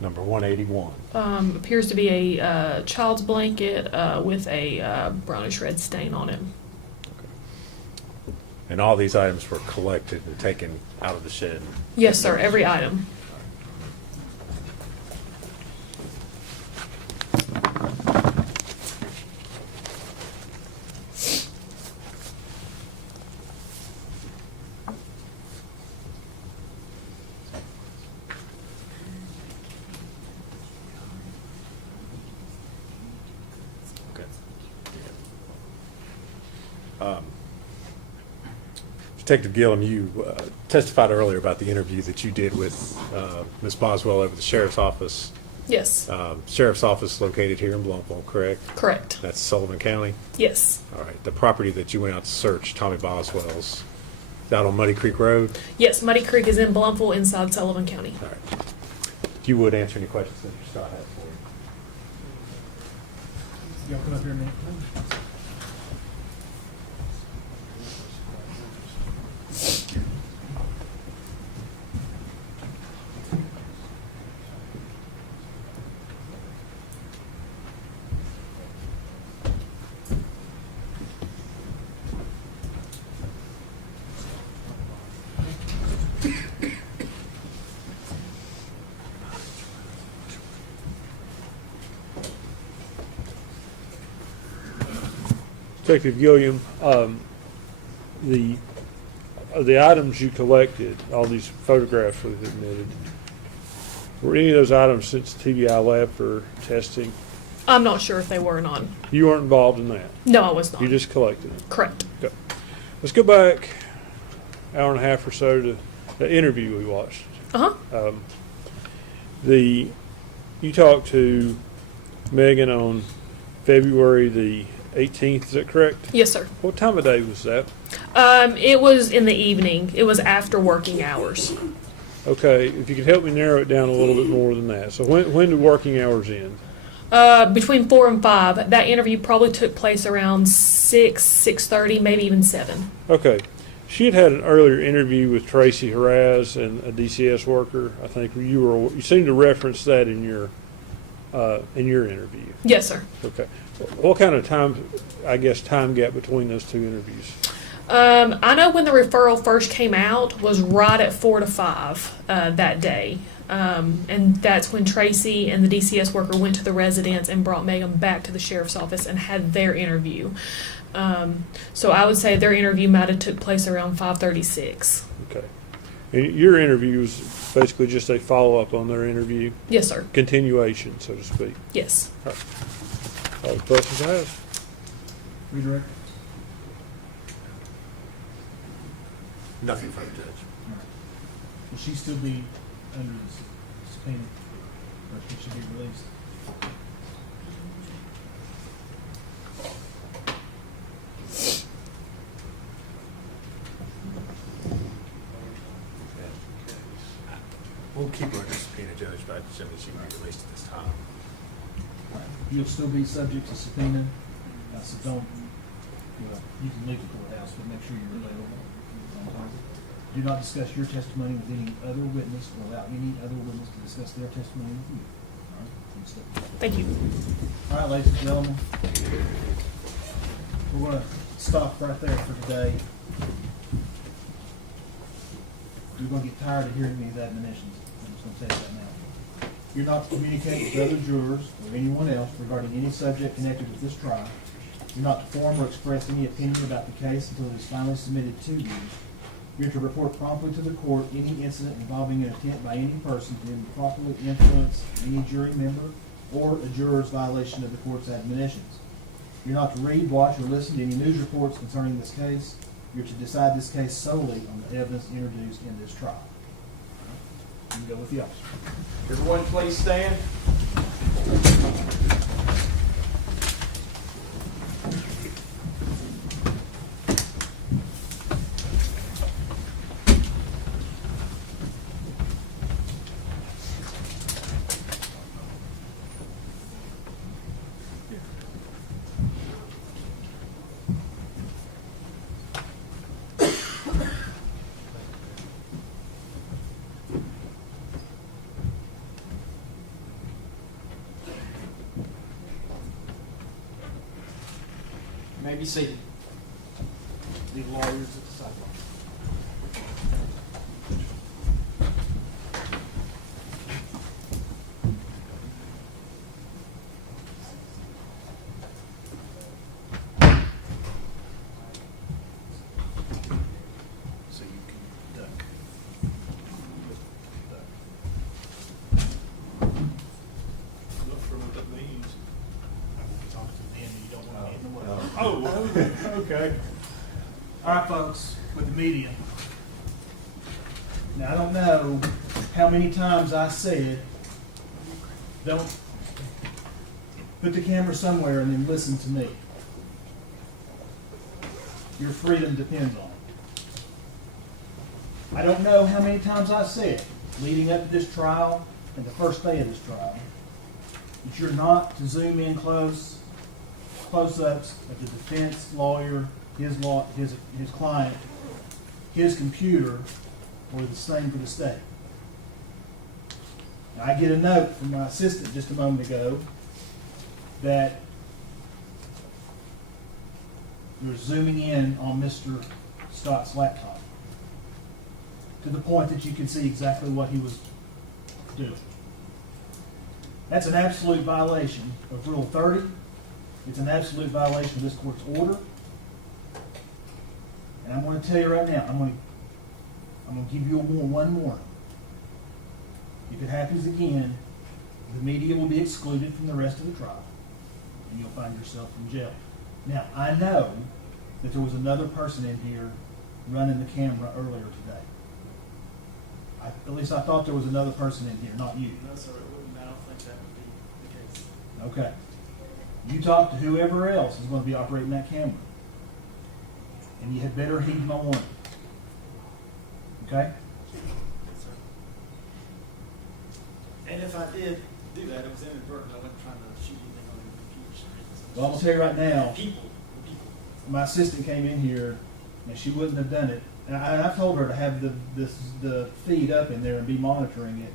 Number 181. Appears to be a child's blanket with a brownish red stain on it. And all these items were collected and taken out of the shed. Yes, sir, every item. Detective Gilliam, you testified earlier about the interview that you did with Ms. Boswell over the sheriff's office. Yes. Sheriff's office located here in Blumpville, correct? Correct. That's Sullivan County? Yes. All right. The property that you went out to search, Tommy Boswell's, is out on Muddy Creek Road? Yes, Muddy Creek is in Blumpville inside Sullivan County. All right. If you would answer any questions that Scott had for you. Y'all come up here a minute. Detective Gilliam, the items you collected, all these photographs we've admitted, were any of those items sent to TBI lab for testing? I'm not sure if they were or not. You weren't involved in that? No, I was not. You just collected them? Correct. Okay. Let's go back an hour and a half or so to the interview we watched. Uh-huh. You talked to Megan on February the 18th, is that correct? Yes, sir. What time of day was that? It was in the evening. It was after working hours. Okay, if you could help me narrow it down a little bit more than that. So when do working hours end? Between 4 and 5. That interview probably took place around 6:30, maybe even 7. Okay. She had an earlier interview with Tracy Haraz and a DCS worker. I think you seemed to reference that in your interview. Yes, sir. Okay. What kind of time gap between those two interviews? I know when the referral first came out was right at 4 to 5 that day. And that's when Tracy and the DCS worker went to the residence and brought Megan back to the sheriff's office and had their interview. So I would say their interview might have took place around 5:36. Okay. And your interview was basically just a follow-up on their interview? Yes, sir. Continuation, so to speak? Yes. All right. All the questions I have? Redirect. Nothing from the judge. Will she still be under the subpoena, or should she be released? We'll keep her under subpoena, Judge, but she can be released at this time. You'll still be subject to subpoena, so don't, you can leave the courthouse, but make sure you're available. Do not discuss your testimony with any other witness or allow any other witness to discuss their testimony with you. All right? Thank you. All right, ladies and gentlemen, we're going to stop right there for today. You're going to get tired of hearing me with admonitions. I'm just going to tell you that now. You're not to communicate with other jurors or anyone else regarding any subject connected with this trial. You're not to form or express any opinion about the case until it is finally submitted to you. You're to report promptly to the court any incident involving an attempt by any person to improperly influence any jury member or a juror's violation of the court's admonitions. You're not to read, watch, or listen to any news reports concerning this case. You're to decide this case solely on the evidence introduced in this trial. You can go with the officer. Everyone please stand. You may be seated. The lawyers at the sidewalk. So you can duck. Look for what that means. I will talk to them and you don't want to get in the way. Oh, okay. All right, folks, with the media. Now, I don't know how many times I said, don't put the camera somewhere and then listen to me. Your freedom depends on it. I don't know how many times I said, leading up to this trial and the first day of this trial, that you're not to zoom in close-ups of the defense lawyer, his client, his computer, or the same for the state. Now, I get a note from my assistant just a moment ago that you're zooming in on Mr. Scott's laptop to the point that you can see exactly what he was doing. That's an absolute violation of Rule 30. It's an absolute violation of this court's order. And I'm going to tell you right now, I'm going to give you one warning. If it happens again, the media will be excluded from the rest of the trial, and you'll find yourself in jail. Now, I know that there was another person in here running the camera earlier today. At least I thought there was another person in here, not you. No, sir, it wouldn't. I don't think that would be the case. Okay. You talk to whoever else is going to be operating that camera, and you had better heed my warning. Okay? And if I did do that, it was inadvertent. I wasn't trying to shoot anything on the computer screen. Well, I'm going to tell you right now, People. my assistant came in here, and she wouldn't have done it. And I told her to have the feed up in there and be monitoring it,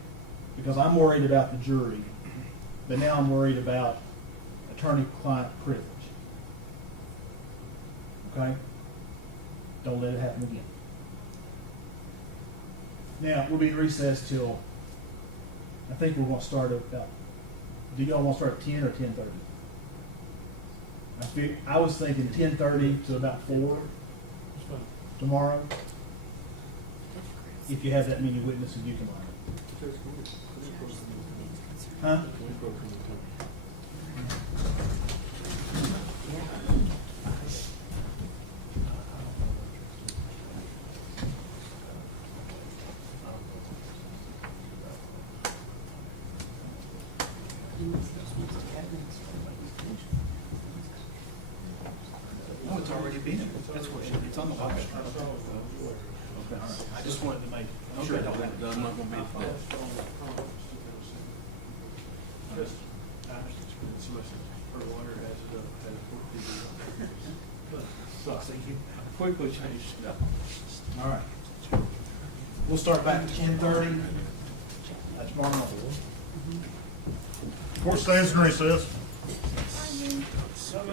because I'm worried about the jury, but now I'm worried about attorney-client privilege. Okay? Don't let it happen again. Now, we'll be in recess till, I think we're going to start at about, do y'all want to start at 10 or 10:30? I was thinking 10:30 to about 4 tomorrow. If you have that many witnesses, you can lie. Huh? No, it's already been. That's what it's on the website. Okay, all right. I just wanted to make sure that that was not going to be for that. Just, I understand, so much her water has it up, has it. So you quickly changed it up. All right. We'll start back at 10:30. That's tomorrow morning. Court stands in recess. So,